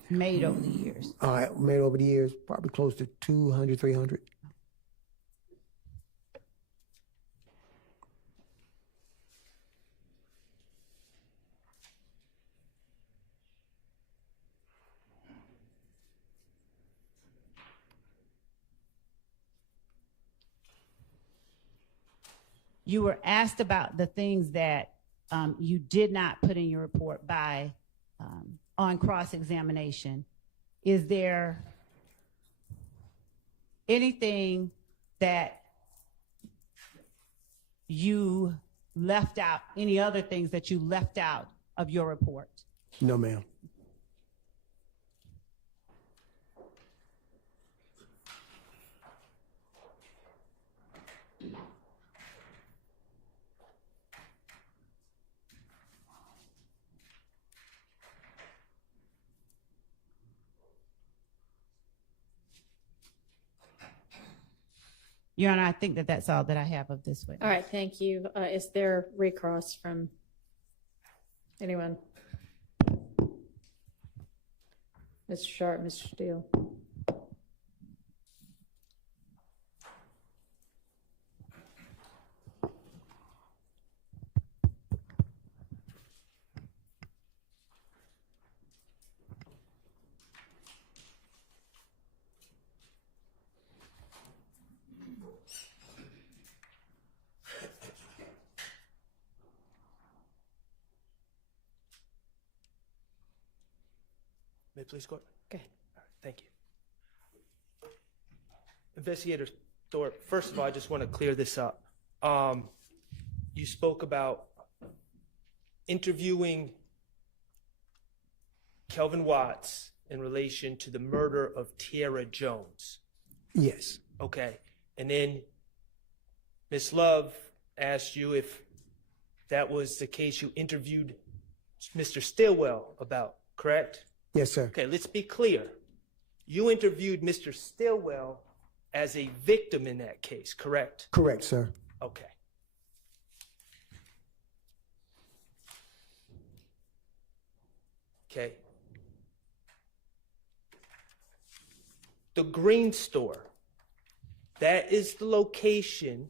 made over the years? Made over the years, probably close to 200, 300. You were asked about the things that you did not put in your report by on cross-examination. Is there anything that you left out, any other things that you left out of your report? No, ma'am. Your Honor, I think that that's all that I have of this witness. All right, thank you. Is there recross from anyone? Mr. Sharp, Mr. Steele. May I please go? Okay. All right, thank you. Investigator Thorpe, first of all, I just want to clear this up. You spoke about interviewing Kelvin Watts in relation to the murder of Tiara Jones. Yes. Okay. And then Ms. Love asked you if that was the case you interviewed Mr. Stillwell about, correct? Yes, sir. Okay, let's be clear. You interviewed Mr. Stillwell as a victim in that case, correct? Correct, sir. Okay. Okay. The Green Store, that is the location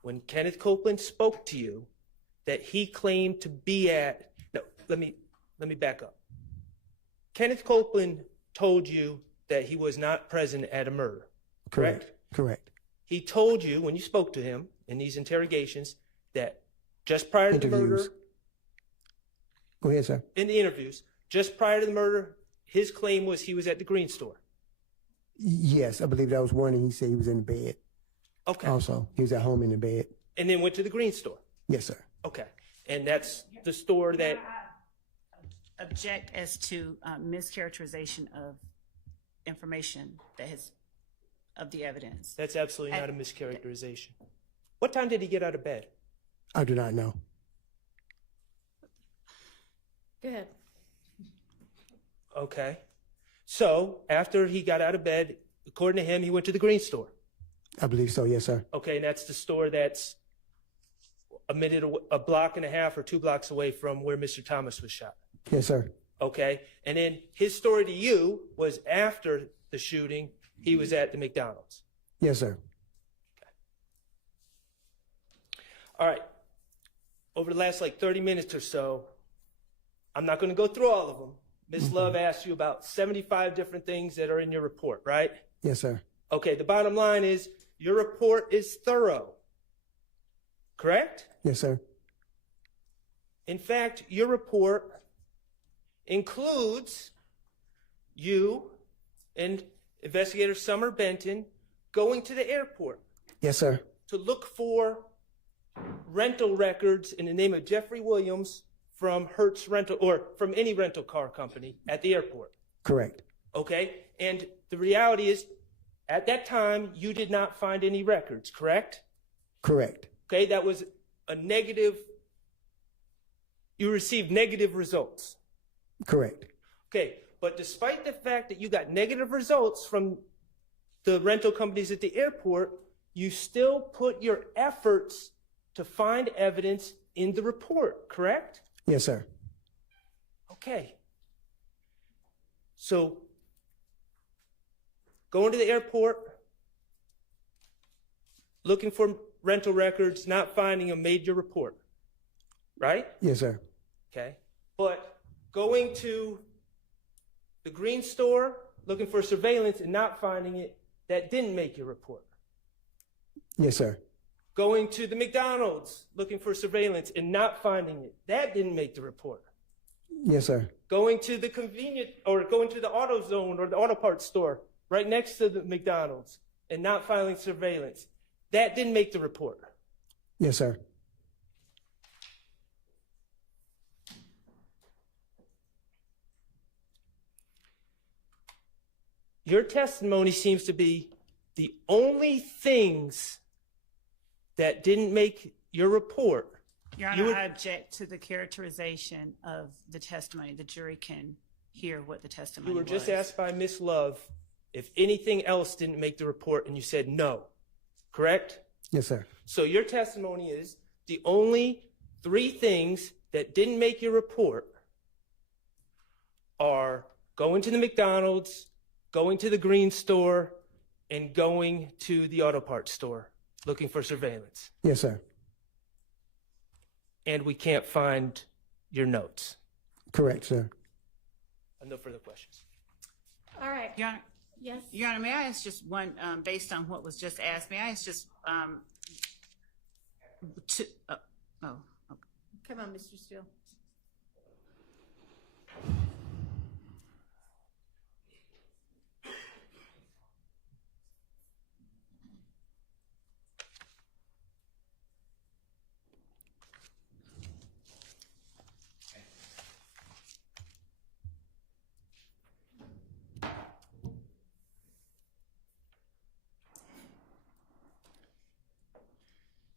when Kenneth Copeland spoke to you that he claimed to be at. No, let me back up. Kenneth Copeland told you that he was not present at a murder, correct? Correct. He told you when you spoke to him in these interrogations that just prior to the murder, Go ahead, sir. in the interviews, just prior to the murder, his claim was he was at the Green Store. Yes, I believe that was one, and he said he was in bed. Okay. Also, he was at home in the bed. And then went to the Green Store. Yes, sir. Okay. And that's the store that. Object as to mischaracterization of information that has of the evidence. That's absolutely not a mischaracterization. What time did he get out of bed? I do not know. Go ahead. Okay. So after he got out of bed, according to him, he went to the Green Store. I believe so. Yes, sir. Okay, and that's the store that's a block and a half or 2 blocks away from where Mr. Thomas was shot. Yes, sir. Okay, and then his story to you was after the shooting, he was at the McDonald's. Yes, sir. All right. over the last like 30 minutes or so, I'm not going to go through all of them. Ms. Love asked you about 75 different things that are in your report, right? Yes, sir. Okay, the bottom line is your report is thorough, correct? Yes, sir. In fact, your report includes you and Investigator Summer Benton going to the airport Yes, sir. to look for rental records in the name of Jeffrey Williams from Hertz Rental or from any rental car company at the airport. Correct. Okay? And the reality is, at that time, you did not find any records, correct? Correct. Okay, that was a negative, you received negative results. Correct. Okay, but despite the fact that you got negative results from the rental companies at the airport, you still put your efforts to find evidence in the report, correct? Yes, sir. Okay. So, going to the airport, looking for rental records, not finding them, made your report, right? Yes, sir. Okay. But going to the green store, looking for surveillance and not finding it, that didn't make your report. Yes, sir. Going to the McDonald's, looking for surveillance and not finding it, that didn't make the report. Yes, sir. Going to the convenient, or going to the AutoZone or the auto parts store right next to the McDonald's and not filing surveillance, that didn't make the report. Yes, sir. Your testimony seems to be the only things that didn't make your report. Your You Honor, would- I object to the characterization of the testimony. The jury can hear what the testimony You were just was. asked by Miss Love if anything else didn't make the report, and you said no, correct? Yes, sir. So your testimony is the only 3 things that didn't make your report are going to the McDonald's, going to the green store, and going to the auto parts store looking for surveillance. Yes, sir. And we can't find your notes. Correct, sir. No further questions. All right. Your Honor, Yes. Your Honor, may I ask just one, based on what was just asked, may I ask just, Come on, Mr. Steele.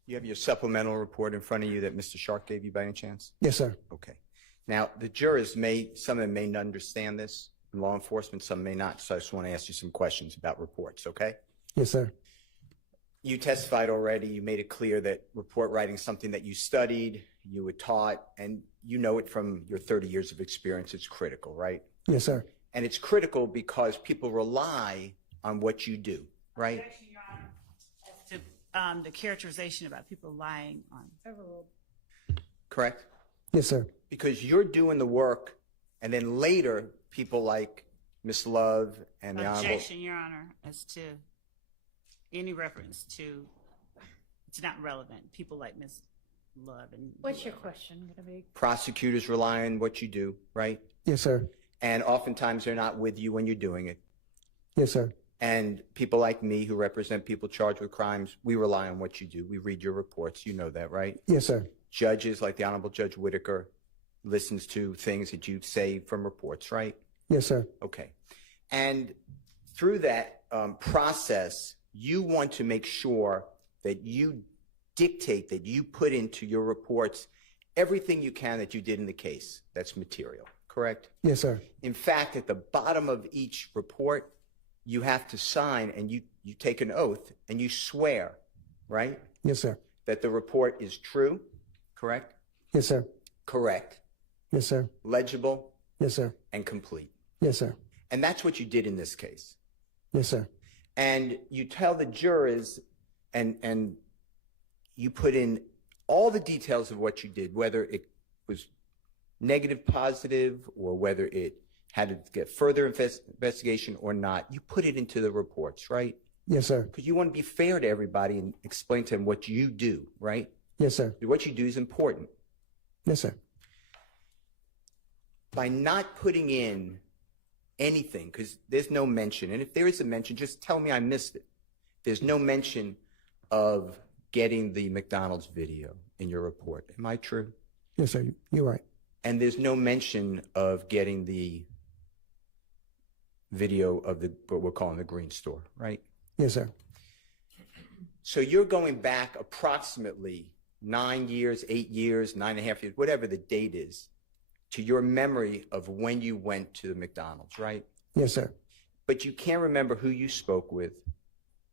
You have your supplemental report in front of you that Mr. Shark gave you by any chance? Yes, sir. Okay. Now, the jurors some of them may not understand this, in law enforcement, some may not, so I just want to ask you some questions about reports, okay? Yes, sir. You testified already, you made it clear that report writing is something that you studied, you were taught, and you know it from your 30 years of experience, it's critical, right? Yes, sir. And it's critical because people rely on what you do, right? objection, Your Honor, as to the characterization about people lying on. Overruled. Correct? Yes, sir. Because you're doing the work, and then later, people like Ms. Love and the Honorable... Objection, Your Honor, as to any reference to, it's not relevant, people like Ms. Love and. What's your question going to be? Prosecutors rely on what you do, right? Yes, sir. And oftentimes, they're not with you when you're doing it. Yes, sir. And people like me who represent people charged with crimes, we rely on what you do. We read your reports. You know that, right? Yes, sir. Judges like the Honorable Judge Whitaker listens to things that you say from reports, right? Yes, sir. Okay. And through that process, you want to make sure that you dictate, that you put into your reports everything you can that you did in the case that's material, correct? Yes, sir. In fact, at the bottom of each report, you have to sign and you take an oath and you swear, right? Yes, sir. That the report is true, correct? Yes, sir. Correct, Yes, sir. legible, Yes, sir. and complete. Yes, sir. And that's what you did in this case. Yes, sir. And you tell the jurors and you put in all the details of what you did, whether it was negative, positive, or whether it had to get further investigation or not, you put it into the reports, right? Yes, sir. Because you want to be fair to everybody and explain to them what you do, right? Yes, sir. What you do is important. Yes, sir. By not putting in anything, because there's no mention, and if there is a mention, just tell me I missed it. There's no mention of getting the McDonald's video in your report. Am I true? Yes, sir. You're right. And there's no mention of getting the video of the what we're calling the green store, right? Yes, sir. So you're going back approximately 9 years, 8 years, 9.5 years, whatever the date is, to your memory of when you went to the McDonald's, right? Yes, sir. But you can't remember who you spoke with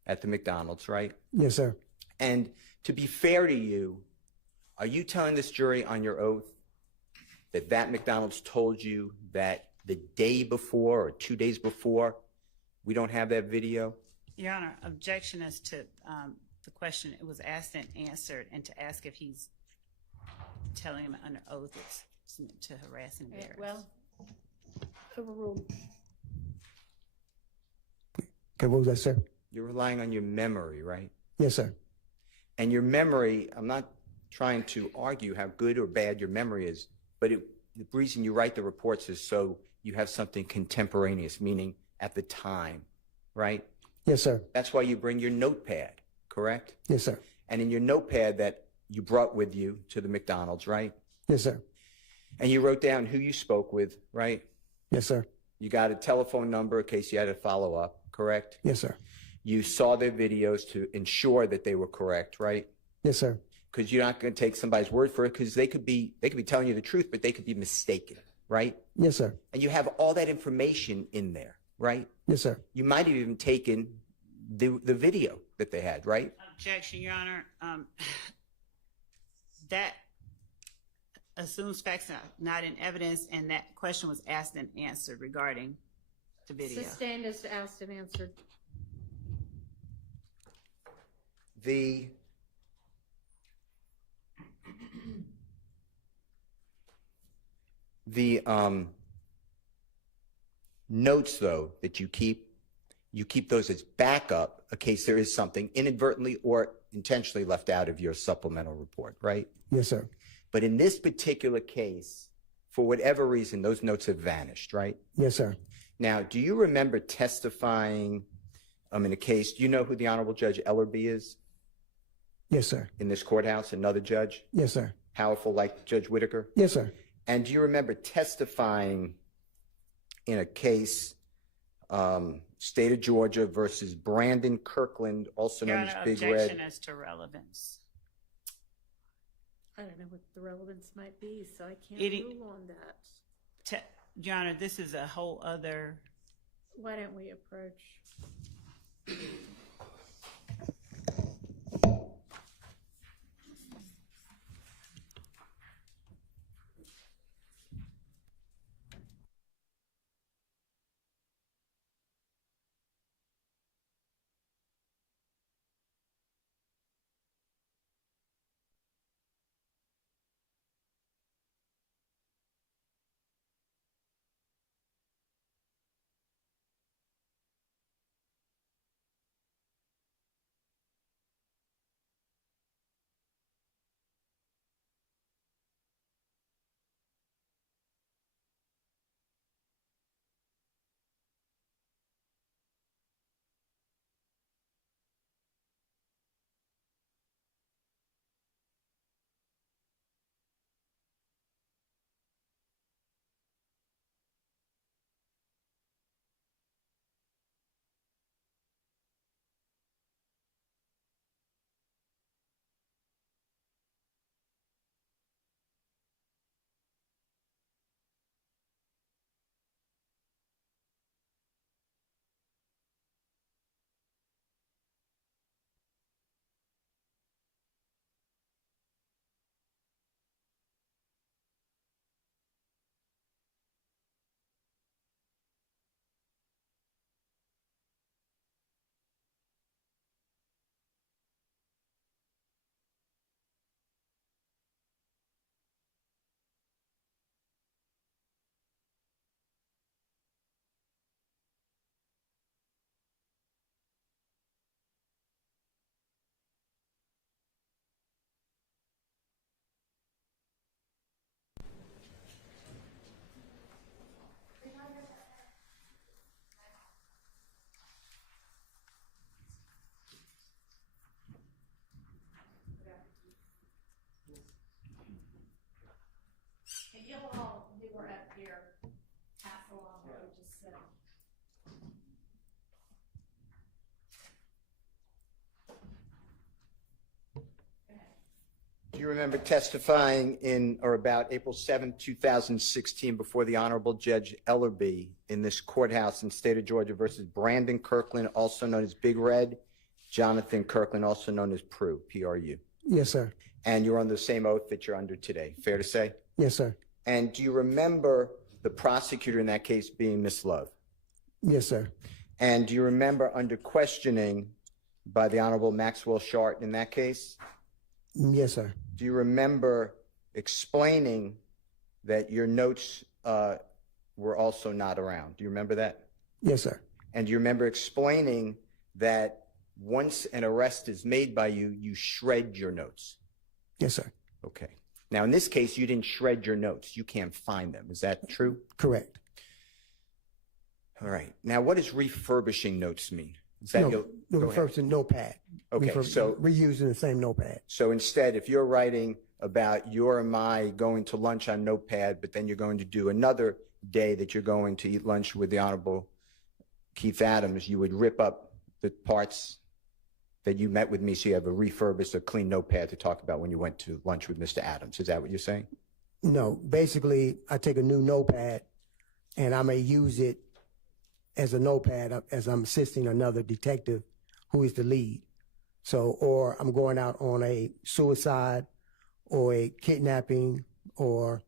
at the McDonald's, right? Yes, sir. And to be fair to you, are you telling this jury on your oath that that McDonald's told you that the day before or 2 days before, we don't have that video? Your Honor, objection is to the question. It was asked and answered, and to ask if he's telling him under oath it's to harass and embarrass. Well, overruled. Okay, what was that, sir? You're relying on your memory, right? Yes, sir. And your memory, I'm not trying to argue how good or bad your memory is, but the reason you write the reports is so you have something contemporaneous, meaning at the time, right? Yes, sir. That's why you bring your notepad, correct? Yes, sir. And in your notepad that you brought with you to the McDonald's, right? Yes, sir. And you wrote down who you spoke with, right? Yes, sir. You got a telephone number in case you had a follow up, correct? Yes, sir. You saw their videos to ensure that they were correct, right? Yes, sir. Because you're not going to take somebody's word for it, because they could be telling you the truth, but they could be mistaken, right? Yes, sir. And you have all that information in there, right? Yes, sir. You might have even taken the video that they had, right? Objection, Your Honor. That assumes facts not in evidence, and that question was asked and answered regarding the video. Sustained as asked and answered. The notes, though, that you keep those as backup in case there is something inadvertently or intentionally left out of your supplemental report, right? Yes, sir. But in this particular case, for whatever reason, those notes have vanished, right? Yes, sir. Now, do you remember testifying in a case? Do you know who the Honorable Judge Ellerby is Yes, sir. in this courthouse? Another judge, Yes, sir. powerful like Judge Whitaker? Yes, sir. And do you remember testifying in a case, State of Georgia versus Brandon Kirkland, also Your known as Honor, Big objection Red? as to relevance. I don't know what the relevance might be, so I can't It- rule on that. Your Honor, this is a whole other. Why don't we approach? Do you remember testifying in or about April 7, 2016 before the Honorable Judge Ellerby in this courthouse in the state of Georgia versus Brandon Kirkland, also known as Big Red, Jonathan Kirkland, also known as Prue, P-R-U? Yes, sir. And you're under the same oath that you're under today, fair to say? Yes, sir. And do you remember the prosecutor in that case being Miss Love? Yes, sir. And do you remember under questioning by the Honorable Maxwell Shart in that case? Yes, sir. Do you remember explaining that your notes were also not around? Do you remember that? Yes, sir. And do you remember explaining that once an arrest is made by you, you shred your notes? Yes, sir. Okay. Now, in this case, you didn't shred your notes. You can't find them. Is that true? Correct. All right. Now, what does refurbishing notes mean? Is that No, you'll- the go ahead. first notepad. Okay, so reusing the same notepad. So instead, if you're writing about your and my going to lunch on Notepad, but then you're going to do another day that you're going to eat lunch with the Honorable Keith Adams, you would rip up the parts that you met with me so you have a refurbished or clean notepad to talk about when you went to lunch with Mr. Adams. Is that what you're saying? No, basically, I take a new notepad and I may use it as a notepad as I'm assisting another detective who is the lead. So, or I'm going out on a suicide or a kidnapping or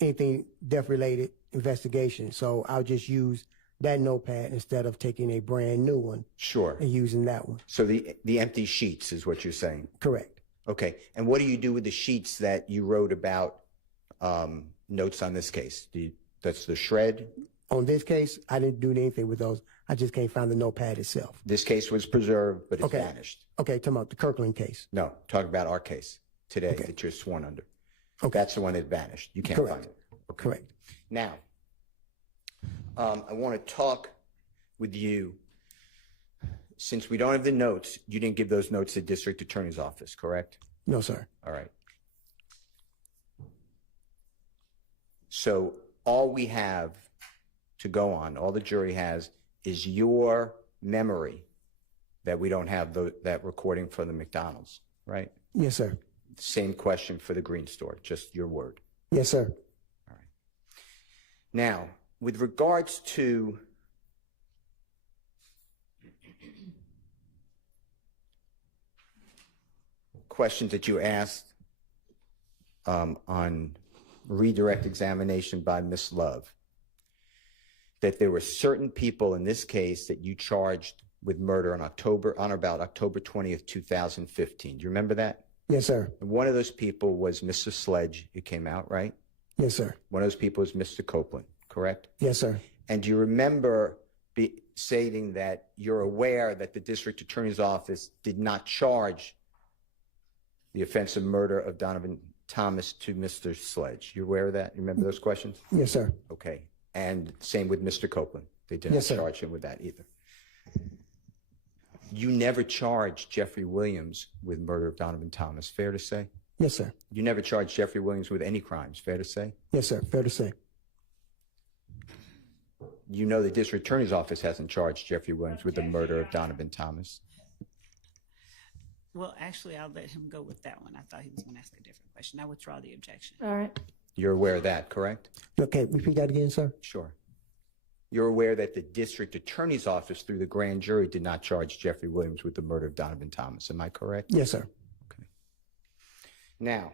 anything death-related investigation. So I'll just use that notepad instead of taking a brand new one Sure. and using that one. So the empty sheets is what you're saying? Correct. Okay. And what do you do with the sheets that you wrote about notes on this case? That's the shred? On this case, I didn't do anything with those. I just can't find the notepad itself. This case was preserved, but it's Okay. vanished. Okay, talking about the Kirkland case. No, talking about our case today Okay. that you're sworn under. Okay. That's the one that vanished. You can't Correct. find it. Okay. Correct. Now, I want to talk with you. Since we don't have the notes, you didn't give those notes to the district attorney's office, correct? No, sir. All right. So all we have to go on, all the jury has, is your memory that we don't have that recording for the McDonald's, right? Yes, sir. Same question for the Green Store, just your word. Yes, sir. All right. Now, with regards to questions that you asked on redirect examination by Ms. Love, that there were certain people in this case that you charged with murder on or about October 20th, 2015. Do you remember that? Yes, sir. And one of those people was Mr. Sledge. It came out, right? Yes, sir. One of those people was Mr. Copeland, correct? Yes, sir. And do you remember stating that you're aware that the district attorney's office did not charge the offense of murder of Donovan Thomas to Mr. Sledge? You aware of that? You remember those questions? Yes, sir. Okay. And same with Mr. Copeland. They did not Yes, sir. charge him with that either. You never charged Jeffrey Williams with murder of Donovan Thomas, fair to say? Yes, sir. You never charged Jeffrey Williams with any crimes, fair to say? Yes, sir. Fair to say. You know the district attorney's office hasn't charged Jeffrey Williams with the murder of Donovan Thomas. Well, actually, I'll let him go with that one. I thought he was going to ask a different question. I withdraw the objection. All right. You're aware of that, correct? Okay, repeat that again, sir. Sure. You're aware that the district attorney's office through the grand jury did not charge Jeffrey Williams with the murder of Donovan Thomas. Am I correct? Yes, sir. Okay. Now,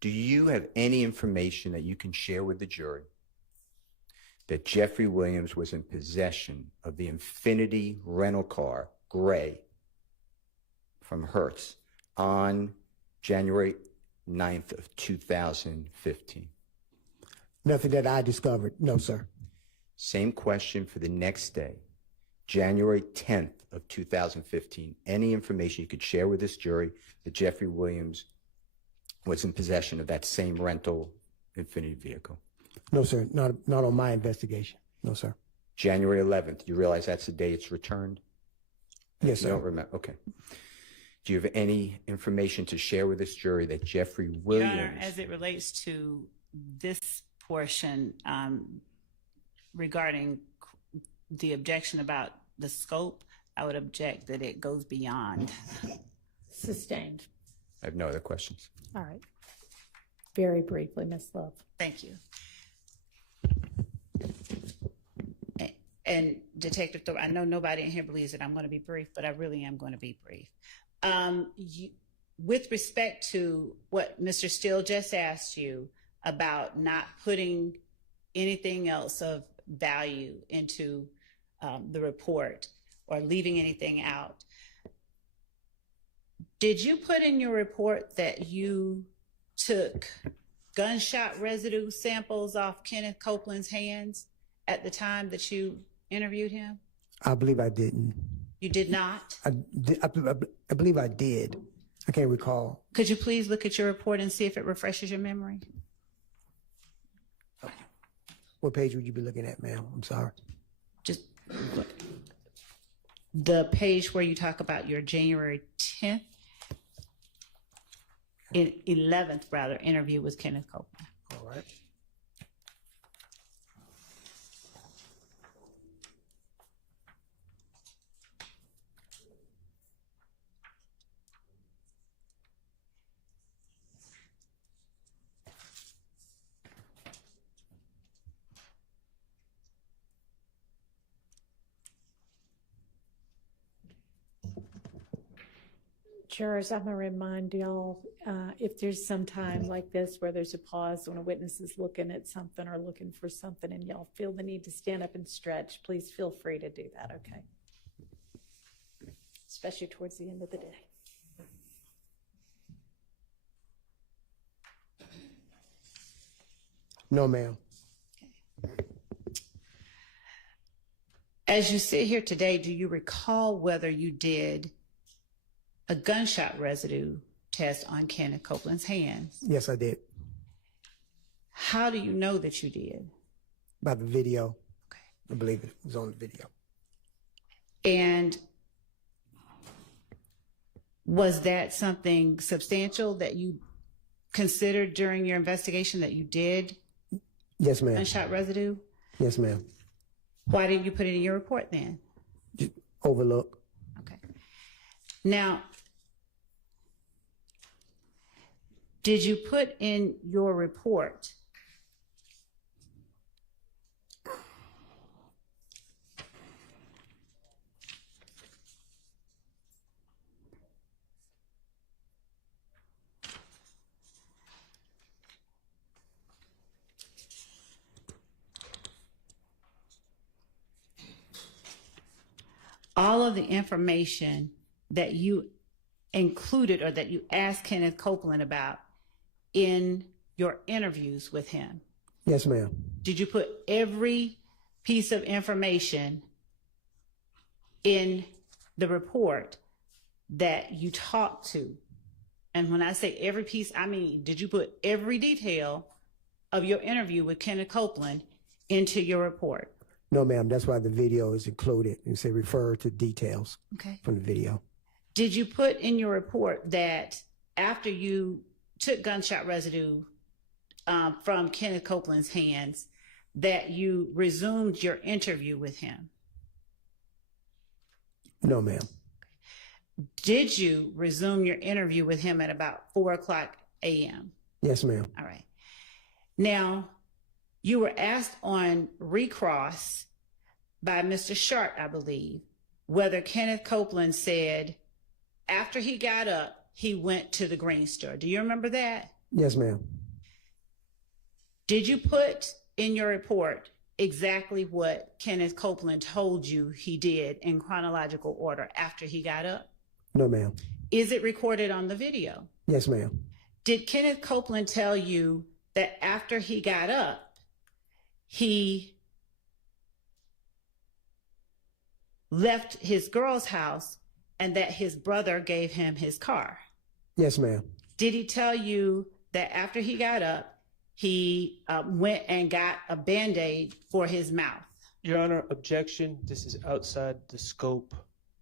do you have any information that you can share with the jury that Jeffrey Williams was in possession of the Infiniti rental car, gray, from Hertz on January 9th of 2015? Nothing that I discovered. No, sir. Same question for the next day, January 10th of 2015. Any information you could share with this jury that Jeffrey Williams was in possession of that same rental Infiniti vehicle? No, sir. Not on my investigation. No, sir. January 11th. You realize that's the day it's returned? Yes, You sir. don't remember? Okay. Do you have any information to share with this jury that Jeffrey Williams? Your Honor, as it relates to this portion regarding the objection about the scope, I would object that it goes beyond. Sustained. I have no other questions. All right. Very briefly, Ms. Love. Thank you. And Detective Thorpe, I know nobody in here believes that I'm going to be brief, but I really am going to be brief. With respect to what Mr. Steele just asked you about not putting anything else of value into the report or leaving anything out, did you put in your report that you took gunshot residue samples off Kenneth Copeland's hands at the time that you interviewed him? I believe I didn't. You did not? I believe I did. I can't recall. Could you please look at your report and see if it refreshes your memory? What page would you be looking at, ma'am? I'm sorry. Just look. The page where you talk about your January 10th, 11th rather, interview with Kenneth Copeland. All right. Jurors, I'm gonna remind y'all, if there's some time like this where there's a pause when a witness is looking at something or looking for something and y'all feel the need to stand up and stretch, please feel free to do that, okay? Especially towards the end of the day. No, ma'am. As you sit here today, do you recall whether you did a gunshot residue test on Kenneth Copeland's hands? Yes, I did. How do you know that you did? By the video. Okay. I believe it was on the video. And was that something substantial that you considered during your investigation that you did Yes, ma'am. gunshot residue? Yes, ma'am. Why didn't you put it in your report then? Just overlook. Okay. Now, did you put in your report all of the information that you included or that you asked Kenneth Copeland about in your interviews with him? Yes, ma'am. Did you put every piece of information in the report that you talked to? And when I say every piece, I mean, did you put every detail of your interview with Kenneth Copeland into your report? No, ma'am. That's why the video is included. You say refer to details Okay. from the video. Did you put in your report that after you took gunshot residue from Kenneth Copeland's hands, that you resumed your interview with him? No, ma'am. Did you resume your interview with him at about 4:00 a.m.? Yes, ma'am. All right. Now, you were asked on recross by Mr. Sharp, I believe, whether Kenneth Copeland said after he got up, he went to the green store. Do you remember that? Yes, ma'am. Did you put in your report exactly what Kenneth Copeland told you he did in chronological order after he got up? No, ma'am. Is it recorded on the video? Yes, ma'am. Did Kenneth Copeland tell you that after he got up, he left his girl's house and that his brother gave him his car? Yes, ma'am. Did he tell you that after he got up, he went and got a Band-Aid for his mouth? Your Honor, objection. This is outside the scope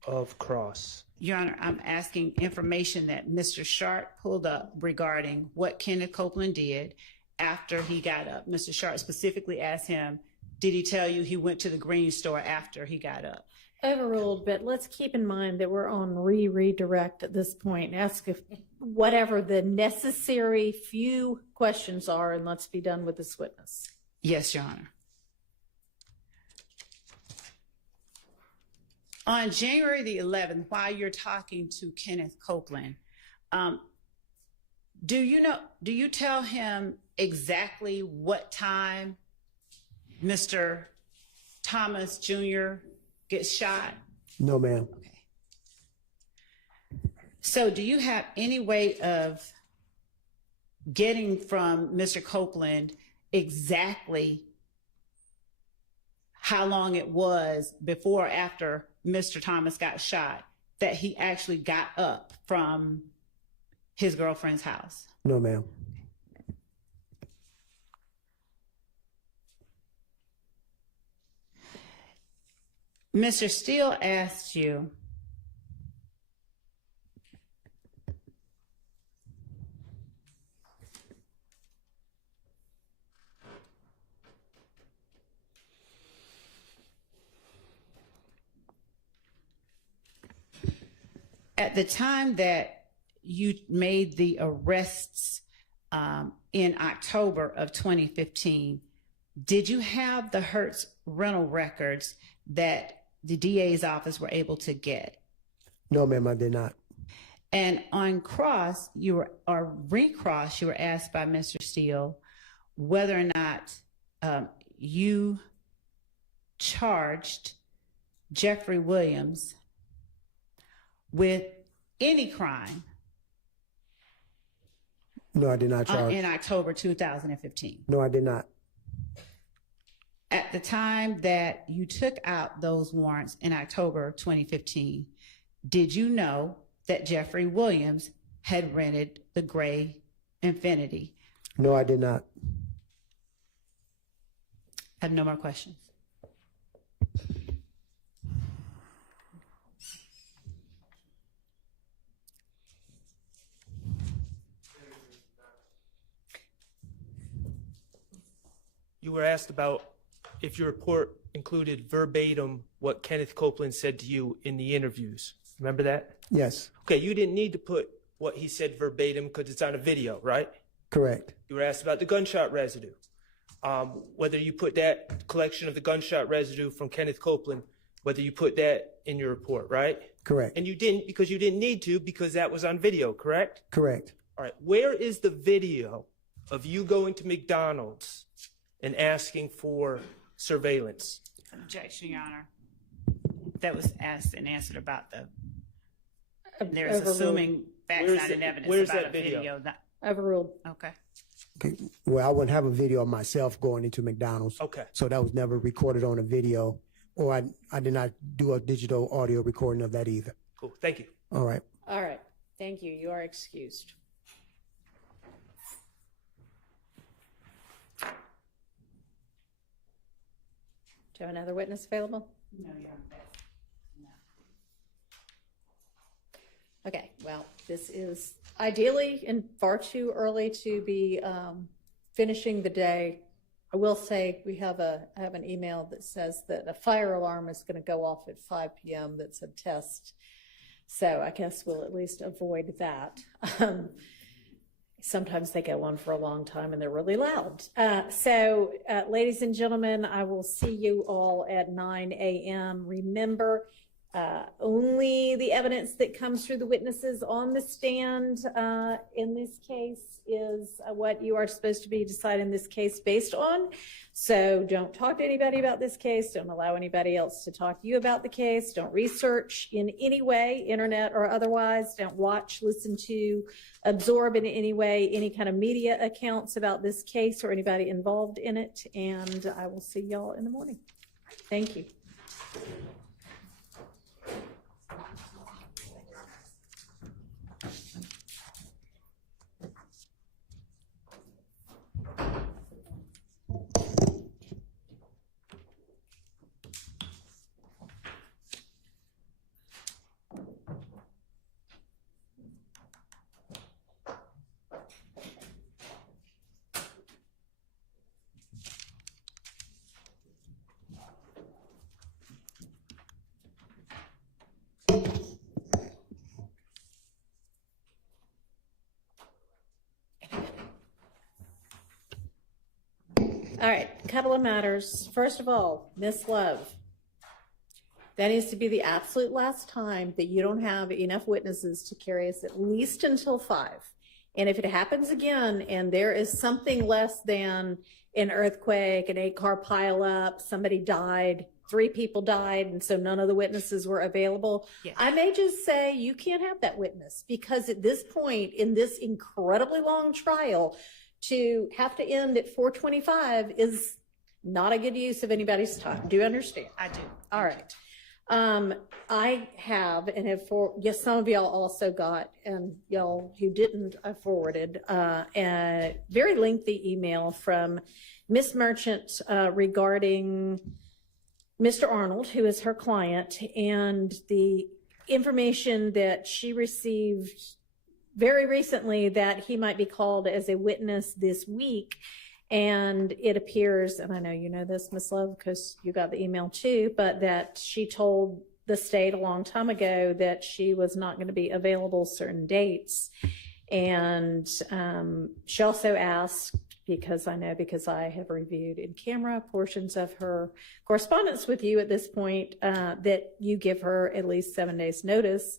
of cross. Your Honor, I'm asking information that Mr. Sharp pulled up regarding what Kenneth Copeland did after he got up. Mr. Sharp specifically asked him, did he tell you he went to the green store after he got up? Overruled, but let's keep in mind that we're on redirect at this point. Ask if whatever the necessary few questions are, and let's be done with this witness. Yes, Your Honor. On January the 11th, while you're talking to Kenneth Copeland, do you tell him exactly what time Mr. Thomas Jr. gets shot? No, ma'am. Okay. So do you have any way of getting from Mr. Copeland exactly how long it was before or after Mr. Thomas got shot that he actually got up from his girlfriend's house? No, ma'am. Mr. Steele asked you, at the time that you made the arrests in October of 2015, did you have the Hertz rental records that the DA's office were able to get? No, ma'am, I did not. And on recross, you were asked by Mr. Steele whether or not you charged Jeffrey Williams with any crime. No, I did not charge. In October 2015. No, I did not. At the time that you took out those warrants in October 2015, did you know that Jeffrey Williams had rented the gray Infiniti? No, I did not. I have no more questions. You were asked about if your report included verbatim what Kenneth Copeland said to you in the interviews. Remember that? Yes, Okay, you didn't need to put what he said verbatim because it's on a video, right? correct. You were asked about the gunshot residue. Whether you put that collection of the gunshot residue from Kenneth Copeland, whether you put that in your report, right? Correct. And you didn't because you didn't need to because that was on video, correct? Correct. All right, where is the video of you going to McDonald's and asking for surveillance? Objection, Your Honor. That was asked and answered about the, there's Overruled. assuming facts Where's not in the- evidence where's about that a video? video. Overruled. Okay. Okay. Well, I wouldn't have a video of myself going into McDonald's. Okay. So that was never recorded on a video, or I did not do a digital audio recording of that either. Cool, thank you. All right. All right. Thank you. You are excused. Do you have another witness available? No, Your Honor. Okay, well, this is ideally and far too early to be finishing the day. I will say we have I have an email that says that a fire alarm is going to go off at 5 p.m. That's a test. So I guess we'll at least avoid that. Sometimes they go on for a long time and they're really loud. So ladies and gentlemen, I will see you all at 9 a.m. Remember, only the evidence that comes through the witnesses on the stand in this case is what you are supposed to be deciding this case based on. So don't talk to anybody about this case. Don't allow anybody else to talk to you about the case. Don't research in any way, internet or otherwise. Don't watch, listen to, absorb in any way any kind of media accounts about this case or anybody involved in it. And I will see y'all in the morning. Thank you. All right, a couple of matters. First of all, Miss Love, that needs to be the absolute last time that you don't have enough witnesses to carry us at least until 5. And if it happens again and there is something less than an earthquake, an 8-car pileup, somebody died, 3 people died, and so none of the witnesses were available, Yes. I may just say you can't have that witness, because at this point in this incredibly long trial, to have to end at 4:25 is not a good use of anybody's time. Do you understand? I do. All right. I have, and have yes, some of y'all also got, and y'all who didn't, I forwarded a very lengthy email from Miss Merchant regarding Mr. Arnold, who is her client, and the information that she received very recently that he might be called as a witness this week. And it appears, and I know you know this, Ms. Love, because you got the email too, but that she told the state a long time ago that she was not going to be available certain dates. And she also asked, because I have reviewed in camera portions of her correspondence with you at this point, that you give her at least 7 days notice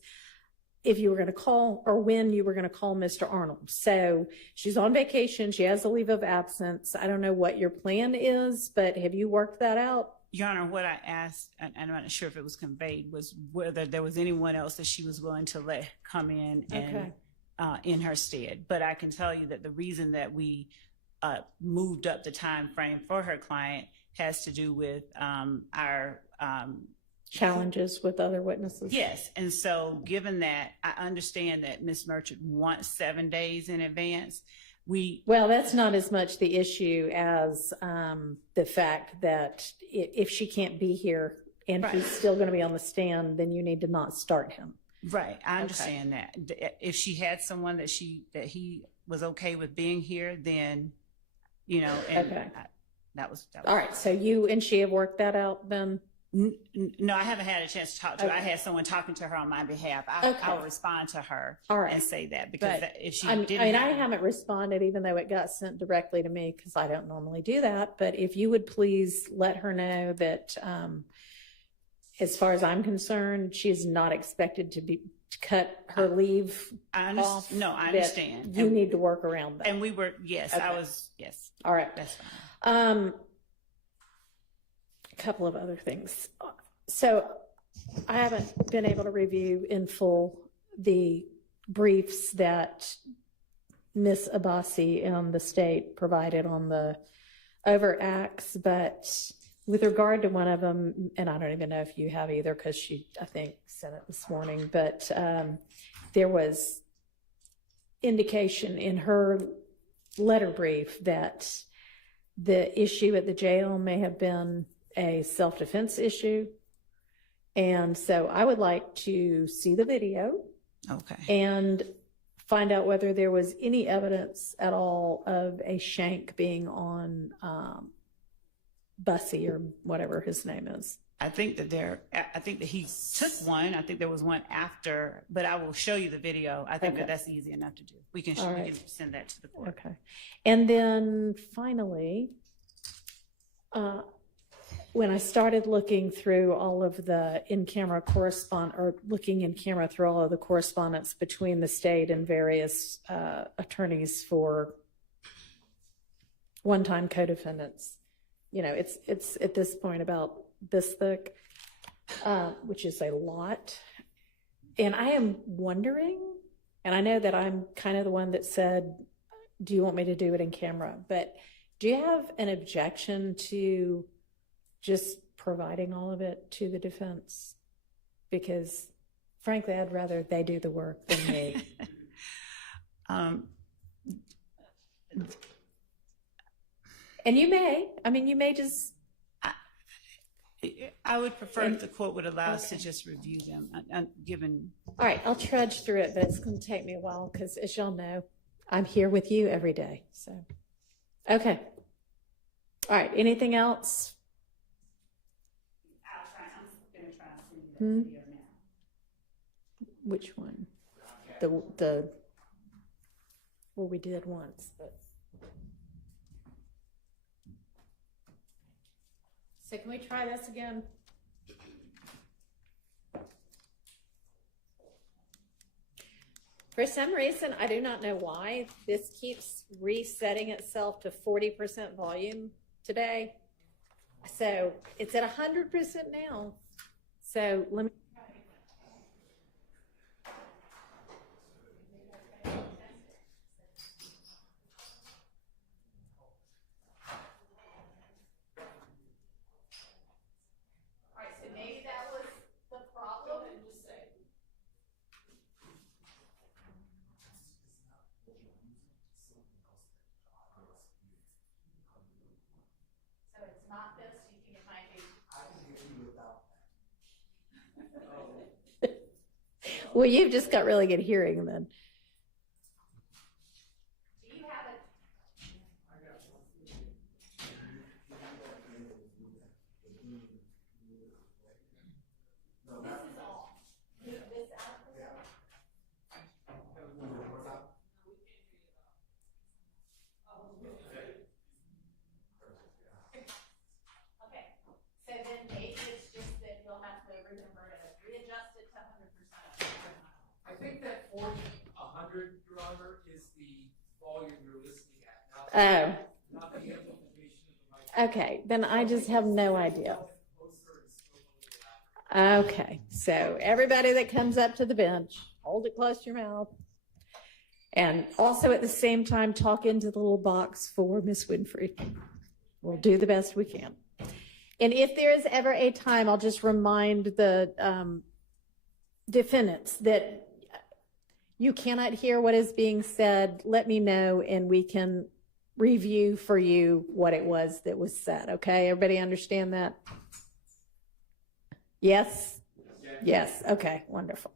if you were going to call, or when you were going to call Mr. Arnold. So she's on vacation. She has a leave of absence. I don't know what your plan is, but have you worked that out? Your Honor, what I asked, and I'm not sure if it was conveyed, was whether there was anyone else that she was willing to let come in and in her stead. But I can tell you that the reason that we moved up the time frame for her client has to do with our Challenges with other witnesses? Yes. And so given that, I understand that Ms. Merchant wants 7 days in advance. Well, that's not as much the issue as the fact that if she can't be here and he's still going to be on the stand, then you need to not start him. Right. I understand that. If she had someone that he was okay with being here, then, you know, and that was all right. So you and she have worked that out then? No, I haven't had a chance to talk to her. I had someone talking to her on my behalf. I will respond to her and say that, because if she didn't, I haven't responded, even though it got sent directly to me, because I don't normally do that. But if you would please let her know that, as far as I'm concerned, she is not expected to cut her leave off. No, I understand. You need to work around that. And we were, yes, I was, yes. All right. That's fine. A couple of other things. So I haven't been able to review in full the briefs that Ms. Abbasi and the state provided on the overt acts, but with regard to one of them, and I don't even know if you have either, because she, I think, sent it this morning, but there was indication in her letter brief that the issue at the jail may have been a self-defense issue. And so I would like to see the video. Okay. And find out whether there was any evidence at all of a shank being on Bussy, or whatever his name is. I think that he took one. I think there was one after, but I will show you the video. I think that's easy enough to do. We can send that to the court. Okay. And then finally, when I started looking through all of the in-camera looking in camera through all of the correspondence between the state and various attorneys for one-time co-defendants, you know, it's at this point about this thick, which is a lot. And I am wondering, and I know that I'm kind of the one that said, do you want me to do it in camera? But do you have an objection to just providing all of it to the defense? Because frankly, I'd rather they do the work than me. And you may just. I would prefer if the court would allow us to just review them, given. All right, I'll trudge through it, but it's going to take me a while because, as y'all know, I'm here with you every day. So, okay. All right, anything else? I'm going to try and see that video now. Which one? The well, we did once, but So can we try this again? For some reason, I do not know why, this keeps resetting itself to 40% volume today. So it's at 100% now. So let me. All right, so maybe that was the problem. So it's not this, you think it might be? Well, you've just got really good hearing then. Do you have it? This is all. This out. Okay, so then maybe it's just that you'll have to remember to readjust it to 100%. I think that 40, 100, Your Honor, is the volume you're listening at, not the amplification of the mic. Okay, then I just have no idea. Okay, so everybody that comes up to the bench, hold it close to your mouth. And also at the same time, talk into the little box for Miss Winfrey. We'll do the best we can. And if there is ever a time, I'll just remind the defendants that you cannot hear what is being said. Let me know and we can review for you what it was that was said. Okay, everybody understand that? Yes? Yes. Okay, wonderful.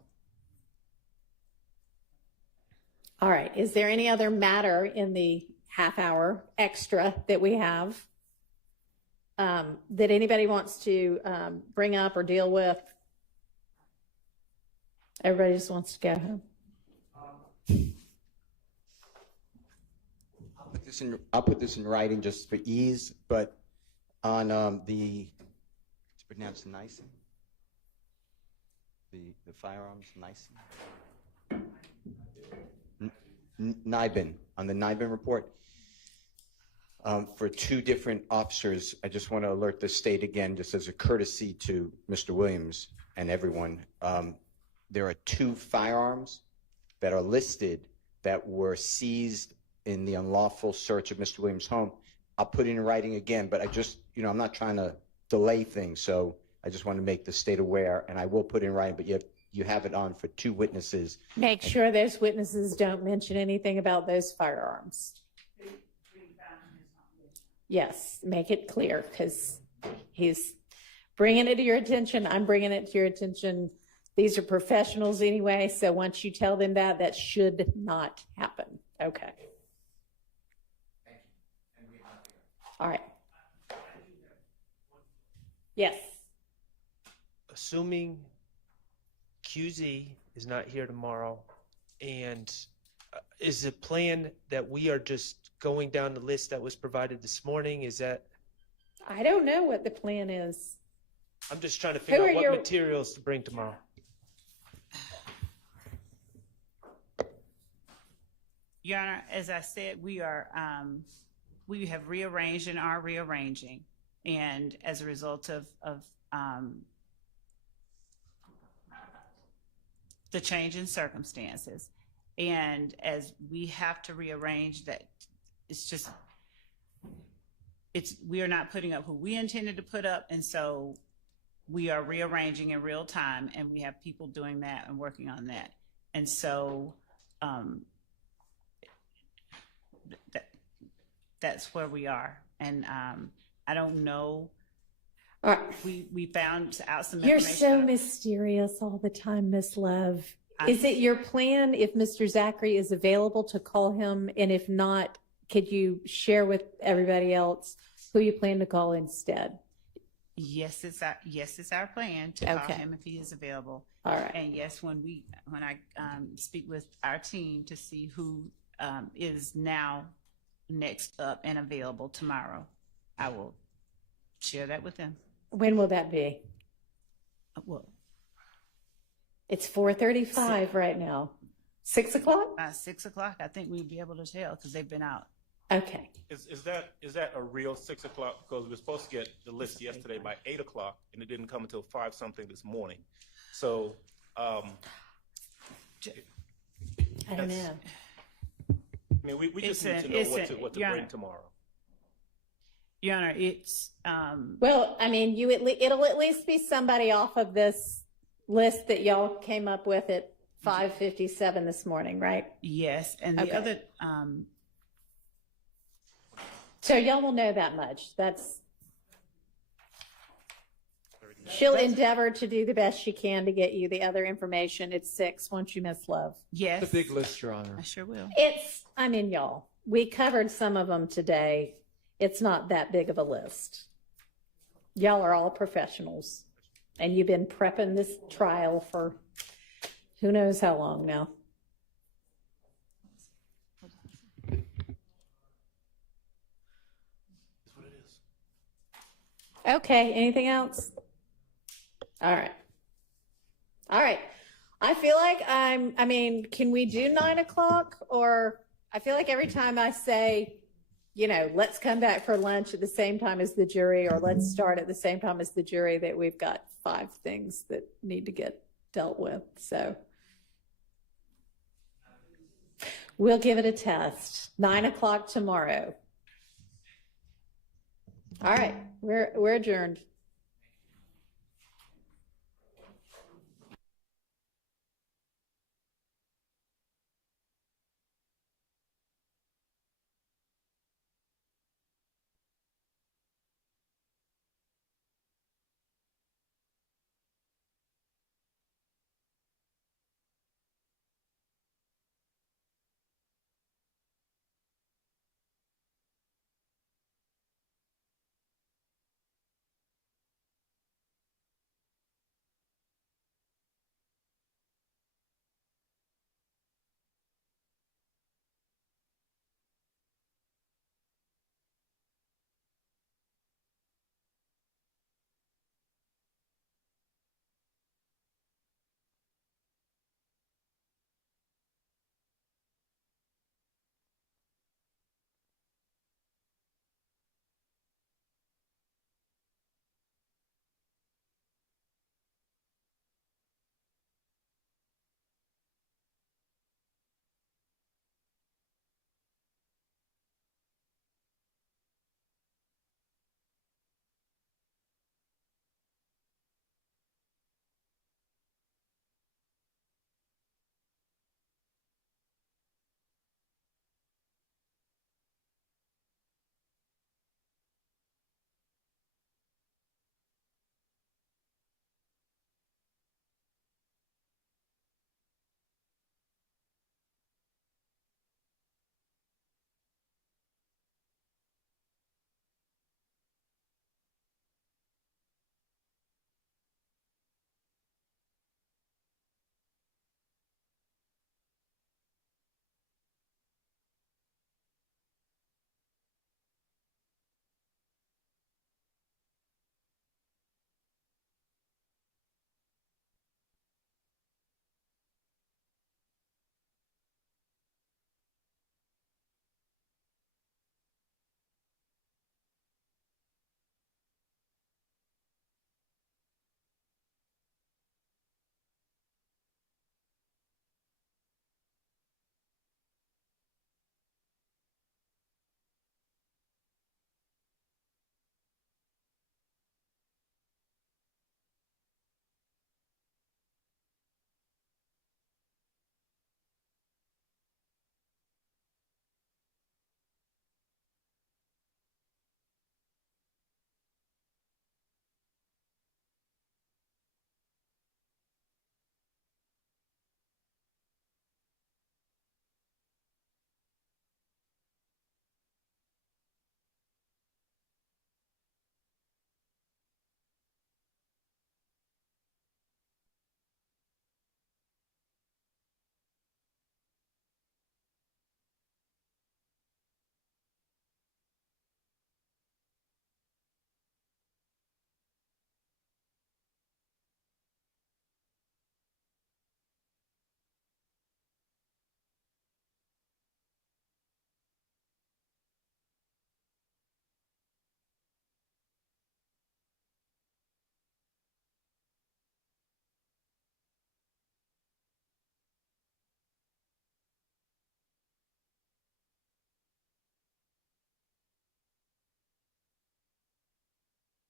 All right, is there any other matter in the half hour extra that we have that anybody wants to bring up or deal with? Everybody just wants to go home. I'll put this in writing just for ease, but on it's pronounced Ysl, the firearms Ysl. NIBIN, on the NIBIN report, for two different officers, I just want to alert the state again, just as a courtesy to Mr. Williams and everyone. There are two firearms that are listed that were seized in the unlawful search of Mr. Williams' home. I'll put it in writing again, but I just, I'm not trying to delay things, so I just want to make the state aware, and I will put it in writing, but you have it on for two witnesses. Make sure those witnesses don't mention anything about those firearms. Yes, make it clear, because he's bringing it to your attention. I'm bringing it to your attention. These are professionals anyway, so once you tell them that, that should not happen. Okay. All right. Yes. Assuming QZ is not here tomorrow, and is the plan that we are just going down the list that was provided this morning? Is that? I don't know what the plan is. I'm just trying to figure out what your materials to bring tomorrow. Your Honor, as I said, we have rearranged and are rearranging, and as a result of the change in circumstances, and as we have to rearrange that, we are not putting up who we intended to put up, and so we are rearranging in real time, and we have people doing that and working on that, and so that's where we are. And I don't know. We found out some information. You're so mysterious all the time, Miss Love. Is it your plan, if Mr. Zachary is available, to call him? And if not, could you share with everybody else who you plan to call instead? Yes, it's our plan to call him if he is available. All right. And yes, when I speak with our team to see who is now next up and available tomorrow, I will Share that with them. When will that be? Well, It's 4:35 right now. 6 o'clock? by 6 o'clock, I think we'd be able to tell because they've been out. Okay. Is that a real 6 o'clock? Because we were supposed to get the list yesterday by 8 o'clock, and it didn't come until 5 something this morning. So, I don't That's- know. I mean, we just need to know what to yeah. bring tomorrow. Your Honor, it's, Well, I mean, it'll at least be somebody off of this list that y'all came up with at 5:57 this morning, right? yes, and the Okay. other, So y'all will know that much. She'll endeavor to do the best she can to get you the other information at 6 once you miss Love. yes. The big list, Your Honor. I sure will. Y'all, we covered some of them today. It's not that big of a list. Y'all are all professionals, and you've been prepping this trial for who knows how long now. Okay, anything else? All right. All right. I feel like can we do 9 o'clock? Or I feel like every time I say, let's come back for lunch at the same time as the jury, or let's start at the same time as the jury, that we've got 5 things that need to get dealt with. So we'll give it a test. 9 o'clock tomorrow. All right. We're adjourned.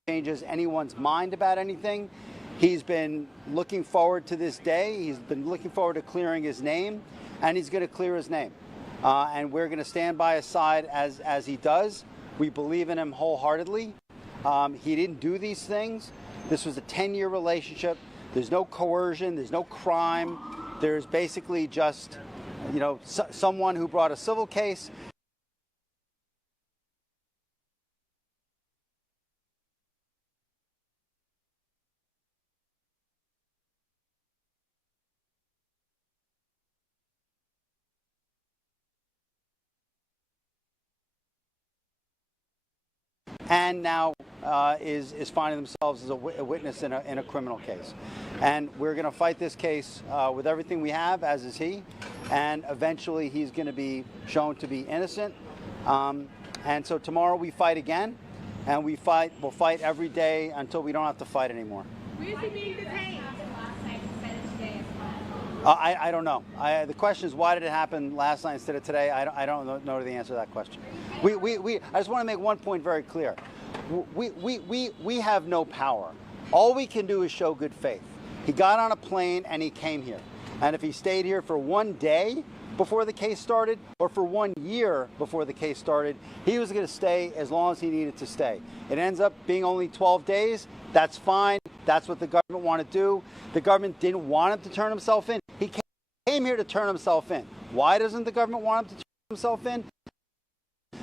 changes anyone's mind about anything. He's been looking forward to this day. He's been looking forward to clearing his name, and he's going to clear his name. And we're going to stand by his side as he does. We believe in him wholeheartedly. He didn't do these things. This was a 10-year relationship. There's no coercion. There's no crime. There's basically just, you know, someone who brought a civil case. And now is finding themselves as a witness in a criminal case. And we're going to fight this case with everything we have, as is he, and eventually he's going to be shown to be innocent. And so tomorrow we fight again, and we'll fight every day until we don't have to fight anymore. Where is he being detained? I don't know. The question is, why did it happen last night instead of today? I don't know the answer to that question. I just want to make one point very clear. We have no power. All we can do is show good faith. He got on a plane and he came here. And if he stayed here for one day before the case started, or for 1 year before the case started, he was going to stay as long as he needed to stay. It ends up being only 12 days. That's fine. That's what the government wanted to do. The government didn't want him to turn himself in. He came here to turn himself in. Why doesn't the government want him to turn himself in?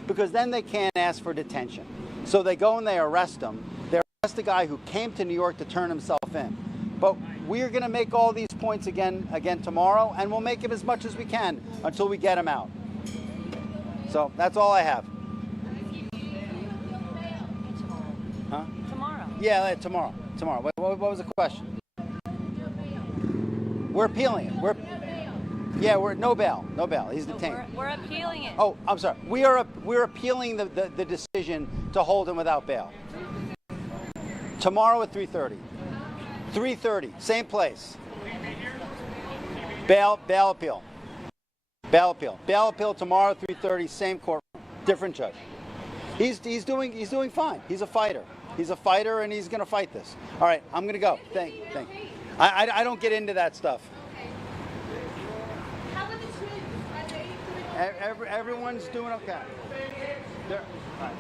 Because then they can't ask for detention. So they go and they arrest him. They arrest the guy who came to New York to turn himself in. But we're going to make all these points again tomorrow, and we'll make them as much as we can until we get him out. So that's all I have. Huh? Tomorrow. Yeah, tomorrow. Tomorrow. What was the question? We're appealing it. We're no bail. No bail. He's detained. We're appealing it. Oh, I'm sorry. We're appealing the decision to hold him without bail. Tomorrow at 3:30. 3:30. Same place. Bail appeal. Bail appeal. Bail appeal tomorrow 3:30. Same courtroom. Different judge. He's doing fine. He's a fighter. He's a fighter, and he's going to fight this. All right. I'm going to go. Thank you. I don't get into that stuff. How are the twins? Everyone's doing okay. All right.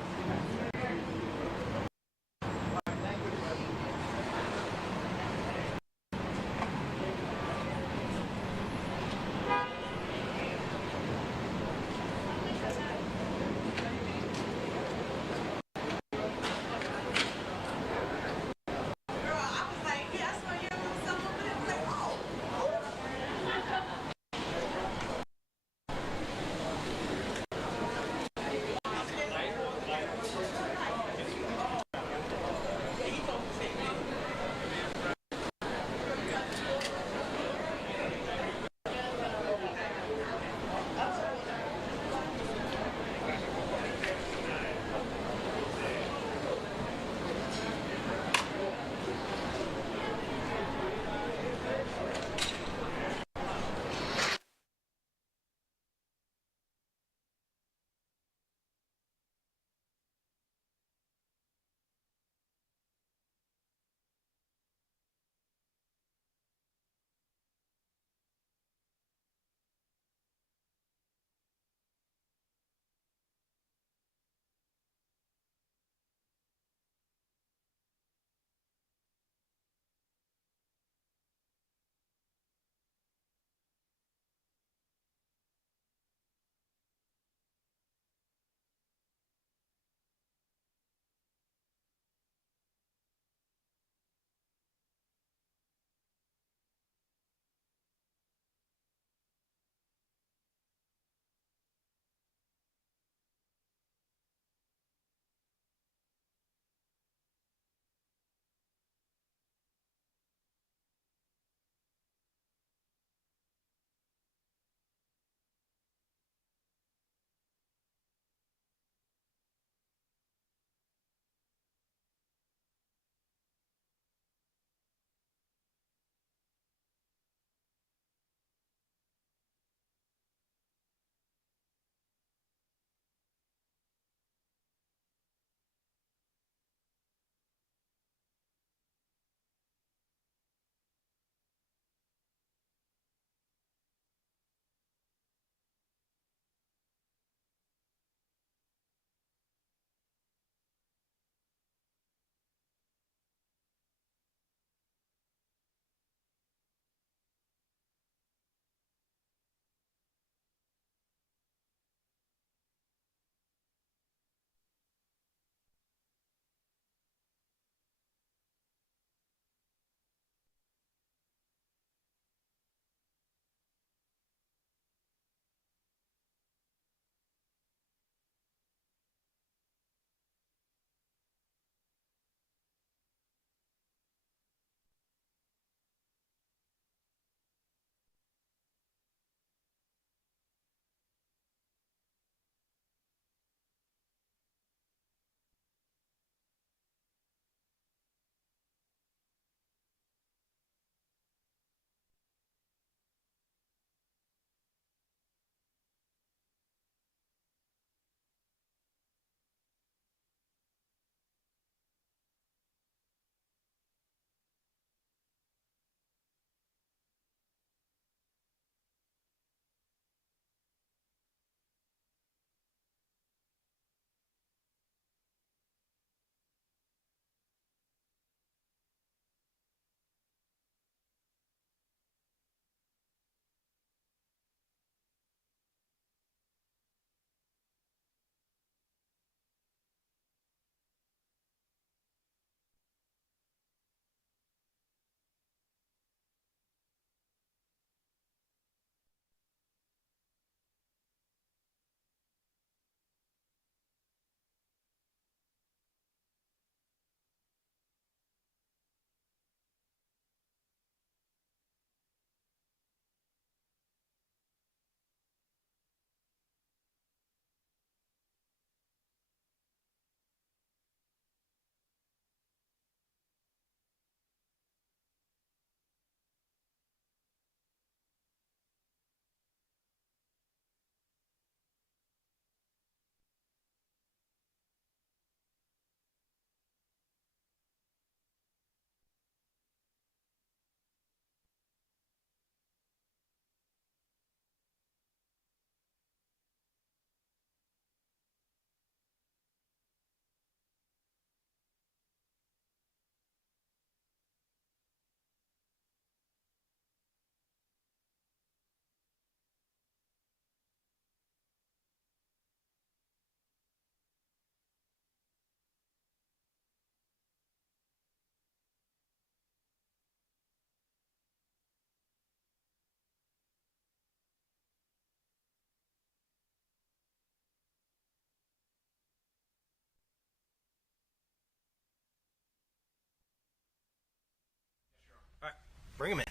Bring him in.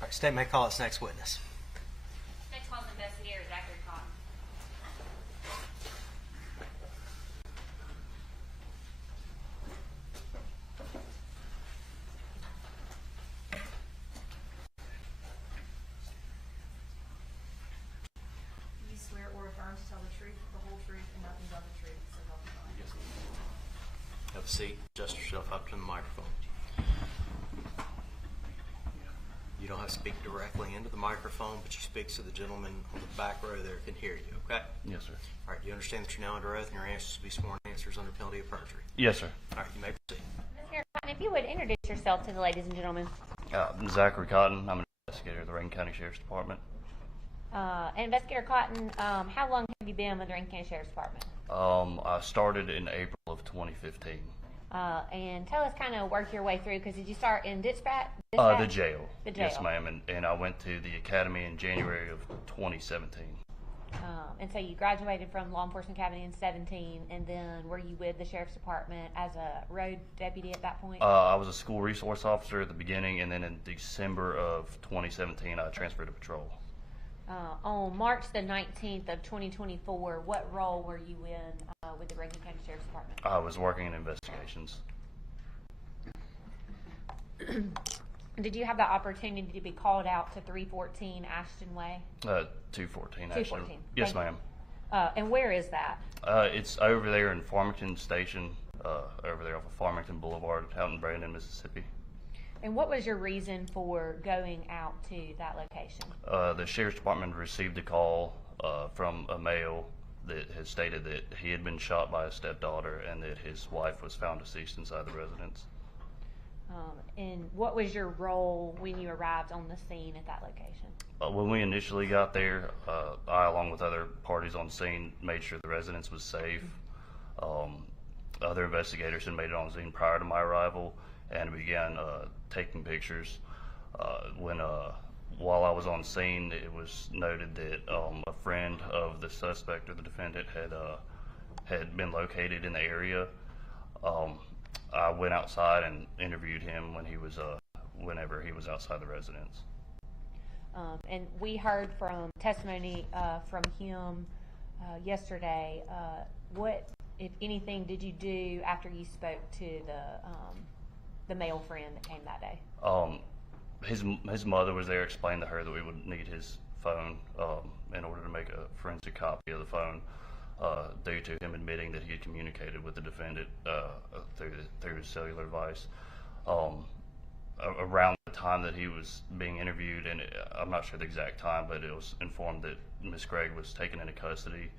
All right, state may call its next witness. Next one's investigator Zachary Cotton. You swear or affirm to tell the truth, the whole truth, and nothing but the truth, so help you God. Yes, ma'am. Have a seat. Adjust yourself up to the microphone. You don't have to speak directly into the microphone, but you speak so the gentleman on the back row there can hear you, okay? Yes, sir. All right, do you understand that you're now under oath and your answers will be sworn answers under penalty of perjury? Yes, sir. All right, you may proceed. Mr. Cotton, if you would introduce yourself to the ladies and gentlemen. Zachary Cotton. I'm an investigator at the Rankin County Sheriff's Department. Investigator Cotton, how long have you been with the Rankin County Sheriff's Department? I started in April of 2015. And tell us kind of work your way through, because did you start in dispatch? The jail. The jail. Yes, ma'am. And I went to the academy in January of 2017. And so you graduated from Law Enforcement Academy in 17, and then were you with the Sheriff's Department as a road deputy at that point? I was a school resource officer at the beginning, and then in December of 2017, I transferred to patrol. On March the 19th of 2024, what role were you in with the Rankin County Sheriff's Department? I was working in investigations. Did you have the opportunity to be called out to 314 Ashton Way? 214, actually. 214. Yes, Thank you. ma'am. And where is that? It's over there in Farmington Station, over there off of Farmington Boulevard, out in Brandon, Mississippi. And what was your reason for going out to that location? The Sheriff's Department received a call from a male that had stated that he had been shot by his stepdaughter and that his wife was found deceased inside the residence. And what was your role when you arrived on the scene at that location? When we initially got there, I, along with other parties on scene, made sure the residence was safe. Other investigators had made it on scene prior to my arrival and began taking pictures. While I was on scene, it was noted that a friend of the suspect or the defendant had been located in the area. I went outside and interviewed him whenever he was outside the residence. And we heard from testimony from him yesterday. What, if anything, did you do after you spoke to the male friend that came that day? His mother was there, explained to her that we would need his phone in order to make a forensic copy of the phone, due to him admitting that he had communicated with the defendant through his cellular device. Around the time that he was being interviewed, and I'm not sure the exact time, but it was informed that Miss Gregg was taken into custody.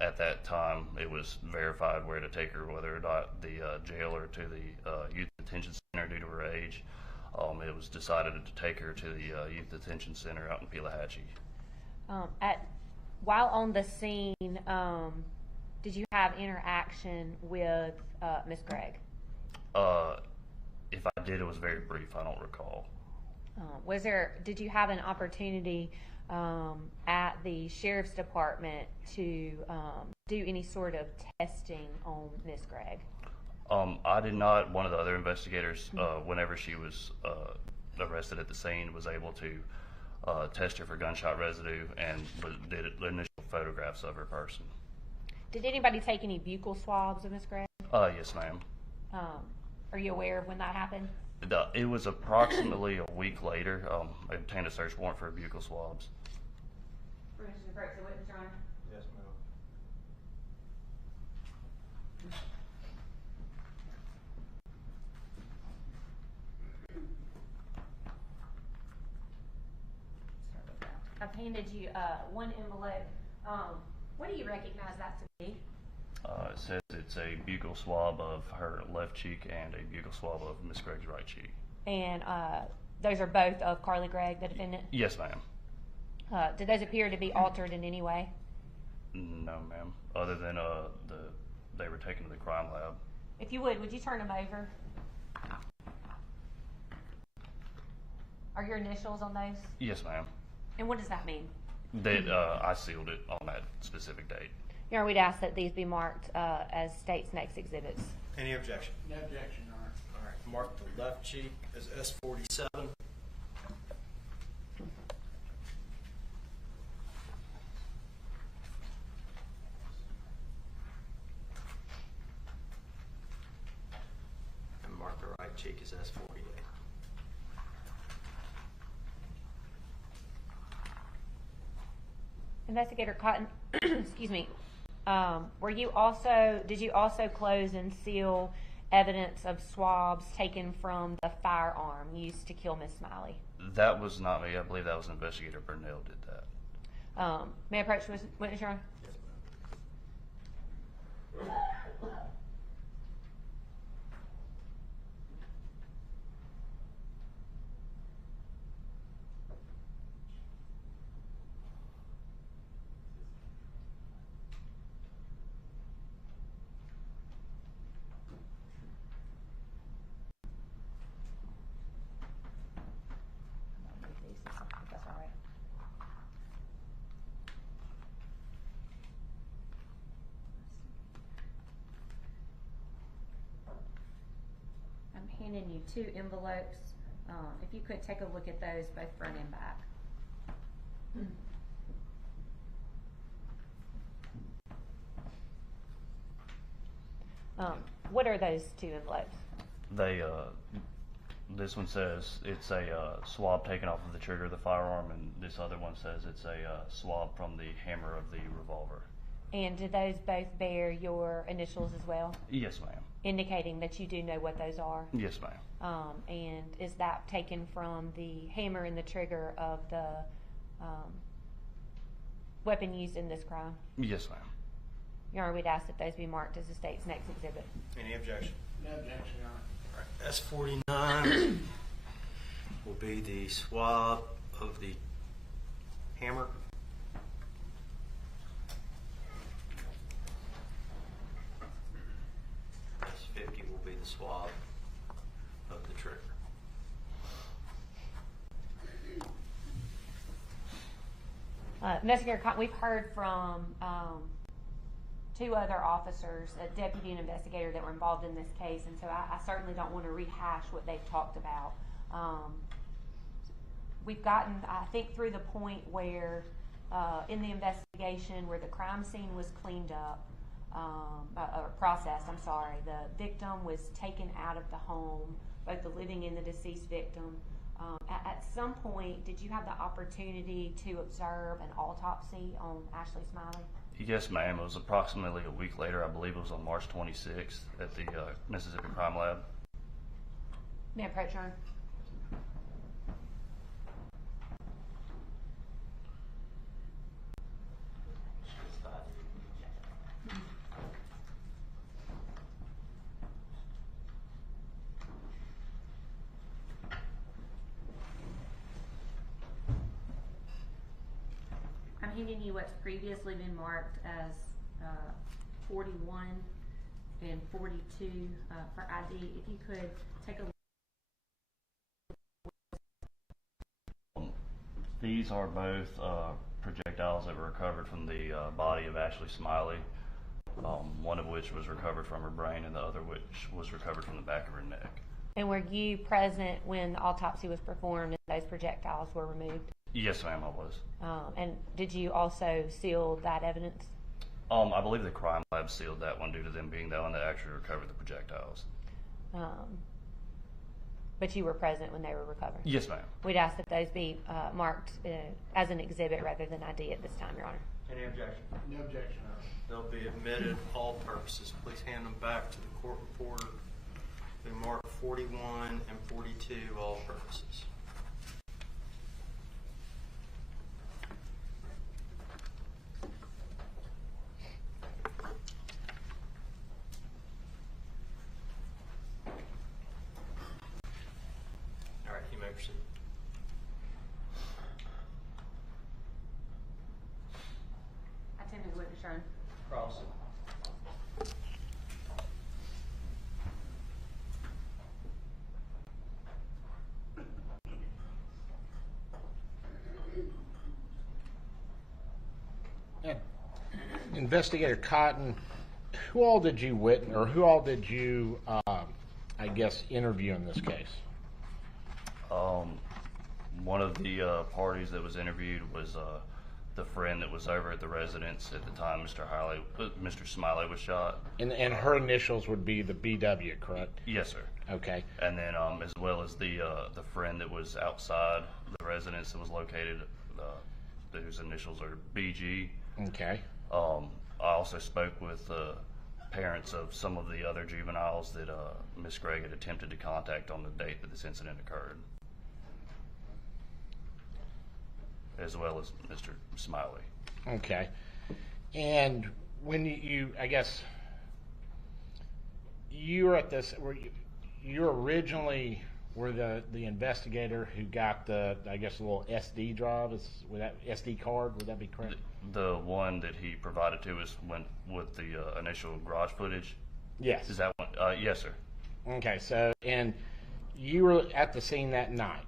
At that time, it was verified where to take her, whether or not the jail or to the youth detention center due to her age. It was decided to take her to the youth detention center out in Pelahatchie. While on the scene, did you have interaction with Miss Gregg? If I did, it was very brief. I don't recall. Did you have an opportunity at the Sheriff's Department to do any sort of testing on Miss Gregg? I did not. One of the other investigators, whenever she was arrested at the scene, was able to test her for gunshot residue and did initial photographs of her person. Did anybody take any buccal swabs of Miss Gregg? Yes, ma'am. Are you aware of when that happened? It was approximately a week later. I obtained a search warrant for buccal swabs. Permission to approach the witness, Your Honor? Yes, ma'am. I've handed you one envelope. What do you recognize that to be? It says it's a buccal swab of her left cheek and a buccal swab of Miss Gregg's right cheek. And those are both of Carly Gregg, the defendant? Yes, ma'am. Did those appear to be altered in any way? No, ma'am. Other than they were taken to the crime lab. If you would you turn them over? Are your initials on those? Yes, ma'am. And what does that mean? That I sealed it on that specific date. Your Honor, we'd ask that these be marked as state's next exhibits. Any objection? No objection, Your Honor. All right, mark the left cheek as S47. And mark the right cheek as S48. Investigator Cotton, excuse me, did you also close and seal evidence of swabs taken from the firearm used to kill Miss Smiley? That was not me. I believe that was Investigator Burnell did that. May I approach witness, Your Honor? If that's all right. I'm handing you two envelopes. If you could take a look at those, both front and back. What are those two envelopes? This one says it's a swab taken off of the trigger of the firearm, and this other one says it's a swab from the hammer of the revolver. And do those both bear your initials as well? Yes, ma'am. Indicating that you do know what those are? Yes, ma'am. And is that taken from the hammer and the trigger of the weapon used in this crime? Yes, ma'am. Your Honor, we'd ask that those be marked as the state's next exhibit. Any objection? No objection, Your Honor. All right, S49 will be the swab of the hammer. S50 will be the swab of the trigger. Investigator Cotton, we've heard from two other officers, a deputy and investigator, that were involved in this case, and so I certainly don't want to rehash what they've talked about. We've gotten, I think, through the point where in the investigation where the crime scene was cleaned up, or processed, I'm sorry, the victim was taken out of the home, both the living and the deceased victim. At some point, did you have the opportunity to observe an autopsy on Ashley Smiley? Yes, ma'am. It was approximately a week later. I believe it was on March 26th at the Mississippi Crime Lab. May I approach, Your Honor? I'm handing you what's previously been marked as 41 and 42 for ID. If you could take a look. These are both projectiles that were recovered from the body of Ashley Smiley, one of which was recovered from her brain and the other which was recovered from the back of her neck. And were you present when the autopsy was performed and those projectiles were removed? Yes, ma'am, I was. And did you also seal that evidence? I believe the crime lab sealed that one due to them being the one that actually recovered the projectiles. But you were present when they were recovered? Yes, ma'am. We'd ask that those be marked as an exhibit rather than ID at this time, Your Honor. Any objection? No objection, Your Honor. They'll be admitted all purposes. Please hand them back to the court reporter. They mark 41 and 42 all purposes. proceed. Attended witness your own. Cross. Investigator Cotton, who all did you witness, or who all did you, I guess, interview in this case? One of the parties that was interviewed was the friend that was over at the residence at the time Mr. Smiley was shot. And her initials would be the BW, correct? Yes, sir. Okay. And then as well as the friend that was outside the residence that was located, whose initials are BG. Okay. I also spoke with parents of some of the other juveniles that Miss Gregg had attempted to contact on the date that this incident occurred, as well as Mr. Smiley. Okay. And when you I guess, you were at this, you originally were the investigator who got the, I guess, a little SD drive, with that SD card, would that be correct? The one that he provided to us went with the initial garage footage? Yes. Is that one? Yes, sir. Okay, so, and you were at the scene that night,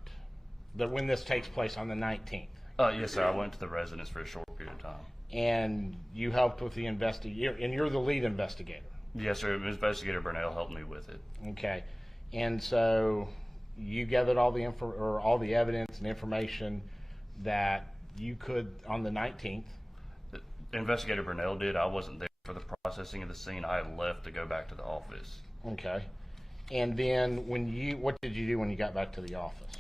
when this takes place on the 19th? Yes, sir. I went to the residence for a short period of time. And you helped with the investigation, and you're the lead investigator? Yes, sir. Investigator Burnell helped me with it. Okay. And so you gathered all the evidence and information that you could on the 19th. Investigator Burnell did. I wasn't there for the processing of the scene. I had left to go back to the office. Okay. And then what did you do when you got back to the office?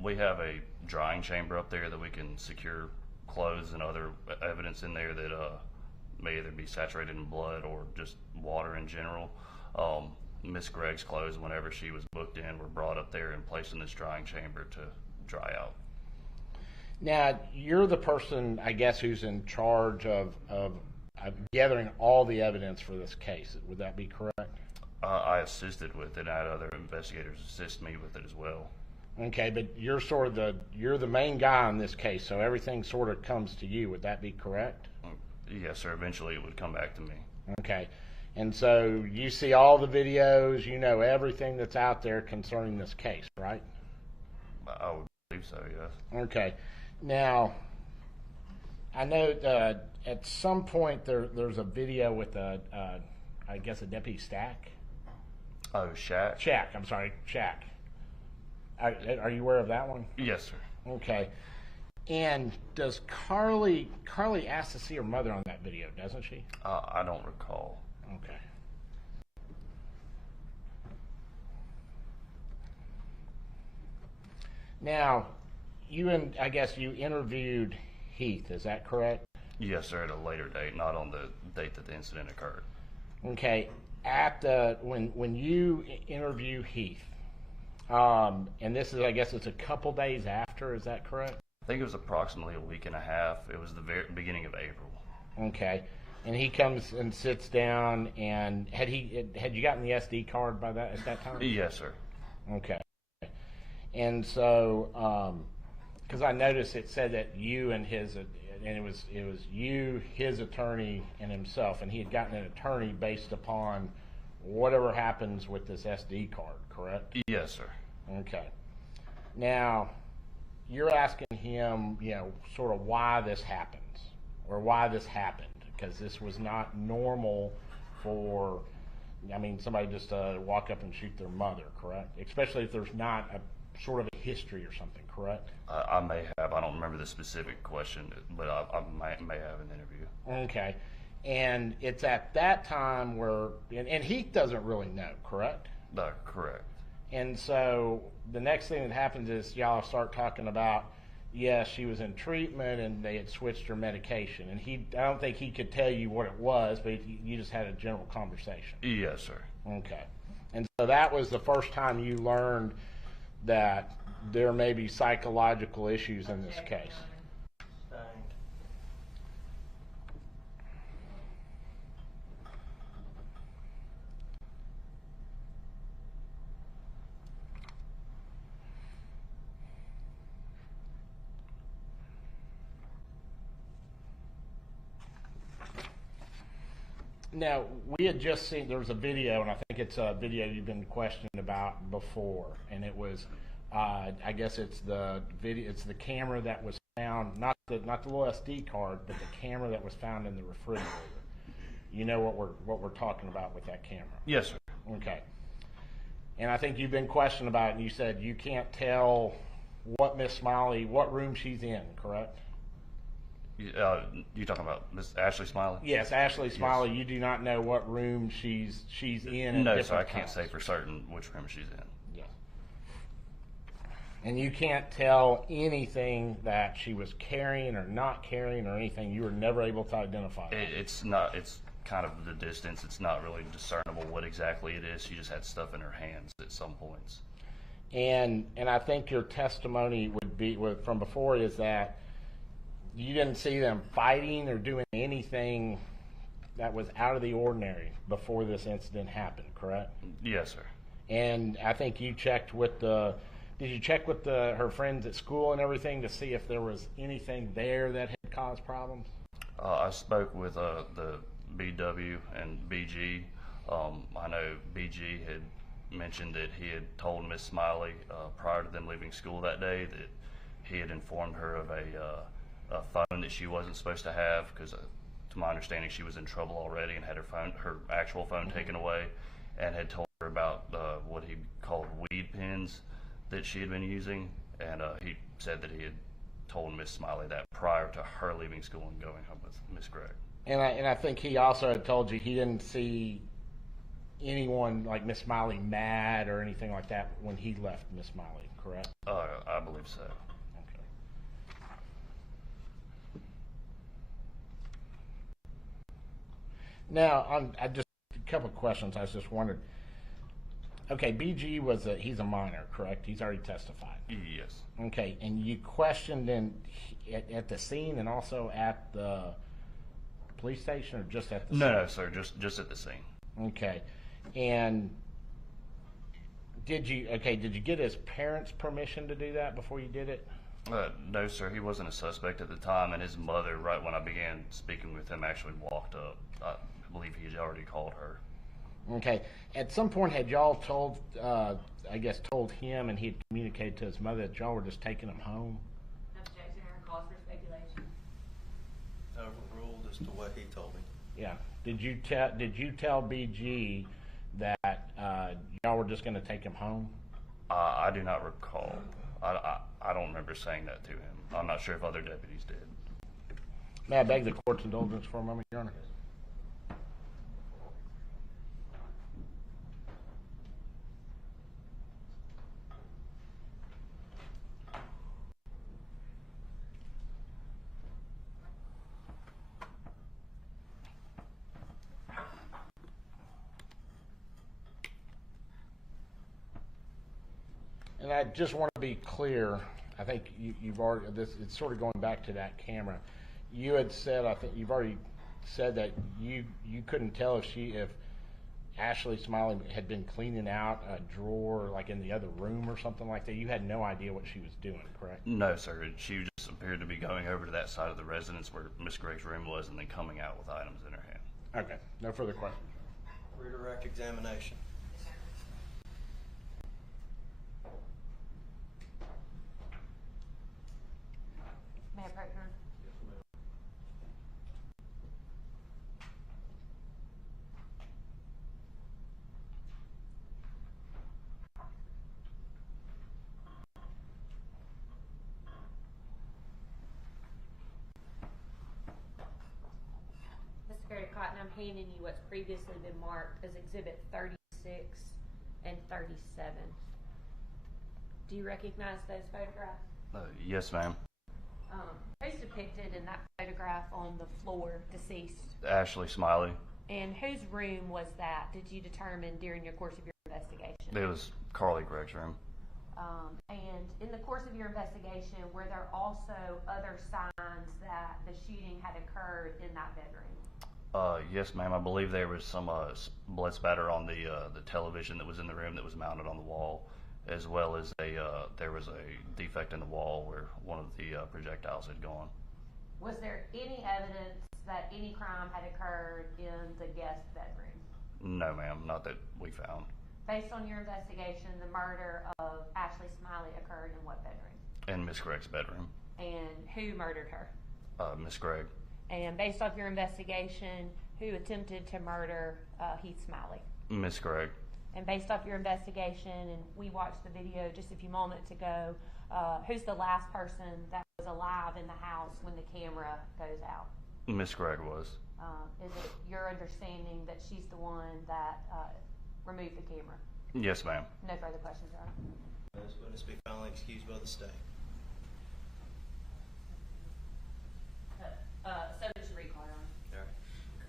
We have a drying chamber up there that we can secure clothes and other evidence in there that may either be saturated in blood or just water in general. Miss Gregg's clothes, whenever she was booked in, were brought up there and placed in this drying chamber to dry out. Now, you're the person, I guess, who's in charge of gathering all the evidence for this case. Would that be correct? I assisted with it. I had other investigators assist me with it as well. Okay, but you're the main guy on this case, so everything sort of comes to you. Would that be correct? Yes, sir. Eventually it would come back to me. Okay. And so you see all the videos, you know everything that's out there concerning this case, right? I would believe so, yes. Okay. Now, I know at some point there's a video with I guess a Deputy Stack? Oh, Shack? Shack, I'm sorry, Shack. Are you aware of that one? Yes, sir. Okay. And does Carly ask to see her mother on that video, doesn't she? I don't recall. Okay. Now, I guess you interviewed Heath, is that correct? Yes, sir, at a later date, not on the date that the incident occurred. Okay. When you interview Heath, and this is, I guess it's a couple days after, is that correct? I think it was approximately a week and a half. It was the very beginning of April. Okay. And he comes and sits down, and had you gotten the SD card at that time? Yes, sir. Okay. And so, because I noticed it said that you and it was you, his attorney, and himself, and he had gotten an attorney based upon whatever happens with this SD card, correct? Yes, sir. Okay. Now, you're asking him, sort of why this happens, or why this happened, because this was not normal for, somebody just walk up and shoot their mother, correct? Especially if there's not a sort of a history or something, correct? I may have. I don't remember the specific question, but I may have an interview. Okay. And it's at that time where, and Heath doesn't really know, correct? Correct. And so the next thing that happens is y'all start talking about, yes, she was in treatment and they had switched her medication. And I don't think he could tell you what it was, but you just had a general conversation. Yes, sir. Okay. And so that was the first time you learned that there may be psychological issues in this case. Now, we had just seen, there was a video, and I think it's a video you've been questioned about before, and it was, I guess it's the video, it's the camera that was found, not the little SD card, but the camera that was found in the refrigerator. You know what we're talking about with that camera? Yes, sir. Okay. And I think you've been questioned about it, and you said you can't tell what Miss Smiley, what room she's in, correct? You talking about Miss Ashley Smiley? Yes, Ashley Smiley. You do not know what room she's in. At No, sir. I different can't times. say for certain which room she's in. Yeah. And you can't tell anything that she was carrying or not carrying or anything. You were never able to identify that. It's not. It's kind of the distance. It's not really discernible what exactly it is. She just had stuff in her hands at some points. And I think your testimony would be from before is that you didn't see them fighting or doing anything that was out of the ordinary before this incident happened, correct? Yes, sir. And I think you checked with did you check with her friends at school and everything to see if there was anything there that had caused problems? I spoke with the BW and BG. I know BG had mentioned that he had told Miss Smiley prior to them leaving school that day that he had informed her of a phone that she wasn't supposed to have because, to my understanding, she was in trouble already and had her actual phone taken away, and had told her about what he called weed pens that she had been using, and he said that he had told Miss Smiley that prior to her leaving school and going home with Miss Gregg. And I think he also had told you he didn't see anyone like Miss Smiley mad or anything like that when he left Miss Smiley, correct? I believe so. Now, I just a couple of questions. I was just wondered. Okay, BG he's a minor, correct? He's already testified. Yes. Okay, and you questioned him at the scene and also at the police station, or just at the scene? No, sir, just at the scene. Okay, and did you get his parents' permission to do that before you did it? No, sir, he wasn't a suspect at the time, and his mother, right when I began speaking with him, actually walked up. I believe he had already called her. Okay. At some point, had y'all told him, and he had communicated to his mother that y'all were just taking him home? Objection or cause for speculation. Overruled as to what he told me. Yeah. Did you tell BG that y'all were just going to take him home? I do not recall. I don't remember saying that to him. I'm not sure if other deputies did. May I beg the court's indulgence for a moment, Your Honor? And I just want to be clear. I think you've already, it's sort of going back to that camera. You had said, I think you've already said that you couldn't tell if Ashley Smiley had been cleaning out a drawer like in the other room or something like that. You had no idea what she was doing, correct? No, sir. She just appeared to be going over to that side of the residence where Miss Gregg's room was and then coming out with items in her hand. Okay. No further questions. Redirect examination. Mayor Pro Tem. Mr. Gary Cotton, I'm handing you what's previously been marked as Exhibit 36 and 37. Do you recognize those photographs? Yes, ma'am. Who's depicted in that photograph on the floor, deceased? Ashley Smiley. And whose room was that, did you determine during your course of your investigation? It was Carly Gregg's room. And in the course of your investigation, were there also other signs that the shooting had occurred in that bedroom? Yes, ma'am. I believe there was some blood spatter on the television that was in the room that was mounted on the wall, as well as there was a defect in the wall where one of the projectiles had gone. Was there any evidence that any crime had occurred in the guest bedroom? No, ma'am, not that we found. Based on your investigation, the murder of Ashley Smiley occurred in what bedroom? In Miss Gregg's bedroom. And who murdered her? Miss Gregg. And based off your investigation, who attempted to murder Heath Smiley? Miss Gregg. And based off your investigation, and we watched the video just a few moments ago, who's the last person that was alive in the house when the camera goes out? Miss Gregg was. Is it your understanding that she's the one that removed the camera? Yes, ma'am. No further questions, Your Honor. This witness be finally excused by the state. Subject to recall, Your Honor. All right.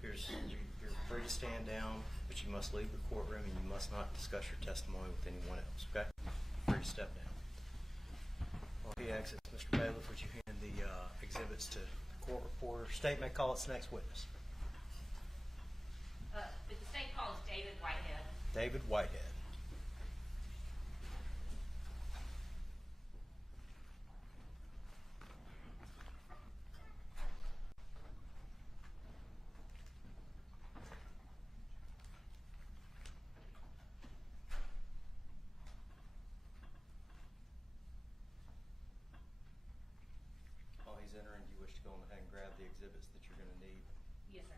You're free to stand down, but you must leave the courtroom and you must not discuss your testimony with anyone else, okay? Free to step down. While he exits, Mr. Bailiff, would you hand the exhibits to the court reporter? State may call its next witness. The state calls David Whitehead. David Whitehead. While he's entering, do you wish to go ahead and grab the exhibits that you're going to need? Yes, sir.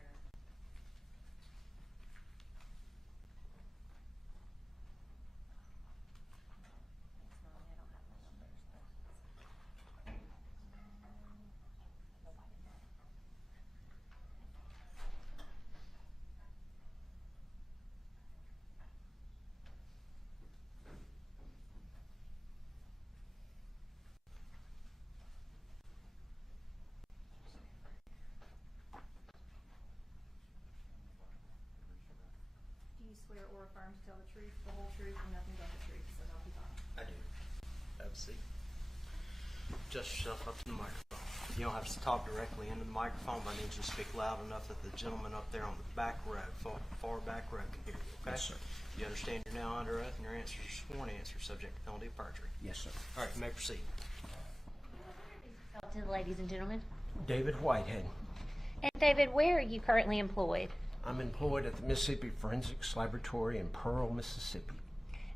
Do you swear or affirm to tell the truth, the whole truth, and nothing but the truth, so help you God? I do. Have a seat. Adjust yourself up to the microphone. You don't have to talk directly into the microphone, but I need you to speak loud enough that the gentleman up there on the back row, far back row, can hear you, okay? Yes, sir. You understand you're now under oath and your answers are sworn answers subject to penalty of perjury. Yes, sir. All right, you may proceed. To the ladies and gentlemen. David Whitehead. And David, where are you currently employed? I'm employed at the Mississippi Forensics Laboratory in Pearl, Mississippi.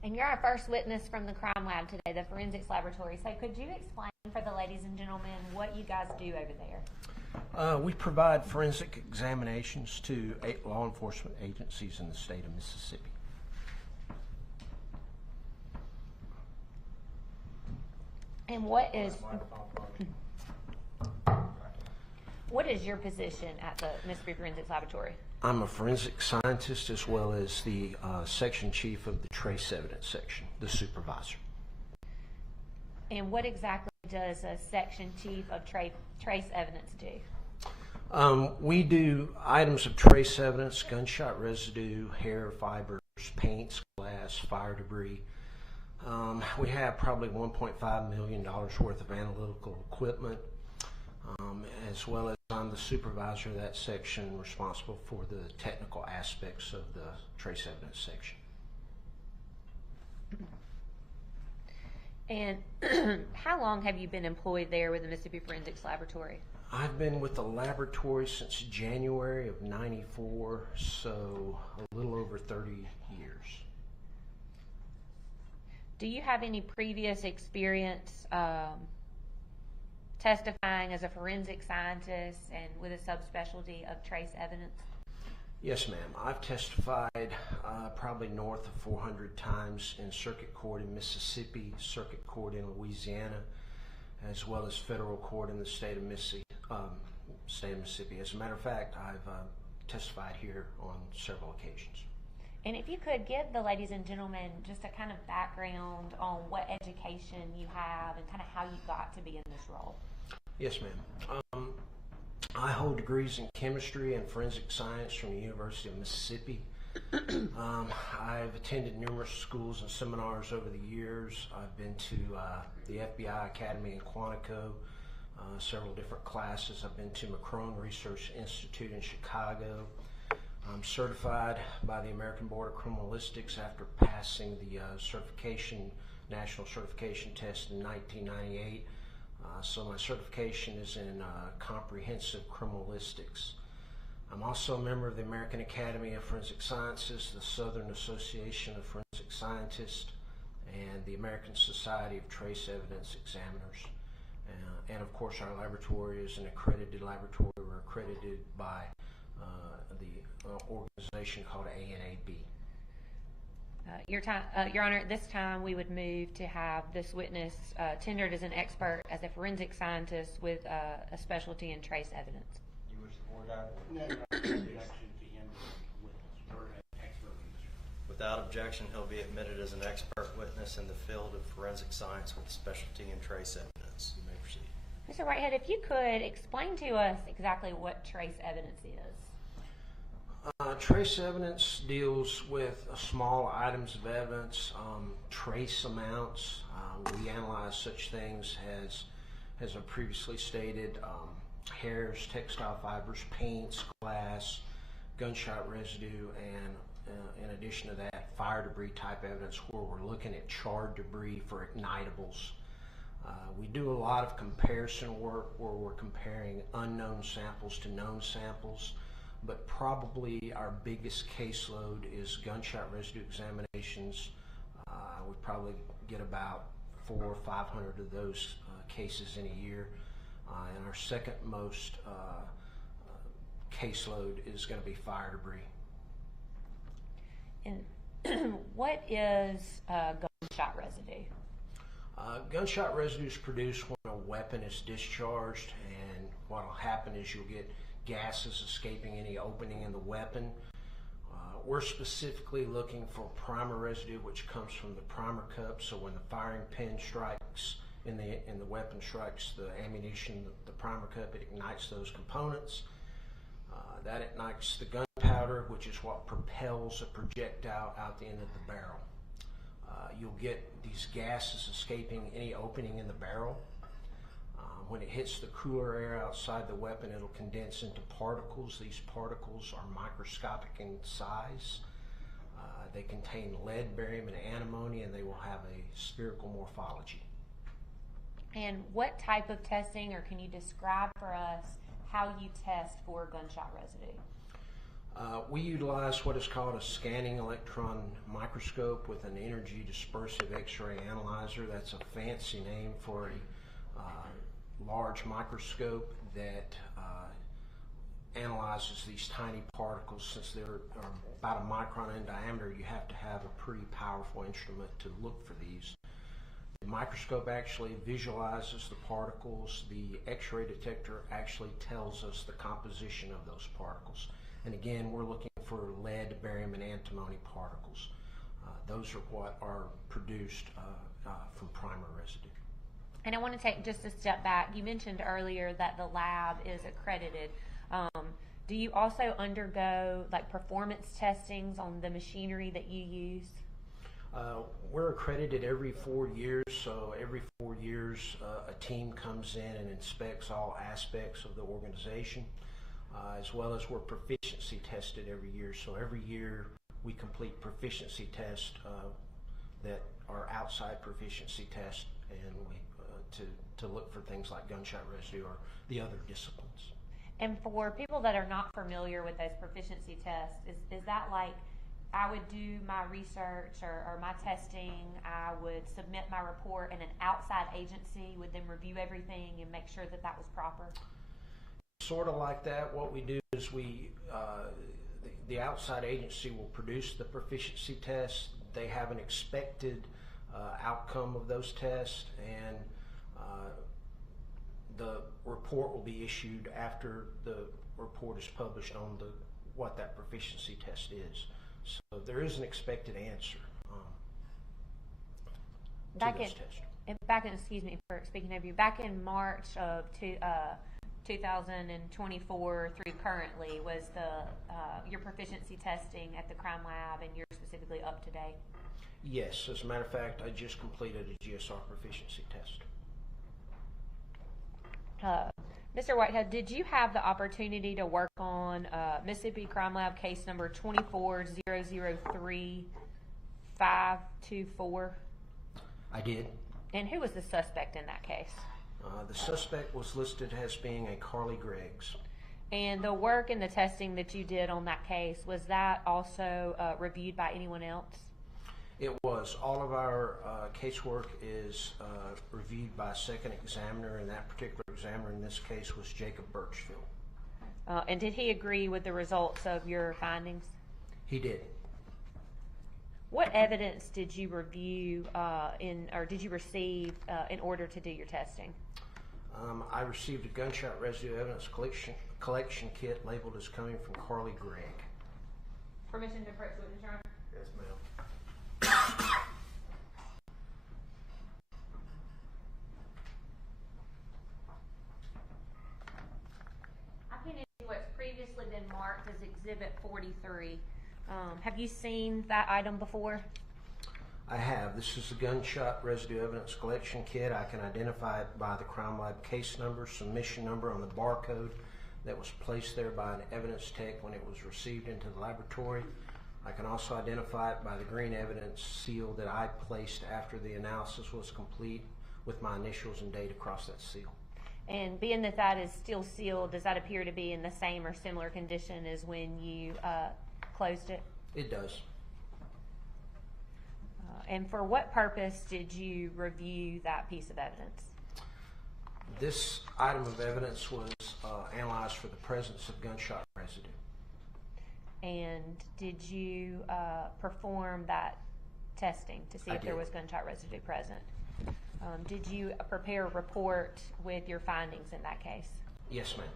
And you're our first witness from the crime lab today, the forensics laboratory. So could you explain for the ladies and gentlemen what you guys do over there? We provide forensic examinations to 8 law enforcement agencies in the state of Mississippi. And what is your position at the Mississippi Forensics Laboratory? I'm a forensic scientist as well as the section chief of the trace evidence section, the supervisor. And what exactly does a section chief of trace evidence do? We do items of trace evidence, gunshot residue, hair, fibers, paints, glass, fire debris. We have probably $1.5 million worth of analytical equipment, as well as I'm the supervisor of that section responsible for the technical aspects of the trace evidence section. And how long have you been employed there with the Mississippi Forensics Laboratory? I've been with the laboratory since January of '94, so a little over 30 years. Do you have any previous experience testifying as a forensic scientist and with a subspecialty of trace evidence? Yes, ma'am. I've testified probably north of 400 times in circuit court in Mississippi, circuit court in Louisiana, as well as federal court in the state of Mississippi. As a matter of fact, I've testified here on several occasions. And if you could give the ladies and gentlemen just a kind of background on what education you have and kind of how you got to be in this role. Yes, ma'am. I hold degrees in chemistry and forensic science from the University of Mississippi. I've attended numerous schools and seminars over the years. I've been to the FBI Academy in Quantico, several different classes. I've been to McCrone Research Institute in Chicago. I'm certified by the American Board of Criminalistics after passing the national certification test in 1998. So my certification is in comprehensive criminalistics. I'm also a member of the American Academy of Forensic Sciences, the Southern Association of Forensic Scientists, and the American Society of Trace Evidence Examiners. And of course, our laboratory is an accredited laboratory. We're accredited by the organization called ANAB. Your Honor, at this time, we would move to have this witness tendered as an expert, as a forensic scientist with a specialty in trace evidence. You wish the board that? No, objection to him being a witness or an expert witness. Without objection, he'll be admitted as an expert witness in the field of forensic science with a specialty in trace evidence. You may proceed. Mr. Whitehead, if you could explain to us exactly what trace evidence is. Trace evidence deals with small items of evidence, trace amounts. We analyze such things as I previously stated, hairs, textile fibers, paints, glass, gunshot residue, and in addition to that, fire debris type evidence where we're looking at charred debris for ignitables. We do a lot of comparison work where we're comparing unknown samples to known samples. But probably our biggest caseload is gunshot residue examinations. We probably get about 400 or 500 of those cases in a year. And our second most caseload is going to be fire debris. And what is gunshot residue? Gunshot residue is produced when a weapon is discharged, and what will happen is you'll get gases escaping any opening in the weapon. We're specifically looking for primer residue, which comes from the primer cup. So when the firing pin strikes in the weapon strikes the ammunition, the primer cup, it ignites those components. That ignites the gunpowder, which is what propels a projectile out the end of the barrel. You'll get these gases escaping any opening in the barrel. When it hits the cooler air outside the weapon, it'll condense into particles. These particles are microscopic in size. They contain lead, barium, and antimony, and they will have a spherical morphology. And what type of testing, or can you describe for us how you test for gunshot residue? We utilize what is called a scanning electron microscope with an energy dispersive X-ray analyzer. That's a fancy name for a large microscope that analyzes these tiny particles. Since they're about a micron in diameter, you have to have a pretty powerful instrument to look for these. The microscope actually visualizes the particles. The X-ray detector actually tells us the composition of those particles. And again, we're looking for lead, barium, and antimony particles. Those are what are produced from primer residue. And I want to take just a step back. You mentioned earlier that the lab is accredited. Do you also undergo like performance testings on the machinery that you use? We're accredited every 4 years, so every 4 years a team comes in and inspects all aspects of the organization, as well as we're proficiency tested every year. So every year we complete proficiency tests that are outside proficiency tests, and we to look for things like gunshot residue or the other disciplines. And for people that are not familiar with those proficiency tests, is that like I would do my research or my testing, I would submit my report, and an outside agency would then review everything and make sure that that was proper? Sort of like that. What we do is the outside agency will produce the proficiency tests. They have an expected outcome of those tests, and the report will be issued after the report is published on what that proficiency test is. So there is an expected answer to those tests. Excuse me for speaking of you, back in March of 2024 through currently, was your proficiency testing at the crime lab, and you're specifically up to date? Yes, as a matter of fact, I just completed a GSR proficiency test. Mr. Whitehead, did you have the opportunity to work on Mississippi Crime Lab case number 24003-524? I did. And who was the suspect in that case? The suspect was listed as being a Carly Greggs. And the work and the testing that you did on that case, was that also reviewed by anyone else? It was. All of our casework is reviewed by a second examiner, and that particular examiner in this case was Jacob Birchfield. And did he agree with the results of your findings? He did. What evidence did you review or did you receive in order to do your testing? I received a gunshot residue evidence collection kit labeled as coming from Carly Gregg. Permission to approach witness, Your Honor? Yes, ma'am. I can issue what's previously been marked as Exhibit 43. Have you seen that item before? I have. This is the gunshot residue evidence collection kit. I can identify it by the crime lab case number, submission number on the barcode that was placed there by an evidence tech when it was received into the laboratory. I can also identify it by the green evidence seal that I placed after the analysis was complete with my initials and date across that seal. And being that that is still sealed, does that appear to be in the same or similar condition as when you closed it? It does. And for what purpose did you review that piece of evidence? This item of evidence was analyzed for the presence of gunshot residue. And did you perform that testing to see if there was gunshot residue present? Did you prepare a report with your findings in that case? Yes, ma'am.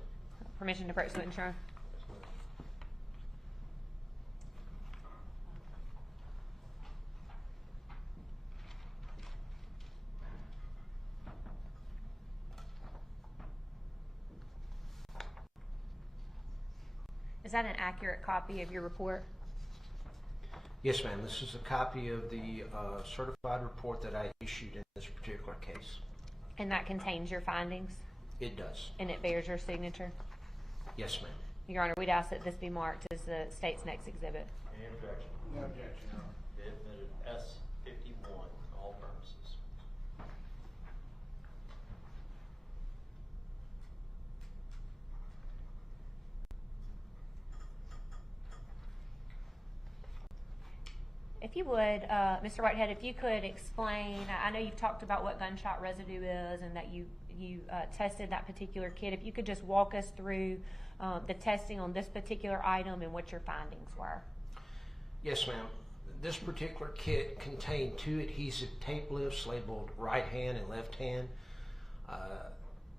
Permission to approach the witness, Your Honor? Is that an accurate copy of your report? Yes, ma'am. This is a copy of the certified report that I issued in this particular case. And that contains your findings? It does. And it bears your signature? Yes, ma'am. Your Honor, we'd ask that this be marked as the state's next exhibit. Any objection? No objection, Your Honor. Be admitted S51, all purposes. If you would, Mr. Whitehead, if you could explain, I know you've talked about what gunshot residue is and that you tested that particular kit. If you could just walk us through the testing on this particular item and what your findings were. Yes, ma'am. This particular kit contained 2 adhesive tape lifts labeled right hand and left hand.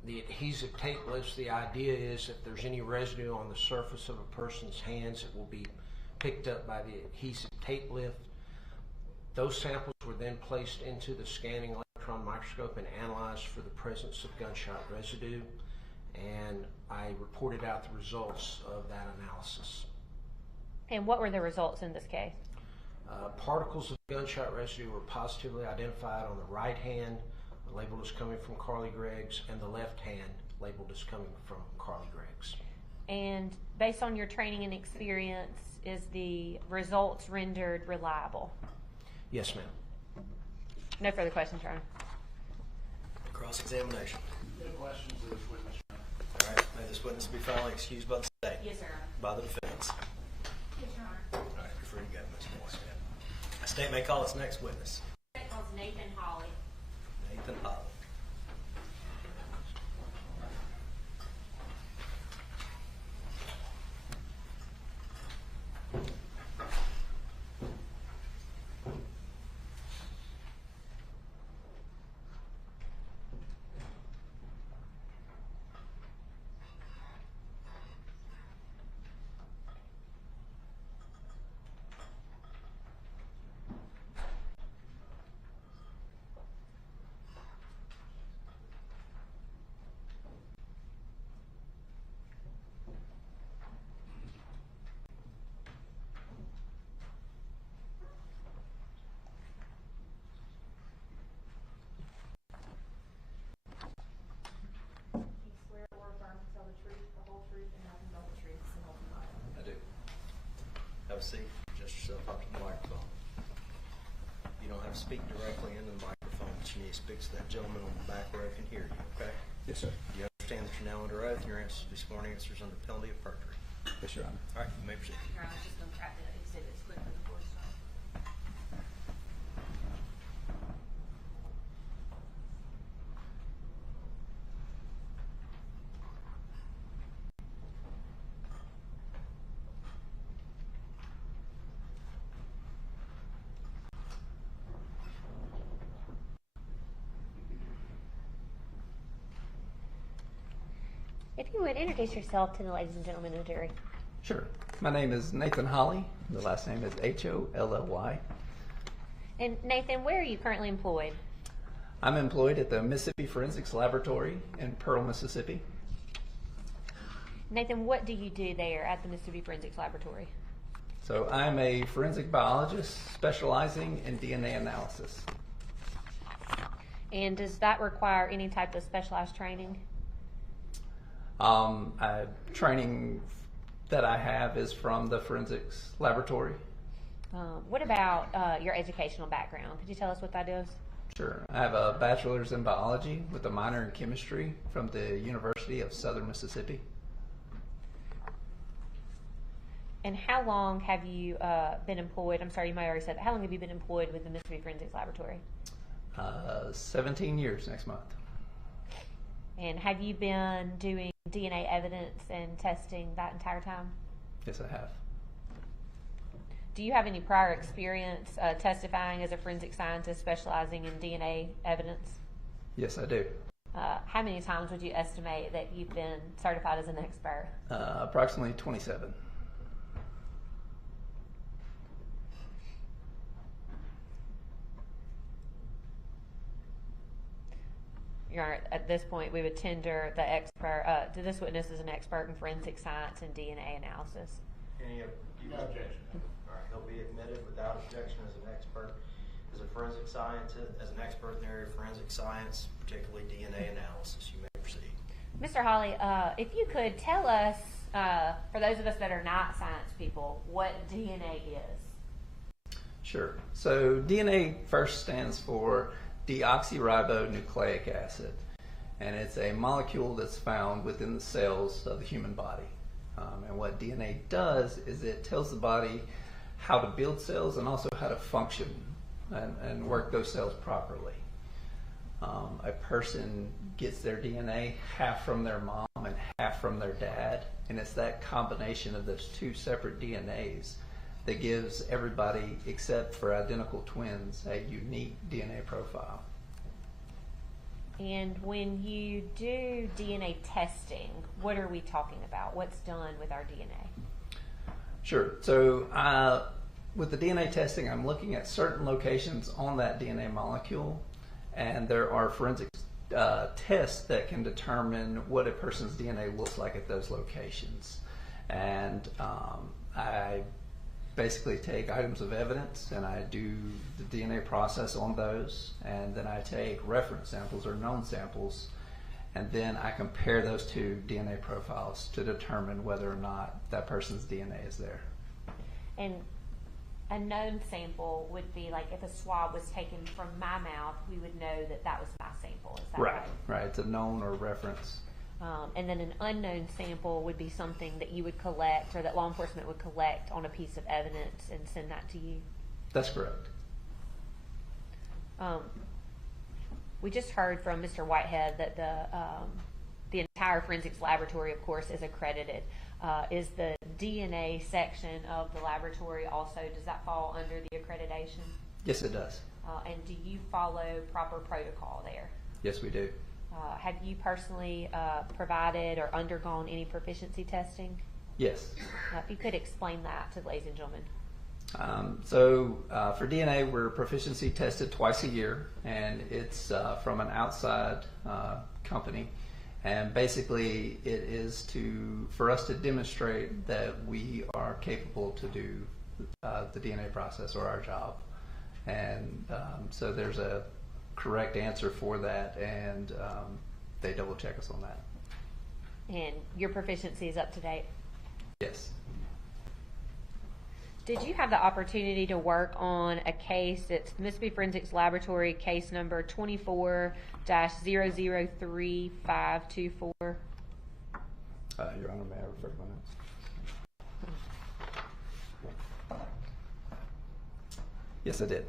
The adhesive tape lifts, the idea is if there's any residue on the surface of a person's hands, it will be picked up by the adhesive tape lift. Those samples were then placed into the scanning electron microscope and analyzed for the presence of gunshot residue, and I reported out the results of that analysis. And what were the results in this case? Particles of gunshot residue were positively identified on the right hand, labeled as coming from Carly Greggs, and the left hand, labeled as coming from Carly Greggs. And based on your training and experience, is the results rendered reliable? Yes, ma'am. No further questions, Your Honor. Cross-examination. No questions of this witness, Your Honor. All right. May this witness be finally excused by the state? Yes, sir. By the defense? Yes, Your Honor. All right. You're free to go, Ms. Morris. The state may call its next witness. That calls Nathan Hawley. Nathan Hawley. Have a seat. Adjust yourself up to the microphone. You don't have to speak directly into the microphone. but you need to speak so that gentleman on the back row can hear you, okay? Yes, sir. Do you understand that you're now under oath and your answers to be sworn answers under penalty of perjury? Yes, Your Honor. All right, you may proceed. Your Honor, just gonna track the exhibits quickly before we start. If you would introduce yourself to the ladies and gentlemen of the jury. Sure. My name is Nathan Holly. The last name is Holly. And Nathan, where are you currently employed? I'm employed at the Mississippi Forensics Laboratory in Pearl, Mississippi. Nathan, what do you do there at the Mississippi Forensics Laboratory? So I'm a forensic biologist specializing in DNA analysis. And does that require any type of specialized training? Training that I have is from the forensics laboratory. What about your educational background? Could you tell us what that is? Sure. I have a bachelor's in biology with a minor in chemistry from the University of Southern Mississippi. And how long have you been employed? I'm sorry, you might have already said that. How long have you been employed with the Mississippi Forensics Laboratory? 17 years next month. And have you been doing DNA evidence and testing that entire time? Yes, I have. Do you have any prior experience testifying as a forensic scientist specializing in DNA evidence? Yes, I do. How many times would you estimate that you've been certified as an expert? Approximately 27. Your Honor, at this point, we would tender the expert, to this witness as an expert in forensic science and DNA analysis. No objection. All right, he'll be admitted without objection as an expert, as a forensic scientist, as an expert in the area of forensic science, particularly DNA analysis. You may proceed. Mr. Hawley, if you could tell us, for those of us that are not science people, what DNA is. Sure. So DNA first stands for deoxyribonucleic acid, and it's a molecule that's found within the cells of the human body. And what DNA does is it tells the body how to build cells and also how to function and work those cells properly. A person gets their DNA half from their mom and half from their dad, and it's that combination of those two separate DNAs that gives everybody, except for identical twins, a unique DNA profile. And when you do DNA testing, what are we talking about? What's done with our DNA? Sure. So with the DNA testing, I'm looking at certain locations on that DNA molecule, and there are forensic tests that can determine what a person's DNA looks like at those locations. And I basically take items of evidence and I do the DNA process on those, and then I take reference samples or known samples, and then I compare those two DNA profiles to determine whether or not that person's DNA is there. And a known sample would be like if a swab was taken from my mouth, we would know that that was my sample. Is that right? Right. It's a known or reference. And then an unknown sample would be something that you would collect or that law enforcement would collect on a piece of evidence and send that to you. That's correct. We just heard from Mr. Whitehead that the entire forensics laboratory, of course, is accredited. Is the DNA section of the laboratory also, does that fall under the accreditation? Yes, it does. And do you follow proper protocol there? Yes, we do. Have you personally provided or undergone any proficiency testing? Yes. If you could explain that to the ladies and gentlemen. For DNA, we're proficiency tested twice a year, and it's from an outside company. And basically, it is for us to demonstrate that we are capable to do the DNA process or our job. And so there's a correct answer for that, and they double check us on that. And your proficiency is up to date? Yes. Did you have the opportunity to work on a case? It's Mississippi Forensics Laboratory case number 24-003524. Your Honor, may I refer to my notes? Yes, I did.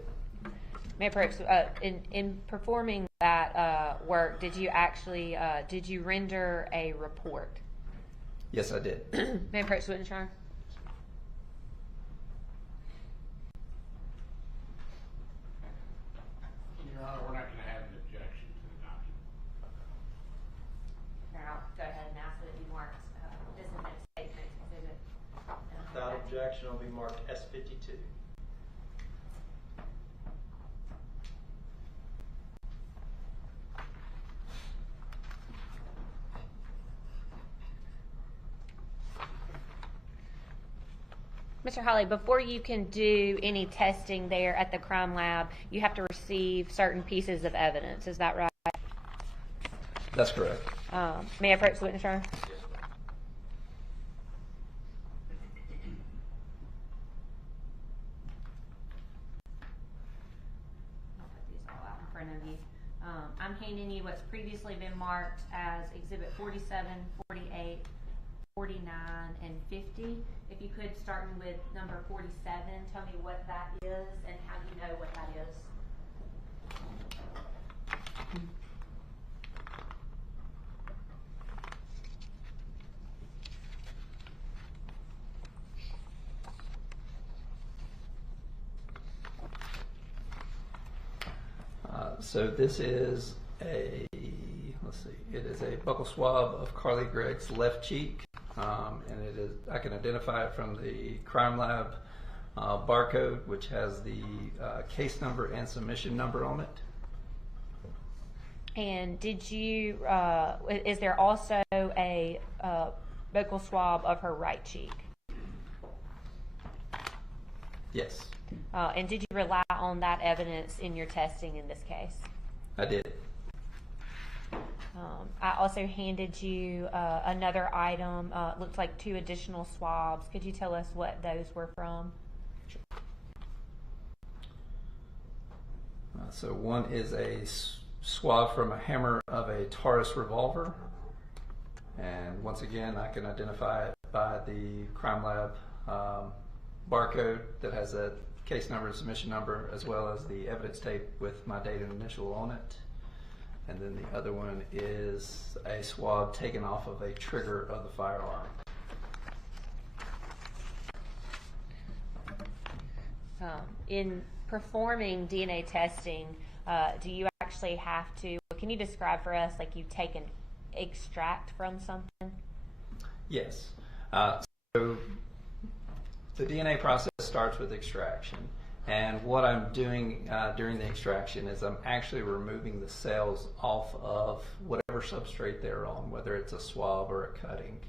May I perhaps, in performing that work, did you actually did you render a report? Yes, I did. May I perhaps witness, Your Honor? Your Honor, we're not going to have an objection to the document. I'll go ahead and ask that it be marked this is next statement exhibit. Without objection, it'll be marked S52. Mr. Holly, before you can do any testing there at the crime lab, you have to receive certain pieces of evidence. Is that right? That's correct. May I approach the witness, Your Honor? I'll put these all out in front of you. I'm handing you what's previously been marked as Exhibit 47, 48, 49, and 50. If you could, starting with number 47, tell me what that is and how you know what that is. So this is a, let's see, it is a buccal swab of Carly Gregg's left cheek. And it is, I can identify it from the crime lab barcode, which has the case number and submission number on it. And did you, is there also a buccal swab of her right cheek? Yes. And did you rely on that evidence in your testing in this case? I did. I also handed you another item, looks like 2 additional swabs. Could you tell us what those were from? So one is a swab from a hammer of a Taurus revolver. And once again, I can identify it by the crime lab barcode that has a case number and submission number, as well as the evidence tape with my date and initial on it. And then the other one is a swab taken off of a trigger of the firearm. In performing DNA testing, do you actually have to, can you describe for us, like you take an extract from something? Yes. So the DNA process starts with extraction. And what I'm doing during the extraction is I'm actually removing the cells off of whatever substrate they're on, whether it's a swab or a cutting.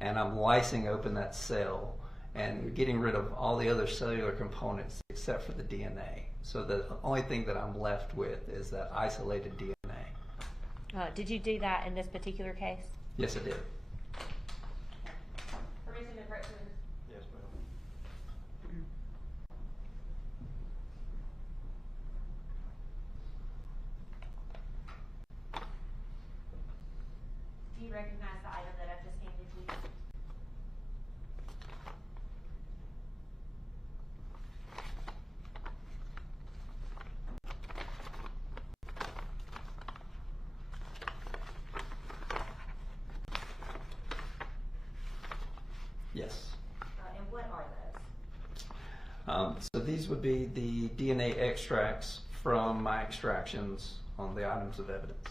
And I'm lysing open that cell and getting rid of all the other cellular components except for the DNA. So the only thing that I'm left with is that isolated DNA. Did you do that in this particular case? Yes, I did. Permission to approach the witness? Yes, ma'am. Do you recognize the item that I've just handed you? Yes. And what are those? So these would be the DNA extracts from my extractions on the items of evidence.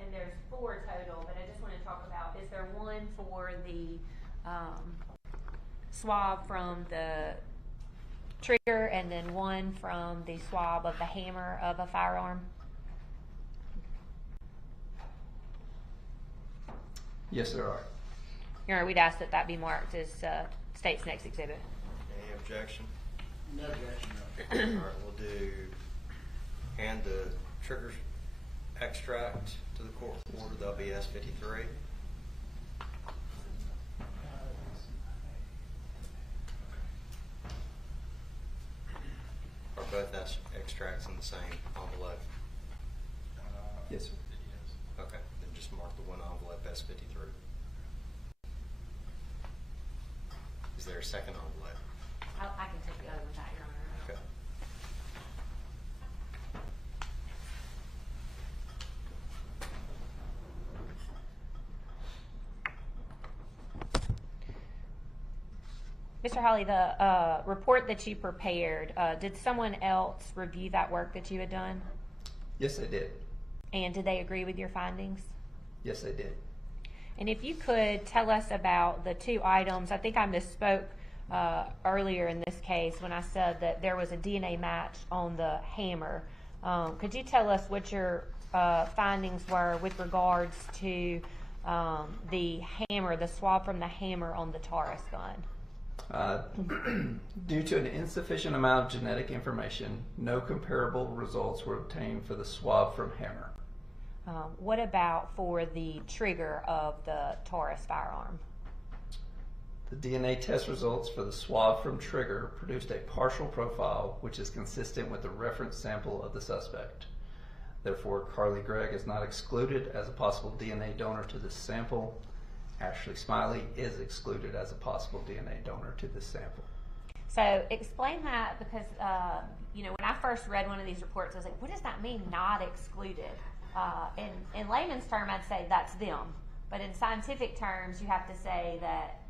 And there's 4 total, but I just want to talk about, is there one for the swab from the trigger and then one from the swab of the hammer of a firearm? Yes, there are. Your Honor, we'd ask that that be marked as state's next exhibit. Any objection? No objection. All right, we'll do hand the trigger extract to the court reporter. That'll be S53. both extracts in the same envelope? Yes, sir. Okay, then just mark the one envelope S53. Is there a second envelope? I can take the other one back, Your Honor. Okay. Mr. Hawley, the report that you prepared, did someone else review that work that you had done? Yes, they did. And did they agree with your findings? Yes, they did. And if you could tell us about the two items, I think I misspoke earlier in this case when I said that there was a DNA match on the hammer. Could you tell us what your findings were with regards to the hammer, the swab from the hammer on the Taurus gun? Due to an insufficient amount of genetic information, no comparable results were obtained for the swab from hammer. What about for the trigger of the Taurus firearm? The DNA test results for the swab from trigger produced a partial profile which is consistent with the reference sample of the suspect. Therefore, Carly Gregg is not excluded as a possible DNA donor to this sample. Ashley Smiley is excluded as a possible DNA donor to this sample. So explain that, because when I first read one of these reports, I was like, what does that mean, not excluded? In layman's term, I'd say that's them. But in scientific terms, you have to say that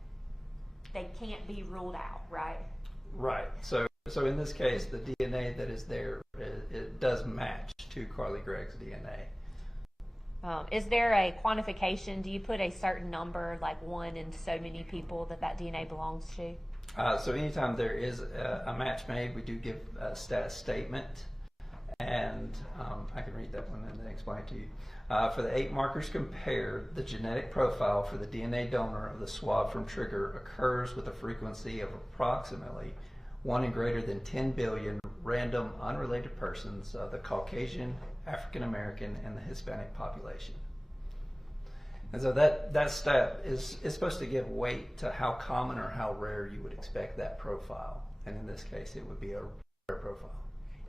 they can't be ruled out, right? Right. So in this case, the DNA that is there, it does match to Carly Gregg's DNA. Is there a quantification? Do you put a certain number, like 1 in so many people, that DNA belongs to? So anytime there is a match made, we do give a statement, and I can read that one and then explain it to you. For the 8 markers compared, the genetic profile for the DNA donor of the swab from trigger occurs with a frequency of approximately 1 in greater than 10 billion random unrelated persons of the Caucasian, African American, and the Hispanic population. And so that step is supposed to give weight to how common or how rare you would expect that profile. And in this case, it would be a rare profile.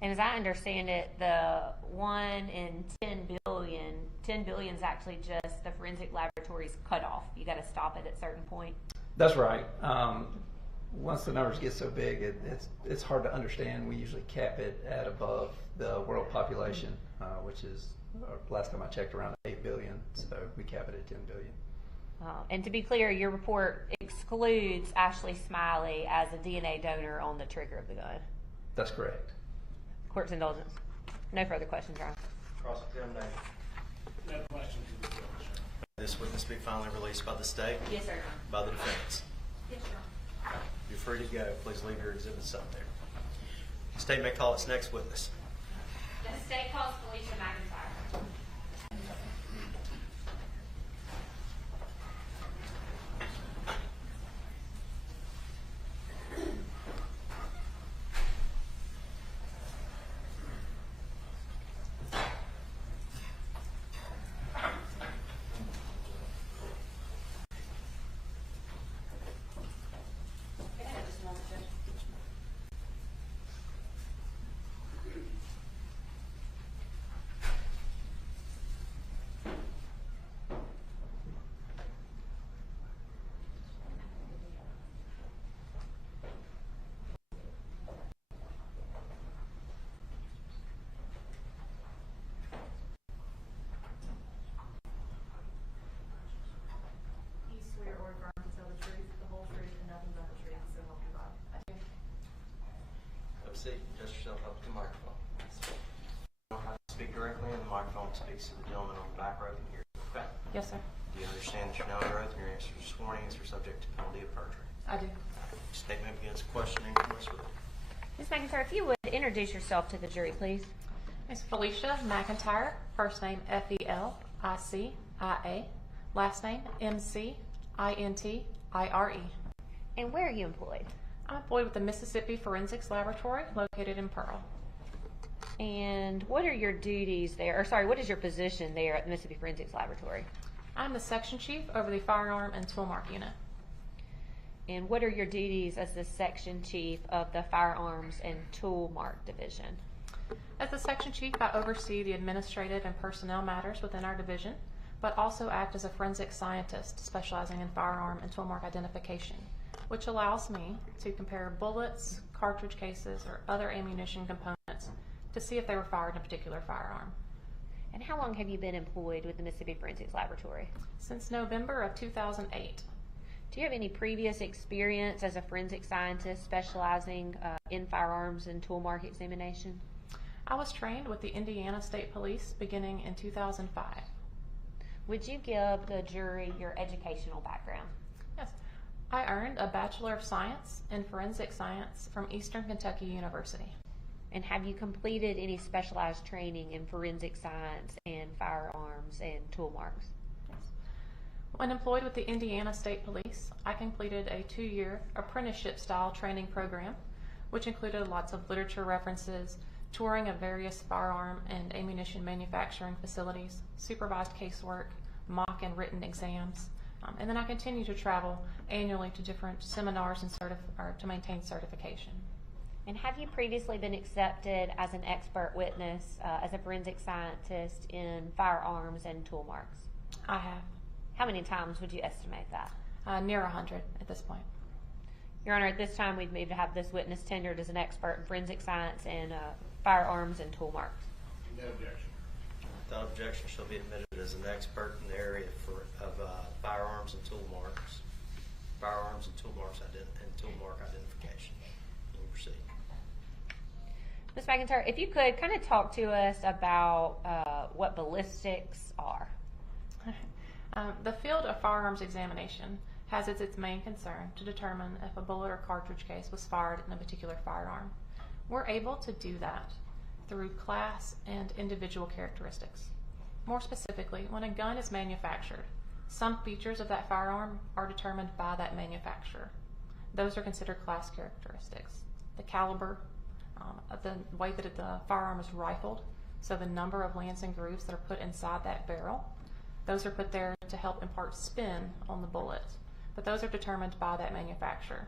And as I understand it, the 1 in 10 billion is actually just the forensic laboratory's cutoff. You got to stop it at a certain point. That's right. Once the numbers get so big, it's hard to understand. We usually cap it at above the world population, which is, last time I checked, around 8 billion. So we cap it at 10 billion. And to be clear, your report excludes Ashley Smiley as a DNA donor on the trigger of the gun. That's correct. Court's indulgence. No further questions, Your Honor. Cross-examination. No questions. This witness be finally released by the state? Yes, sir. By the defense? Yes, Your Honor. You're free to go. Please leave your exhibits up there. The state may call its next witness. The state calls Felicia McIntyre. Adjust yourself up to the microphone. You don't have to speak directly in the microphone. Speaks to the gentleman on the back row and here. Okay? Yes, sir. Do you understand that you're now under oath and your answers are sworn answers subject to penalty of perjury? I do. Statement begins questioning from Ms. Wood. Ms. McIntyre, if you would introduce yourself to the jury, please. Miss Felicia McIntyre, first name F-E-L-I-C-I-A, last name M-C-I-N-T-I-R-E. And where are you employed? I'm employed with the Mississippi Forensics Laboratory located in Pearl. And what are your duties there, or sorry, what is your position there at the Mississippi Forensics Laboratory? I'm the section chief over the firearm and tool mark unit. And what are your duties as the section chief of the Firearms and Tool Mark Division? As the section chief, I oversee the administrative and personnel matters within our division, but also act as a forensic scientist specializing in firearm and tool mark identification, which allows me to compare bullets, cartridge cases, or other ammunition components to see if they were fired in a particular firearm. And how long have you been employed with the Mississippi Forensics Laboratory? Since November of 2008. Do you have any previous experience as a forensic scientist specializing in firearms and tool mark examination? I was trained with the Indiana State Police beginning in 2005. Would you give the jury your educational background? Yes. I earned a Bachelor of Science in Forensic Science from Eastern Kentucky University. And have you completed any specialized training in forensic science and firearms and tool marks? Yes. When employed with the Indiana State Police, I completed a 2-year apprenticeship-style training program, which included lots of literature references, touring of various firearm and ammunition manufacturing facilities, supervised casework, mock and written exams, and then I continue to travel annually to different seminars and to maintain certification. And have you previously been accepted as an expert witness as a forensic scientist in firearms and tool marks? I have. How many times would you estimate that? Near 100 at this point. Your Honor, at this time we'd move to have this witness tendered as an expert in forensic science and firearms and tool marks. No objection. Without objection, shall be admitted as an expert in the area of firearms and tool marks, and tool mark identification. You can proceed. Ms. McIntyre, if you could kind of talk to us about what ballistics are. The field of firearms examination has as its main concern to determine if a bullet or cartridge case was fired in a particular firearm. We're able to do that through class and individual characteristics. More specifically, when a gun is manufactured, some features of that firearm are determined by that manufacturer. Those are considered class characteristics. The caliber, the way that the firearm is rifled, so the number of lands and grooves that are put inside that barrel, those are put there to help impart spin on the bullet, but those are determined by that manufacturer.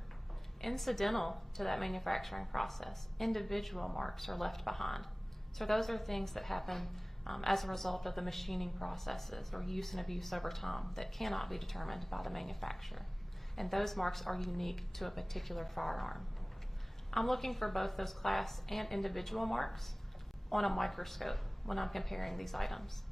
Incidental to that manufacturing process, individual marks are left behind. So those are things that happen as a result of the machining processes or use and abuse over time that cannot be determined by the manufacturer. And those marks are unique to a particular firearm. I'm looking for both those class and individual marks on a microscope when I'm comparing these items.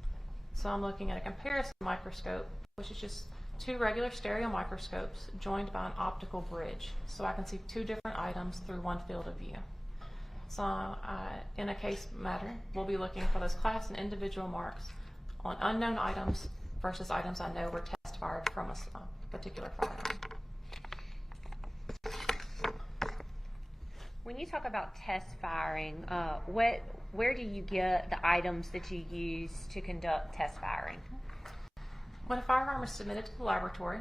So I'm looking at a comparison microscope, which is just 2 regular stereo microscopes joined by an optical bridge, so I can see 2 different items through one field of view. So in a case matter, we'll be looking for those class and individual marks on unknown items versus items I know were test fired from a particular firearm. When you talk about test firing, where do you get the items that you use to conduct test firing? When a firearm is submitted to the laboratory,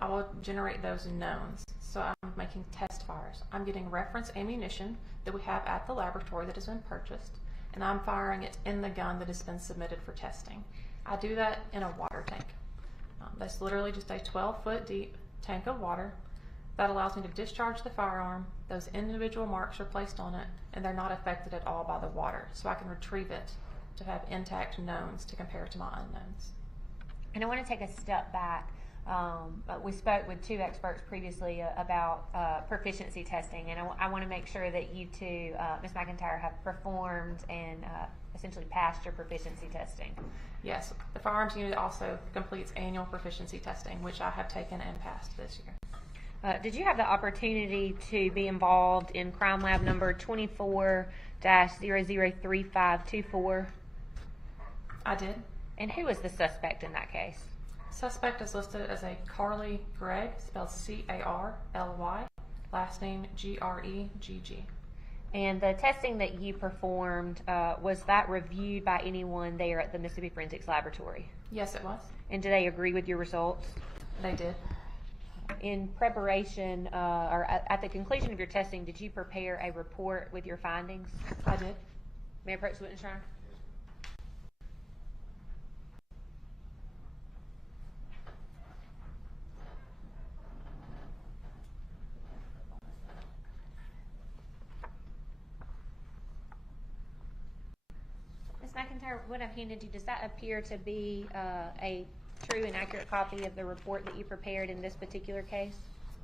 I will generate those knowns. So I'm making test fires. I'm getting reference ammunition that we have at the laboratory that has been purchased, and I'm firing it in the gun that has been submitted for testing. I do that in a water tank. That's literally just a 12-foot deep tank of water that allows me to discharge the firearm. Those individual marks are placed on it, and they're not affected at all by the water, so I can retrieve it to have intact knowns to compare to my unknowns. And I want to take a step back. We spoke with 2 experts previously about proficiency testing, and I want to make sure that you two, Ms. McIntyre, have performed and essentially passed your proficiency testing. Yes, the firearms unit also completes annual proficiency testing, which I have taken and passed this year. Did you have the opportunity to be involved in crime lab number 24-003524? I did. And who was the suspect in that case? Suspect is listed as a Carly Gregg, spelled C-A-R-L-Y, last name G-R-E-G-G. And the testing that you performed, was that reviewed by anyone there at the Mississippi Forensics Laboratory? Yes, it was. And do they agree with your results? They did. In preparation, or at the conclusion of your testing, did you prepare a report with your findings? I did. May I approach the witness, Your Honor? McIntyre, what I've handed you, does that appear to be a true and accurate copy of the report that you prepared in this particular case?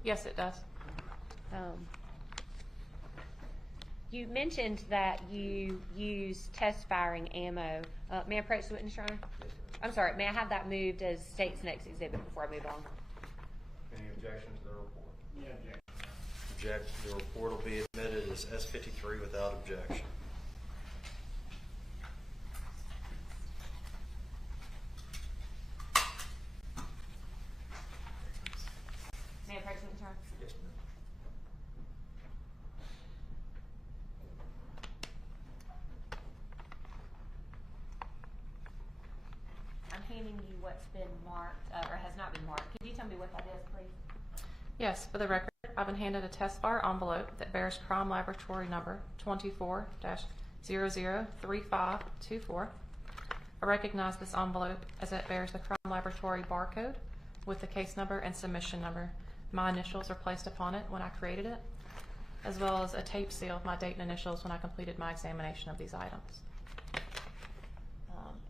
Yes, it does. You mentioned that you use test firing ammo. May I approach the witness, Your Honor? I'm sorry, may I have that moved as state's next exhibit before I move on? Any objection to the report? Yeah, objection. Object. The report will be admitted as S53 without objection. May I approach the witness, Your Honor? Yes, ma'am. I'm handing you what's been marked, or has not been marked. Can you tell me what that is, please? Yes, for the record, I've been handed a test fire envelope that bears crime laboratory number 24-003524. I recognize this envelope as it bears the crime laboratory barcode with the case number and submission number. My initials are placed upon it when I created it, as well as a tape seal of my date and initials when I completed my examination of these items.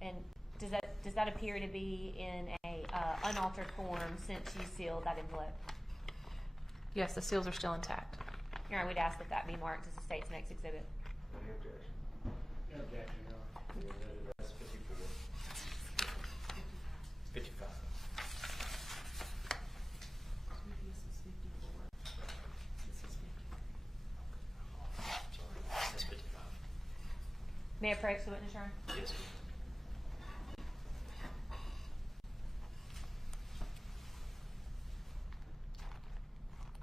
And does that appear to be in a unaltered form since you sealed that envelope? Yes, the seals are still intact. Your Honor, we'd ask that that be marked as the state's next exhibit. Any objection? No objection, Your Honor. Be admitted as 54. 55. Sorry, that's 55. May I approach the witness, Your Honor? Yes, ma'am.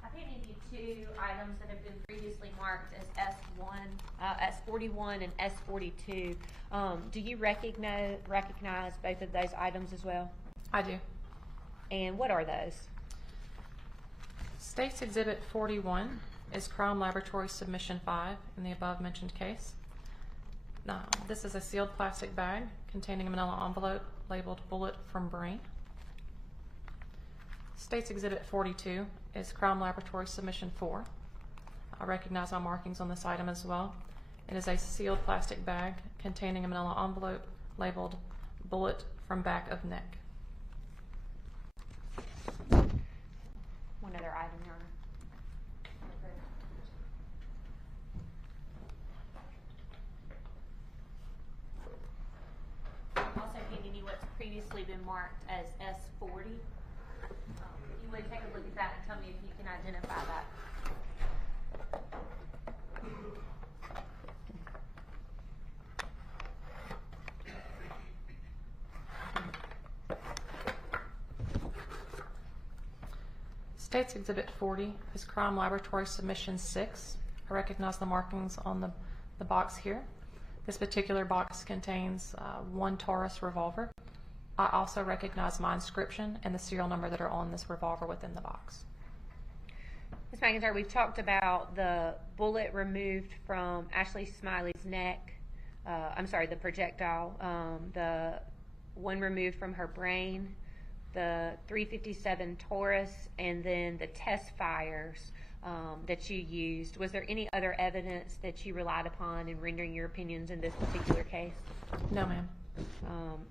I've handed you two items that have been previously marked as S1, S41 and S42. Do you recognize both of those items as well? I do. And what are those? State's Exhibit 41 is Crime Laboratory Submission 5 in the above mentioned case. This is a sealed plastic bag containing a manila envelope labeled Bullet from Brain. State's Exhibit 42 is Crime Laboratory Submission 4. I recognize my markings on this item as well. It is a sealed plastic bag containing a manila envelope labeled Bullet from Back of Neck. One other item, Your Honor. I'm also handing you what's previously been marked as S40. You would take a look at that and tell me if you can identify that. State's Exhibit 40 is Crime Laboratory Submission 6. I recognize the markings on the box here. This particular box contains one Taurus revolver. I also recognize my inscription and the serial number that are on this revolver within the box. Ms. McIntyre, we've talked about the bullet removed from Ashley Smiley's neck. The projectile. The one removed from her brain, the .357 Taurus, and then the test fires that you used. Was there any other evidence that you relied upon in rendering your opinions in this particular case? No, ma'am.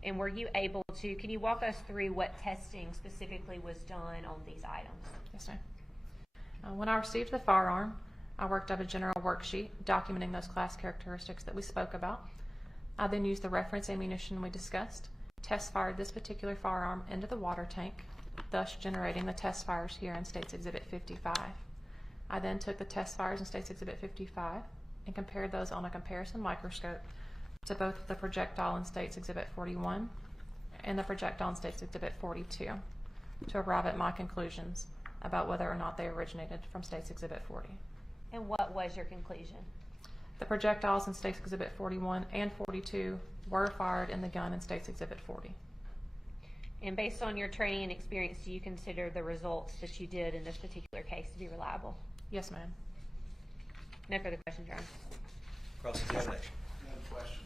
And were you able to, can you walk us through what testing specifically was done on these items? Yes, ma'am. When I received the firearm, I worked up a general worksheet documenting those class characteristics that we spoke about. I then used the reference ammunition we discussed, test fired this particular firearm into the water tank, thus generating the test fires here in State's Exhibit 55. I then took the test fires in State's Exhibit 55 and compared those on a comparison microscope to both the projectile in State's Exhibit 41 and the projectile in State's Exhibit 42 to arrive at my conclusions about whether or not they originated from State's Exhibit 40. And what was your conclusion? The projectiles in State's Exhibit 41 and 42 were fired in the gun in State's Exhibit 40. And based on your training and experience, do you consider the results that you did in this particular case to be reliable? Yes, ma'am. No further questions, Your Honor. Cross-examination. No questions.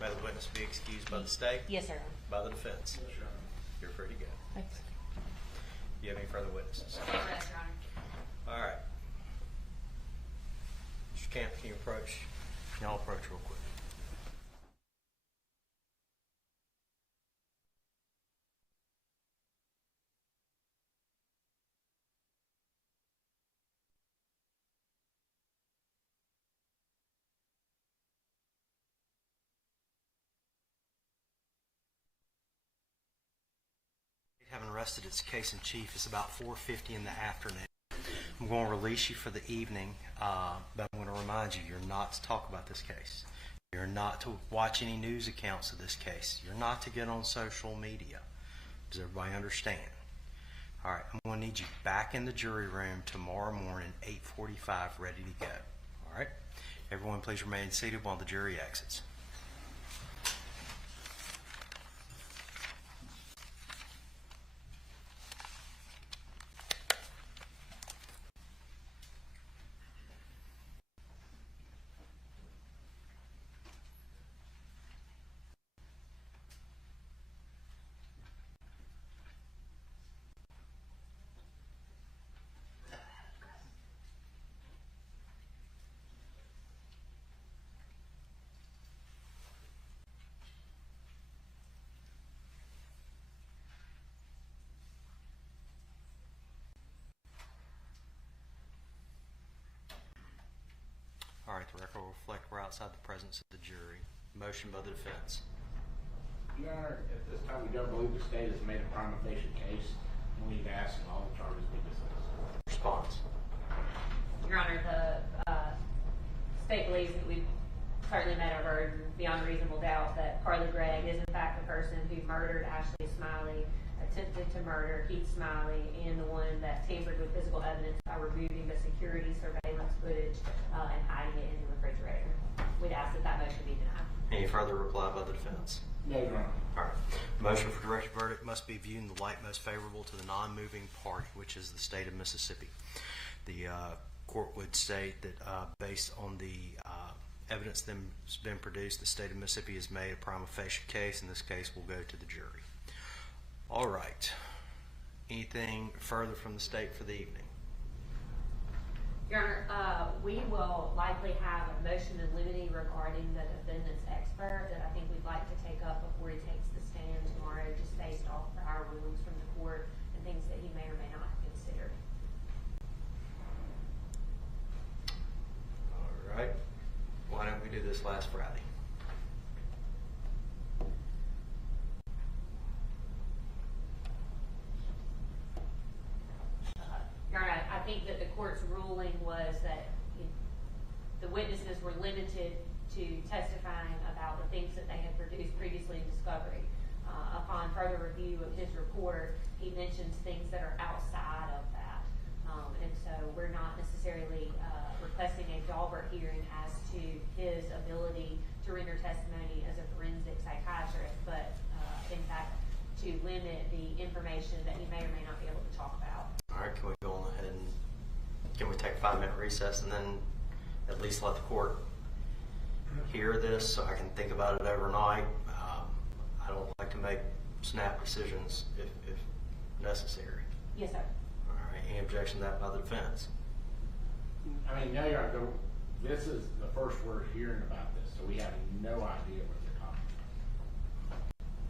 May the witness be excused by the state? Yes, sir. By the defense? Yes, Your Honor. You're free to go. Thanks. Do you have any further witnesses? Yes, Your Honor. All right. Mr. Camp, can you approach? Y'all approach real quick. Having rested its case in chief, it's about 4:50 in the afternoon. I'm going to release you for the evening, but I'm going to remind you, you're not to talk about this case. You're not to watch any news accounts of this case. You're not to get on social media. Does everybody understand? All right, I'm going to need you back in the jury room tomorrow morning, 8:45, ready to go. All right? Everyone please remain seated while the jury exits. All right, the record will reflect we're outside the presence of the jury. Motion by the defense. Your Honor, at this time, we don't believe the state has made a prima facie case, and we've asked that all the charges be dismissed. Response. Your Honor, the state believes that we've certainly met our burden beyond reasonable doubt that Carly Gregg is in fact the person who murdered Ashley Smiley, attempted to murder Keith Smiley, and the one that tampered with physical evidence by removing the security surveillance footage and hiding it in the refrigerator. We'd ask that that motion be denied. Any further reply by the defense? No, Your Honor. All right. Motion for directed verdict must be viewed in the light most favorable to the non-moving party, which is the state of Mississippi. The court would state that based on the evidence that's been produced, the state of Mississippi has made a prima facie case, and this case will go to the jury. All right. Anything further from the state for the evening? Your Honor, we will likely have a motion in limine regarding the defendant's expert that I think we'd like to take up before he takes the stand tomorrow, just based off our rulings from the court and things that he may or may not have considered. All right. Why don't we do this last Friday? Your Honor, I think that the court's ruling was that the witnesses were limited to testifying about the things that they had produced previously in discovery. Upon further review of his report, he mentions things that are outside of that. And so we're not necessarily requesting a Daubert hearing as to his ability to render testimony as a forensic psychiatrist, but in fact to limit the information that he may or may not be able to talk about. All right, can we go on ahead and can we take a 5-minute recess and then at least let the court hear this so I can think about it overnight? I don't like to make snap decisions if necessary. Yes, sir. All right, any objection to that by the defense? I mean, no, Your Honor, this is the first we're hearing about this, so we have no idea what they're talking about.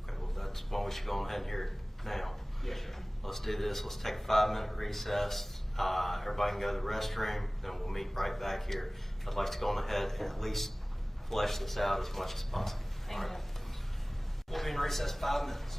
Okay, well, that's why we should go on ahead and hear it now. Yes, sir. Let's do this. Let's take a 5-minute recess. Everybody can go to the restroom, then we'll meet right back here. I'd like to go on ahead and at least flesh this out as much as possible. Thank All right. you. We'll be in recess 5 minutes.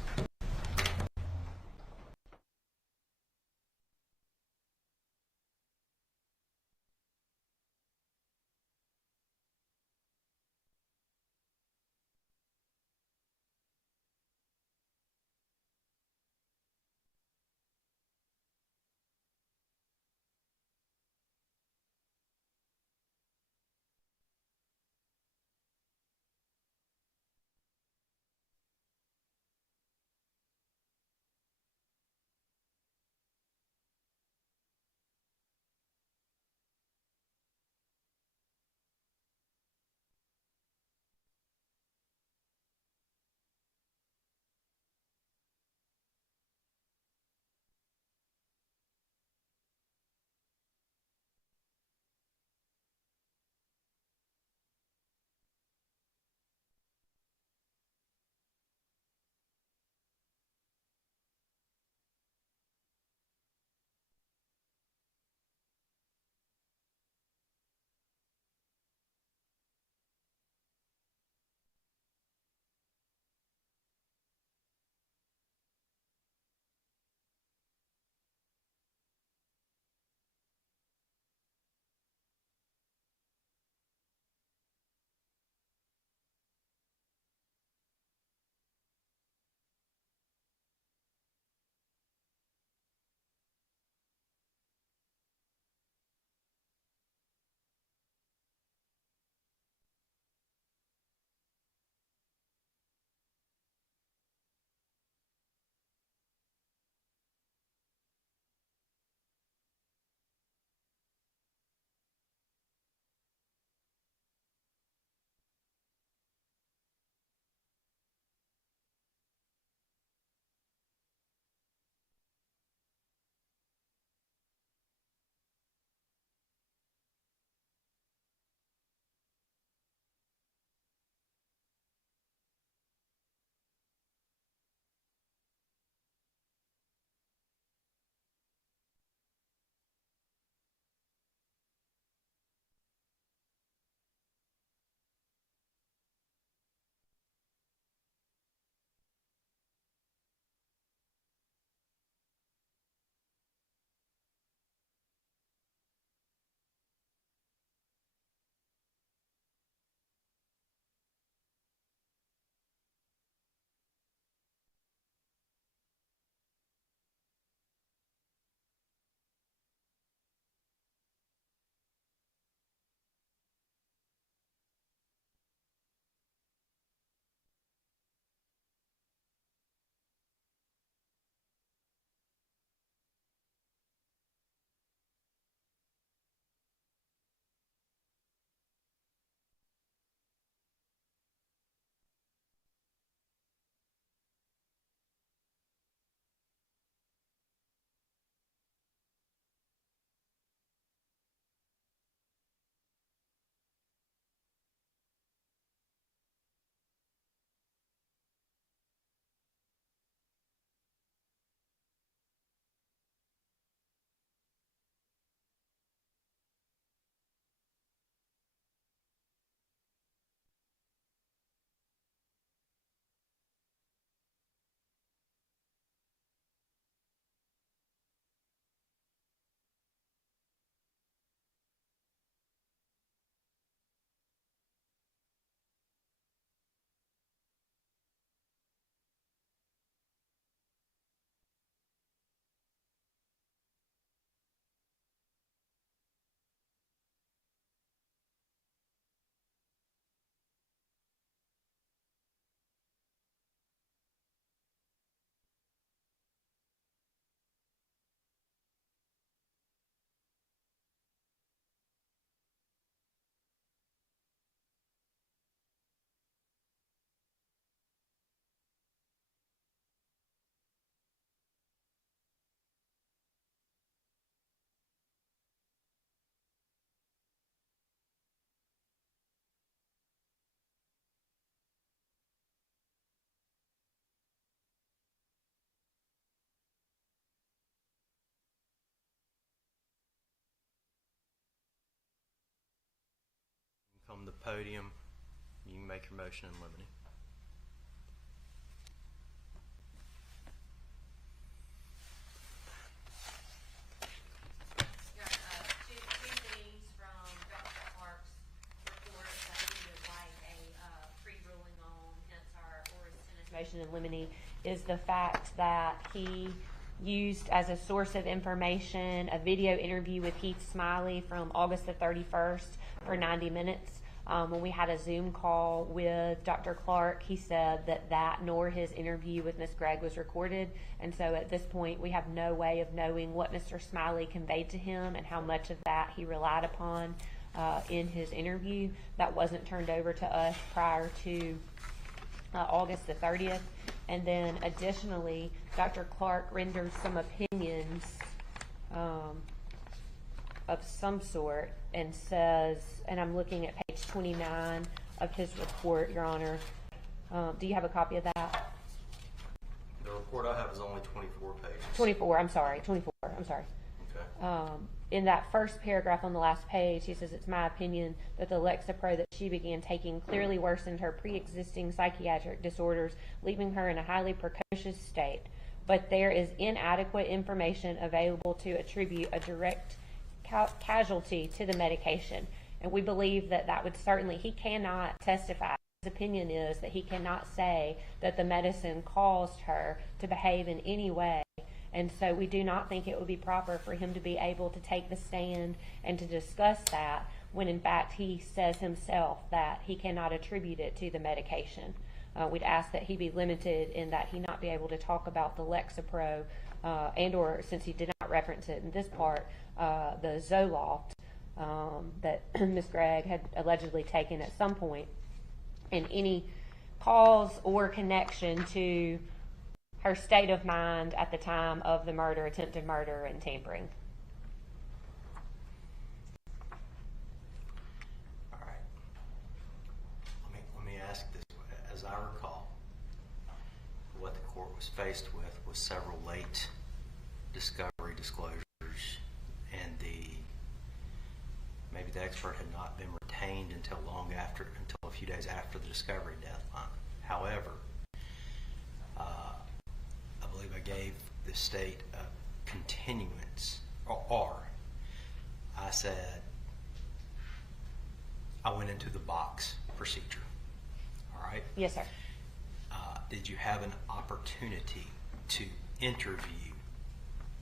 podium. You can make your motion in limine. Two things from Dr. Clark's report that we would like a pre-ruling on, hence our motion in limine, is the fact that he used as a source of information a video interview with Heath Smiley from August the 31st for 90 minutes. When we had a Zoom call with Dr. Clark, he said that nor his interview with Ms. Gregg was recorded. And so at this point, we have no way of knowing what Mr. Smiley conveyed to him and how much of that he relied upon in his interview. That wasn't turned over to us prior to August the 30th. And then additionally, Dr. Clark renders some opinions of some sort and says, and I'm looking at page 29 of his report, Your Honor. Do you have a copy of that? The report I have is only 24 pages. 24, I'm sorry. Okay. In that first paragraph on the last page, he says, it's my opinion that the Lexapro that she began taking clearly worsened her pre-existing psychiatric disorders, leaving her in a highly precocious state. But there is inadequate information available to attribute a direct casualty to the medication. And we believe that would certainly, he cannot testify. His opinion is that he cannot say that the medicine caused her to behave in any way. And so we do not think it would be proper for him to be able to take the stand and to discuss that when in fact he says himself that he cannot attribute it to the medication. We'd ask that he be limited in that he not be able to talk about the Lexapro and or, since he did not reference it in this part, the Zoloft that Ms. Gregg had allegedly taken at some point, and any cause or connection to her state of mind at the time of the murder, attempted murder, and tampering. All right. Let me ask this. As I recall, what the court was faced with was several late discovery disclosures, and maybe the expert had not been retained until a few days after the discovery deadline. However, I believe I gave the state a continuance, or I said I went into the box procedure. All right? Yes, sir. Did you have an opportunity to interview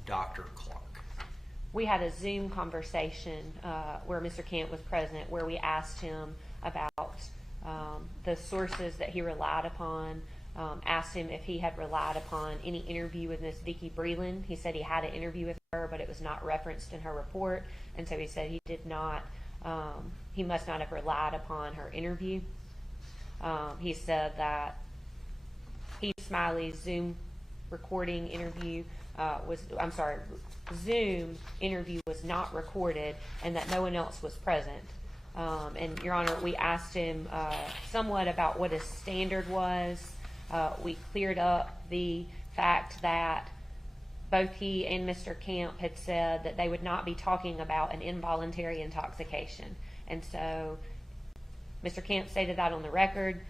Dr. Clark? We had a Zoom conversation where Mr. Kent was present, where we asked him about the sources that he relied upon, asked him if he had relied upon any interview with Ms. Vicki Breland. He said he had an interview with her, but it was not referenced in her report, and so he said he did not, he must not have relied upon her interview. He said that Heath Smiley's Zoom recording interview Zoom interview was not recorded, and that no one else was present. And Your Honor, we asked him somewhat about what his standard was. We cleared up the fact that both he and Mr. Camp had said that they would not be talking about an involuntary intoxication. And so Mr. Camp stated that on the record.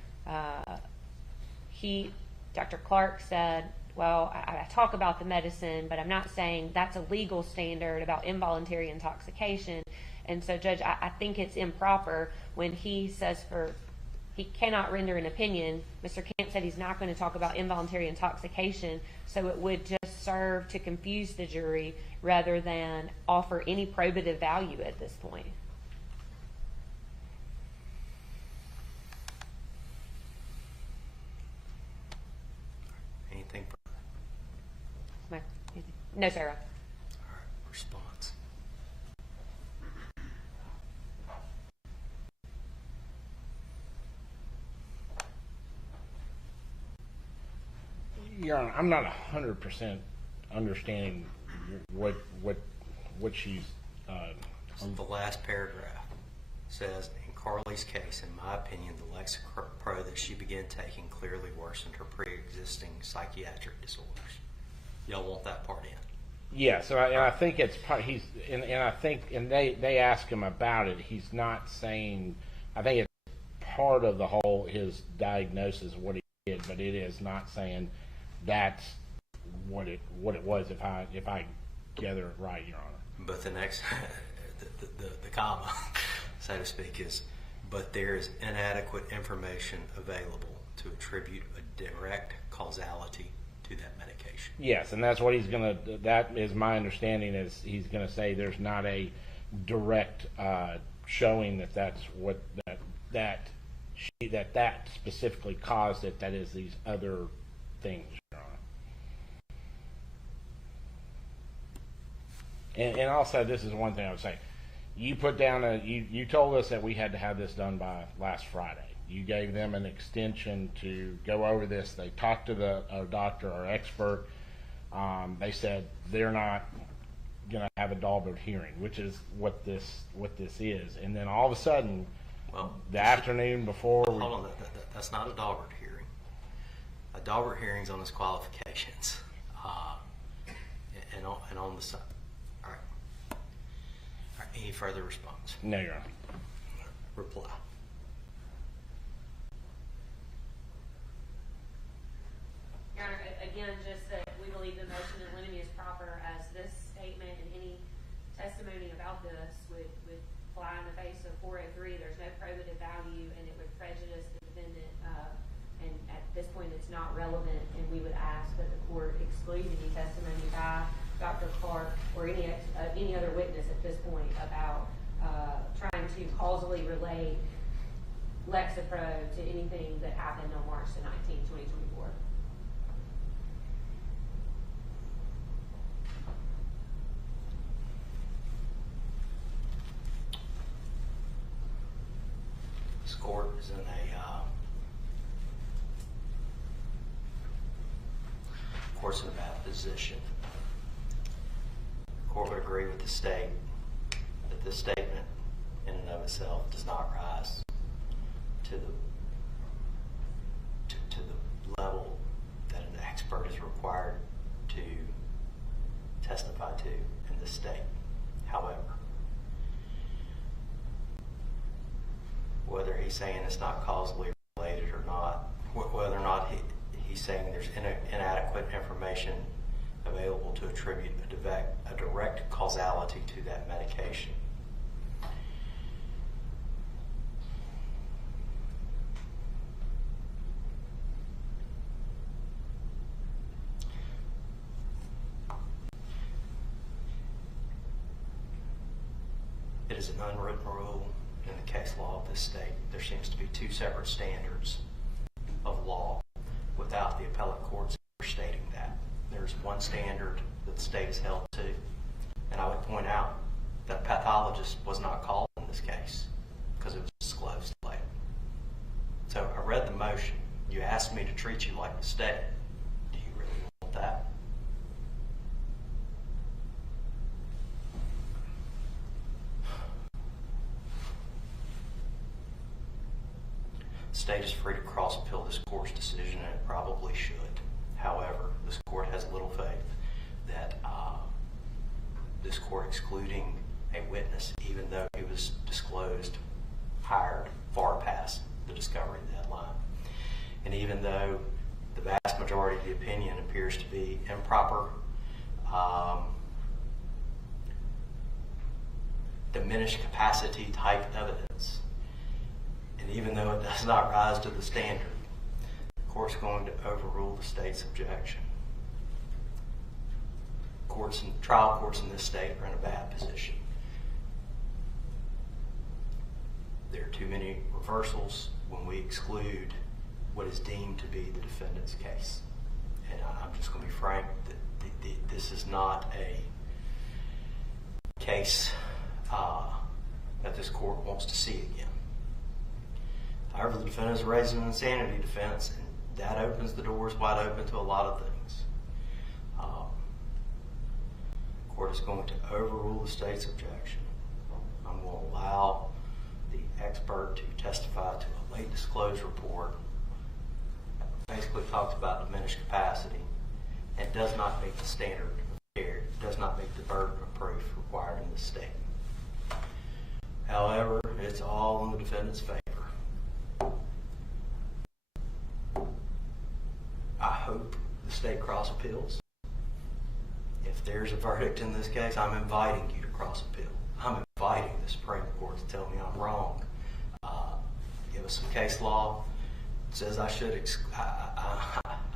Dr. Clark said, well, I talk about the medicine, but I'm not saying that's a legal standard about involuntary intoxication. And so, Judge, I think it's improper when he says he cannot render an opinion. Mr. Camp said he's not going to talk about involuntary intoxication, so it would just serve to confuse the jury rather than offer any probative value at this point. Anything further? No, sir. All right, response. Your Honor, I'm not 100% understanding what she's. The last paragraph says, in Carly's case, in my opinion, the Lexapro that she began taking clearly worsened her pre-existing psychiatric disorders. Y'all want that part in? Yeah, so I think it's part. They ask him about it. He's not saying. I think it's part of the whole, his diagnosis, what he did, but it is not saying that's what it was, if I gather it right, Your Honor. But the next, the comma, so to speak, is, but there is inadequate information available to attribute a direct causality to that medication. Yes, and that's what he's gonna, that is my understanding, is he's gonna say there's not a direct showing that that's what, that specifically caused it, that is these other things, Your Honor. And also, this is one thing I would say. You put down you told us that we had to have this done by last Friday. You gave them an extension to go over this. They talked to our doctor, our expert. They said they're not going to have a Daubert hearing, which is what this is. And then all of a sudden, the afternoon before, hold on, that's not a Daubert hearing. A Daubert hearing's on his qualifications, and on the side. All right. Any further response? No, Your Honor. Reply. Your Honor, again, just that we believe the motion in limine is proper, as this statement and any testimony about this would fly in the face of 403. There's no probative value, and it would prejudice the defendant. And at this point, it's not relevant, and we would ask that the court exclude any testimony by Dr. Clark or any other witness at this point about trying to causally relate Lexapro to anything that happened on March the 19th, 2024. This court is in a bad position. The court would agree with the state that this statement in and of itself does not rise to the level that an expert is required to testify to in this state. However, whether he's saying it's not causally related or not, whether or not he's saying there's inadequate information available to attribute a direct causality to that medication. It is an unwritten rule in the case law of this state. There seems to be two separate standards of law without the appellate courts stating that. There's one standard that the state is held to, and I would point out that pathologist was not called in this case because it was disclosed later. So I read the motion. You asked me to treat you like the state. Do you really want that? The state is free to cross-appeal this court's decision, and it probably should. However, this court has little faith that this court excluding a witness, even though he was disclosed, hired far past the discovery deadline, and even though the vast majority of the opinion appears to be improper, diminished capacity type evidence, and even though it does not rise to the standard, the court's going to overrule the state's objection. Trial courts in this state are in a bad position. There are too many reversals when we exclude what is deemed to be the defendant's case. And I'm just going to be frank, that this is not a case that this court wants to see again. However, the defendant is raising an insanity defense, and that opens the doors wide open to a lot of things. The court is going to overrule the state's objection. I'm going to allow the expert to testify to a late disclosed report that basically talks about diminished capacity and does not meet the standard of care, does not meet the burden of proof required in the state. However, it's all in the defendant's favor. state cross appeals. If there's a verdict in this case, I'm inviting you to cross appeal. I'm inviting the Supreme Court to tell me I'm wrong. Give us some case law that says I should.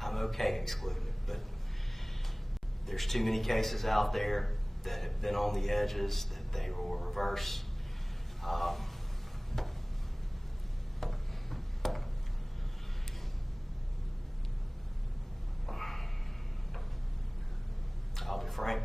I'm okay excluding it, but there's too many cases out there that have been on the edges that they will reverse. I'll be frank.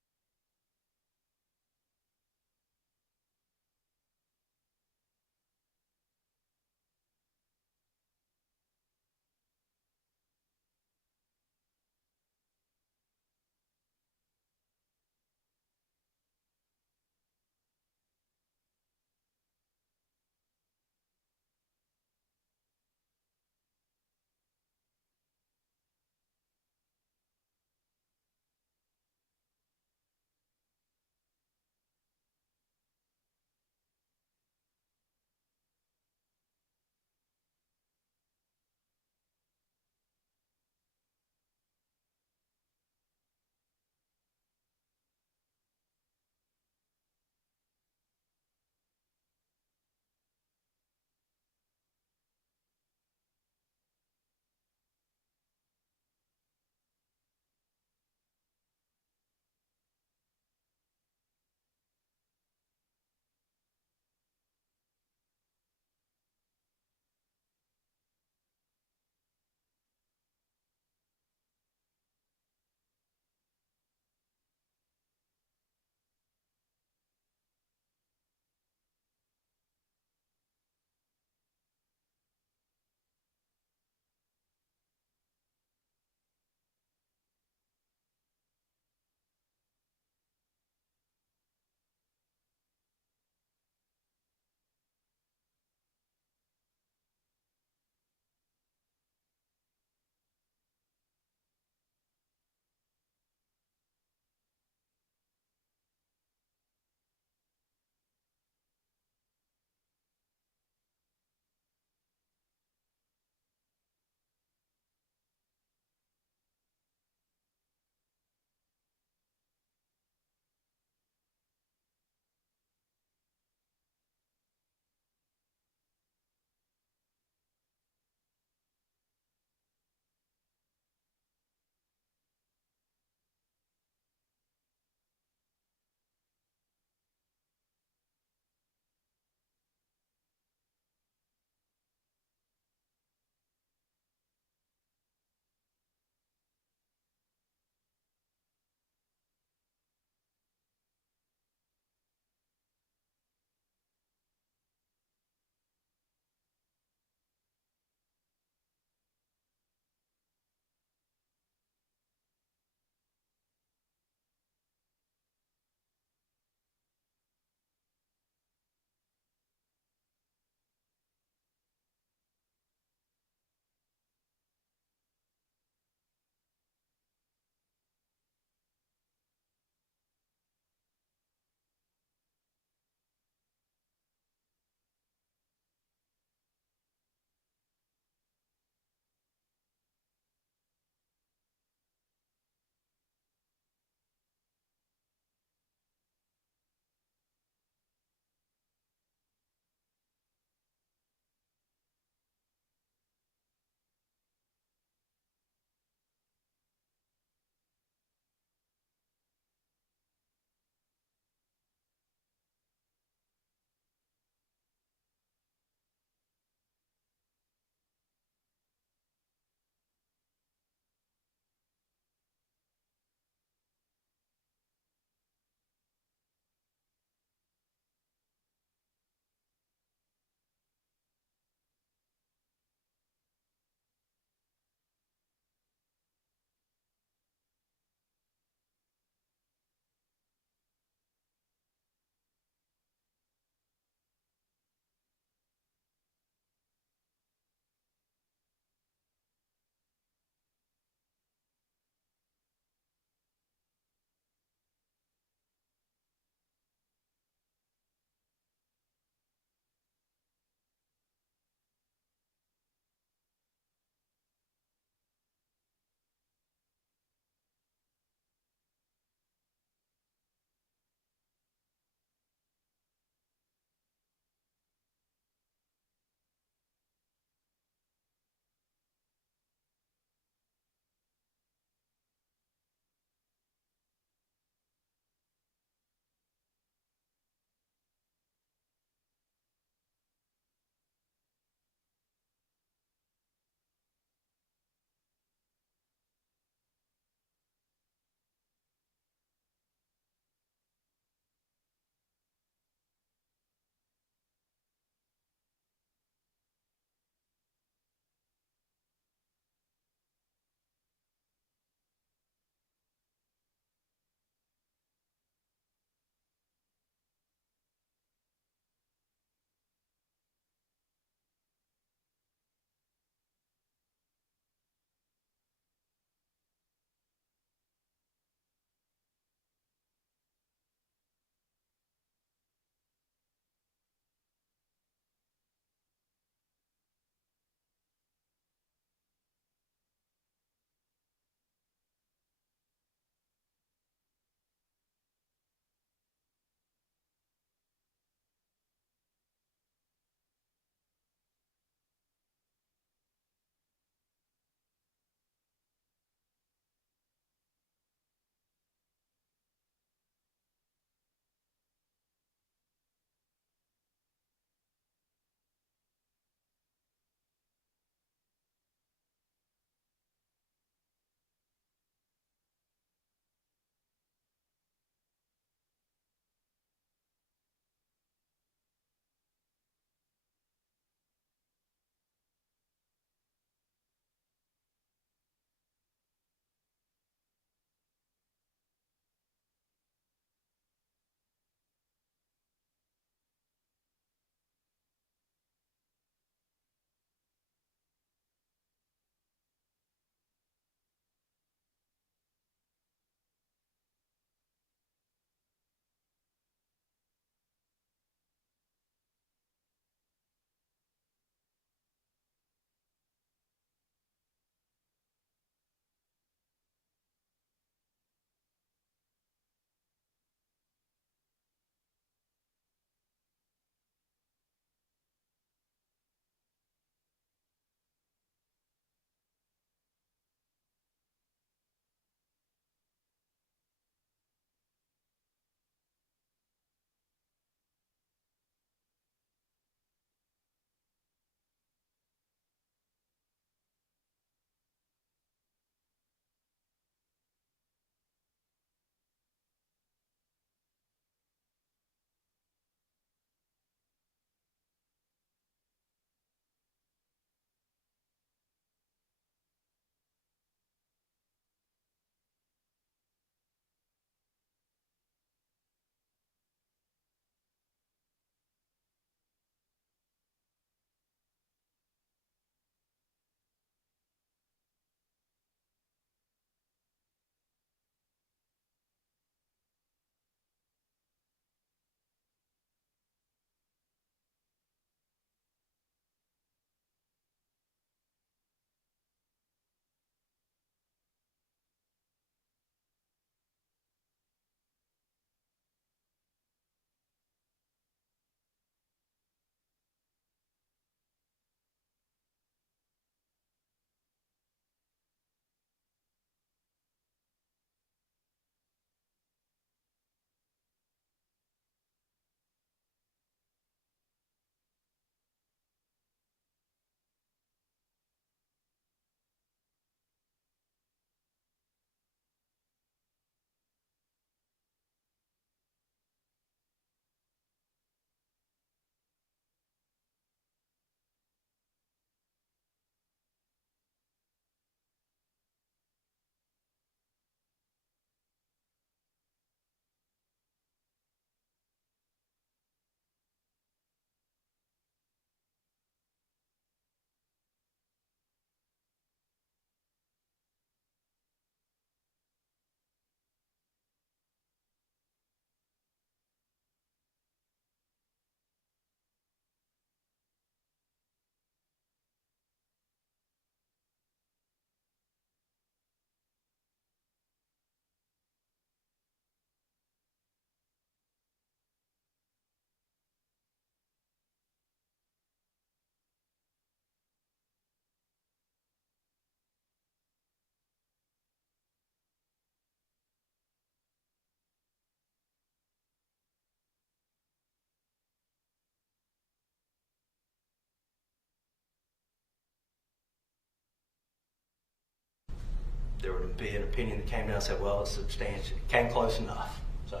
there would be an opinion that came down and said, well, it's substantial, came close enough. So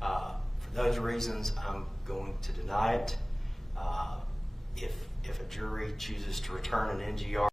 for those reasons, I'm going to deny it. If a jury chooses to return an NGR,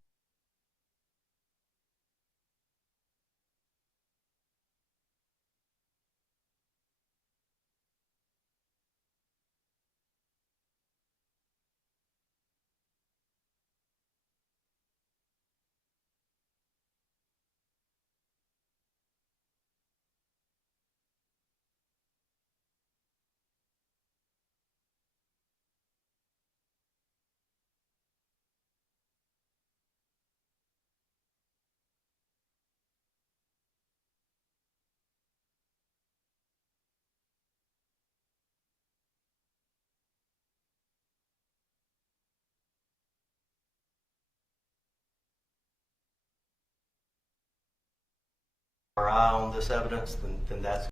our eye on this evidence, then that's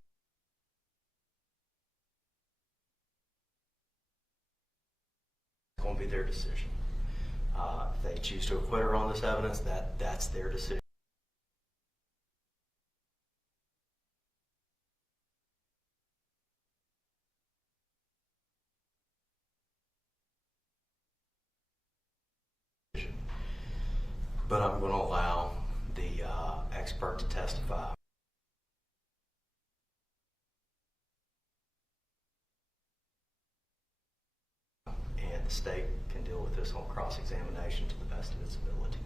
going to be their decision. If they choose to acquit her on this evidence, that's their decision. But I'm going to allow the expert to testify. And the state can deal with this on cross-examination to the best of its ability.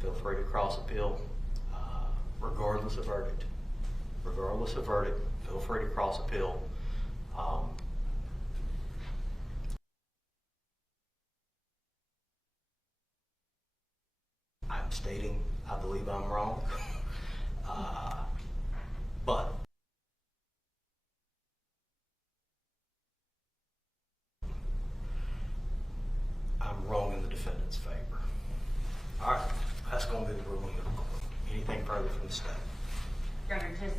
Feel free to cross appeal, regardless of verdict. Regardless of verdict, feel free to cross appeal. I'm stating I believe I'm wrong, but I'm wrong in the defendant's favor. All right, that's going to be the ruling of the court. Anything further from the state? Your Honor, just,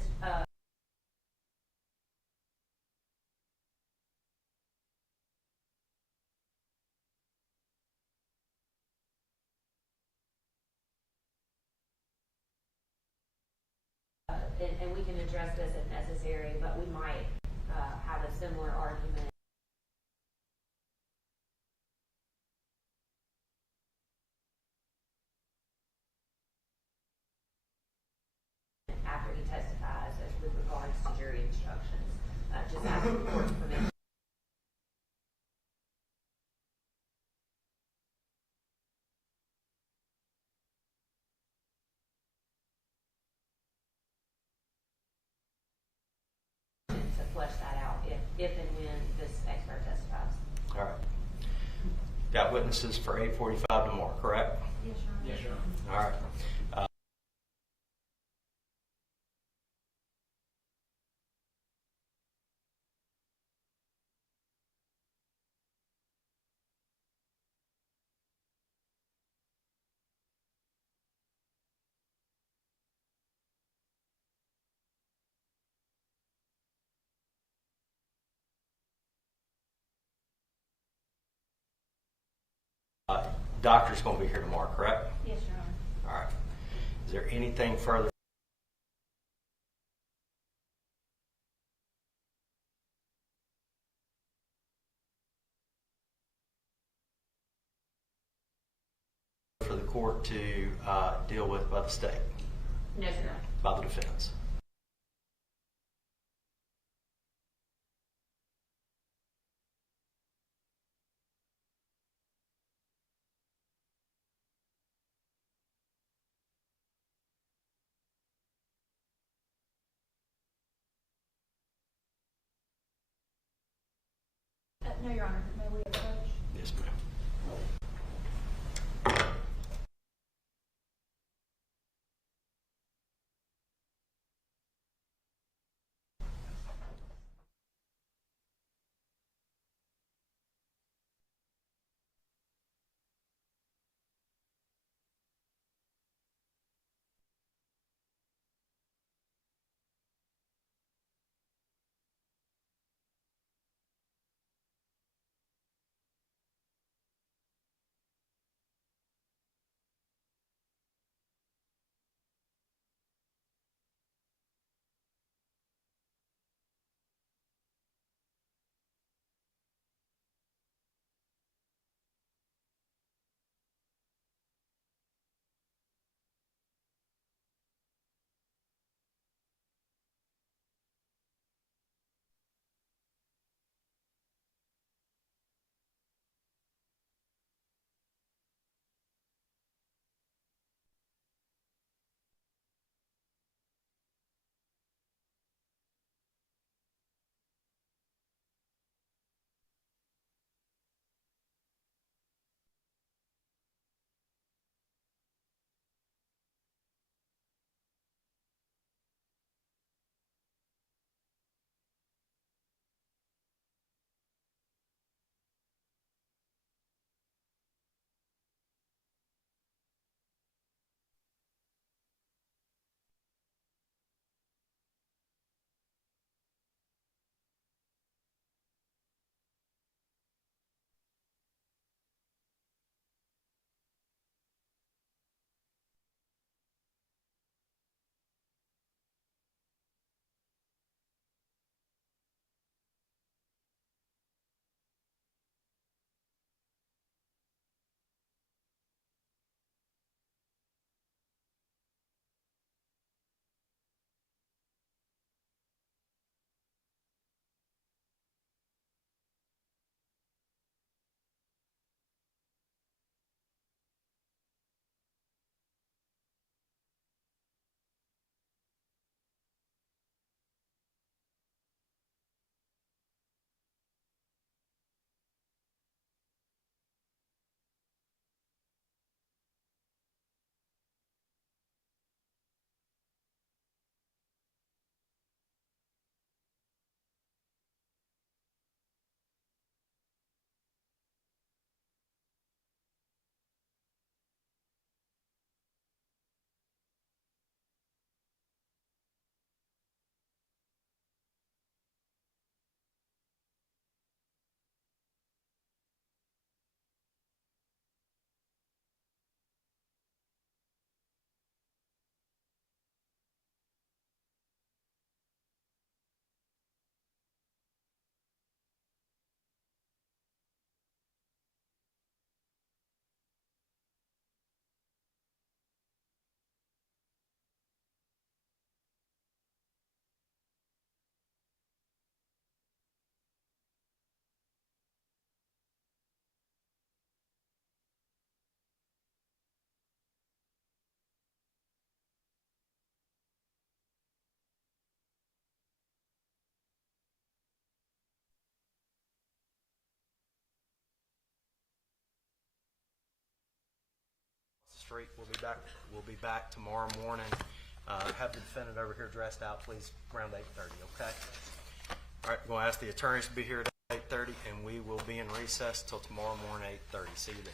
and we can address this if necessary, but we might have a similar argument after he testifies as with regards to jury instructions, just after the court's permission. To flesh that out if and when this expert testifies. All right. Got witnesses for 8:45 tomorrow, correct? Yes, Your Honor. Yes, Your Honor. All right. Doctor's going to be here tomorrow, correct? Yes, Your Honor. All right. Is there anything further? For the court to deal with by the state? No, sir. By the defense? No, Your Honor. May we approach? Yes, ma'am. street. We'll be back tomorrow morning. Have the defendant over here dressed out, please, around 8:30, okay? All right, we'll ask the attorneys to be here at 8:30, and we will be in recess till tomorrow morning, 8:30. See you then.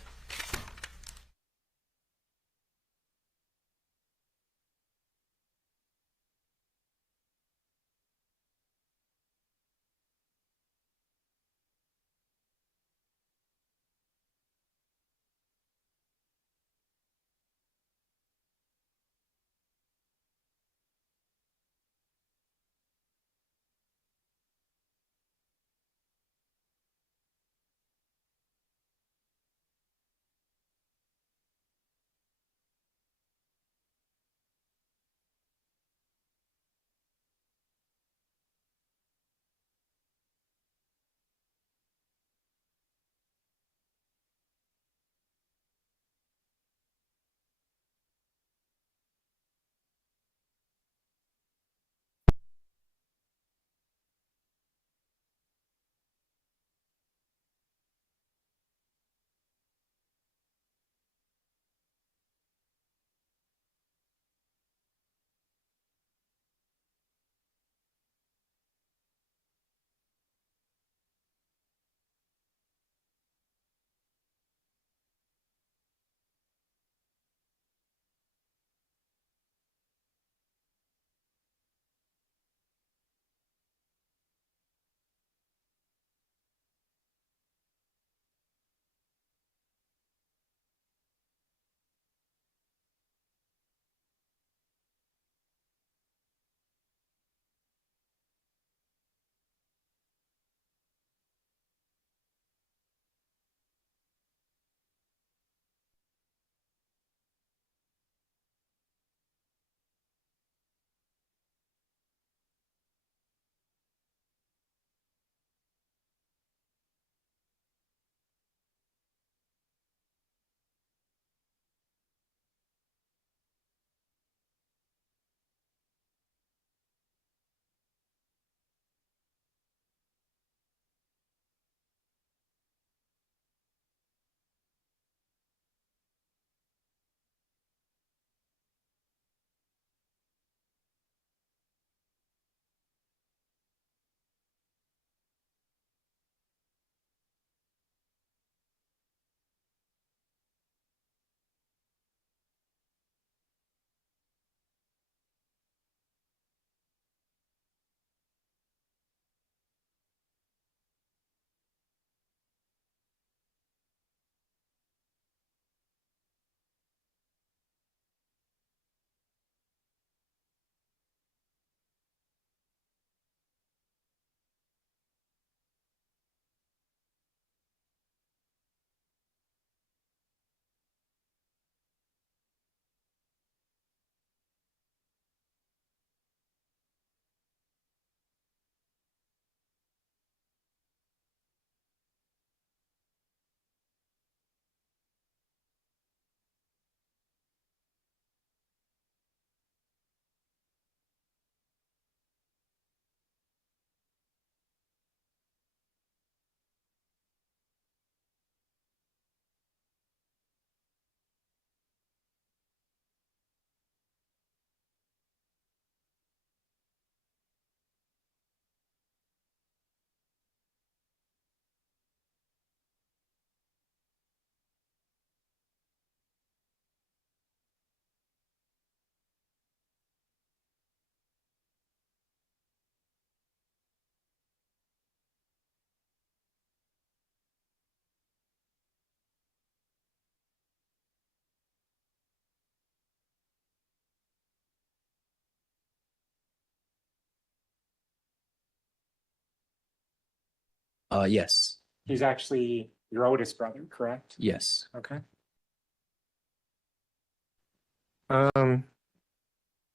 Yes. He's actually your oldest brother, correct? Yes. Okay.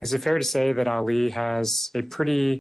Is it fair to say that Ali has a pretty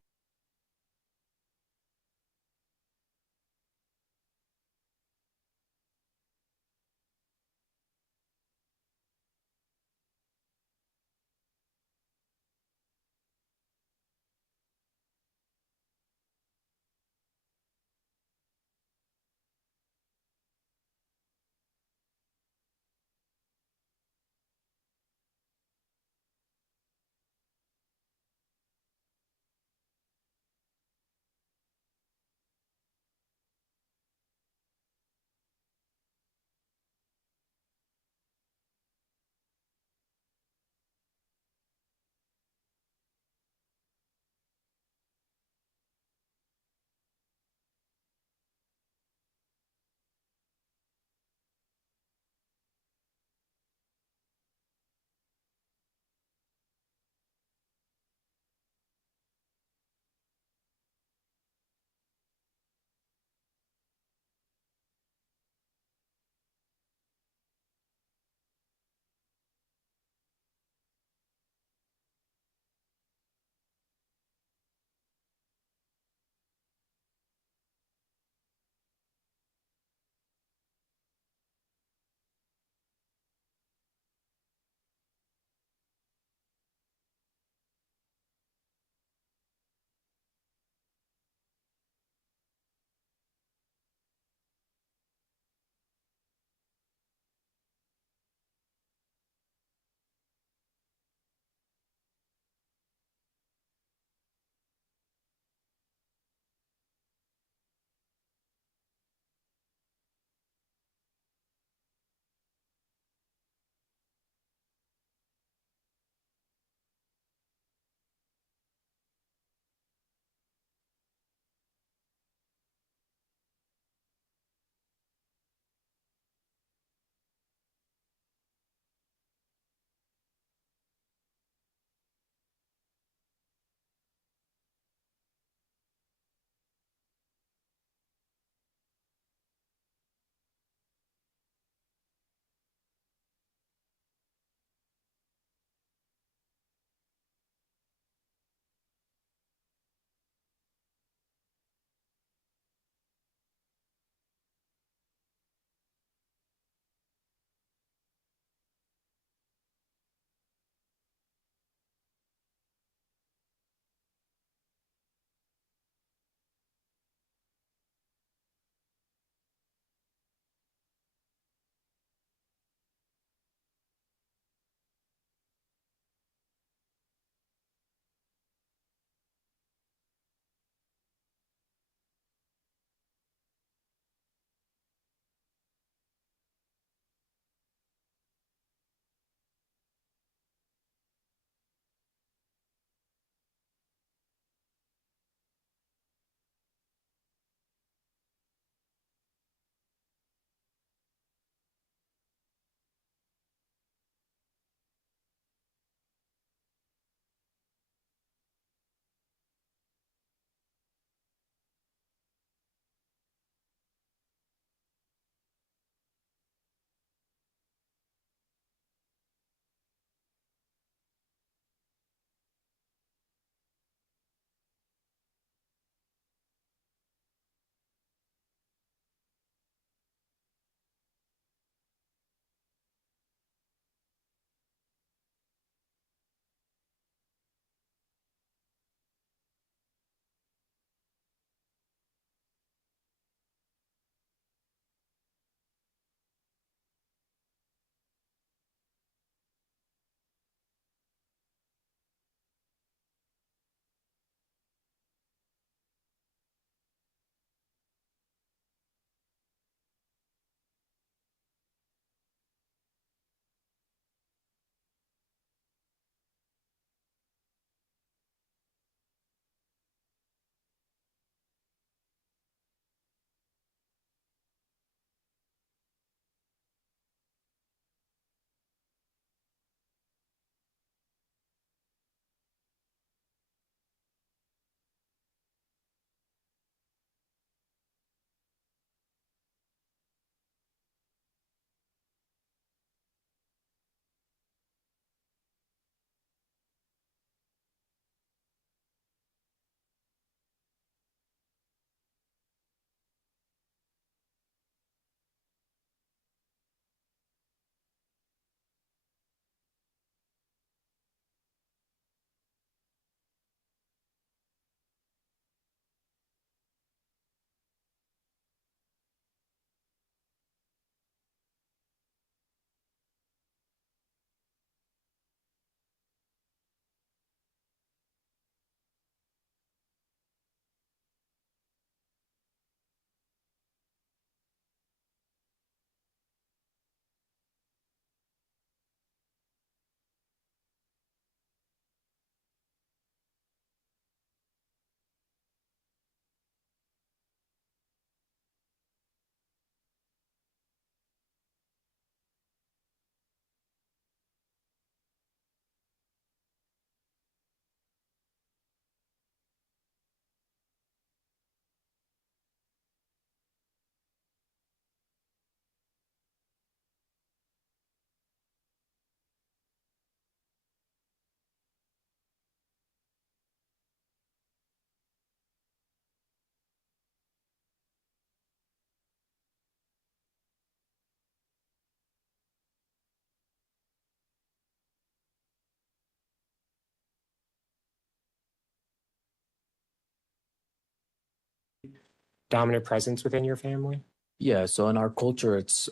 dominant presence within your family? Yeah, so in our culture, it's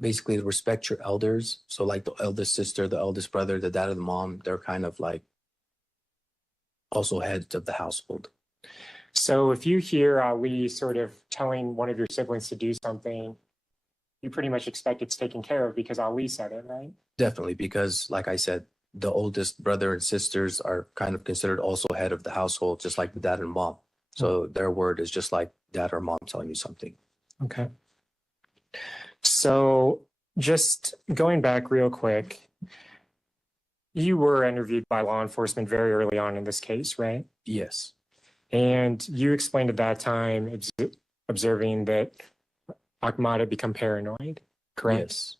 basically to respect your elders. So like the eldest sister, the eldest brother, the dad or the mom, they're kind of like also heads of the household. So if you hear Ali sort of telling one of your siblings to do something, you pretty much expect it's taken care of because Ali said it, right? Definitely, because like I said, the oldest brother and sisters are kind of considered also head of the household, just like the dad and mom. So their word is just like dad or mom telling you something. Okay. So just going back real quick, you were interviewed by law enforcement very early on in this case, right? Yes. And you explained at that time, observing that Ahmad had become paranoid, correct? Yes.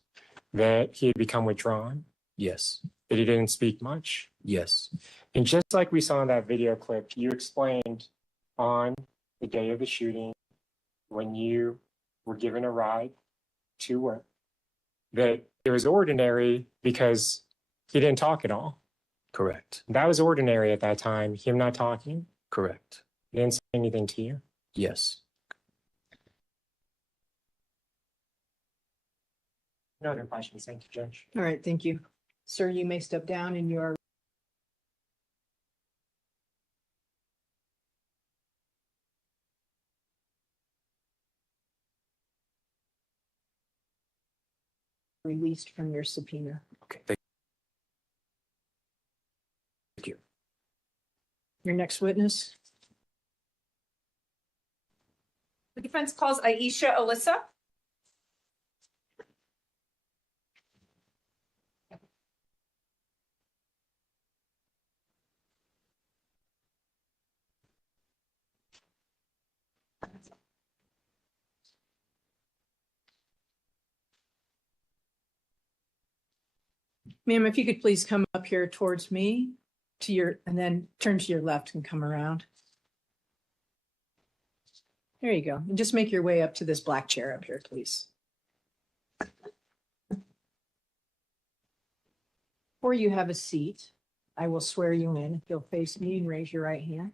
That he had become withdrawn, Yes. that he didn't speak much. Yes. And just like we saw in that video clip, you explained on the day of the shooting, when you were given a ride to work, that it was ordinary because he didn't talk at all. Correct. That was ordinary at that time, him not talking. Correct. He didn't say anything to you. Yes. No other questions. Thank you, Judge. All right, thank you. Sir, you may step down and you are released from your subpoena. Okay. Thank you. Your next witness. The defense calls Aisha Alyssa. Ma'am, if you could please come up here towards me to your, and then turn to your left and come around. There you go. And just make your way up to this black chair up here, please. Before you have a seat, I will swear you in. If you'll face me and raise your right hand.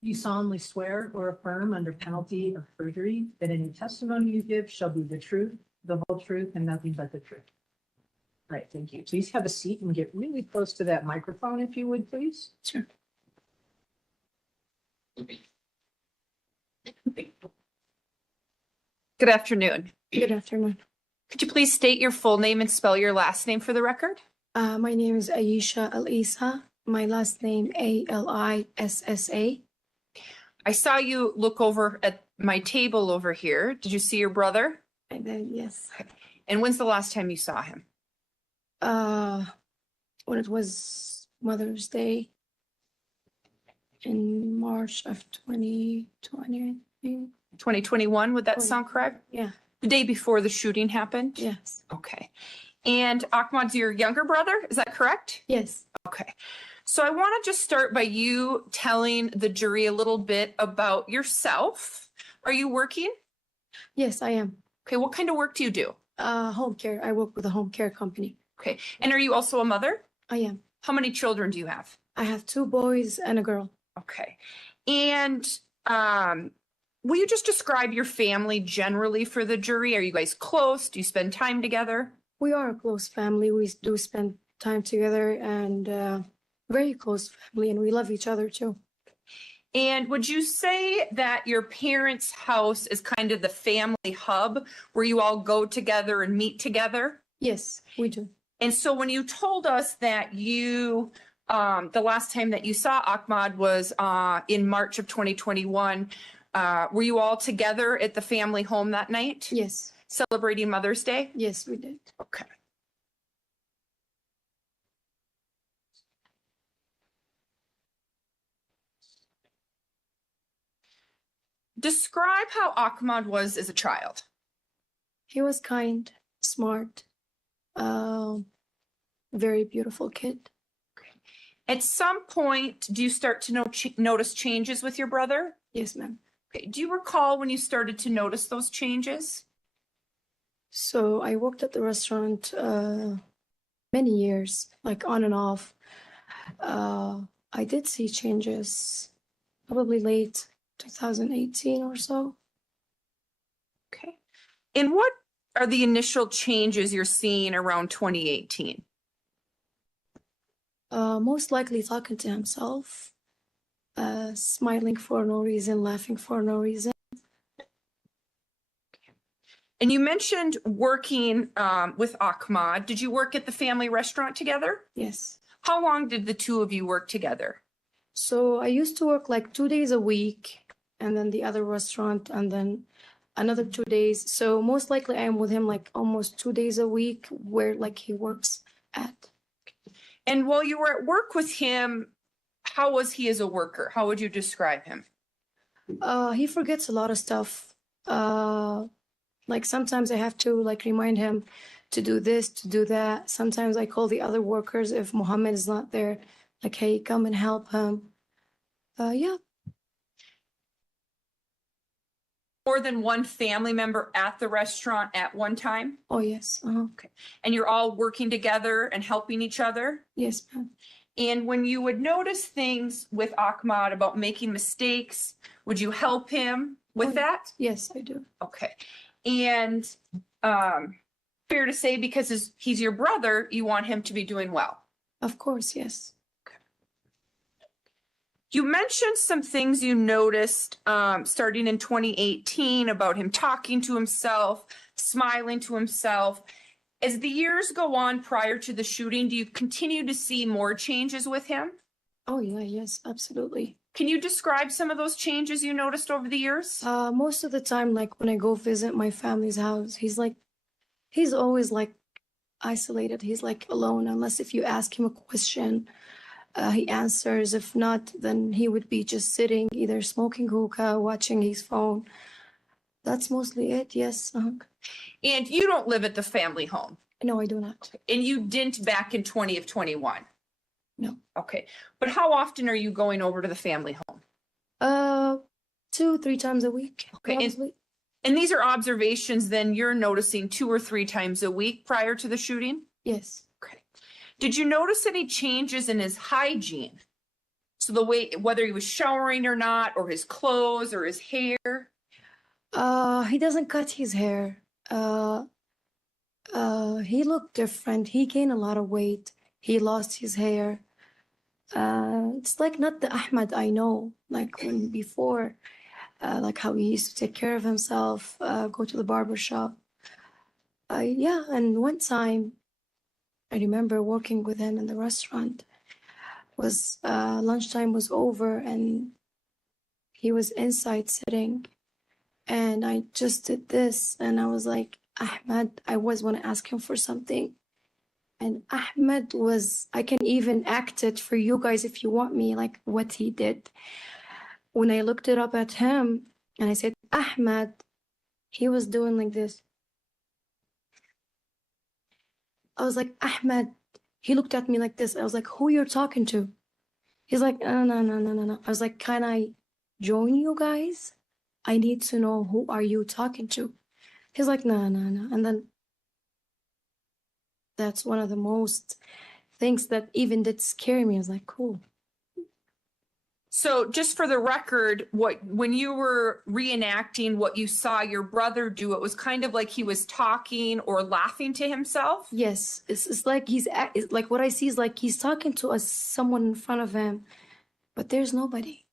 You solemnly swear or affirm under penalty of perjury that any testimony you give shall be the truth, the whole truth, and nothing but the truth. Right, thank you. Please have a seat and get really close to that microphone if you would, please. Sure. Good afternoon. Good afternoon. Could you please state your full name and spell your last name for the record? My name is Aisha Alisa. My last name Alissa. I saw you look over at my table over here. Did you see your brother? I did, yes. And when's the last time you saw him? When it was Mother's Day in March of 2020, I think. 2021, would that sound correct? Yeah. The day before the shooting happened? Yes. Okay. And Ahmad's your younger brother, is that correct? Yes. Okay. So I want to just start by you telling the jury a little bit about yourself. Are you working? Yes, I am. Okay, what kind of work do you do? Home care. I work with a home care company. Okay. And are you also a mother? I am. How many children do you have? I have 2 boys and a girl. Okay. And will you just describe your family generally for the jury? Are you guys close? Do you spend time together? We are a close family. We do spend time together and very close family, and we love each other too. And would you say that your parents' house is kind of the family hub where you all go together and meet together? Yes, we do. And so when you told us that you, the last time that you saw Ahmad was in March of 2021, were you all together at the family home that night? Yes. Celebrating Mother's Day? Yes, we did. Okay. Describe how Ahmad was as a child. He was kind, smart, very beautiful kid. At some point, do you start to notice changes with your brother? Yes, ma'am. Okay. Do you recall when you started to notice those changes? So I worked at the restaurant many years, like on and off. I did see changes probably late 2018 or so. Okay. And what are the initial changes you're seeing around 2018? Most likely talking to himself, smiling for no reason, laughing for no reason. And you mentioned working with Ahmad. Did you work at the family restaurant together? Yes. How long did the two of you work together? So I used to work like 2 days a week, and then the other restaurant, and then another 2 days. So most likely I am with him like almost 2 days a week where like he works at. And while you were at work with him, how was he as a worker? How would you describe him? He forgets a lot of stuff. Like sometimes I have to like remind him to do this, to do that. Sometimes I call the other workers if Mohammed is not there, like, hey, come and help him. Yeah. More than one family member at the restaurant at one time? Oh, yes. Okay. And you're all working together and helping each other? Yes, ma'am. And when you would notice things with Ahmad about making mistakes, would you help him with that? Yes, I do. Okay. And fair to say, because he's your brother, you want him to be doing well. Of course, yes. You mentioned some things you noticed starting in 2018 about him talking to himself, smiling to himself. As the years go on prior to the shooting, do you continue to see more changes with him? Oh, yeah, yes, absolutely. Can you describe some of those changes you noticed over the years? Most of the time, like when I go visit my family's house, he's always like isolated. He's like alone, unless if you ask him a question, he answers. If not, then he would be just sitting, either smoking hookah, watching his phone. That's mostly it, yes. And you don't live at the family home? No, I do not. And you didn't back in 2021? No. Okay. But how often are you going over to the family home? 2-3 times a week. Okay. Probably. And these are observations then you're noticing 2 or 3 times a week prior to the shooting? Yes. Okay. Did you notice any changes in his hygiene? So the way, whether he was showering or not, or his clothes or his hair? He doesn't cut his hair. He looked different. He gained a lot of weight. He lost his hair. It's like not the Ahmad I know, like when before, like how he used to take care of himself, go to the barber shop. Yeah, and one time I remember working with him in the restaurant. Was lunchtime was over and he was inside sitting, and I just did this, and I was like, Ahmad, I was want to ask him for something. And Ahmed was, I can even act it for you guys if you want me, like what he did. When I looked it up at him and I said, Ahmed, he was doing like this. I was like, Ahmed, he looked at me like this. I was like, who you're talking to? He's like, no. I was like, can I join you guys? I need to know who are you talking to? He's like, no. And then that's one of the most things that even did scare me. I was like, cool. So just for the record, when you were reenacting what you saw your brother do, it was kind of like he was talking or laughing to himself? Yes, it's like it's like what I see is like he's talking to someone in front of him, but there's nobody.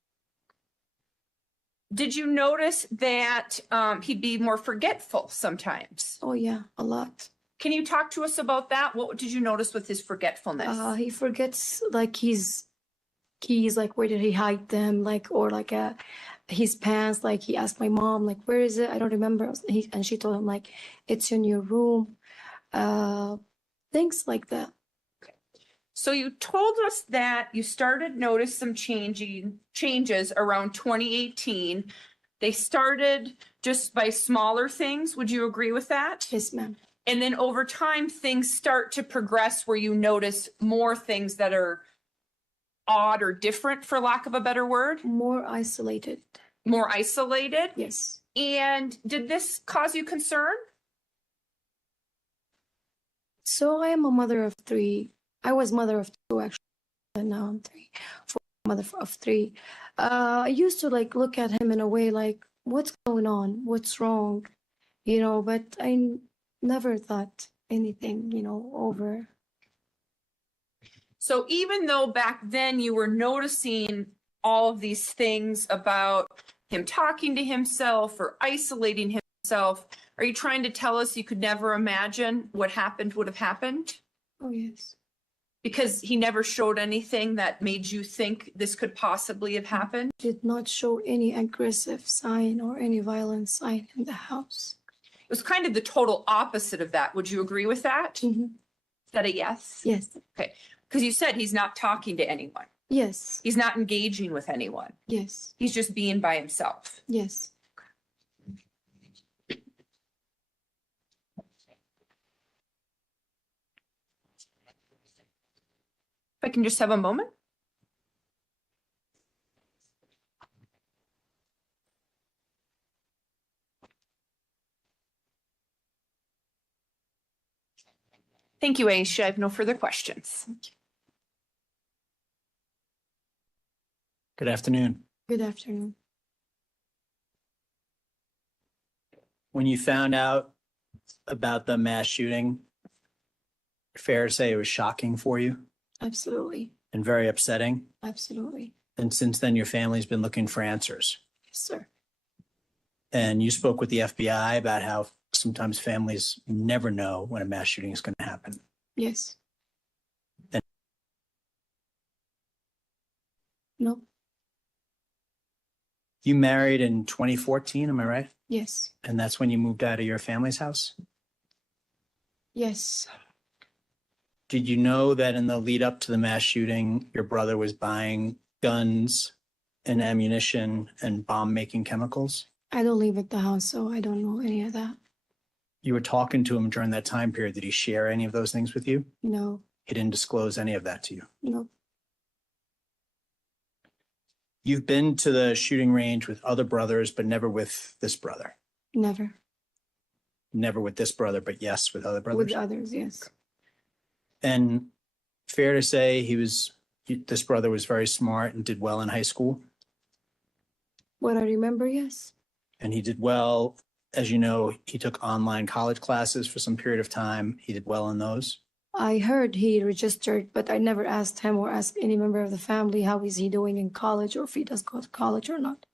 Did you notice that he'd be more forgetful sometimes? Oh yeah, a lot. Can you talk to us about that? What did you notice with his forgetfulness? He forgets, like his keys, like where did he hide them, like, or like his pants, like he asked my mom, like, where is it? I don't remember. And she told him like, it's in your room. Things like that. So you told us that you started notice some changes around 2018. They started just by smaller things. Would you agree with that? Yes, ma'am. And then over time, things start to progress where you notice more things that are odd or different, for lack of a better word? More isolated. More isolated? Yes. And did this cause you concern? So I am a mother of 3. I was mother of 2 actually, and now I'm 3. Mother of 3. I used to like look at him in a way like, what's going on? What's wrong? You know, but never thought anything, you know, over. So even though back then you were noticing all of these things about him talking to himself or isolating himself, are you trying to tell us you could never imagine what happened would have happened? Oh, yes. Because he never showed anything that made you think this could possibly have happened? Did not show any aggressive sign or any violent sign in the house. It was kind of the total opposite of that. Would you agree with that? Mm-hmm. Is that a yes? Yes. Okay. Because you said he's not talking to anyone. Yes. He's not engaging with anyone. Yes. He's just being by himself. Yes. If I can just have a moment. Thank you, Aisha. I have no further questions. Good afternoon. Good afternoon. When you found out about the mass shooting, fair to say it was shocking for you Absolutely. and very upsetting. Absolutely. And since then, your family's been looking for answers. Yes, sir. And you spoke with the FBI about how sometimes families never know when a mass shooting is going to happen. Yes. And no. You married in 2014, am I right? Yes. And that's when you moved out of your family's house? Yes. Did you know that in the lead up to the mass shooting, your brother was buying guns and ammunition and bomb making chemicals? I don't live at the house, so I don't know any of that. You were talking to him during that time period. Did he share any of those things with you? No. He didn't disclose any of that to you? No. You've been to the shooting range with other brothers, but never with this brother. Never. Never with this brother, but yes, with other brothers. With others, yes. And fair to say this brother was very smart and did well in high school. What I remember, yes. And he did well. As you know, he took online college classes for some period of time. He did well in those. I heard he registered, but I never asked him or asked any member of the family how is he doing in college or if he does go to college or not.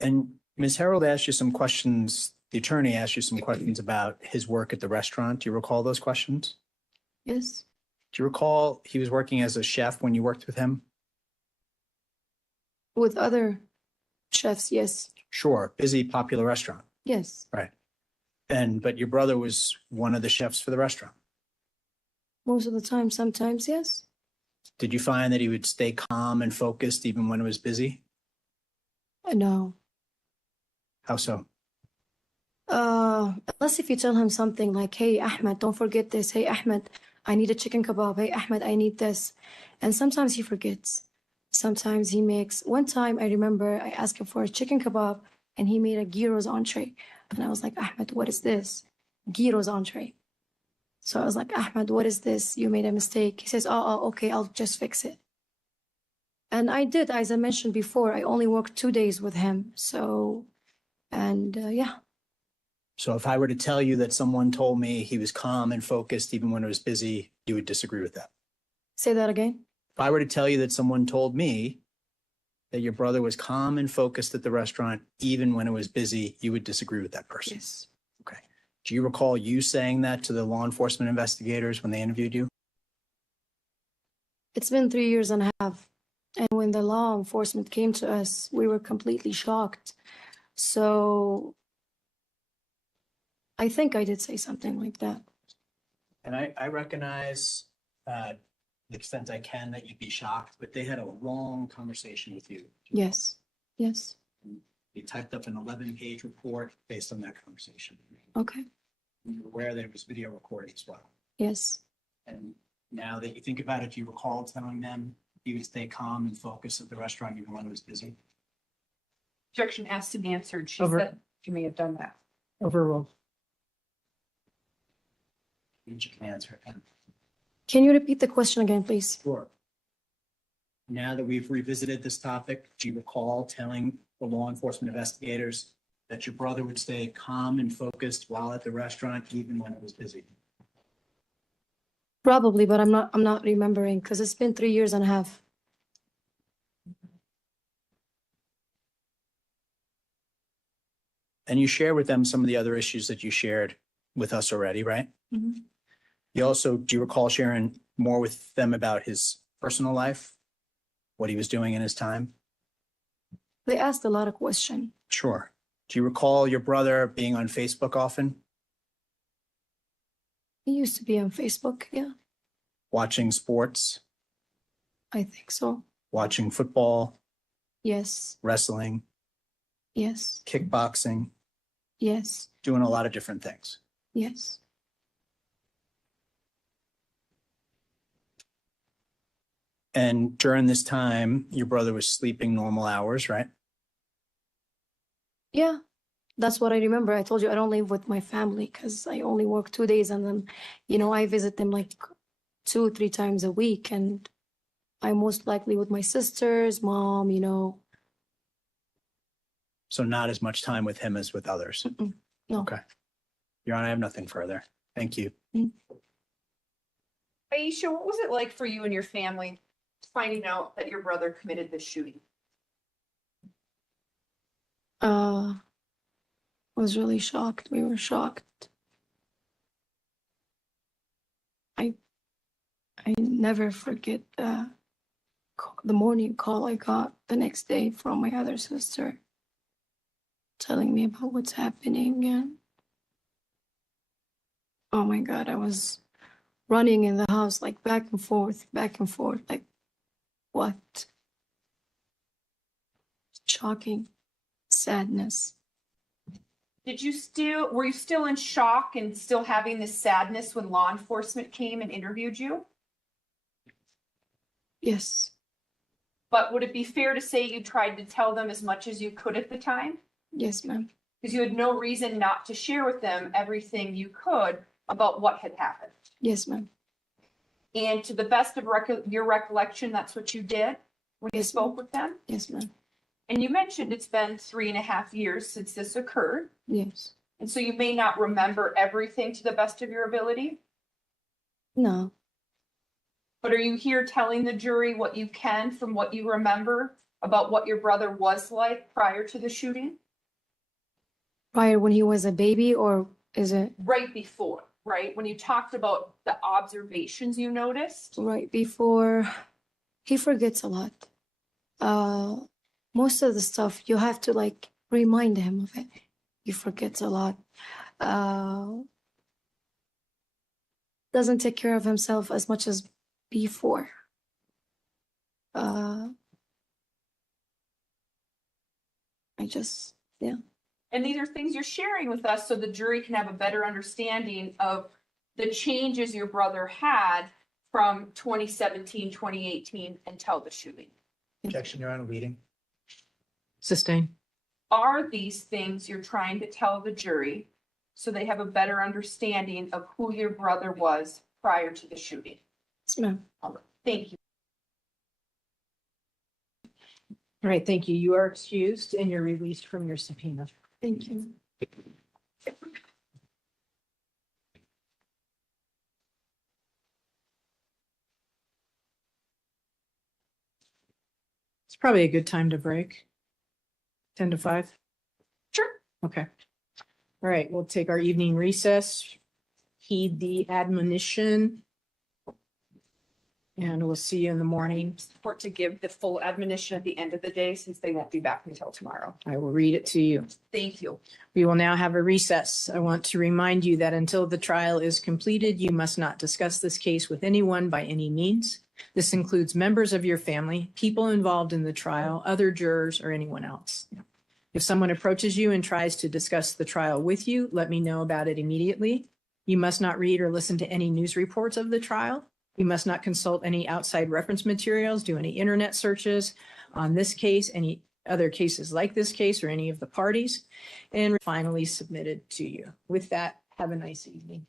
And Ms. Harold asked you some questions. The attorney asked you some questions about his work at the restaurant. Do you recall those questions? Yes. Do you recall he was working as a chef when you worked with him? With other chefs, yes. Sure. Busy, popular restaurant. Yes. Right. But your brother was one of the chefs for the restaurant. Most of the time, sometimes, yes. Did you find that he would stay calm and focused even when it was busy? No. How so? Unless if you tell him something like, hey, Ahmed, don't forget this. Hey, Ahmed, I need a chicken kebab. Hey, Ahmed, I need this. And sometimes he forgets. Sometimes he makes, one time I remember I asked him for a chicken kebab and he made a gyros entree. And I was like, Ahmed, what is this? Gyros entree. So I was like, Ahmed, what is this? You made a mistake. He says, oh, okay, I'll just fix it. And I did, as I mentioned before, I only worked 2 days with him. So, yeah. So if I were to tell you that someone told me he was calm and focused even when it was busy, you would disagree with that? Say that again. If I were to tell you that someone told me that your brother was calm and focused at the restaurant even when it was busy, you would disagree with that person? Yes. Okay. Do you recall you saying that to the law enforcement investigators when they interviewed you? It's been 3 years and a half. And when the law enforcement came to us, we were completely shocked. So I think I did say something like that. And I recognize the extent I can that you'd be shocked, but they had a long conversation with you. Yes. Yes. They typed up an 11-page report based on that conversation. Okay. You're aware that it was video recorded as well. Yes. And now that you think about it, do you recall telling them you would stay calm and focused at the restaurant even when it was busy? Objection asked to be answered. She Over. said you may have done that. Overruled. You can answer it. Can you repeat the question again, please? Sure. Now that we've revisited this topic, do you recall telling the law enforcement investigators that your brother would stay calm and focused while at the restaurant, even when it was busy? Probably, but I'm not remembering because it's been 3 years and a half. And you share with them some of the other issues that you shared with us already, right? Mhm. You also, do you recall sharing more with them about his personal life? What he was doing in his time? They asked a lot of questions. Sure. Do you recall your brother being on Facebook often? He used to be on Facebook, yeah, Watching sports, I think so. watching football, Yes, wrestling, yes, kickboxing, yes, doing a lot of different things. yes. And during this time, your brother was sleeping normal hours, right? Yeah, that's what I remember. I told you I don't live with my family because I only work 2 days and then, I visit them like 2 or 3 times a week and I'm most likely with my sisters, mom, So not as much time with him as with others. No. Okay. Your Honor, I have nothing further. Thank you. Aisha, what was it like for you and your family finding out that your brother committed this shooting? Was really shocked. We were shocked. I never forget the morning call I got the next day from my other sister telling me about what's happening and oh my God, I was running in the house like back and forth, like what? Shocking, sadness. Were you still in shock and still having this sadness when law enforcement came and interviewed you? Yes, But would it be fair to say you tried to tell them as much as you could at the time? yes, ma'am. Because you had no reason not to share with them everything you could about what had happened. Yes, ma'am. And to the best of your recollection, that's what you did when you spoke with them? Yes, ma'am. And you mentioned it's been 3.5 years since this occurred. Yes. And so you may not remember everything to the best of your ability. No. But are you here telling the jury what you can from what you remember about what your brother was like prior to the shooting? Prior when he was a baby or is it? Right before, right? When you talked about the observations you noticed? Right before, he forgets a lot. Most of the stuff you have to like remind him of it. He forgets a lot. Doesn't take care of himself as much as before. Yeah. And these are things you're sharing with us so the jury can have a better understanding of the changes your brother had from 2017, 2018 until the shooting. Objection, Your Honor, reading. Sustain. Are these things you're trying to tell the jury so they have a better understanding of who your brother was prior to the shooting? Yes, ma'am. All right. Thank you. All right, thank you. You are excused and you're released from your subpoena. Thank you. It's probably a good time to break. 10 to 5? Sure. Okay. All right, we'll take our evening recess. Heed the admonition. And we'll see you in the morning. Support to give the full admonition at the end of the day since they won't be back until tomorrow. I will read it to you. Thank you. We will now have a recess. I want to remind you that until the trial is completed, you must not discuss this case with anyone by any means. This includes members of your family, people involved in the trial, other jurors, or anyone else. If someone approaches you and tries to discuss the trial with you, let me know about it immediately. You must not read or listen to any news reports of the trial. You must not consult any outside reference materials, do any internet searches on this case, any other cases like this case, or any of the parties, and finally submitted to you. With that, have a nice evening.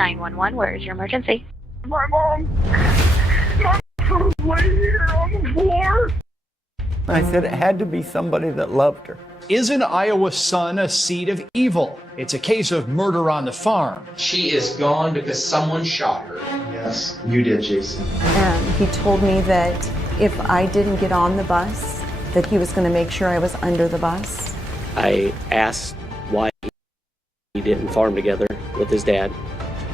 911, where is your emergency? My mom was laying here on the floor. I said it had to be somebody that loved her. Is an Iowa son a seed of evil? It's a case of murder on the farm. She is gone because someone shot her. Yes, you did, Jason. And he told me that if I didn't get on the bus, that he was going to make sure I was under the bus. I asked why he didn't farm together with his dad,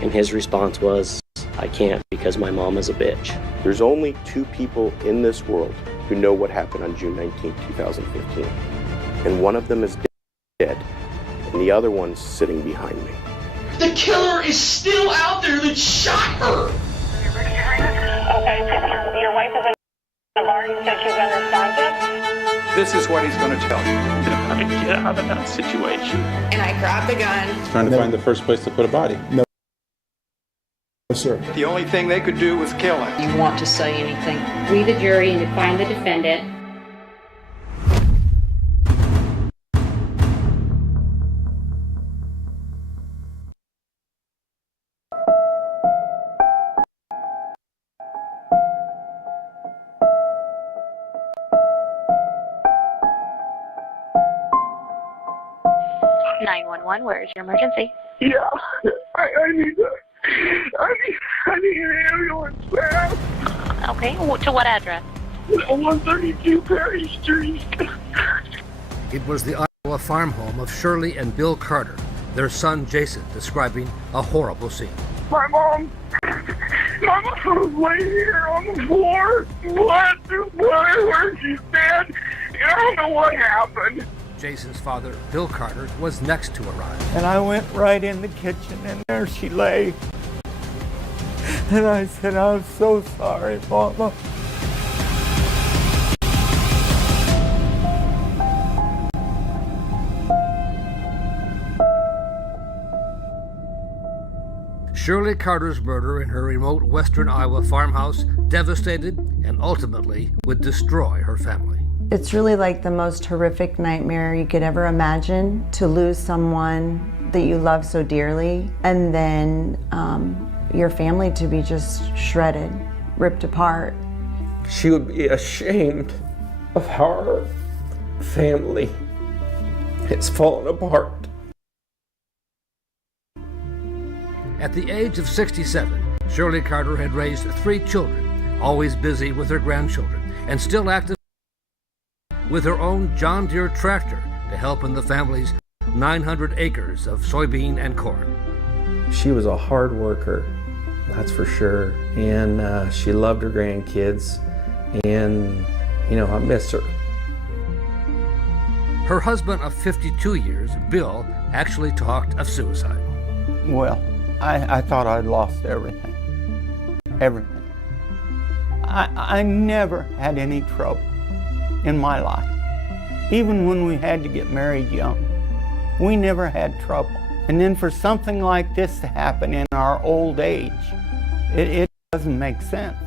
and his response was, I can't because my mom is a bitch. There's only two people in this world who know what happened on June 19, 2015. And one of them is dead, and the other one's sitting behind me. The killer is still out there that shot her! Okay, your wife is in the bar. You said she's unresponsive? This is what he's going to tell you. How to get out of that situation. And I grabbed the gun. Trying to find the first place to put a body. No, sir. The only thing they could do was kill him. You want to say anything? We, the jury, and to find the defendant. Where is your emergency? Yeah, I need an ambulance fast. Okay, to what address? 132 Perry Street. It was the Iowa farm home of Shirley and Bill Carter, their son Jason, describing a horrible scene. My mom was laying here on the floor, blood through blood, where she's dead. I don't know what happened. Jason's father, Bill Carter, was next to arrive. And I went right in the kitchen, and there she lay. And I said, I'm so sorry, Mama. Shirley Carter's murder in her remote western Iowa farmhouse devastated and ultimately would destroy her family. It's really like the most horrific nightmare you could ever imagine, to lose someone that you love so dearly, and then your family to be just shredded, ripped apart. She would be ashamed of how her family has fallen apart. At the age of 67, Shirley Carter had raised 3 children, always busy with her grandchildren, and still active with her own John Deere tractor to help in the family's 900 acres of soybean and corn. She was a hard worker, that's for sure, and she loved her grandkids, and, I miss her. Her husband of 52 years, Bill, actually talked of suicide. Well, I thought I'd lost everything. Everything. I never had any trouble in my life. Even when we had to get married young, we never had trouble. And then for something like this to happen in our old age, it doesn't make sense.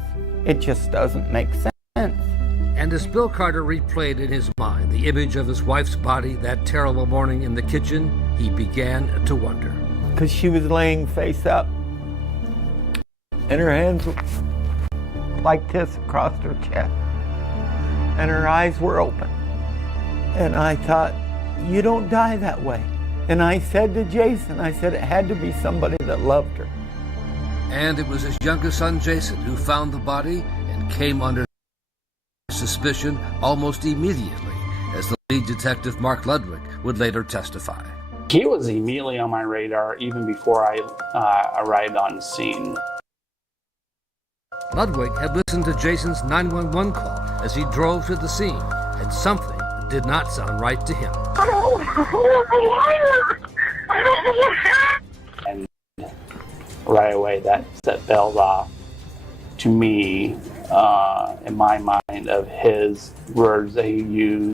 It just doesn't make sense. And as Bill Carter replayed in his mind the image of his wife's body that terrible morning in the kitchen, he began to wonder. Because she was laying face up, and her hands were like this across her chest, and her eyes were open. And I thought, you don't die that way. And I said to Jason, I said it had to be somebody that loved her. And it was his youngest son, Jason, who found the body and came under suspicion almost immediately, as the lead detective, Mark Ludwig, would later testify. He was immediately on my radar even before I arrived on the scene. Ludwig had listened to Jason's 911 call as he drove to the scene, and something did not sound right to him. I don't know what happened. And right away that set bells off to me, in my mind, of his words that he used,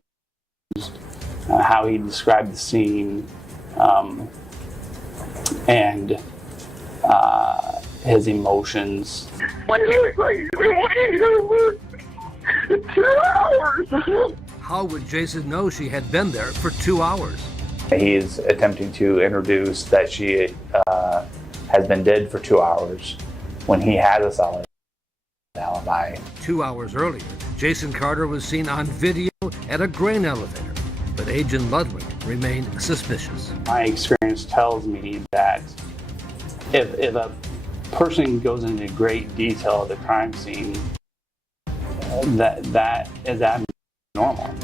how he described the scene, and his emotions. How would Jason know she had been there for 2 hours? He's attempting to introduce that she has had been dead for 2 hours when he had a solid alibi. 2 hours earlier, Jason Carter was seen on video at a grain elevator, but Agent Ludwig remained suspicious. My experience tells me that if a person goes into great detail of the crime scene, that is abnormal.